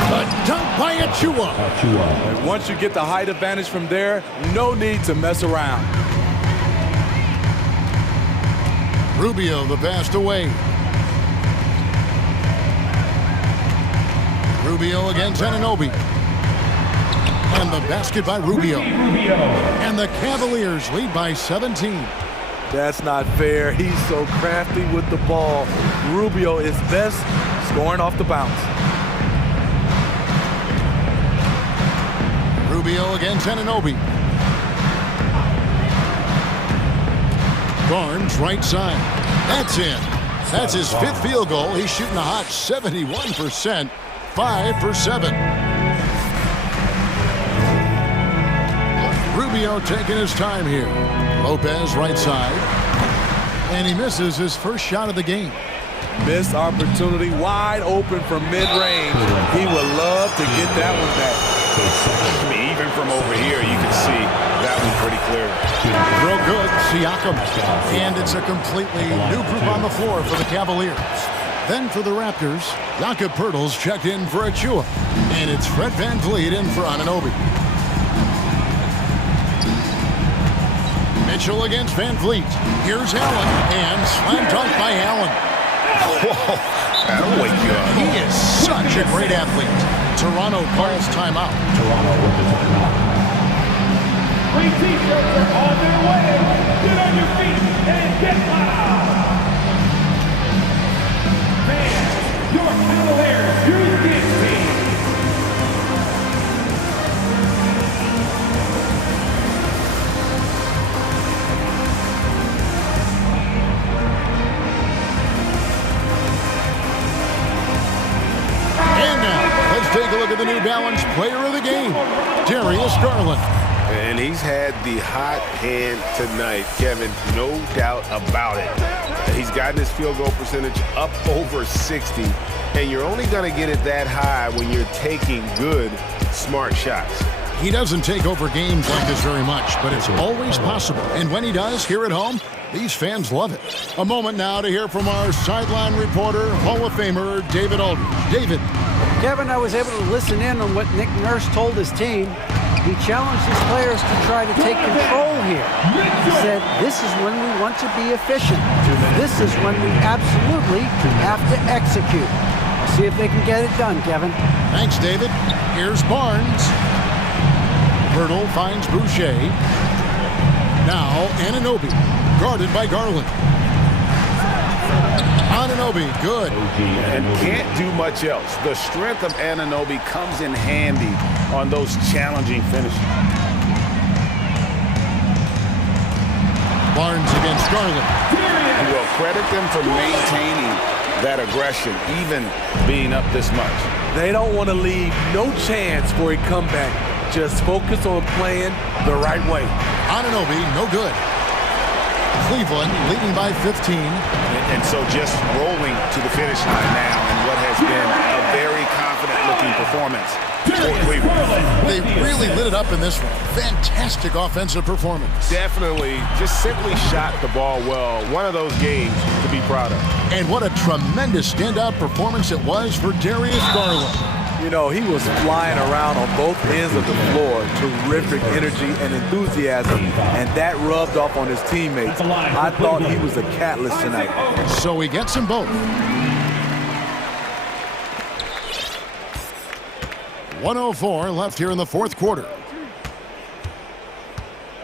A dunk by Achua. And once you get the height advantage from there, no need to mess around. Rubio the pass away. Rubio against Anunoby. And the basket by Rubio. And the Cavaliers lead by 17. That's not fair. He's so crafty with the ball. Rubio is best scoring off the bounce. Rubio against Anunoby. Barnes right side. That's in. That's his 5th field goal. He's shooting a hot 71%. 5 for 7. Rubio taking his time here. Lopez right side. And he misses his first shot of the game. Missed opportunity, wide open from mid-range. He would love to get that one back. I mean, even from over here, you can see that one pretty clear. Real good, Siakam. And it's a completely new group on the floor for the Cavaliers. Then for the Raptors, Jakob Poeltl's checked in for Achua. And it's Fred VanVleet in for Anunoby. Mitchell against VanVleet. Here's Allen, and slam dunk by Allen. Whoa, that'll wake you up. He is such a great athlete. Toronto calls timeout. Toronto with the timeout. Free t-shirts are on their way. Get on your feet and get loud. Fans, your Cavaliers, your team. And now, let's take a look at the New Balance player of the game, Darius Garland. And he's had the hot hand tonight, Kevin, no doubt about it. He's gotten his field goal percentage up over 60, and you're only going to get it that high when you're taking good, smart shots. He doesn't take over games like this very much, but it's always possible. And when he does, here at home, these fans love it. A moment now to hear from our sideline reporter, Hall of Famer David Aldridge. David. Kevin, I was able to listen in on what Nick Nurse told his team. He challenged his players to try to take control here. He said, this is when we want to be efficient. This is when we absolutely have to execute. See if they can get it done, Kevin. Thanks, David. Here's Barnes. Poeltl finds Boucher. Now Anunoby, guarded by Garland. Anunoby, good. And can't do much else. The strength of Anunoby comes in handy on those challenging finishes. Barnes against Garland. You will credit them for maintaining that aggression, even being up this much. They don't want to leave no chance for a comeback. Just focus on playing the right way. Anunoby, no good. Cleveland leading by 15. And so just rolling to the finish line now in what has been a very confident-looking performance for Cleveland. They really lit it up in this one. Fantastic offensive performance. Definitely, just simply shot the ball well. One of those games to be proud of. And what a tremendous standout performance it was for Darius Garland. You know, he was flying around on both ends of the floor. Terrific energy and enthusiasm, and that rubbed off on his teammates. I thought he was a catalyst tonight. So he gets them both. 1:04 left here in the fourth quarter.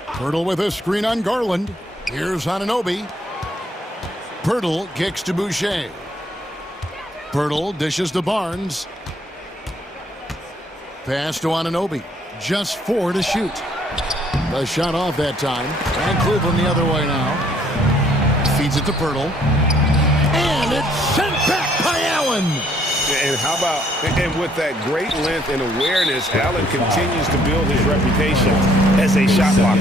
Poeltl with a screen on Garland. Here's Anunoby. Poeltl kicks to Boucher. Poeltl dishes to Barnes. Pass to Anunoby. Just 4 to shoot. The shot off that time. And Cleveland the other way now. Feeds it to Poeltl. And it's sent back by Allen. And how about, and with that great length and awareness, Allen continues to build his reputation as a shot blocker.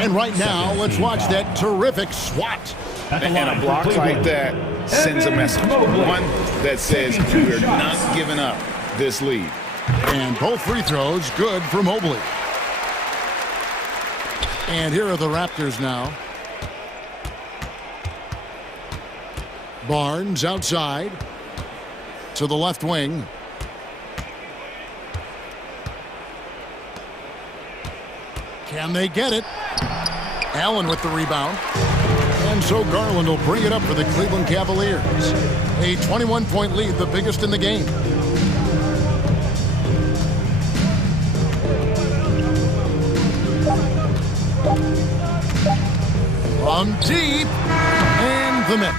And right now, let's watch that terrific swat. And a block like that sends a message. One that says we're not giving up this lead. And both free throws good for Mobley. And here are the Raptors now. Barnes outside to the left wing. Can they get it? Allen with the rebound. And so Garland will bring it up for the Cleveland Cavaliers. A 21-point lead, the biggest in the game. From deep, and the net.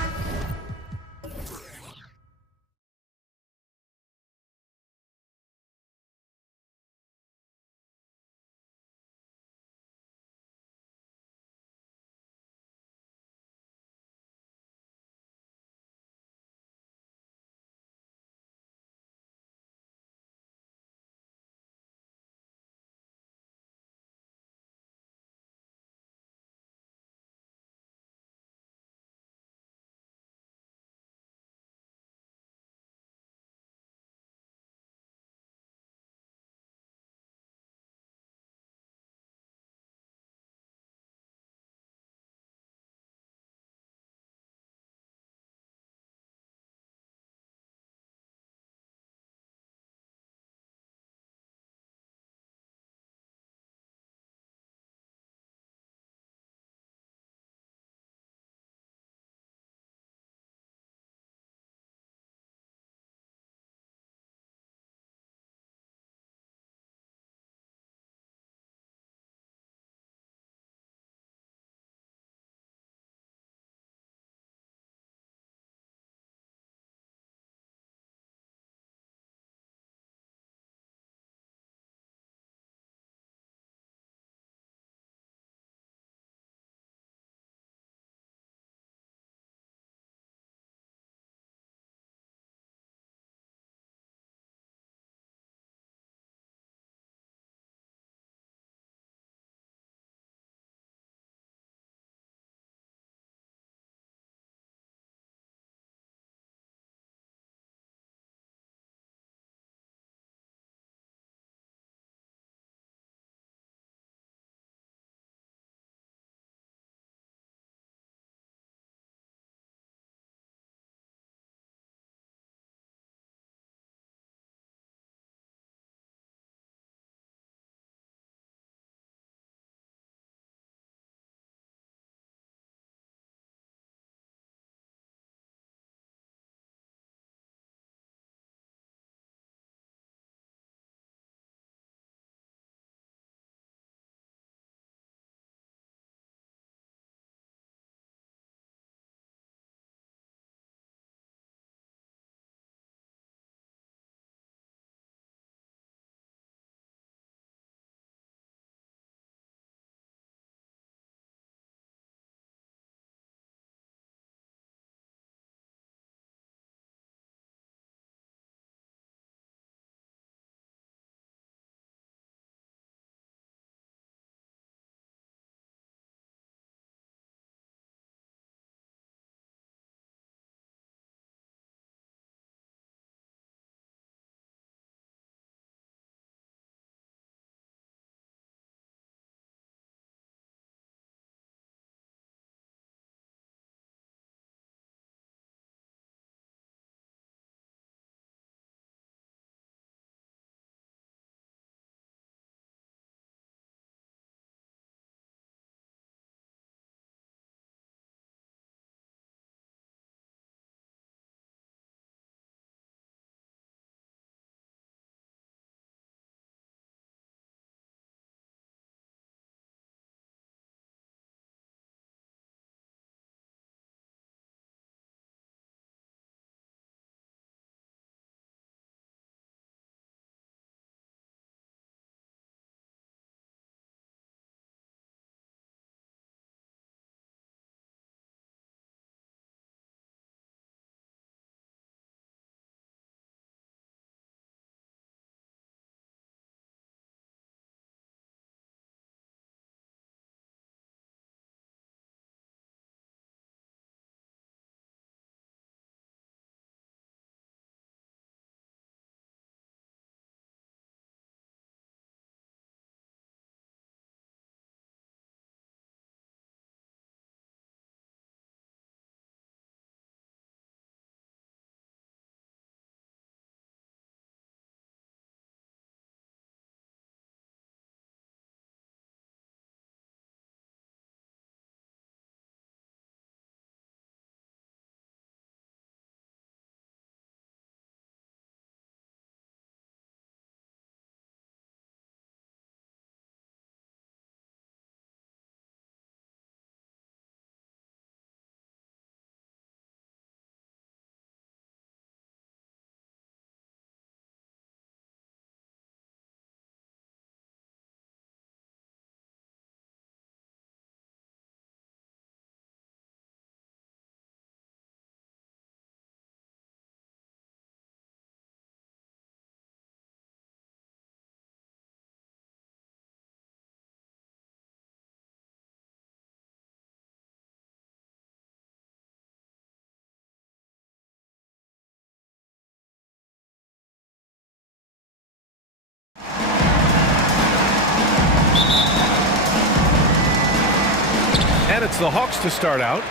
And it's the Hawks to start out.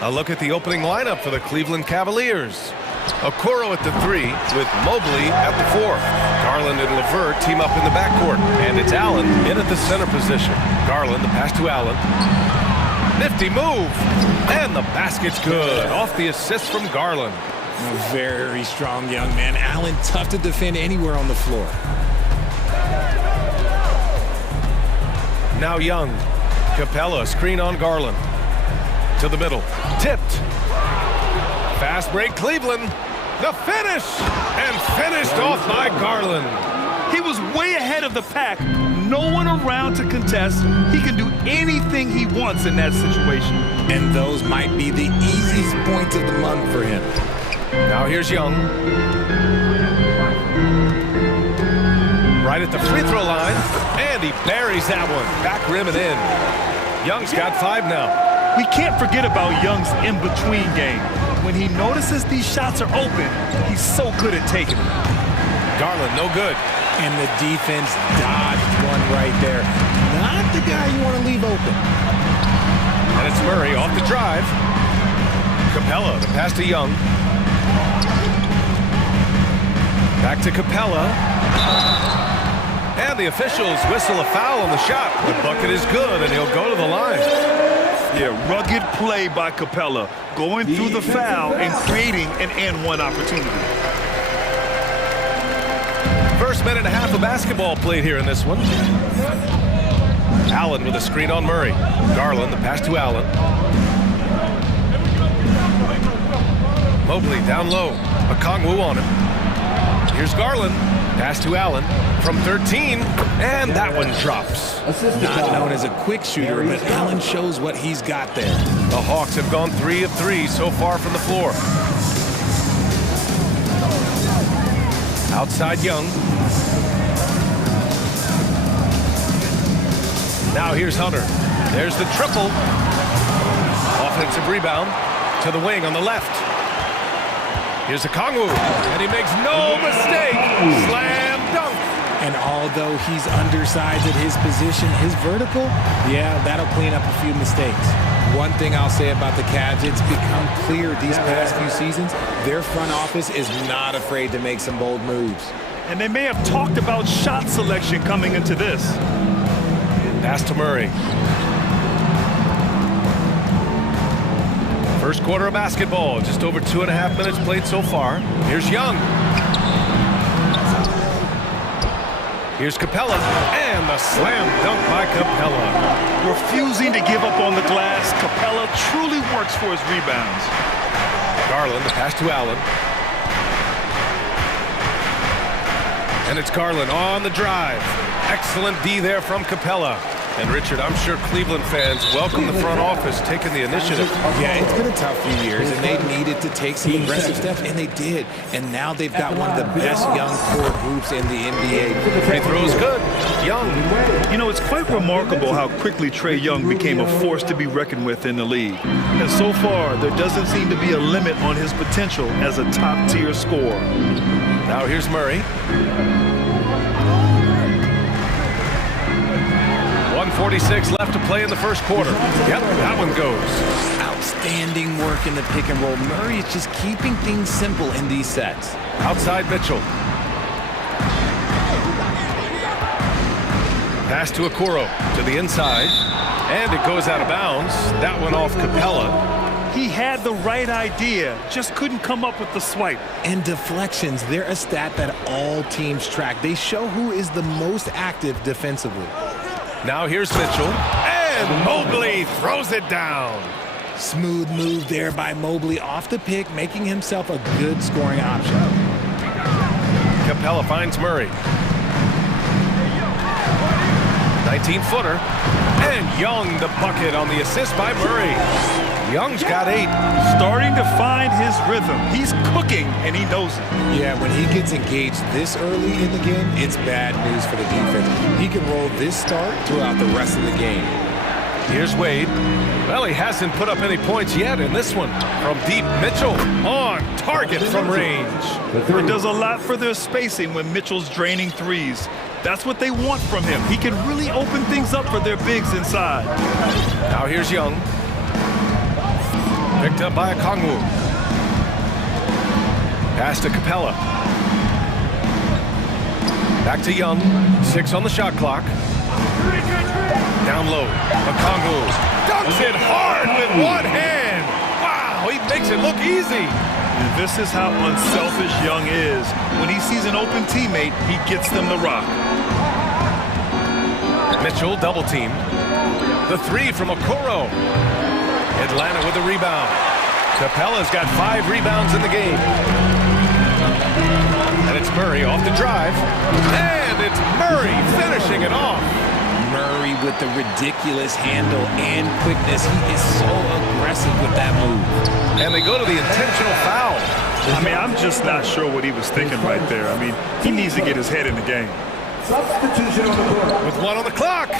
A look at the opening lineup for the Cleveland Cavaliers. Okoro at the 3 with Mobley at the 4. Garland and LeVert team up in the backcourt. And it's Allen in at the center position. Garland, the pass to Allen. Nifty move. And the basket's good. Off the assist from Garland. A very strong young man. Allen, tough to defend anywhere on the floor. Now Young. Capella, screen on Garland. To the middle. Tipped. Fast break, Cleveland. The finish! And finished off by Garland. He was way ahead of the pack. No one around to contest. He can do anything he wants in that situation. And those might be the easiest points of the month for him. Now here's Young. Right at the free throw line. And he buries that one. Back rim and in. Young's got 5 now. We can't forget about Young's in-between game. When he notices these shots are open, he's so good at taking them. Garland, no good. And the defense dodged one right there. Not the guy you want to leave open. And it's Murray off the drive. Capella, the pass to Young. Back to Capella. And the officials whistle a foul on the shot. The bucket is good, and he'll go to the line. Yeah, rugged play by Capella, going through the foul and creating an and-one opportunity. First minute and a half of basketball played here in this one. Allen with a screen on Murray. Garland, the pass to Allen. Mobley down low. Okongwu on him. Here's Garland. Pass to Allen from 13, and that one drops. Not known as a quick shooter, but Allen shows what he's got there. The Hawks have gone 3 of 3 so far from the floor. Outside Young. Now here's Hunter. There's the triple. Offensive rebound to the wing on the left. Here's Okongwu, and he makes no mistake. Slam dunk. And although he's undersized at his position, his vertical, yeah, that'll clean up a few mistakes. One thing I'll say about the Cavs, it's become clear these past few seasons, their front office is not afraid to make some bold moves. And they may have talked about shot selection coming into this. Pass to Murray. First quarter of basketball, just over 2.5 minutes played so far. Here's Young. Here's Capella, and the slam dunk by Capella. Refusing to give up on the glass, Capella truly works for his rebounds. Garland, the pass to Allen. And it's Garland on the drive. Excellent D there from Capella. And Richard, I'm sure Cleveland fans welcome the front office taking the initiative. Yeah, it's been a tough few years, and they needed to take some aggressive steps, and they did. And now they've got one of the best young core groups in the NBA. Free throws good. Young. You know, it's quite remarkable how quickly Trae Young became a force to be reckoned with in the league. And so far, there doesn't seem to be a limit on his potential as a top-tier scorer. Now here's Murray. 1:46 left to play in the first quarter. Yep, that one goes. Outstanding work in the pick and roll. Murray is just keeping things simple in these sets. Outside Mitchell. Pass to Okoro to the inside. And it goes out of bounds. That one off Capella. He had the right idea, just couldn't come up with the swipe. And deflections, they're a stat that all teams track. They show who is the most active defensively. Now here's Mitchell, and Mobley throws it down. Smooth move there by Mobley off the pick, making himself a good scoring option. Capella finds Murray. 19-footer, and Young the bucket on the assist by Murray. Young's got 8. Starting to find his rhythm. He's cooking, and he knows it. Yeah, when he gets engaged this early in the game, it's bad news for the defense. He can roll this start throughout the rest of the game. Here's Wade. Well, he hasn't put up any points yet in this one. From deep, Mitchell on target from range. It does a lot for their spacing when Mitchell's draining threes. That's what they want from him. He can really open things up for their bigs inside. Now here's Young. Picked up by Kongwu. Pass to Capella. Back to Young. 6 on the shot clock. Down low. Kongwu dunks it hard with one hand. Wow, he makes it look easy. And this is how unselfish Young is. When he sees an open teammate, he gets them the rock. Mitchell double team. The 3 from Okoro. Atlanta with the rebound. Capella's got 5 rebounds in the game. And it's Murray off the drive. And it's Murray finishing it off. Murray with the ridiculous handle and quickness. He is so aggressive with that move. And they go to the intentional foul. I mean, I'm just not sure what he was thinking right there. I mean, he needs to get his head in the game. Substitution on the court. With 1 on the clock.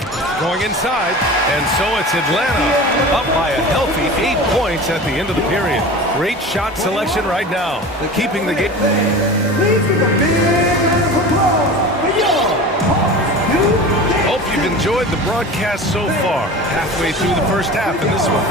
Going inside. And so it's Atlanta up by a healthy 8 points at the end of the period. Great shot selection right now. They're keeping the game. Please give a big round of applause for your Hope you've enjoyed the broadcast so far. Halfway through the first half in this one.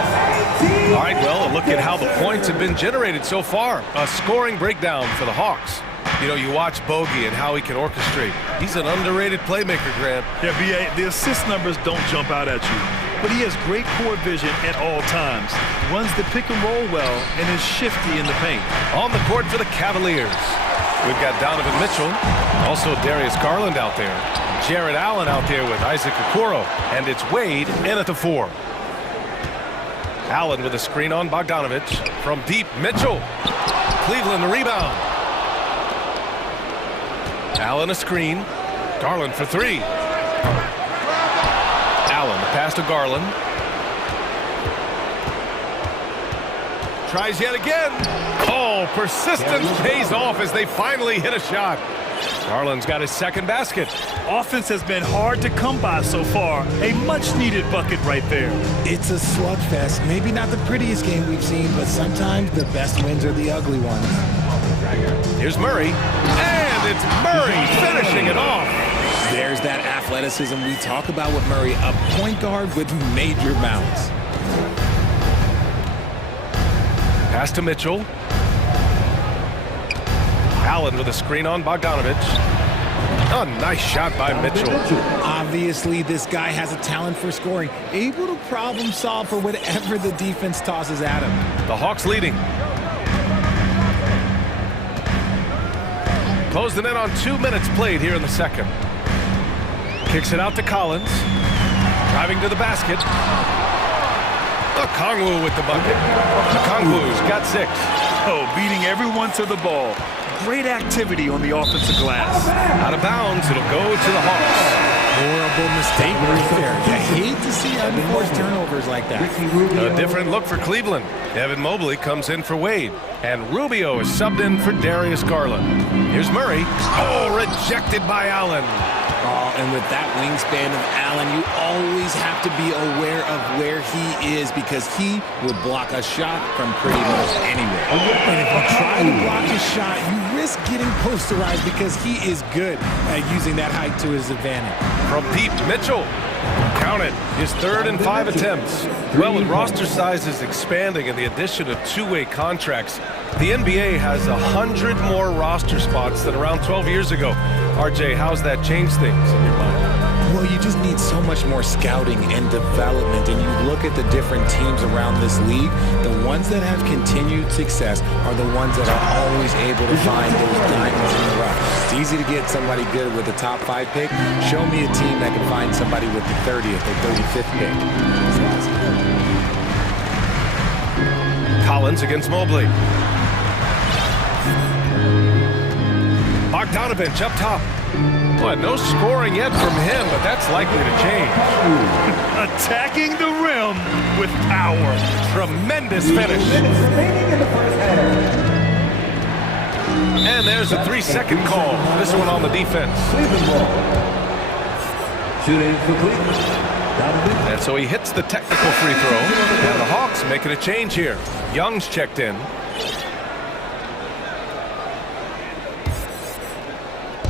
All right, well, a look at how the points have been generated so far. A scoring breakdown for the Hawks. You know, you watch Bogey and how he can orchestrate. He's an underrated playmaker, Grant. Yeah, B.A., the assist numbers don't jump out at you. But he has great court vision at all times. Runs the pick and roll well and is shifty in the paint. On the court for the Cavaliers. We've got Donovan Mitchell, also Darius Garland out there. Jared Allen out there with Isaac Okoro. And it's Wade in at the 4. Allen with a screen on Bogdanovich. From deep, Mitchell. Cleveland the rebound. Allen a screen. Garland for 3. Allen, the pass to Garland. Tries yet again. Oh, persistence pays off as they finally hit a shot. Garland's got his second basket. Offense has been hard to come by so far. A much-needed bucket right there. It's a slugfest. Maybe not the prettiest game we've seen, but sometimes the best wins are the ugly ones. Here's Murray. And it's Murray finishing it off. There's that athleticism we talk about with Murray, a point guard with major bounce. Pass to Mitchell. Allen with a screen on Bogdanovich. A nice shot by Mitchell. Obviously, this guy has a talent for scoring, able to problem solve for whatever the defense tosses at him. The Hawks leading. Closing in on 2 minutes played here in the second. Kicks it out to Collins. Driving to the basket. Kongwu with the bucket. Kongwu's got 6. Oh, beating everyone to the ball. Great activity on the offensive glass. Out of bounds, it'll go to the Hawks. Horrible mistake right there. I hate to see unforced turnovers like that. A different look for Cleveland. Evan Mobley comes in for Wade. And Rubio is subbed in for Darius Garland. Here's Murray. Oh, rejected by Allen. Oh, and with that wingspan of Allen, you always have to be aware of where he is because he will block a shot from pretty much anywhere. And if you try to block his shot, you risk getting posterized because he is good at using that height to his advantage. From deep, Mitchell. Count it. His 3rd and 5 attempts. Well, with roster sizes expanding and the addition of 2-way contracts, the NBA has 100 more roster spots than around 12 years ago. RJ, how's that changed things in your mind? Well, you just need so much more scouting and development, and you look at the different teams around this league, the ones that have continued success are the ones that are always able to find those diamonds in the rough. It's easy to get somebody good with the top 5 pick. Show me a team that can find somebody with the 30th or 35th pick. Collins against Mobley. Bogdanovich up top. Well, no scoring yet from him, but that's likely to change. Attacking the rim with power. Tremendous finish. And there's a 3-second call. This one on the defense. And so he hits the technical free throw. And the Hawks making a change here. Young's checked in.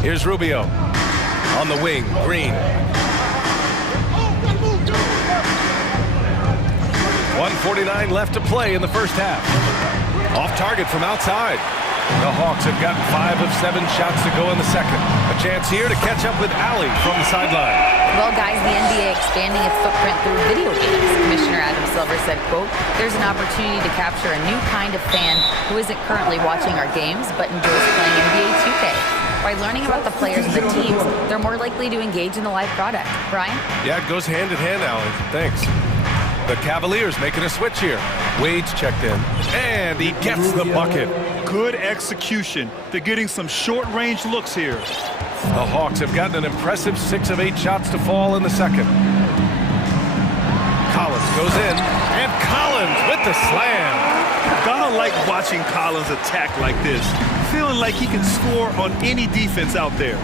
Here's Rubio. On the wing, Green. 1:49 left to play in the first half. Off target from outside. The Hawks have gotten 5 of 7 shots to go in the second. A chance here to catch up with Allie from the sideline. Well, guys, the NBA expanding its footprint through video games. Commissioner Adam Silver said, quote, "There's an opportunity to capture a new kind of fan who isn't currently watching our games but enjoys playing NBA 2K. By learning about the players and the teams, they're more likely to engage in the live product." Brian? Yeah, it goes hand in hand, Allie. Thanks. The Cavaliers making a switch here. Wade's checked in, and he gets the bucket. Good execution. They're getting some short-range looks here. The Hawks have gotten an impressive 6 of 8 shots to fall in the second. Collins goes in, and Collins with the slam. Gotta like watching Collins attack like this, feeling like he can score on any defense out there.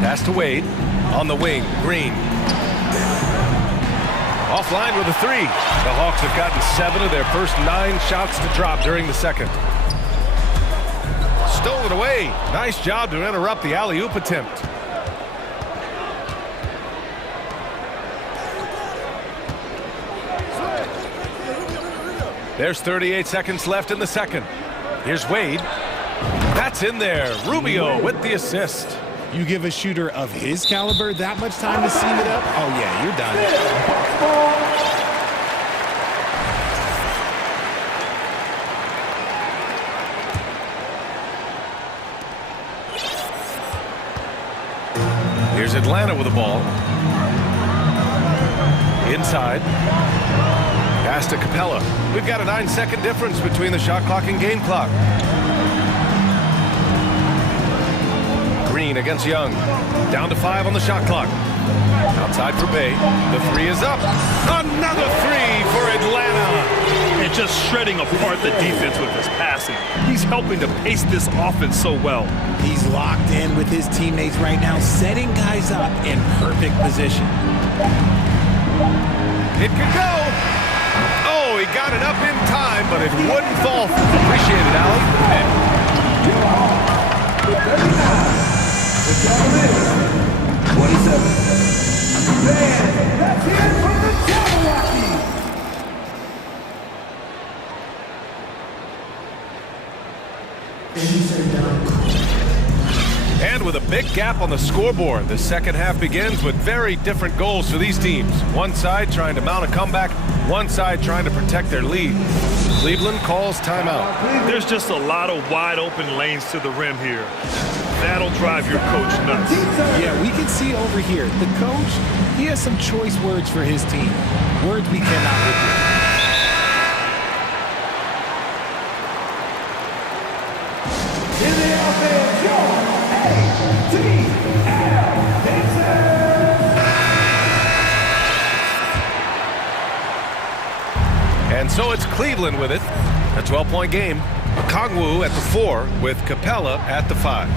Pass to Wade. On the wing, Green. Offline with a 3. The Hawks have gotten 7 of their first 9 shots to drop during the second. Stolen away. Nice job to interrupt the alley-oop attempt. There's 38 seconds left in the second. Here's Wade. That's in there. Rubio with the assist. You give a shooter of his caliber that much time to seam it up? Oh, yeah, you're done. Here's Atlanta with the ball. Inside. Pass to Capella. We've got a 9-second difference between the shot clock and game clock. Green against Young. Down to 5 on the shot clock. Outside for Bay. The 3 is up. Another 3 for Atlanta. And just shredding apart the defense with his passing. He's helping to pace this offense so well. He's locked in with his teammates right now, setting guys up in perfect position. It could go. Oh, he got it up in time, but it wouldn't fall. Appreciate it, Allie. The Cavaliers, 27. Man, that's it from the Jabberwocky. And with a big gap on the scoreboard, the second half begins with very different goals for these teams. One side trying to mount a comeback, one side trying to protect their lead. Cleveland calls timeout. There's just a lot of wide open lanes to the rim here. That'll drive your coach nuts. Yeah, we can see over here, the coach, he has some choice words for his team. Words we cannot repeat. In the offense, your And so it's Cleveland with it. A 12-point game. Okongwu at the 4 with Capella at the 5.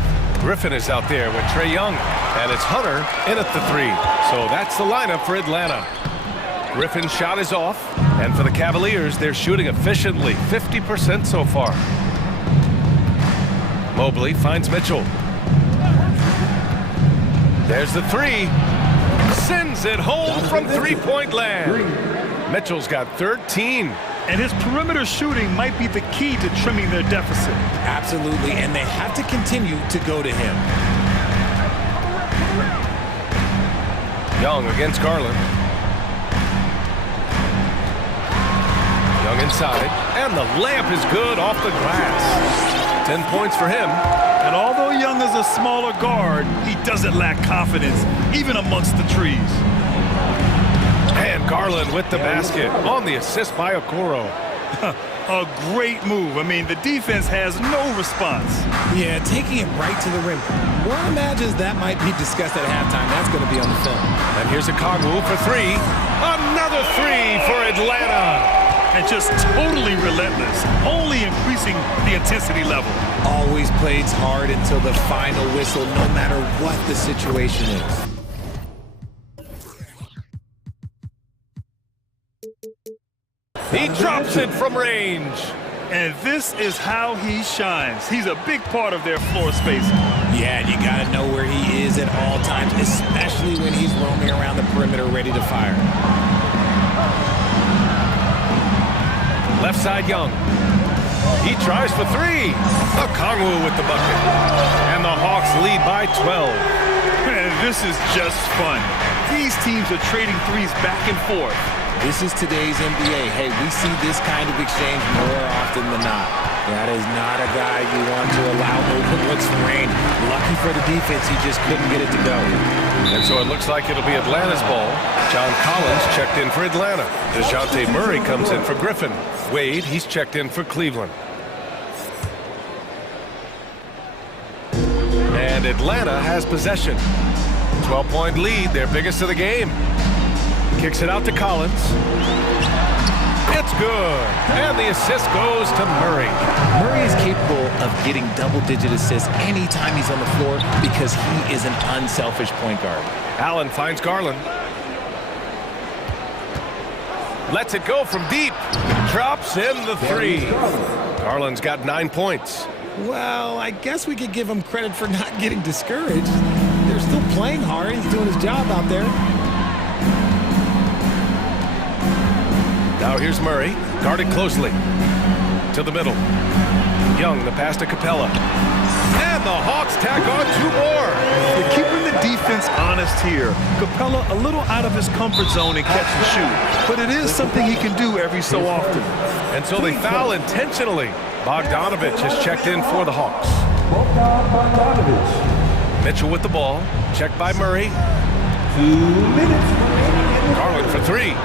Griffin is out there with Trae Young, and it's Hunter in at the 3. So that's the lineup for Atlanta. Griffin's shot is off, and for the Cavaliers, they're shooting efficiently, 50% so far. Mobley finds Mitchell. There's the 3. Sends it home from three-point land. Mitchell's got 13. And his perimeter shooting might be the key to trimming their deficit. Absolutely, and they have to continue to go to him. Young against Garland. Young inside, and the layup is good off the glass. 10 points for him. And although Young is a smaller guard, he doesn't lack confidence, even amongst the trees. And Garland with the basket on the assist by Okoro. A great move. I mean, the defense has no response. Yeah, taking it right to the rim. One imagines that might be discussed at halftime. That's going to be on the film. And here's Okongwu for 3. Another 3 for Atlanta. And just totally relentless, only increasing the intensity level. Always plays hard until the final whistle, no matter what the situation is. He drops it from range. And this is how he shines. He's a big part of their floor space. Yeah, you got to know where he is at all times, especially when he's roaming around the perimeter ready to fire. Left side, Young. He tries for three. Okongwu with the bucket. And the Hawks lead by 12. Man, this is just fun. These teams are trading threes back and forth. This is today's NBA. Hey, we see this kind of exchange more often than not. That is not a guy you want to allow open looks for range. Lucky for the defense, he just couldn't get it to go. And so it looks like it'll be Atlanta's ball. John Collins checked in for Atlanta. DeJounte Murray comes in for Griffin. Wade, he's checked in for Cleveland. And Atlanta has possession. 12-point lead, their biggest of the game. Kicks it out to Collins. It's good. And the assist goes to Murray. Murray is capable of getting double-digit assists anytime he's on the floor because he is an unselfish point guard. Allen finds Garland. Lets it go from deep. Drops in the three. Garland's got 9 points. Well, I guess we could give him credit for not getting discouraged. They're still playing hard. He's doing his job out there. Now here's Murray, guarded closely. To the middle. Young, the pass to Capella. And the Hawks tack on 2 more. They're keeping the defense honest here. Capella a little out of his comfort zone in catch and shoot. But it is something he can do every so often. And so they foul intentionally. Bogdanovich has checked in for the Hawks. Mitchell with the ball. Checked by Murray. 2 minutes. Garland for three.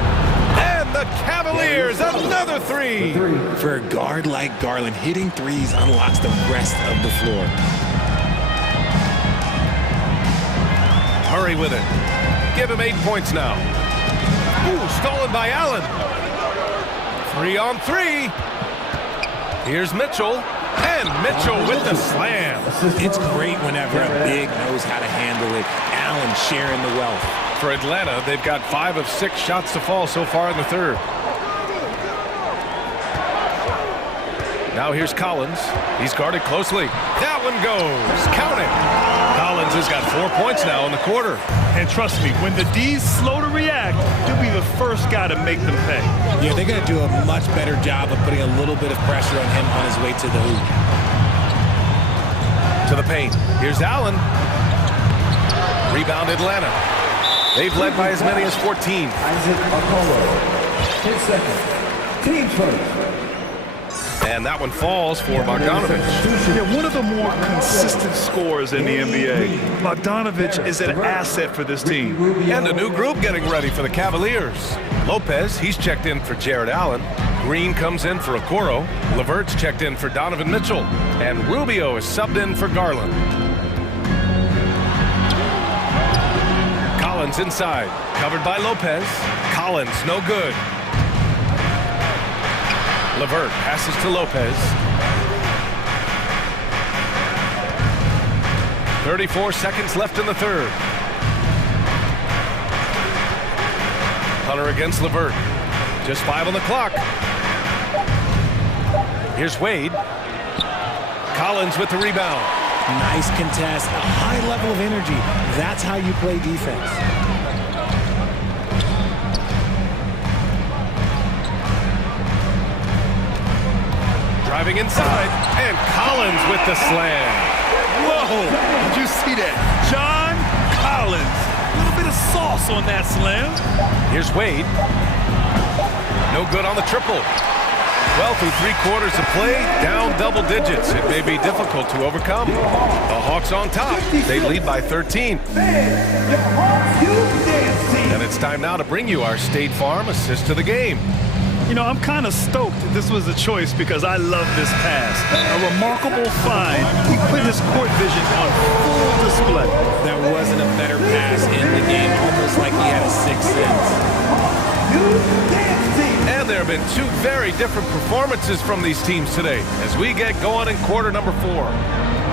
And the Cavaliers, another three. For a guard like Garland, hitting threes unlocks the rest of the floor. Murray with it. Give him 8 points now. Ooh, stolen by Allen. 3 on 3. Here's Mitchell. And Mitchell with the slam. It's great whenever a big knows how to handle it. Allen sharing the wealth. For Atlanta, they've got 5 of 6 shots to fall so far in the third. Now here's Collins. He's guarded closely. That one goes. Count it. Collins has got 4 points now in the quarter. And trust me, when the D's slow to react, he'll be the first guy to make them pay. Yeah, they're going to do a much better job of putting a little bit of pressure on him on his way to the hoop. To the paint. Here's Allen. Rebound Atlanta. They've led by as many as 14. Isaac Okongwu. His second. Team first. And that one falls for Bogdanovich. Yeah, one of the more consistent scorers in the NBA. Bogdanovich is an asset for this team. And a new group getting ready for the Cavaliers. Lopez, he's checked in for Jared Allen. Green comes in for Okoro. LeVert's checked in for Donovan Mitchell. And Rubio is subbed in for Garland. Collins inside. Covered by Lopez. Collins, no good. LeVert passes to Lopez. 34 seconds left in the third. Hunter against LeVert. Just 5 on the clock. Here's Wade. Collins with the rebound. Nice contest, a high level of energy. That's how you play defense. Driving inside, and Collins with the slam. Whoa, did you see that? John Collins. A little bit of sauce on that slam. Here's Wade. No good on the triple. Well, through 3 quarters of play, down double digits. It may be difficult to overcome. The Hawks on top. They lead by 13. And it's time now to bring you our State Farm assist to the game. You know, I'm kind of stoked this was a choice because I love this pass. A remarkable find. He put his court vision on full display. There wasn't a better pass in the game, almost like he had a sixth sense. And there have been 2 very different performances from these teams today as we get going in quarter number 4.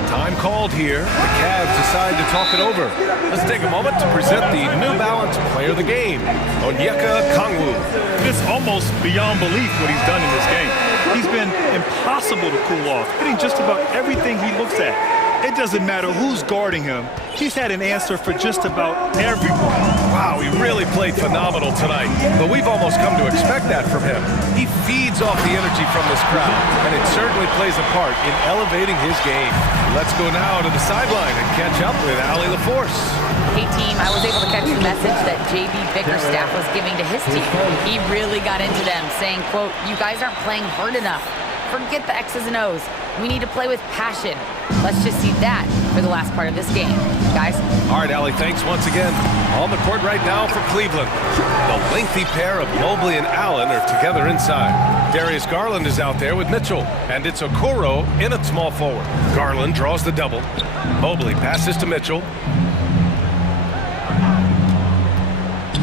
Time called here. The Cavs decide to talk it over. Let's take a moment to present the New Balance Player of the Game, Onyeka Okongwu. It's almost beyond belief what he's done in this game. He's been impossible to cool off, hitting just about everything he looks at. It doesn't matter who's guarding him. He's had an answer for just about everyone. Wow, he really played phenomenal tonight, but we've almost come to expect that from him. He feeds off the energy from this crowd, and it certainly plays a part in elevating his game. Let's go now to the sideline and catch up with Allie LaForce. Hey team, I was able to catch the message that JB Bickerstaff was giving to his team. He really got into them, saying, quote, "You guys aren't playing hard enough. Forget the X's and O's. We need to play with passion." Let's just see that for the last part of this game, guys. All right, Allie, thanks once again. On the court right now for Cleveland. The lengthy pair of Mobley and Allen are together inside. Darius Garland is out there with Mitchell, and it's Okoro in at small forward. Garland draws the double. Mobley passes to Mitchell.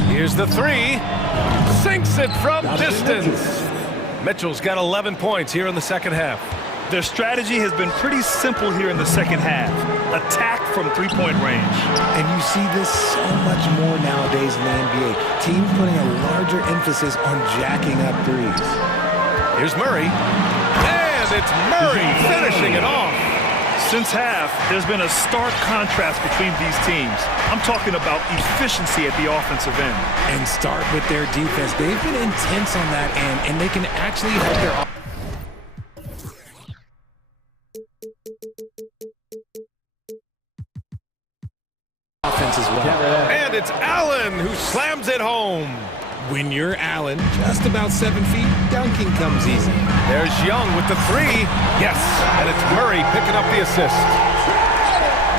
Here's the three. Sinks it from distance. Mitchell's got 11 points here in the second half. Their strategy has been pretty simple here in the second half. Attack from three-point range. And you see this so much more nowadays in the NBA. Teams putting a larger emphasis on jacking up threes. Here's Murray. And it's Murray finishing it off. Since half, there's been a stark contrast between these teams. I'm talking about efficiency at the offensive end. And start with their defense. They've been intense on that end, and they can actually help their offense as well. And it's Allen who slams it home. When you're Allen, just about 7 feet, dunking comes easy. There's Young with the three. Yes, and it's Murray picking up the assist.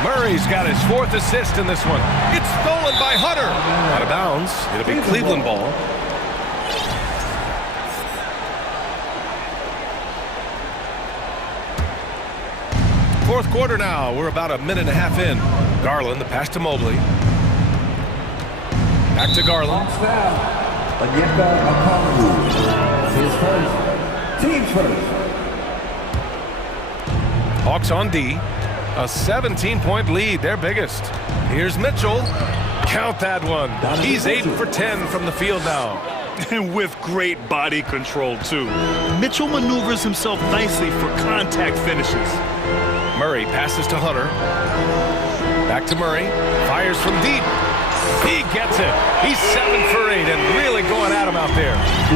Murray's got his fourth assist in this one. It's stolen by Hunter. Out of bounds. It'll be Cleveland ball. Fourth quarter now. We're about a minute and a half in. Garland, the pass to Mobley. Back to Garland. Teams first. Hawks on D. A 17-point lead, their biggest. Here's Mitchell. Count that one. He's 8 for 10 from the field now. And with great body control, too. Mitchell maneuvers himself nicely for contact finishes. Murray passes to Hunter. Back to Murray. Fires from deep. He gets it. He's 7 for 8 and really going at him out there.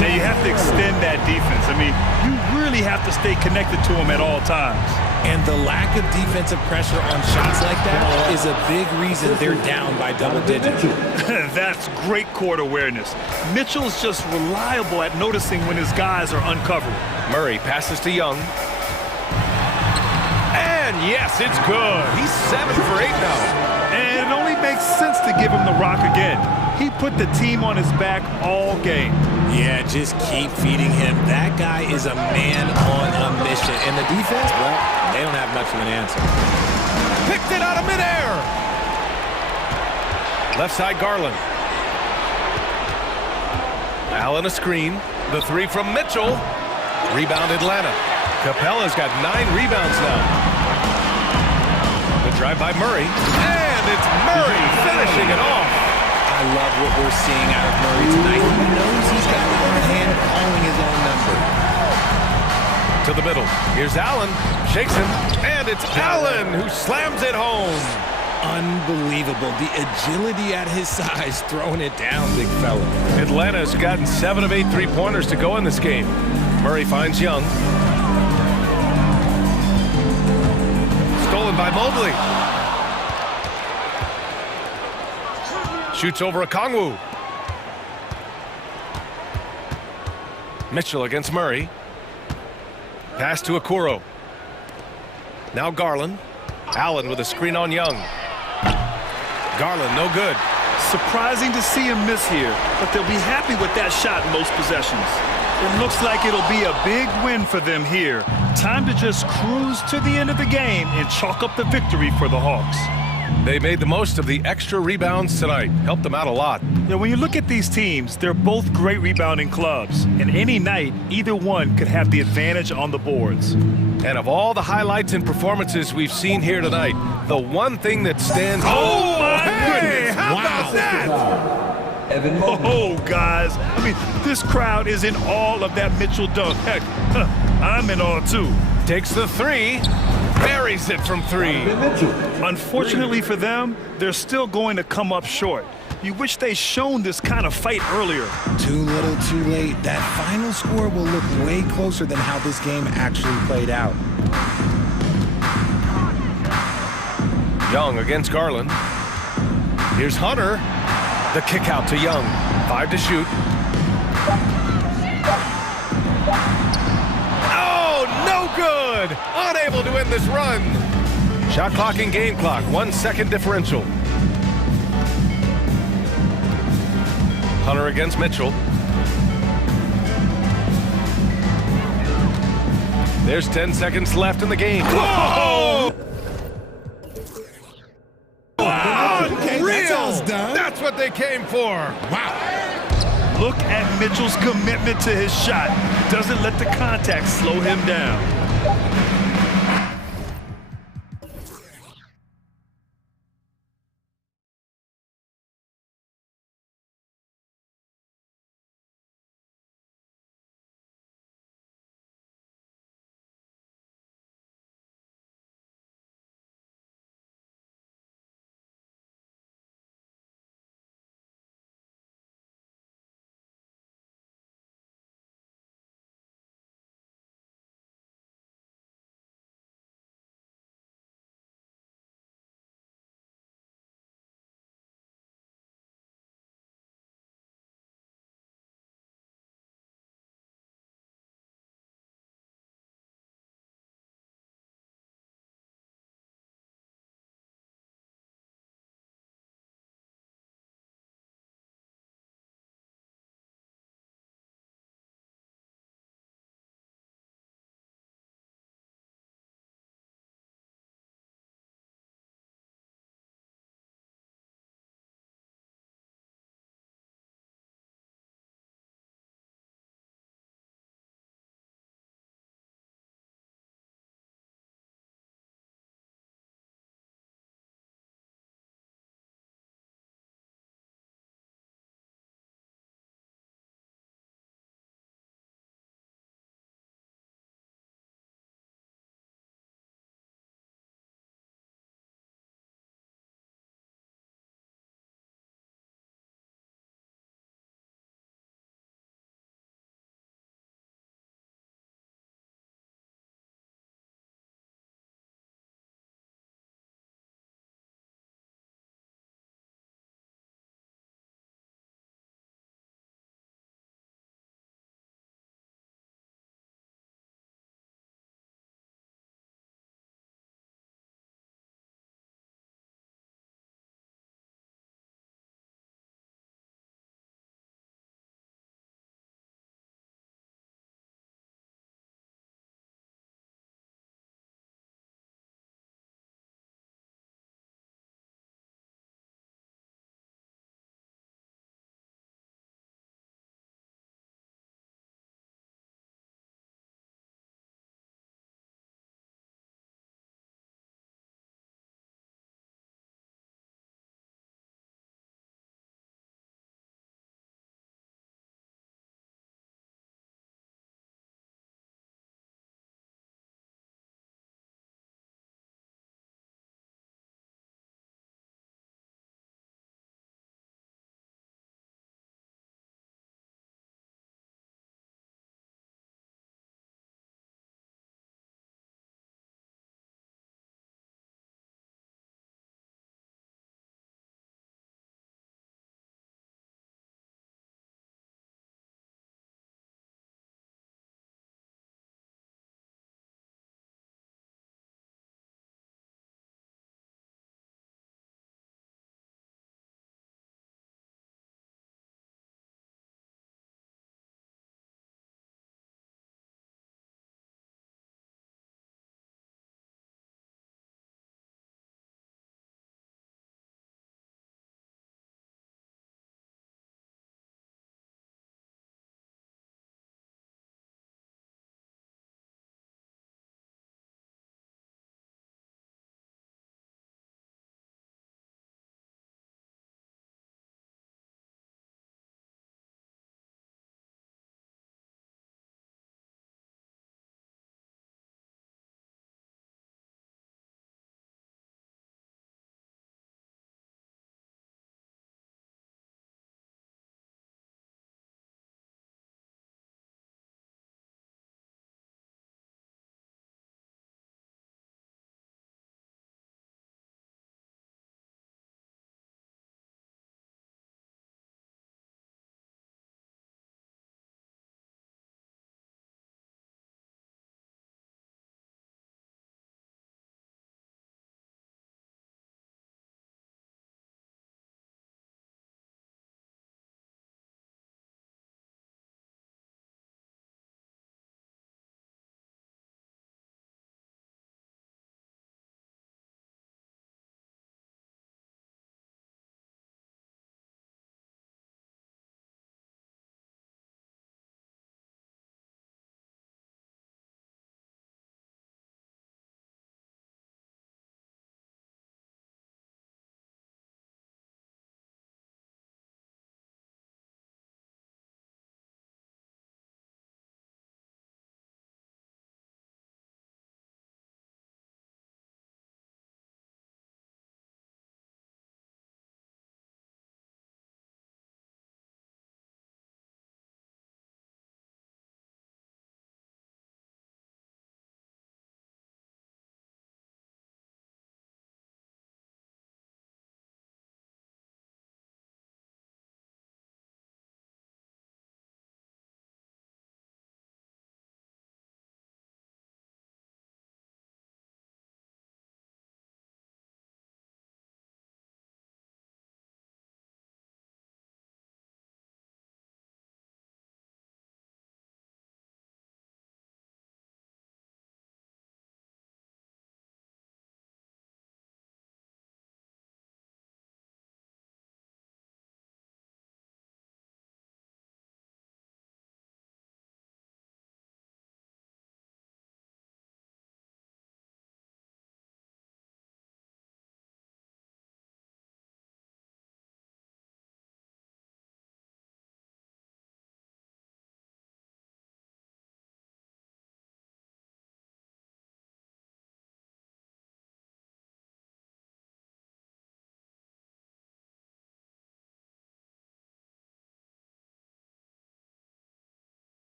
Now you have to extend that defense. I mean, you really have to stay connected to him at all times. And the lack of defensive pressure on shots like that is a big reason they're down by double digits. That's great court awareness. Mitchell's just reliable at noticing when his guys are uncovered. Murray passes to Young. And yes, it's good. He's 7 for 8 now. And it only makes sense to give him the rock again. He put the team on his back all game. Yeah, just keep feeding him. That guy is a man on a mission. And the defense, well, they don't have much of an answer. Picked it out of midair. Left side Garland. Allen a screen. The three from Mitchell. Rebound Atlanta. Capella's got 9 rebounds now. The drive by Murray. And it's Murray finishing it off. I love what we're seeing out of Murray tonight. He knows he's got the hard hand calling his own number. To the middle. Here's Allen. Shakes him. And it's Allen who slams it home. Unbelievable. The agility at his size, throwing it down, big fella. Atlanta's gotten 7 of 8 three-pointers to go in this game. Murray finds Young. Stolen by Mobley. Shoots over Okongwu. Mitchell against Murray. Pass to Okoro. Now Garland. Allen with a screen on Young. Garland, no good. Surprising to see him miss here, but they'll be happy with that shot in most possessions. It looks like it'll be a big win for them here. Time to just cruise to the end of the game and chalk up the victory for the Hawks. They made the most of the extra rebounds tonight. Helped them out a lot. Yeah, when you look at these teams, they're both great rebounding clubs. And any night, either one could have the advantage on the boards. And of all the highlights and performances we've seen here tonight, the one thing that stands... Oh, my goodness! How about that? Oh, guys. I mean, this crowd is in awe of that Mitchell dunk. Heck, I'm in awe, too. Takes the three. buries it from three. Unfortunately for them, they're still going to come up short. You wish they'd shown this kind of fight earlier. Too little, too late. That final score will look way closer than how this game actually played out. Young against Garland. Here's Hunter. The kick out to Young. 5 to shoot. Oh, no good! Unable to end this run. Shot clock and game clock. 1 second differential. Hunter against Mitchell. There's 10 seconds left in the game. Whoa! That's what they came for. Wow. Look at Mitchell's commitment to his shot. Doesn't let the contact slow him down.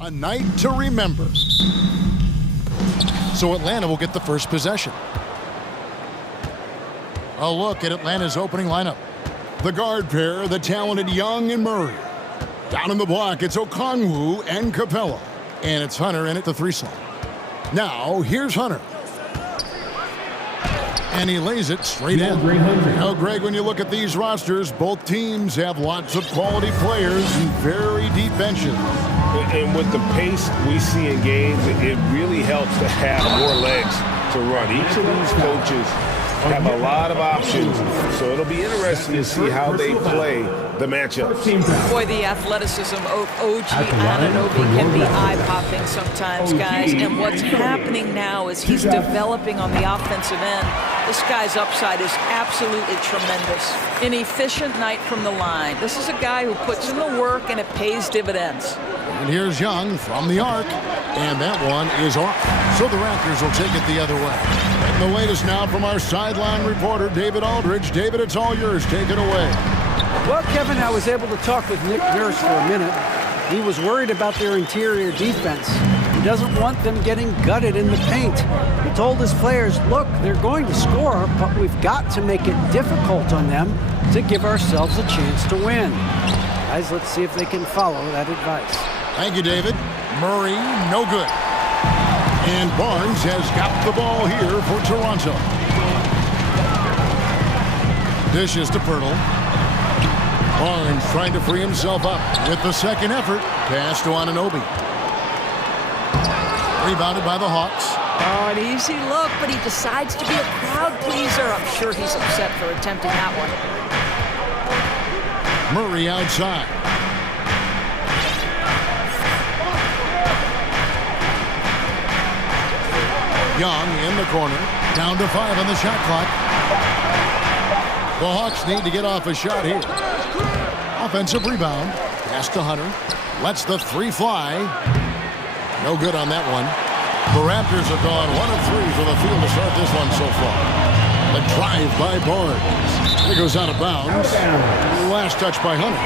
A night to remember. So Atlanta will get the first possession. A look at Atlanta's opening lineup. The guard pair, the talented Young and Murray. Down in the block, it's Okongwu and Capella. And it's Hunter in at the 3 slot. Now, here's Hunter. And he lays it straight in. Now, Greg, when you look at these rosters, both teams have lots of quality players and very deep benches. And with the pace we see in games, it really helps to have more legs to run. Each of these coaches have a lot of options, so it'll be interesting to see how they play the matchups. Boy, the athleticism of OG Anunoby can be eye-popping sometimes, guys. And what's happening now is he's developing on the offensive end. This guy's upside is absolutely tremendous. An efficient night from the line. This is a guy who puts in the work, and it pays dividends. And here's Young from the arc, and that one is off. So the Raptors will take it the other way. And the latest now from our sideline reporter, David Aldridge. David, it's all yours. Take it away. Well, Kevin, I was able to talk with Nick Nurse for a minute. He was worried about their interior defense. He doesn't want them getting gutted in the paint. He told his players, look, they're going to score, but we've got to make it difficult on them to give ourselves a chance to win. Guys, let's see if they can follow that advice. Thank you, David. Murray, no good. And Barnes has got the ball here for Toronto. Dishes to Pirtle. Barnes trying to free himself up with the second effort. Pass to Anunoby. Rebounded by the Hawks. Oh, an easy look, but he decides to be a crowd pleaser. I'm sure he's upset for attempting that one. Murray outside. Young in the corner. Down to 5 on the shot clock. The Hawks need to get off a shot here. Offensive rebound. Pass to Hunter. Lets the 3 fly. No good on that one. The Raptors have gone 1 of 3 from the field to start this one so far. A drive by Barnes. It goes out of bounds. Last touch by Hunter.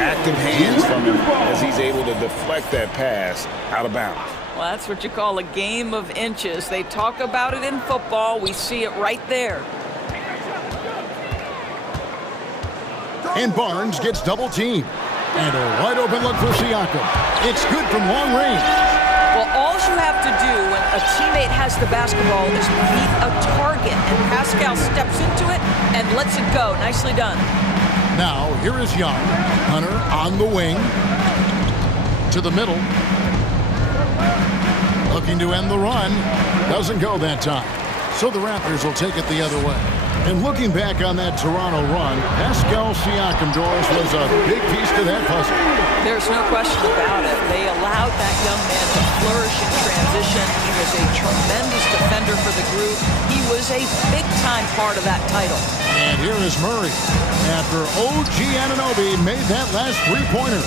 Active hands from him as he's able to deflect that pass out of bounds. Well, that's what you call a game of inches. They talk about it in football. We see it right there. And Barnes gets double teamed. And a wide open look for Siakam. It's good from long range. Well, all you have to do when a teammate has the basketball is meet a target. And Pascal steps into it and lets it go. Nicely done. Now, here is Young. Hunter on the wing. To the middle. Looking to end the run. Doesn't go that time. So the Raptors will take it the other way. And looking back on that Toronto run, Pascal Siakam, Doris, was a big piece to that puzzle. There's no question about it. They allowed that young man to flourish in transition. He was a tremendous defender for the group. He was a big-time part of that title. And here is Murray. After OG Anunoby made that last three-pointer.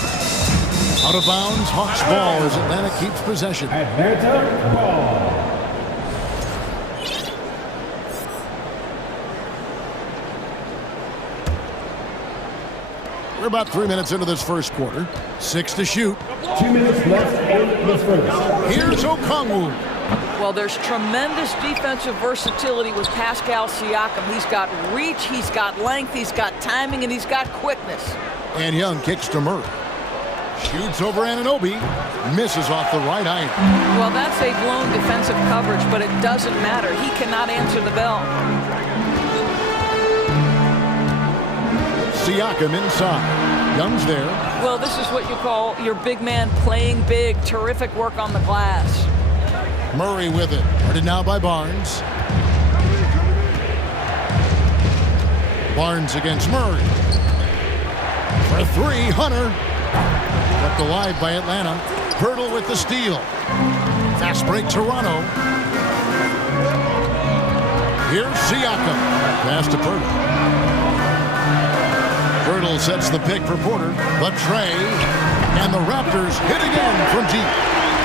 Out of bounds, Hawks ball as Atlanta keeps possession. Atlanta ball. We're about 3 minutes into this first quarter. 6 to shoot. 2 minutes left in the first. Here's Okongwu. Well, there's tremendous defensive versatility with Pascal Siakam. He's got reach, he's got length, he's got timing, and he's got quickness. And Young kicks to Murray. Shoots over Anunoby. Misses off the right eye. Well, that's a blown defensive coverage, but it doesn't matter. He cannot answer the bell. Siakam inside. Young's there. Well, this is what you call your big man playing big. Terrific work on the glass. Murray with it. Guarded now by Barnes. Barnes against Murray. For 3, Hunter. Kept alive by Atlanta. Pirtle with the steal. Fast break Toronto. Here's Siakam. Pass to Pirtle. Pirtle sets the pick for Porter. The tray. And the Raptors hit again from deep.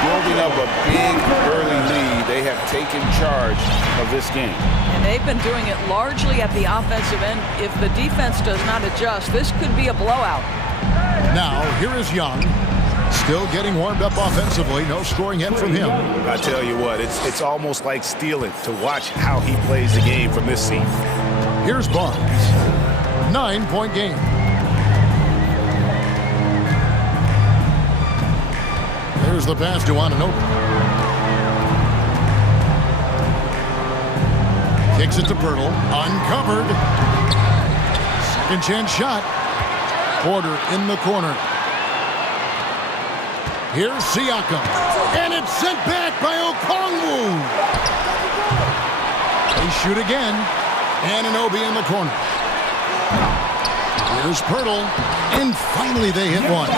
Building up a big early lead, they have taken charge of this game. And they've been doing it largely at the offensive end. If the defense does not adjust, this could be a blowout. Now, here is Young. Still getting warmed up offensively. No scoring yet from him. I tell you what, it's almost like stealing to watch how he plays the game from this seat. Here's Barnes. 9-point game. There's the pass to Ananobi. Kicks it to Pirtle. Uncovered. Second chance shot. Porter in the corner. Here's Siakam. And it's sent back by Okongwu. They shoot again. Ananobi in the corner. Here's Pirtle. And finally they hit one.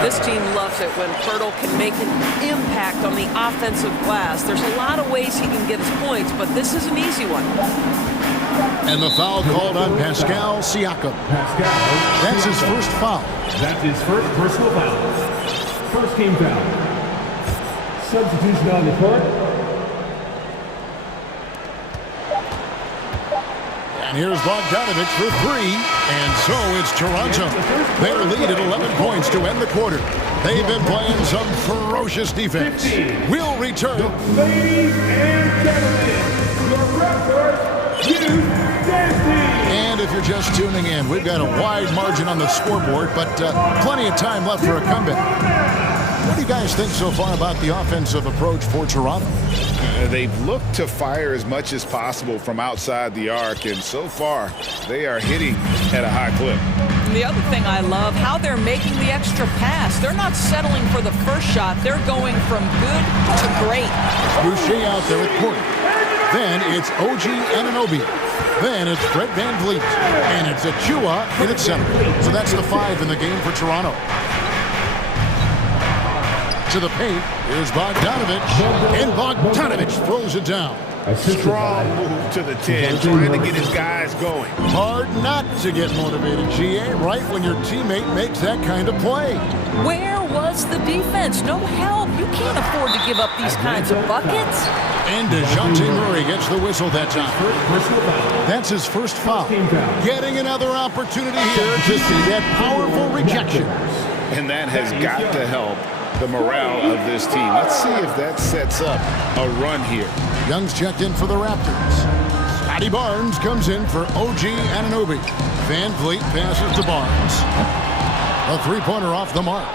This team loves it when Pirtle can make an impact on the offensive glass. There's a lot of ways he can get his points, but this is an easy one. And the foul called on Pascal Siakam. That's his first foul. That's his first personal foul. First team foul. Substitution on the court. And here's Bogdanovic for three. And so it's Toronto. Their lead at 11 points to end the quarter. They've been playing some ferocious defense. We'll return. Ladies and gentlemen, your referee, you dancing. And if you're just tuning in, we've got a wide margin on the scoreboard, but plenty of time left for a comeback. What do you guys think so far about the offensive approach for Toronto? They've looked to fire as much as possible from outside the arc, and so far, they are hitting at a high clip. The other thing I love, how they're making the extra pass. They're not settling for the first shot. They're going from good to great. Boucher out there at Porter. Then it's OG Anunoby. Then it's Fred VanVleet. And it's Achua in its center. So that's the 5 in the game for Toronto. To the paint, here's Bogdanovic, and Bogdanovic throws it down. A strong move to the 10, trying to get his guys going. Hard not to get motivated, GA, right when your teammate makes that kind of play. Where was the defense? No help. You can't afford to give up these kinds of buckets. And DeJounte Murray gets the whistle that time. That's his first foul. Getting another opportunity here to see that powerful rejection. And that has got to help the morale of this team. Let's see if that sets up a run here. Young's checked in for the Raptors. Scotty Barnes comes in for OG Anunoby. VanVleet passes to Barnes. A three-pointer off the mark.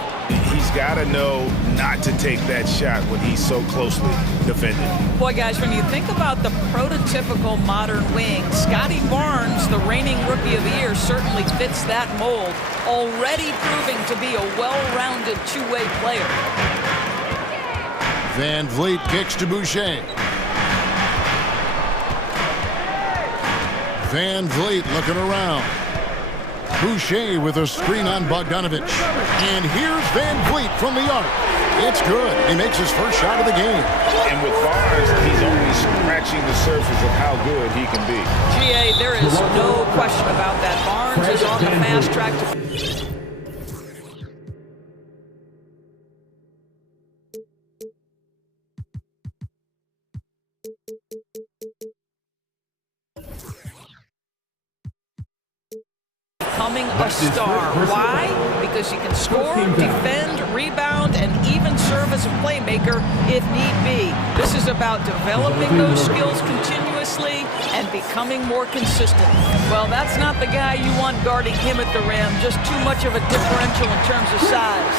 He's got to know not to take that shot when he's so closely defended. Boy, guys, when you think about the prototypical modern wing, Scotty Barnes, the reigning Rookie of the Year, certainly fits that mold, already proving to be a well-rounded two-way player. VanVleet kicks to Boucher. VanVleet looking around. Boucher with a screen on Bogdanovic. And here's VanVleet from the arc. It's good. He makes his first shot of the game. And with Barnes, he's only scratching the surface of how good he can be. GA, there is no question about that. Barnes is on the fast track to... becoming a star. Why? Because he can score, defend, rebound, and even serve as a playmaker if need be. This is about developing those skills continuously and becoming more consistent. Well, that's not the guy you want guarding him at the rim. Just too much of a differential in terms of size.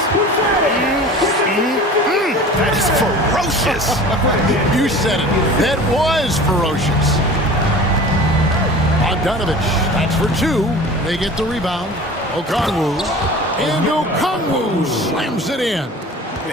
That is ferocious. You said it. That was ferocious. Bogdanovic, that's for two. They get the rebound. Okongwu. And Okongwu slams it in.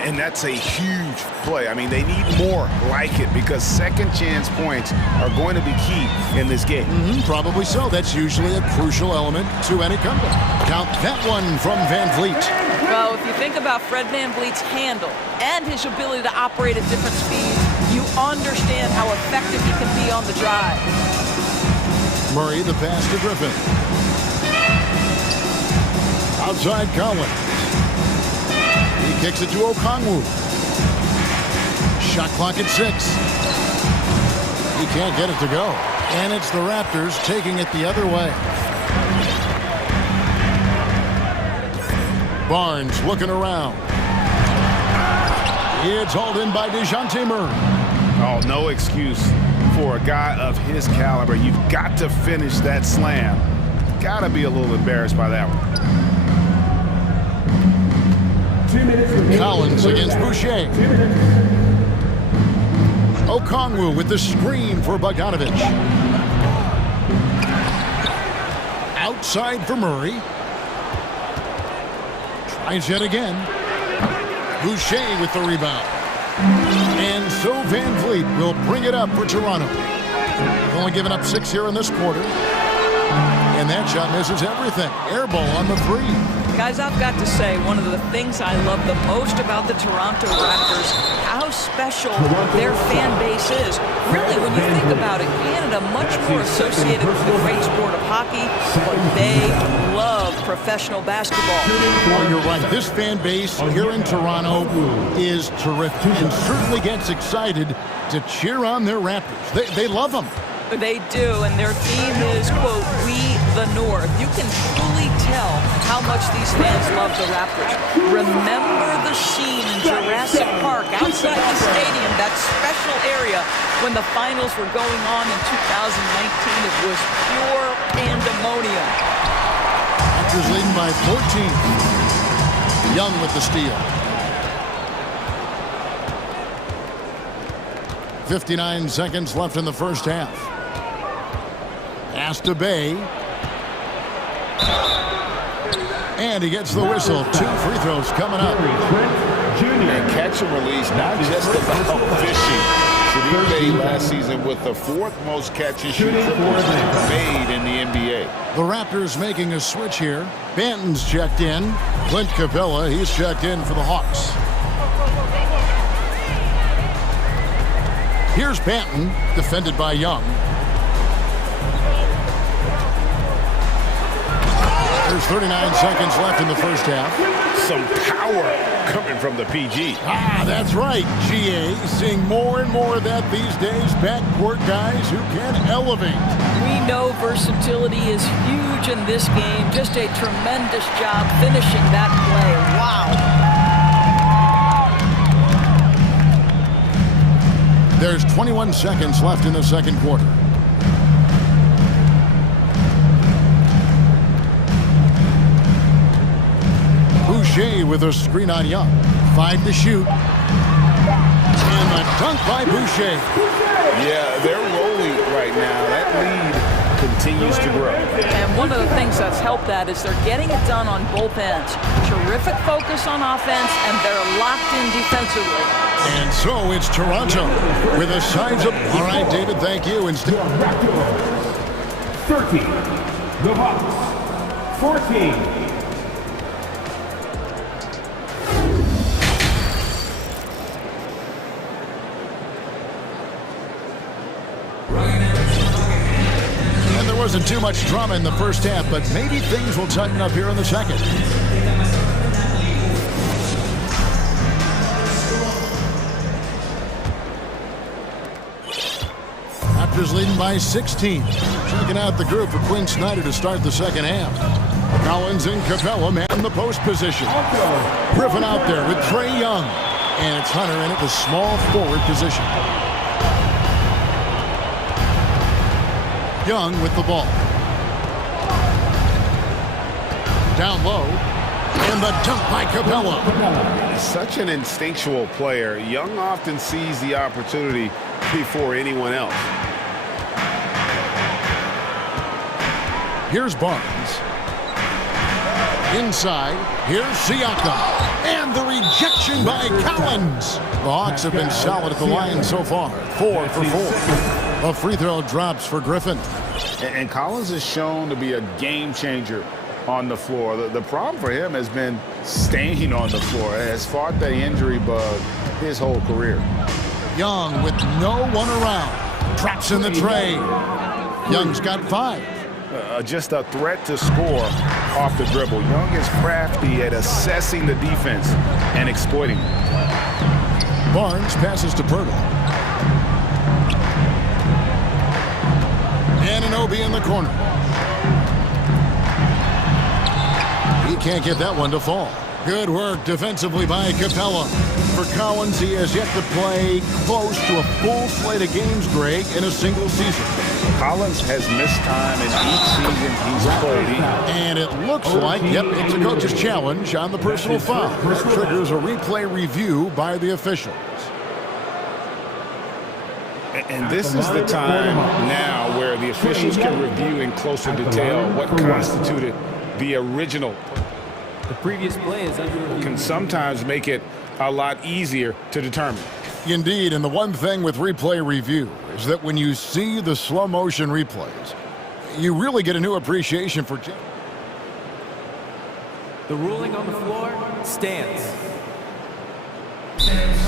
And that's a huge play. I mean, they need more like it because second chance points are going to be key in this game. Probably so. That's usually a crucial element to any comeback. Count that one from VanVleet. Well, if you think about Fred VanVleet's handle and his ability to operate at different speeds, you understand how effective he can be on the drive. Murray, the pass to Griffin. Outside Collins. He kicks it to Okongwu. Shot clock at 6. He can't get it to go. And it's the Raptors taking it the other way. Barnes looking around. It's hauled in by DeJounte Murray. Oh, no excuse for a guy of his caliber. You've got to finish that slam. Got to be a little embarrassed by that one. 2 minutes. Collins against Boucher. Okongwu with the screen for Bogdanovich. Outside for Murray. Tries yet again. Boucher with the rebound. And so Van Vliet will bring it up for Toronto. They've only given up 6 here in this quarter. And that shot misses everything. Air ball on the 3. Guys, I've got to say, one of the things I love the most about the Toronto Raptors, how special their fan base is. Really, when you think about it, Canada much more associated with the great sport of hockey, but they love professional basketball. Well, you're right. This fan base here in Toronto is terrific and certainly gets excited to cheer on their Raptors. They love them. They do, and their theme is, quote, "We the North." You can truly tell how much these fans love the Raptors. Remember the scene in Jurassic Park outside the stadium, that special area when the finals were going on in 2019. It was pure pandemonium. Raptors leading by 14. Young with the steal. 59 seconds left in the first half. Pass to Bay. And he gets the whistle. 2 free throws coming up. And catch and release, not just about fishing. Saddiq Bey last season with the 4th most catch and shoot made in the NBA. The Raptors making a switch here. Banton's checked in. Clint Capella, he's checked in for the Hawks. Here's Banton, defended by Young. There's 39 seconds left in the first half. Some power coming from the PG. That's right, GA. Seeing more and more of that these days. Backcourt guys who can elevate. We know versatility is huge in this game. Just a tremendous job finishing that play. Wow. There's 21 seconds left in the second quarter. Boucher with a screen on Young. 5 to shoot. And a dunk by Boucher. Yeah, they're rolling right now. That lead continues to grow. And one of the things that's helped that is they're getting it done on both ends. Terrific focus on offense, and they're locked in defensively. And so it's Toronto with a size up. All right, David, thank you. 30. The Hawks. 14. And there wasn't too much drama in the first half, but maybe things will tighten up here in the second. Raptors leading by 16. Checking out the group for Quinn Snyder to start the second half. Collins and Capella man the post position. Griffin out there with Trae Young. And it's Hunter in at the small forward position. Young with the ball. Down low. And the dunk by Capella. Such an instinctual player. Young often sees the opportunity before anyone else. Here's Barnes. Inside. Here's Siakam. And the rejection by Collins. The Hawks have been solid at the line so far. 4 for 4. A free throw drops for Griffin. And Collins is shown to be a game changer on the floor. The problem for him has been staying on the floor. Has fought the injury bug his whole career. Young with no one around. Traps in the tray. Young's got 5. Just a threat to score off the dribble. Young is crafty at assessing the defense and exploiting it. Barnes passes to Pirtle. Anunoby in the corner. He can't get that one to fall. Good work defensively by Capella. For Collins, he has yet to play close to a full slate of games, Greg, in a single season. Collins has missed time in each season he's played. And it looks like, yep, it's a coach's challenge on the personal foul. Triggers a replay review by the officials. And this is the time now where the officials can review in closer detail what constituted the original. The previous play is under review. Can sometimes make it a lot easier to determine. Indeed, and the one thing with replay review is that when you see the slow motion replays, you really get a new appreciation for it. The ruling on the floor stands.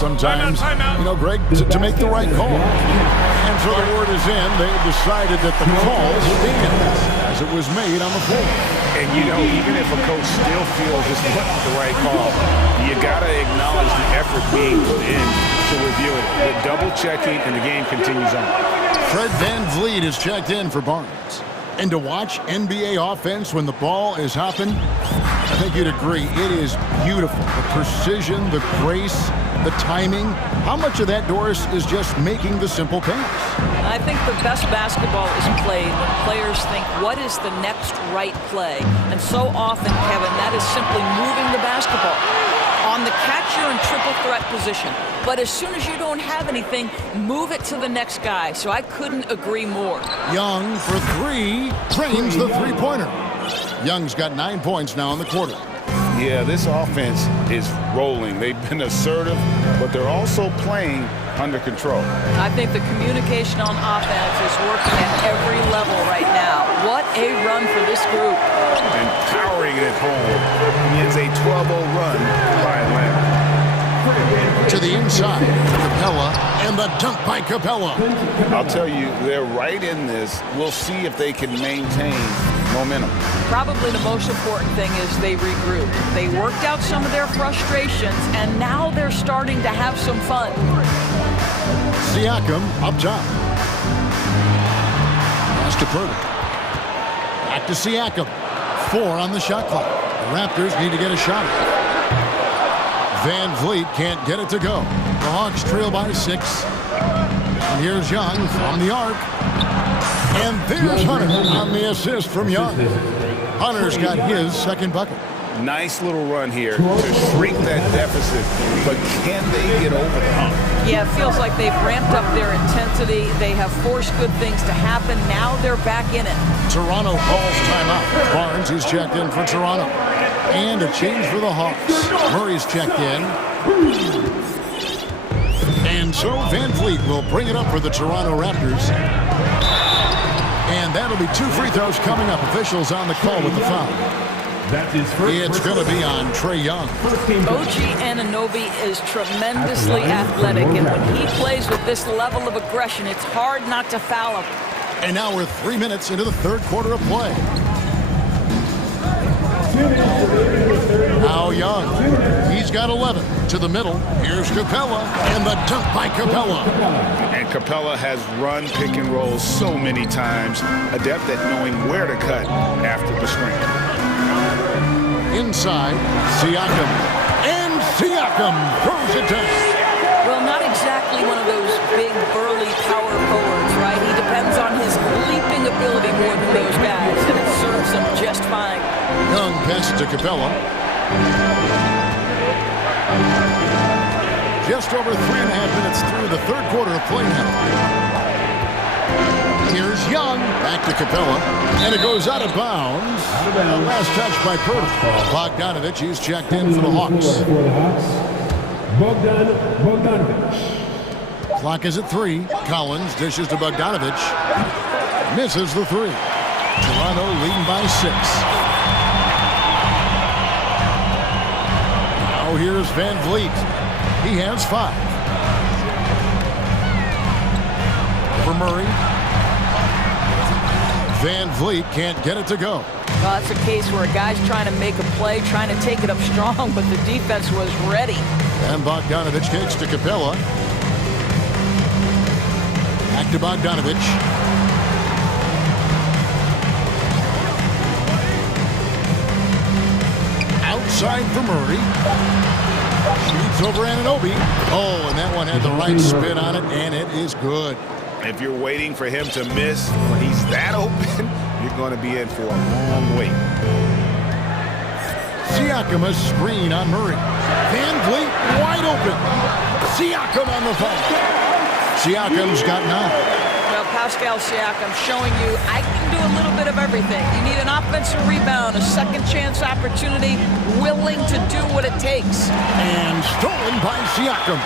Sometimes, you know, Greg, to make the right call. And so the word is in, they decided that the call stands as it was made on the floor. And, you know, even if a coach still feels this wasn't the right call, you got to acknowledge the effort being put in to review it. The double checking, and the game continues on. Fred VanVleet is checked in for Barnes. And to watch NBA offense when the ball is hopping, I think you'd agree, it is beautiful. The precision, the grace, the timing. How much of that, Doris, is just making the simple pass? I think the best basketball is played when players think, what is the next right play? And so often, Kevin, that is simply moving the basketball. On the catch, you're in triple threat position. But as soon as you don't have anything, move it to the next guy. So I couldn't agree more. Young for three, trains the three-pointer. Young's got 9 points now in the quarter. Yeah, this offense is rolling. They've been assertive, but they're also playing under control. I think the communication on offense is working at every level right now. What a run for this group. And powering it at home. He ends a 12-0 run by Atlanta. To the inside, Capella, and the dunk by Capella. I'll tell you, they're right in this. We'll see if they can maintain momentum. Probably the most important thing is they regrouped. They worked out some of their frustrations, and now they're starting to have some fun. Siakam up top. Pass to Purdy. Back to Siakam. 4 on the shot clock. The Raptors need to get a shot. VanVleet can't get it to go. The Hawks trail by 6. And here's Young from the arc. And there's Hunter on the assist from Young. Hunter's got his second bucket. Nice little run here to shrink that deficit, but can they get over the hump? Yeah, it feels like they've ramped up their intensity. They have forced good things to happen. Now they're back in it. Toronto calls timeout. Barnes is checked in for Toronto. And a change for the Hawks. Murray's checked in. And so VanVleet will bring it up for the Toronto Raptors. And that'll be 2 free throws coming up. Officials on the call with the foul. It's going to be on Trae Young. OG Anunoby is tremendously athletic, and when he plays with this level of aggression, it's hard not to foul him. And now we're 3 minutes into the third quarter of play. Now Young. He's got 11. To the middle. Here's Capella. And the dunk by Capella. And Capella has run pick and roll so many times. Adept at knowing where to cut after the screen. Inside. Siakam. And Siakam throws it down. Well, not exactly one of those big, burly power forwards, right? He depends on his leaping ability more than those guys, and it serves him just fine. Young passes to Capella. Just over 3.5 minutes through the third quarter of play now. Here's Young. Back to Capella. And it goes out of bounds. Last touch by Purdy. Bogdanovich is checked in for the Hawks. Clock is at 3. Collins dishes to Bogdanovich. Misses the 3. Toronto leading by 6. Now here's VanVleet. He has 5. For Murray. VanVleet can't get it to go. Well, that's a case where a guy's trying to make a play, trying to take it up strong, but the defense was ready. And Bogdanovich takes to Capella. Back to Bogdanovich. side for Murray. Shoots over Anunoby. Oh, and that one had the right spin on it, and it is good. If you're waiting for him to miss when he's that open, you're going to be in for a long wait. Siakam a screen on Murray. Van Vliet wide open. Siakam on the foul. Siakam's got 9. Well, Pascal Siakam showing you I can do a little bit of everything. You need an offensive rebound, a second chance opportunity, willing to do what it takes. And stolen by Siakam.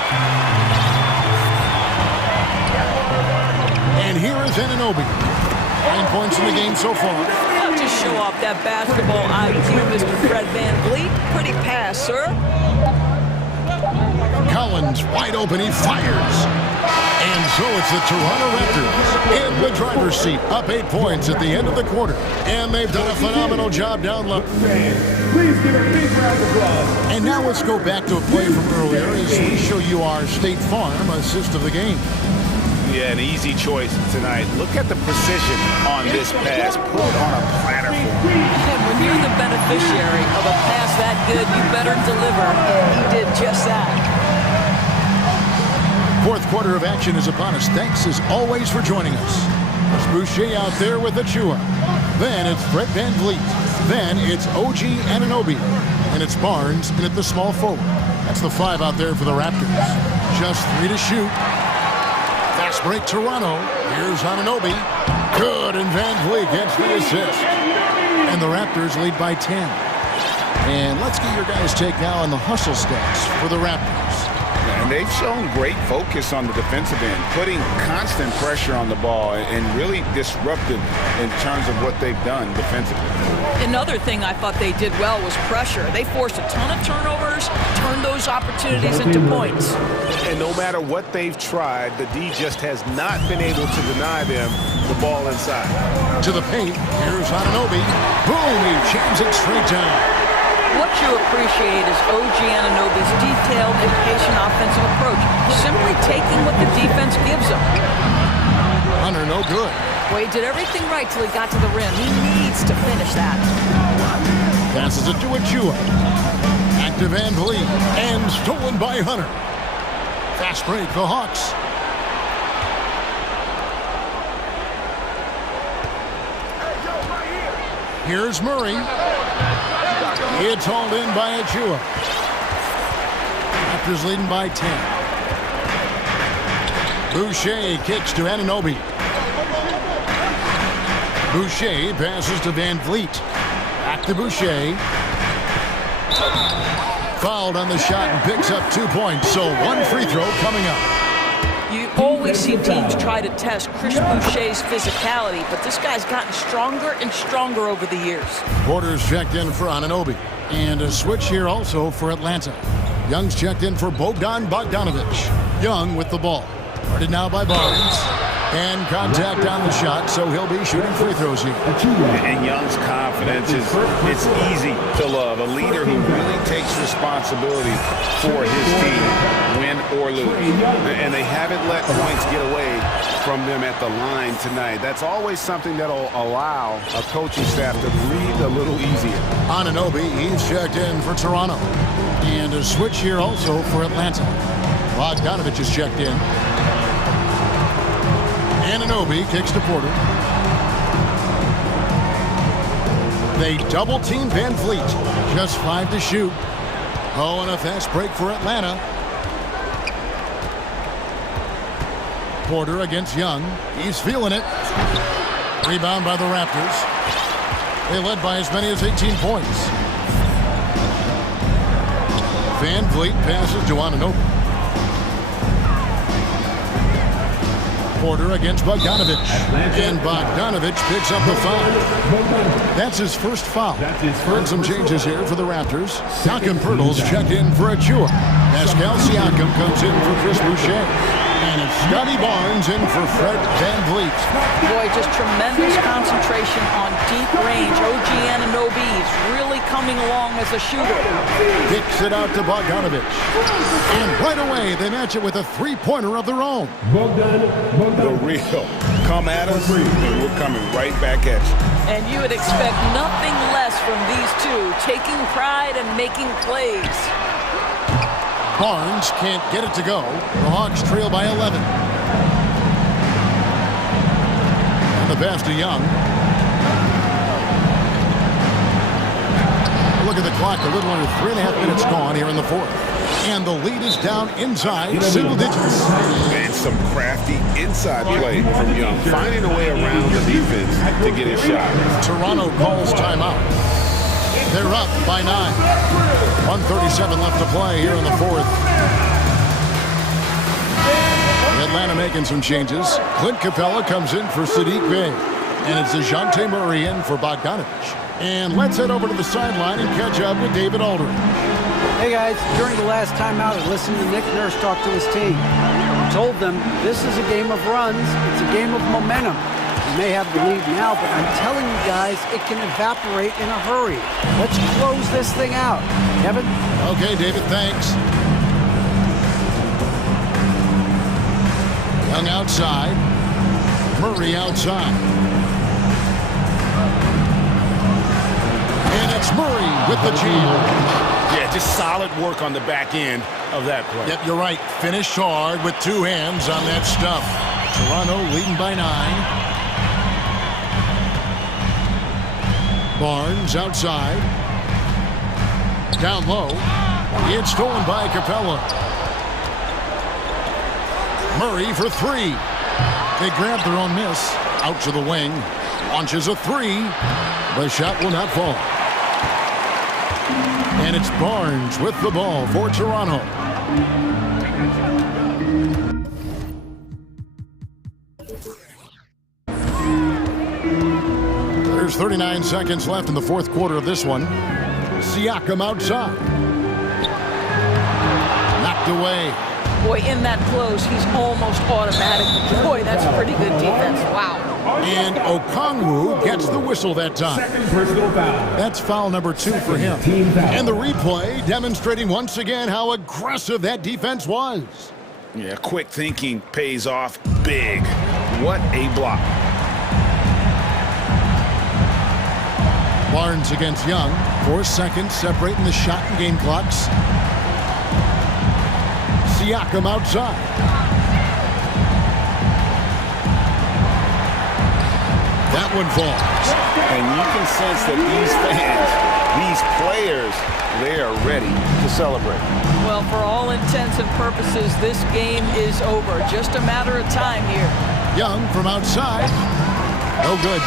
And here is Anunoby. 9 points in the game so far. Not to show off that basketball IQ, Mr. Fred Van Vliet. Pretty pass, sir. Collins wide open, he fires. And so it's the Toronto Raptors in the driver's seat, up 8 points at the end of the quarter. And they've done a phenomenal job down low. Please give a big round of applause. And now let's go back to a play from earlier as we show you our State Farm assist of the game. Yeah, an easy choice tonight. Look at the precision on this pass. Put it on a platter for him. And when you're the beneficiary of a pass that good, you better deliver. And he did just that. Fourth quarter of action is upon us. Thanks as always for joining us. It's Boucher out there with Achua. Then it's Fred Van Vliet. Then it's OG Anunoby. And it's Barnes in at the small forward. That's the 5 out there for the Raptors. Just 3 to shoot. Fast break Toronto. Here's Anunoby. Good, and Van Vliet gets the assist. And the Raptors lead by 10. And let's get your guys' take now on the hustle stats for the Raptors. And they've shown great focus on the defensive end, putting constant pressure on the ball and really disruptive in terms of what they've done defensively. Another thing I thought they did well was pressure. They forced a ton of turnovers, turned those opportunities into points. And no matter what they've tried, the D just has not been able to deny them the ball inside. To the paint, here's Anunoby. Boom, he jams it straight down. What you appreciate is OG Anunoby's detailed and patient offensive approach, simply taking what the defense gives him. Hunter, no good. Well, he did everything right till he got to the rim. He needs to finish that. Passes it to Achua. Back to Van Vliet. And stolen by Hunter. Fast break, the Hawks. Here's Murray. It's hauled in by Achua. Raptors leading by 10. Boucher kicks to Anunoby. Boucher passes to Van Vliet. Back to Boucher. Fouled on the shot and picks up 2 points. So 1 free throw coming up. You always see teams try to test Chris Boucher's physicality, but this guy's gotten stronger and stronger over the years. Porter's checked in for Anunoby. And a switch here also for Atlanta. Young's checked in for Bogdan Bogdanovic. Young with the ball. Guarded now by Barnes. And contact on the shot, so he'll be shooting free throws here. And Young's confidence is it's easy to love. A leader who really takes responsibility for his team, win or lose. And they haven't let points get away from them at the line tonight. That's always something that'll allow a coaching staff to breathe a little easier. Anunoby, he's checked in for Toronto. And a switch here also for Atlanta. Bogdanovic is checked in. Anunoby kicks to Porter. They double-team Van Vliet. Just 5 to shoot. Oh, and a fast break for Atlanta. Porter against Young. He's feeling it. Rebound by the Raptors. They led by as many as 18 points. Van Vliet passes to Anunoby. Porter against Bogdanovic. And Bogdanovic picks up the foul. That's his first foul. And some changes here for the Raptors. Siakam Pirtle's checked in for Achua. Pascal Siakam comes in for Chris Boucher. And it's Scotty Barnes in for Fred Van Vliet. Boy, just tremendous concentration on deep range. OG Anunoby is really coming along as a shooter. Kicks it out to Bogdanovic. And right away, they match it with a three-pointer of their own. The real. Come at us, and we're coming right back at you. And you would expect nothing less from these two, taking pride and making plays. Barnes can't get it to go. The Hawks trail by 11. And the pass to Young. Look at the clock, a little under 3.5 minutes gone here in the fourth. And the lead is down inside single digits. And some crafty inside play from Young, finding a way around the defense to get his shot. Toronto calls timeout. They're up by 9. 1:37 left to play here in the fourth. Atlanta making some changes. Clint Capella comes in for Sadiq Bey. And it's DeJounte Murray in for Bogdanovich. And let's head over to the sideline and catch up with David Aldridge. Hey guys, during the last timeout, I listened to Nick Nurse talk to his team. He told them this is a game of runs, it's a game of momentum. You may have the lead now, but I'm telling you guys, it can evaporate in a hurry. Let's close this thing out. Kevin? Okay, David, thanks. Young outside. Murray outside. And it's Murray with the jam. Yeah, just solid work on the back end of that play. Yep, you're right. Finished hard with two hands on that stuff. Toronto leading by 9. Barnes outside. Down low. It's stolen by Capella. Murray for 3. They grab their own miss. Out to the wing. Launches a 3. The shot will not fall. And it's Barnes with the ball for Toronto. There's 39 seconds left in the fourth quarter of this one. Siakam outside. Knocked away. Boy, in that close, he's almost automatic. Boy, that's pretty good defense. Wow. And Okongwu gets the whistle that time. Second personal foul. That's foul number 2 for him. Team foul. And the replay demonstrating once again how aggressive that defense was. Yeah, quick thinking pays off big. What a block. Barnes against Young. 4 seconds separating the shot and game clocks. Siakam outside. That one falls. And you can sense that these fans, these players, they are ready to celebrate. Well, for all intents and purposes, this game is over. Just a matter of time here. Young from outside. No good.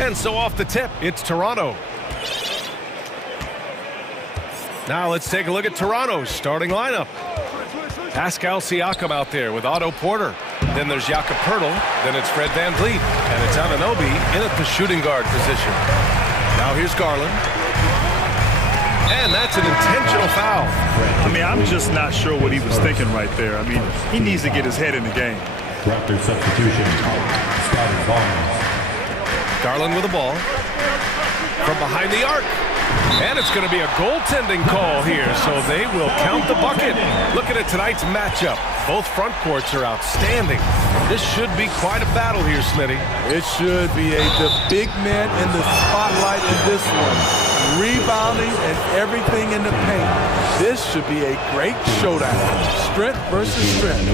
And so off the tip, it's Toronto. Now let's take a look at Toronto's starting lineup. Pascal Siakam out there with Otto Porter. Then there's Jakob Poeltl. Then it's Fred VanVleet. And it's Anunoby in at the shooting guard position. Now here's Garland. And that's an intentional foul. I mean, I'm just not sure what he was thinking right there. I mean, he needs to get his head in the game. Raptor substitution. Scotty Barnes. Garland with the ball. From behind the arc. And it's going to be a goaltending call here, so they will count the bucket. Looking at tonight's matchup, both front courts are outstanding. This should be quite a battle here, Smitty. It should be. The big man in the spotlight in this one. Rebounding and everything in the paint. This should be a great showdown. Strength versus strength.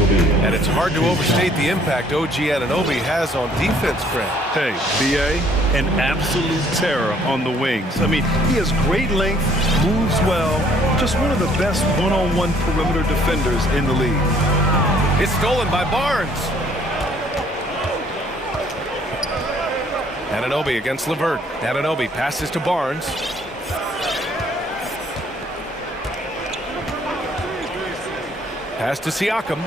And it's hard to overstate the impact OG Anunoby has on defense, Grant. Hey, BA, an absolute terror on the wings. I mean, he has great length, moves well, just one of the best one-on-one perimeter defenders in the league. It's stolen by Barnes. Anunoby against LeVert. Anunoby passes to Barnes. Pass to Siakam.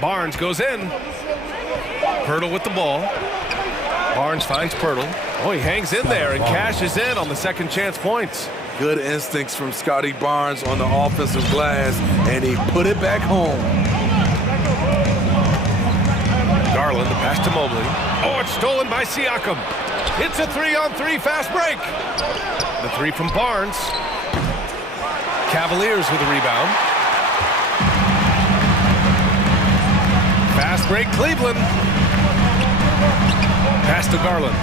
Barnes goes in. Poeltl with the ball. Barnes finds Poeltl. Oh, he hangs in there and cashes in on the second chance points. Good instincts from Scotty Barnes on the offensive glass, and he put it back home. Garland, the pass to Mobley. Oh, it's stolen by Siakam. It's a 3-on-3 fast break. The three from Barnes. Cavaliers with a rebound. Fast break, Cleveland. Pass to Garland.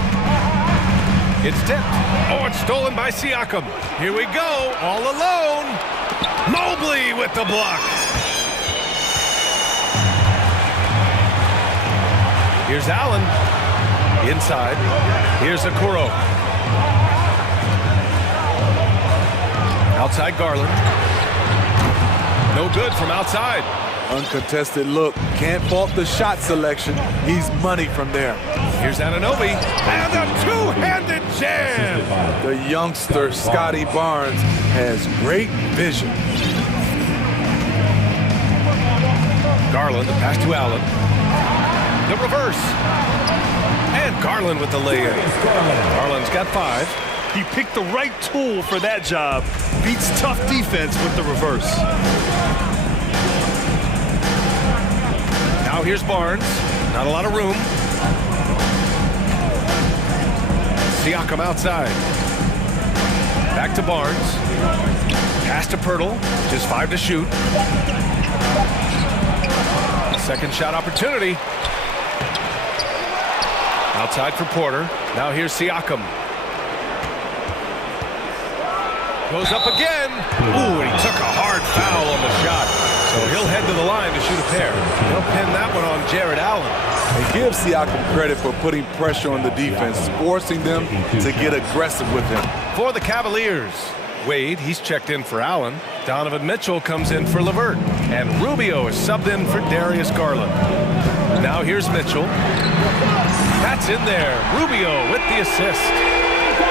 It's tipped. Oh, it's stolen by Siakam. Here we go, all alone. Mobley with the block. Here's Allen. Inside. Here's Okoro. Outside Garland. No good from outside. Uncontested look. Can't fault the shot selection. He's money from there. Here's Anunoby. And a two-handed jam. The youngster, Scotty Barnes, has great vision. Garland, the pass to Allen. The reverse. And Garland with the lay-in. Garland's got 5. He picked the right tool for that job. Beats tough defense with the reverse. Now here's Barnes. Not a lot of room. Siakam outside. Back to Barnes. Pass to Poeltl. Just 5 to shoot. Second shot opportunity. Outside for Porter. Now here's Siakam. Goes up again. Ooh, and he took a hard foul on the shot. So he'll head to the line to shoot a pair. He'll pin that one on Jared Allen. And give Siakam credit for putting pressure on the defense, forcing them to get aggressive with him. For the Cavaliers, Wade, he's checked in for Allen. Donovan Mitchell comes in for LeVert. And Rubio is subbed in for Darius Garland. Now here's Mitchell. That's in there. Rubio with the assist.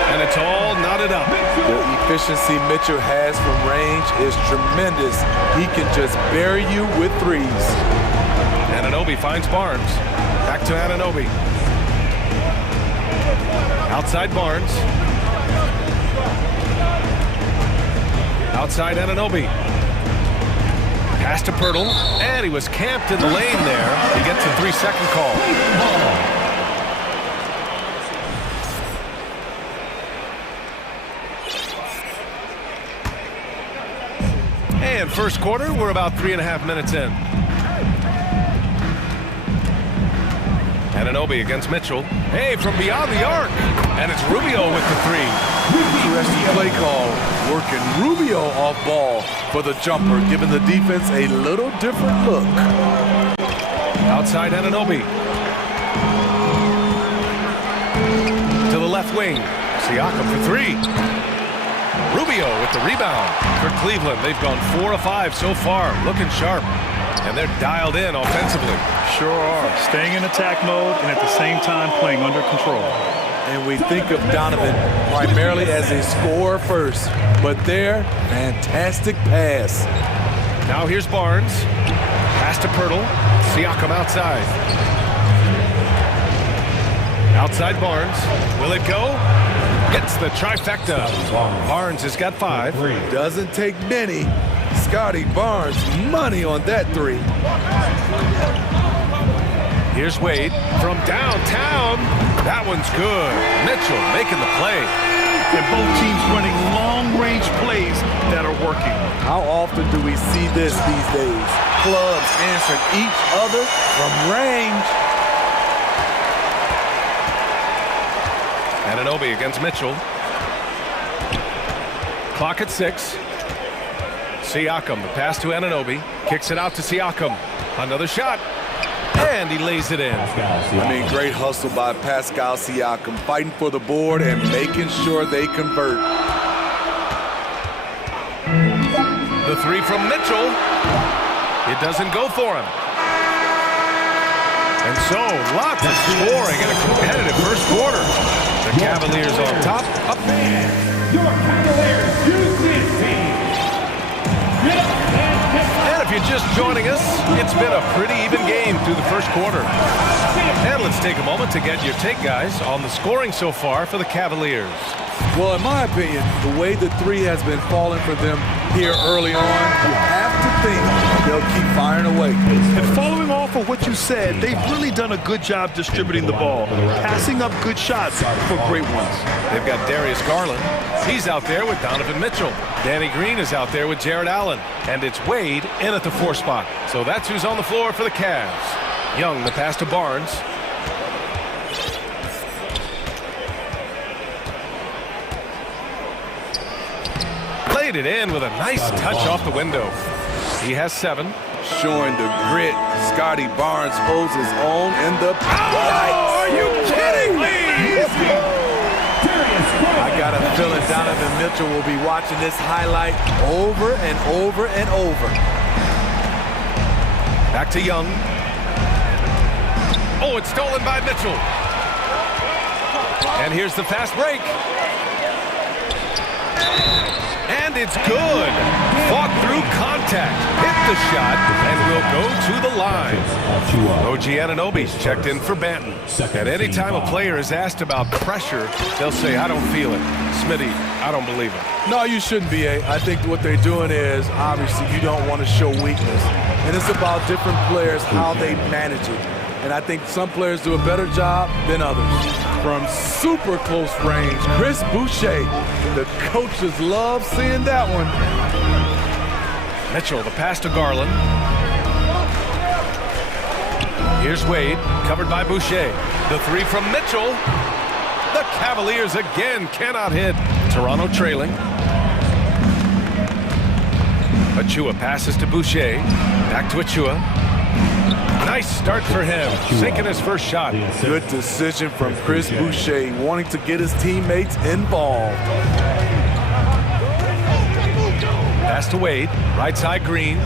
And it's all knotted up. The efficiency Mitchell has from range is tremendous. He can just bury you with threes. Anunoby finds Barnes. Back to Anunoby. Outside Barnes. Outside Anunoby. Pass to Poeltl. And he was camped in the lane there. He gets a 3-second call. And first quarter, we're about 3.5 minutes in. Anunoby against Mitchell. Hey, from beyond the arc. And it's Rubio with the 3. Interesting play call. Working Rubio off ball for the jumper, giving the defense a little different look. Outside Anunoby. To the left wing. Siakam for 3. Rubio with the rebound for Cleveland. They've gone 4 of 5 so far, looking sharp. And they're dialed in offensively. Sure are. Staying in attack mode and at the same time playing under control. And we think of Donovan primarily as a scorer first, but there, fantastic pass. Now here's Barnes. Pass to Pirtle. Siakam outside. Outside Barnes. Will it go? Gets the trifecta. Barnes has got 5. Doesn't take many. Scotty Barnes, money on that 3. Here's Wade from downtown. That one's good. Mitchell making the play. And both teams running long-range plays that are working. How often do we see this these days? Clubs answering each other from range. Anunoby against Mitchell. Clock at 6. Siakam, the pass to Anunoby. Kicks it out to Siakam. Another shot. And he lays it in. I mean, great hustle by Pascal Siakam, fighting for the board and making sure they convert. The 3 from Mitchell. It doesn't go for him. And so, lots of scoring in a competitive first quarter. The Cavaliers on top. Up. Your Cavaliers use this team. And if you're just joining us, it's been a pretty even game through the first quarter. And let's take a moment to get your take, guys, on the scoring so far for the Cavaliers. Well, in my opinion, the way the 3 has been falling for them here early on, you have to think they'll keep firing away. And following off of what you said, they've really done a good job distributing the ball, passing up good shots for great ones. They've got Darius Garland. He's out there with Donovan Mitchell. Danny Green is out there with Jared Allen. And it's Wade in at the 4 spot. So that's who's on the floor for the Cavs. Young, the pass to Barnes. Laid it in with a nice touch off the window. He has 7. Showing the grit. Scotty Barnes holds his own in the... Oh, are you kidding me? I got a feeling Donovan Mitchell will be watching this highlight over and over and over. Back to Young. Oh, it's stolen by Mitchell. And here's the fast break. And it's good. Fought through contact. Hit the shot and will go to the line. OG Anunoby's checked in for Banton. At any time a player is asked about pressure, they'll say, I don't feel it. Smitty, I don't believe it. No, you shouldn't be, I think what they're doing is, obviously, you don't want to show weakness. And it's about different players, how they manage it. And I think some players do a better job than others. From super close range, Chris Boucher. The coaches love seeing that one. Mitchell, the pass to Garland. Here's Wade, covered by Boucher. The 3 from Mitchell. The Cavaliers again cannot hit. Toronto trailing. Achua passes to Boucher. Back to Achua. Nice start for him, sinking his first shot. Good decision from Chris Boucher, wanting to get his teammates involved. Pass to Wade, right side Green.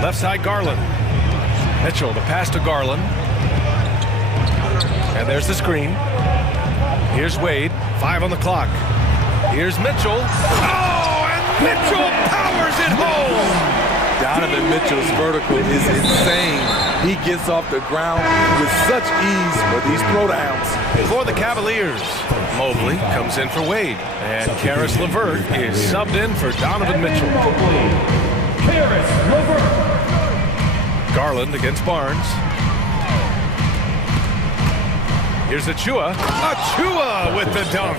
Left side Garland. Mitchell, the pass to Garland. And there's the screen. Here's Wade, 5 on the clock. Here's Mitchell. Oh, and Mitchell powers it home! Donovan Mitchell's vertical is insane. He gets off the ground with such ease for these throwdowns. For the Cavaliers, Mobley comes in for Wade. And Karis LeVert is subbed in for Donovan Mitchell. Karis LeVert. Garland against Barnes. Here's Achua. Achua with the dunk.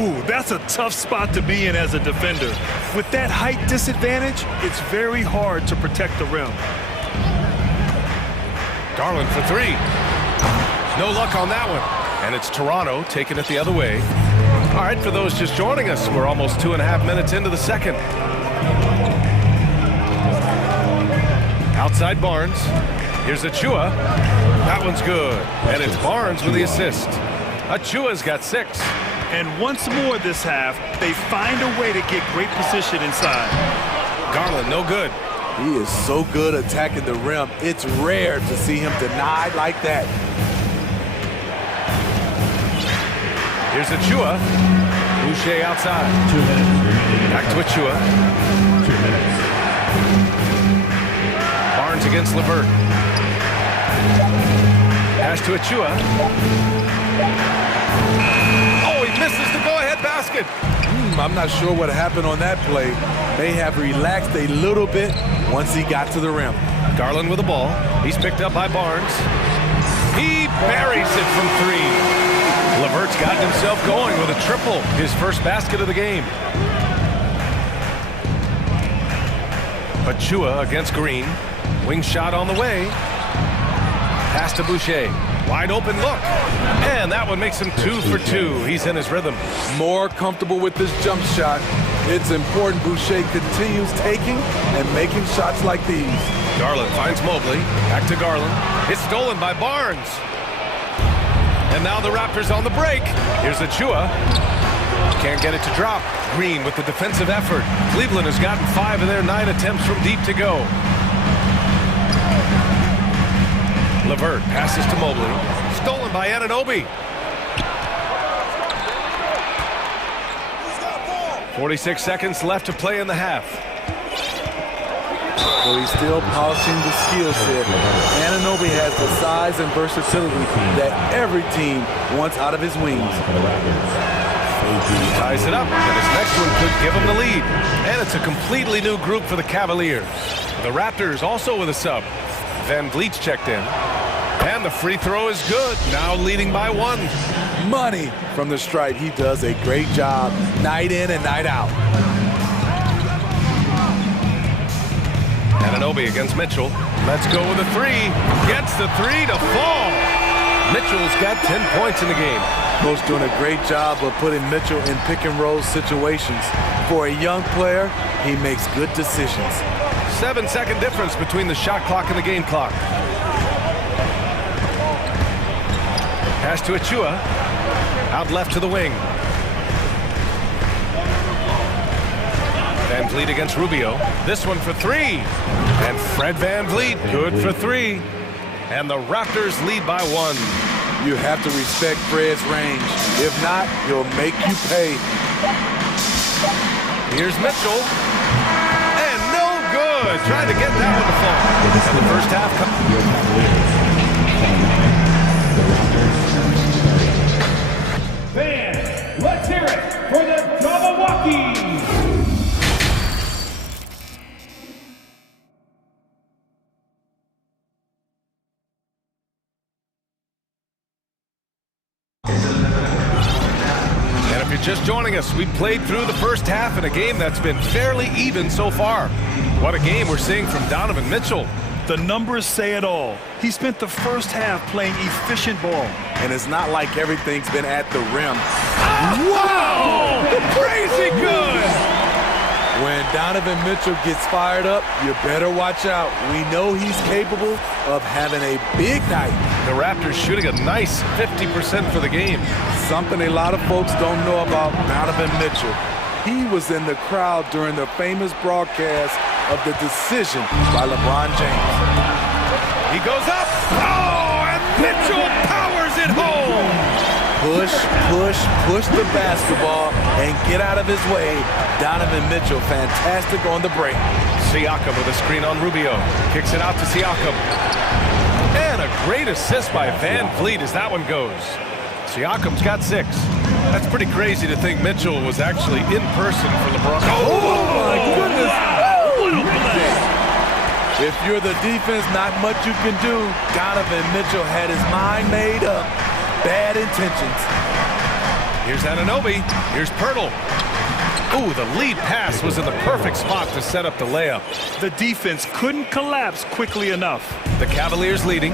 Ooh, that's a tough spot to be in as a defender. With that height disadvantage, it's very hard to protect the rim. Garland for 3. No luck on that one. And it's Toronto taking it the other way. All right, for those just joining us, we're almost 2.5 minutes into the second. Outside Barnes. Here's Achua. That one's good. And it's Barnes with the assist. Achua's got 6. And once more this half, they find a way to get great position inside. Garland, no good. He is so good attacking the rim. It's rare to see him denied like that. Here's Achua. Boucher outside. 2 minutes remaining. Back to Achua. 2 minutes. Barnes against Levert. Pass to Achua. Oh, he misses the go-ahead basket. I'm not sure what happened on that play. May have relaxed a little bit once he got to the rim. Garland with the ball. He's picked up by Barnes. He buries it from three. Levert's gotten himself going with a triple, his first basket of the game. Achua against Green. Wing shot on the way. Pass to Boucher. Wide open look. And that one makes him 2 for 2. He's in his rhythm. More comfortable with this jump shot. It's important Boucher continues taking and making shots like these. Garland finds Mobley. Back to Garland. It's stolen by Barnes. And now the Raptors on the break. Here's Achua. Can't get it to drop. Green with the defensive effort. Cleveland has gotten 5 of their 9 attempts from deep to go. Levert passes to Mobley. Stolen by Anunoby. 46 seconds left to play in the half. Well, he's still polishing the skill set. Anunoby has the size and versatility that every team wants out of his wings. He ties it up, and his next one could give him the lead. And it's a completely new group for the Cavaliers. The Raptors also with a sub. Van Vliet's checked in. And the free throw is good, now leading by 1. Money from the stripe. He does a great job night in and night out. Anunoby against Mitchell. Let's go with a 3. Gets the 3 to fall. Mitchell's got 10 points in the game. Coach doing a great job of putting Mitchell in pick and roll situations. For a young player, he makes good decisions. 7-second difference between the shot clock and the game clock. Pass to Achua. Out left to the wing. Van Vliet against Rubio. This one for 3. And Fred Van Vliet, good for 3. And the Raptors lead by 1. You have to respect Fred's range. If not, he'll make you pay. Here's Mitchell. And no good. Trying to get that one to fall. And the first half comes. Fans, let's hear it for the Jabberwockies! And if you're just joining us, we played through the first half in a game that's been fairly even so far. What a game we're seeing from Donovan Mitchell. The numbers say it all. He spent the first half playing efficient ball. And it's not like everything's been at the rim. Wow! Crazy good! When Donovan Mitchell gets fired up, you better watch out. We know he's capable of having a big night. The Raptors shooting a nice 50% for the game. Something a lot of folks don't know about Donovan Mitchell. He was in the crowd during the famous broadcast of the decision by LeBron James. He goes up. Oh, and Mitchell powers it home. Push, push, push the basketball and get out of his way. Donovan Mitchell, fantastic on the break. Siakam with a screen on Rubio. Kicks it out to Siakam. And a great assist by Van Vliet as that one goes. Siakam's got 6. That's pretty crazy to think Mitchell was actually in person for LeBron. Oh my goodness! If you're the defense, not much you can do. Donovan Mitchell had his mind made up. Bad intentions. Here's Anunoby. Here's Pirtle. Ooh, the lead pass was in the perfect spot to set up the layup. The defense couldn't collapse quickly enough. The Cavaliers leading.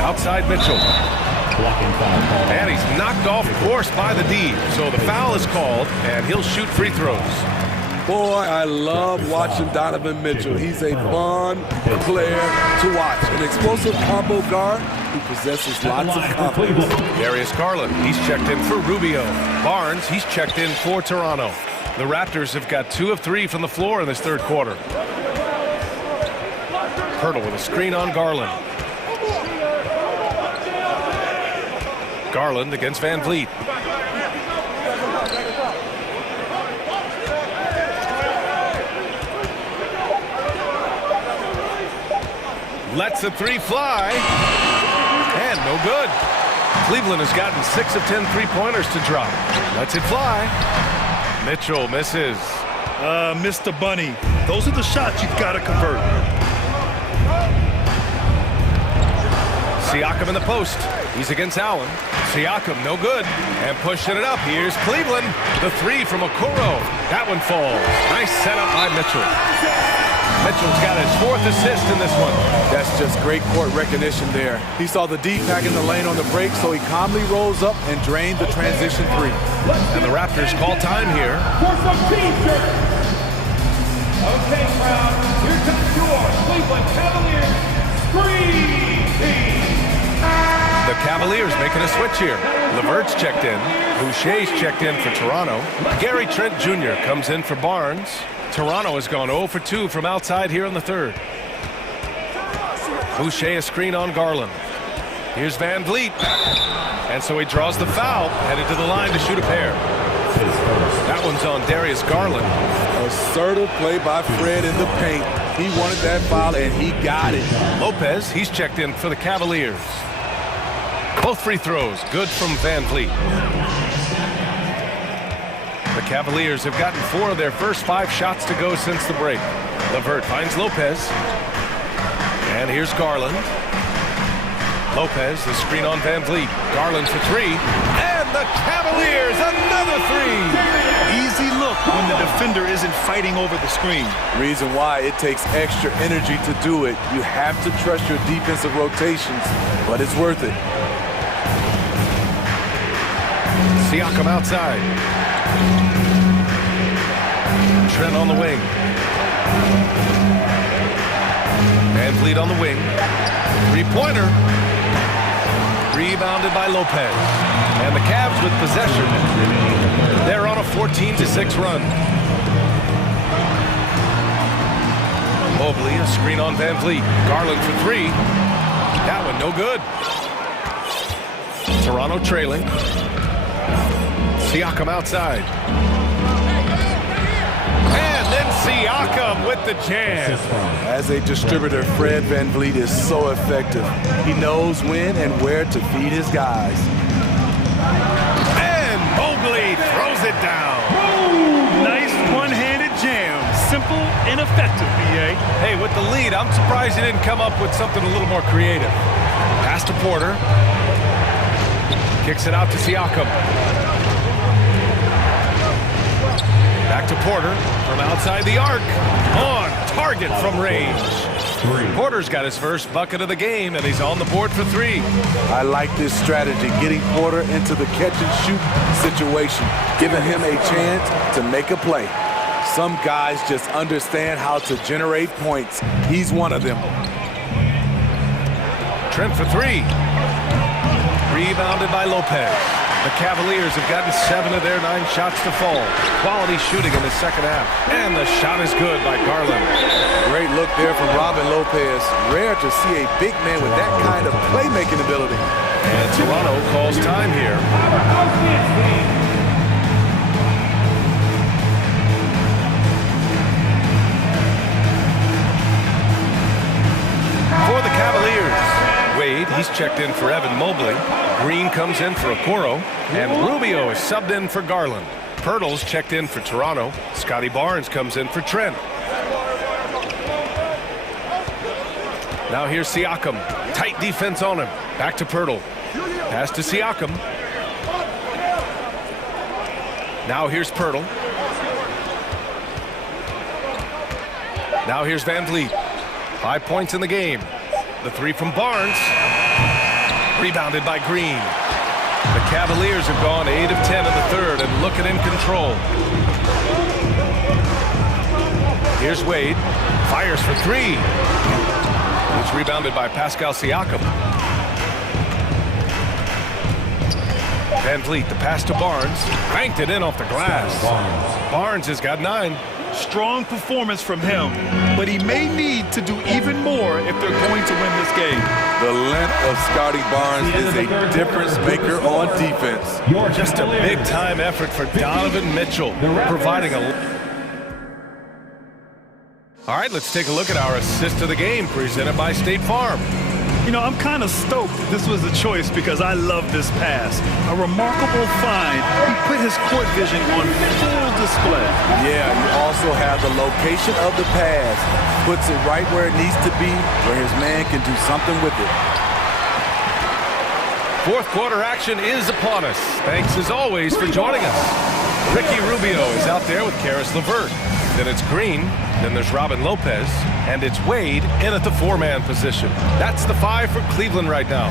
Outside Mitchell. And he's knocked off course by the D. So the foul is called, and he'll shoot free throws. Boy, I love watching Donovan Mitchell. He's a fun player to watch. An explosive combo guard who possesses lots of confidence. Darius Garland, he's checked in for Rubio. Barnes, he's checked in for Toronto. The Raptors have got 2 of 3 from the floor in this third quarter. Pirtle with a screen on Garland. Garland against Van Vliet. Lets the 3 fly. And no good. Cleveland has gotten 6 of 10 3-pointers to drop. Lets it fly. Mitchell misses. Mr. Bunny. Those are the shots you've got to convert. Siakam in the post. He's against Allen. Siakam, no good. And pushing it up. Here's Cleveland. The 3 from Okoro. That one falls. Nice setup by Mitchell. Mitchell's got his 4th assist in this one. That's just great court recognition there. He saw the D pack in the lane on the break, so he calmly rolls up and drained the transition 3. And the Raptors call time here. For some team shirts. Okay, crowd. Here comes your Cleveland Cavaliers Screen Team. The Cavaliers making a switch here. LeVert's checked in. Boucher's checked in for Toronto. Gary Trent Jr. comes in for Barnes. Toronto has gone 0 for 2 from outside here in the third. Boucher a screen on Garland. Here's Van Vliet. And so he draws the foul, headed to the line to shoot a pair. That one's on Darius Garland. Assertive play by Fred in the paint. He wanted that foul, and he got it. Lopez, he's checked in for the Cavaliers. Both free throws, good from Van Vliet. The Cavaliers have gotten 4 of their first 5 shots to go since the break. LeVert finds Lopez. And here's Garland. Lopez, the screen on Van Vliet. Garland for 3. And the Cavaliers, another 3. Easy look when the defender isn't fighting over the screen. Reason why it takes extra energy to do it. You have to trust your defensive rotations, but it's worth it. Siakam outside. Trent on the wing. Van Vliet on the wing. 3-pointer. Rebounded by Lopez. And the Cavs with possession. They're on a 14-6 run. Mobley, a screen on Van Vliet. Garland for 3. That one no good. Toronto trailing. Siakam outside. And then Siakam with the jam. As a distributor, Fred Van Vliet is so effective. He knows when and where to feed his guys. And Mobley throws it down. Nice one-handed jam. Simple and effective, B.A. Hey, with the lead, I'm surprised he didn't come up with something a little more creative. Pass to Porter. Kicks it out to Siakam. Back to Porter from outside the arc. On target from range. Porter's got his first bucket of the game, and he's on the board for 3. I like this strategy, getting Porter into the catch-and-shoot situation, giving him a chance to make a play. Some guys just understand how to generate points. He's one of them. Trent for 3. Rebounded by Lopez. The Cavaliers have gotten 7 of their 9 shots to fall. Quality shooting in the second half. And the shot is good by Garland. Great look there from Robin Lopez. Rare to see a big man with that kind of playmaking ability. And Toronto calls time here. For the Cavaliers, Wade, he's checked in for Evan Mobley. Green comes in for Okoro. And Rubio is subbed in for Garland. Pirtle's checked in for Toronto. Scotty Barnes comes in for Trent. Now here's Siakam. Tight defense on him. Back to Pirtle. Pass to Siakam. Now here's Pirtle. Now here's Van Vliet. 5 points in the game. The 3 from Barnes. Rebounded by Green. The Cavaliers have gone 8 of 10 in the third and looking in control. Here's Wade. Fires for 3. It's rebounded by Pascal Siakam. Van Vliet, the pass to Barnes. Banked it in off the glass. Barnes has got 9. Strong performance from him, but he may need to do even more if they're going to win this game. The length of Scotty Barnes is a difference maker on defense. Just a big-time effort for Donovan Mitchell, providing a... All right, let's take a look at our assist of the game, presented by State Farm. You know, I'm kind of stoked this was a choice because I love this pass. A remarkable find. He put his court vision on full display. Yeah, you also have the location of the pass. Puts it right where it needs to be, where his man can do something with it. Fourth quarter action is upon us. Thanks, as always, for joining us. Ricky Rubio is out there with Karis LeVert. Then it's Green, then there's Robin Lopez, and it's Wade in at the 4-man position. That's the 5 for Cleveland right now.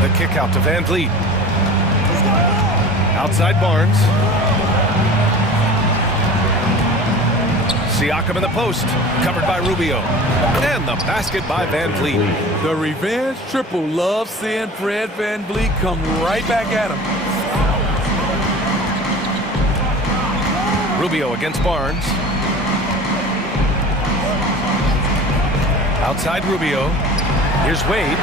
The kick out to Van Vliet. Outside Barnes. Siakam in the post, covered by Rubio. And the basket by Van Vliet. The revenge triple loves seeing Fred Van Vliet come right back at him. Rubio against Barnes. Outside Rubio. Here's Wade.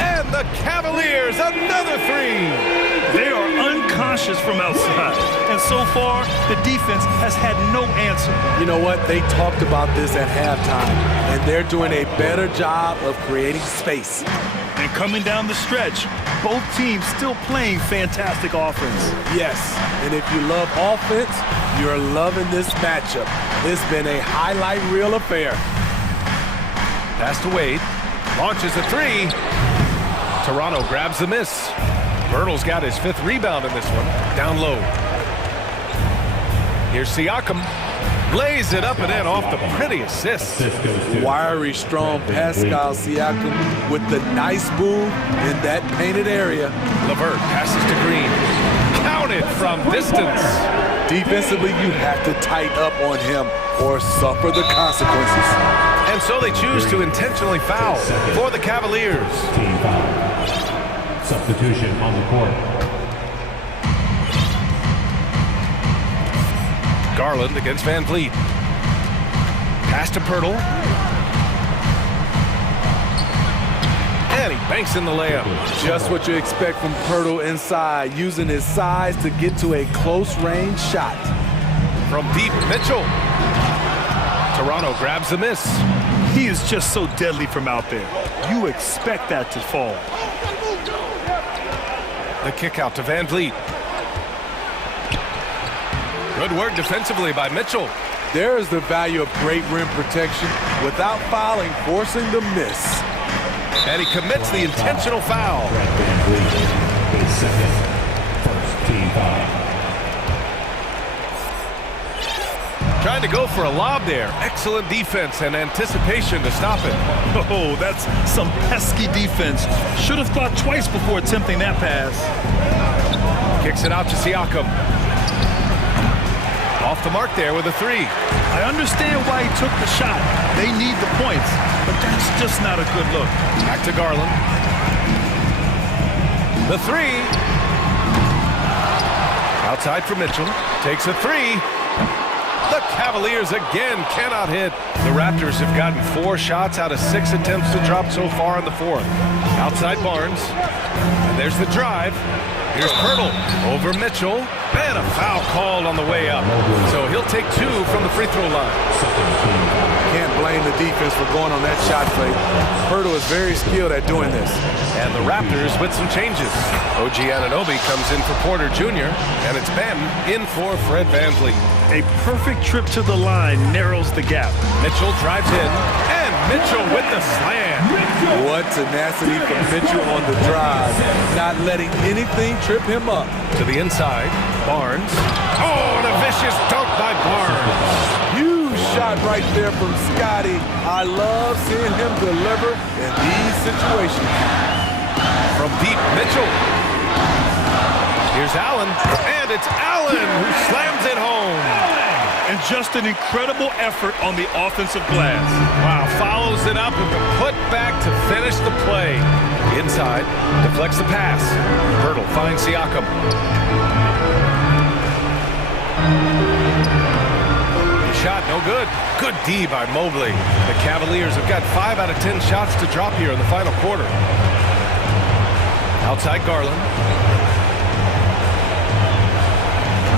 And the Cavaliers, another 3. They are unconscious from outside. And so far, the defense has had no answer. You know what? They talked about this at halftime, and they're doing a better job of creating space. And coming down the stretch, both teams still playing fantastic offense. Yes, and if you love offense, you're loving this matchup. It's been a highlight reel affair. Pass to Wade. Launches a 3. Toronto grabs the miss. Bertle's got his 5th rebound in this one. Down low. Here's Siakam. Lays it up and in off the pretty assist. Wiry, strong Pascal Siakam with the nice move in that painted area. LeVert passes to Green. Counted from distance. Defensively, you have to tighten up on him or suffer the consequences. And so they choose to intentionally foul for the Cavaliers. Team foul. Substitution on the court. Garland against Van Vliet. Pass to Pirtle. And he banks in the layup. Just what you expect from Pirtle inside, using his size to get to a close-range shot. From deep, Mitchell. Toronto grabs the miss. He is just so deadly from out there. You expect that to fall. The kick out to Van Vliet. Good work defensively by Mitchell. There is the value of great rim protection without fouling, forcing the miss. And he commits the intentional foul. His second, first team foul. Trying to go for a lob there. Excellent defense and anticipation to stop it. Oh, that's some pesky defense. Should have thought twice before attempting that pass. Kicks it out to Siakam. Off the mark there with a 3. I understand why he took the shot. They need the points, but that's just not a good look. Back to Garland. The 3. Outside for Mitchell. Takes a 3. The Cavaliers again cannot hit. The Raptors have gotten 4 shots out of 6 attempts to drop so far in the 4th. Outside Barnes. And there's the drive. Here's Pirtle over Mitchell. And a foul called on the way up. So he'll take 2 from the free throw line. Can't blame the defense for going on that shot play. Pirtle is very skilled at doing this. And the Raptors with some changes. OG Anunoby comes in for Porter Jr. And it's Ben in for Fred Van Vliet. A perfect trip to the line narrows the gap. Mitchell drives in. And Mitchell with the slam. What tenacity from Mitchell on the drive. Not letting anything trip him up. To the inside. Barnes. Oh, and a vicious dunk by Barnes. Huge shot right there from Scotty. I love seeing him deliver in these situations. From deep, Mitchell. Here's Allen. And it's Allen who slams it home. And just an incredible effort on the offensive glass. Wow, follows it up with the putback to finish the play. Inside, deflects the pass. Pirtle finds Siakam. Shot, no good. Good D by Mobley. The Cavaliers have got 5 out of 10 shots to drop here in the final quarter. Outside Garland.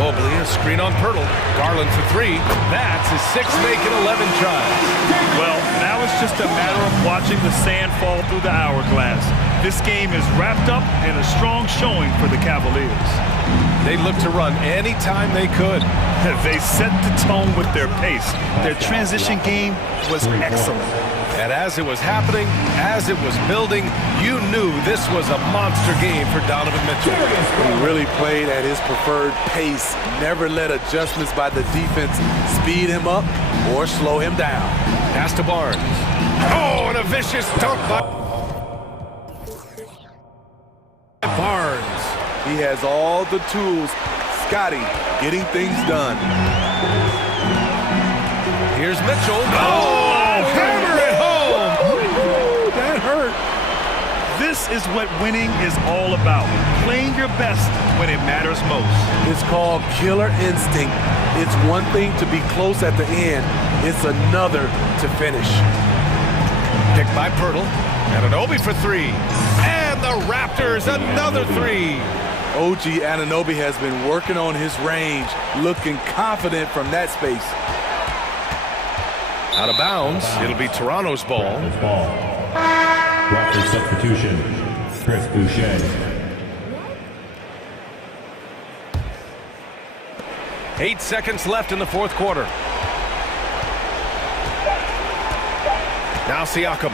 Mobley, a screen on Pirtle. Garland for 3. That's his 6th make in 11 tries. Well, now it's just a matter of watching the sand fall through the hourglass. This game is wrapped up in a strong showing for the Cavaliers. They looked to run anytime they could. They set the tone with their pace. Their transition game was excellent. And as it was happening, as it was building, you knew this was a monster game for Donovan Mitchell. He really played at his preferred pace, never let adjustments by the defense speed him up or slow him down. Pass to Barnes. Oh, and a vicious dunk by Barnes. He has all the tools. Scotty getting things done. Here's Mitchell. Oh, hammer it home. Ooh, that hurt. This is what winning is all about. Playing your best when it matters most. It's called killer instinct. It's one thing to be close at the end. It's another to finish. Picked by Pirtle. Anunoby for 3. And the Raptors, another 3. OG Anunoby has been working on his range, looking confident from that space. Out of bounds, it'll be Toronto's ball. Raptors substitution, Chris Boucher. Eight seconds left in the fourth quarter. Now Siakam.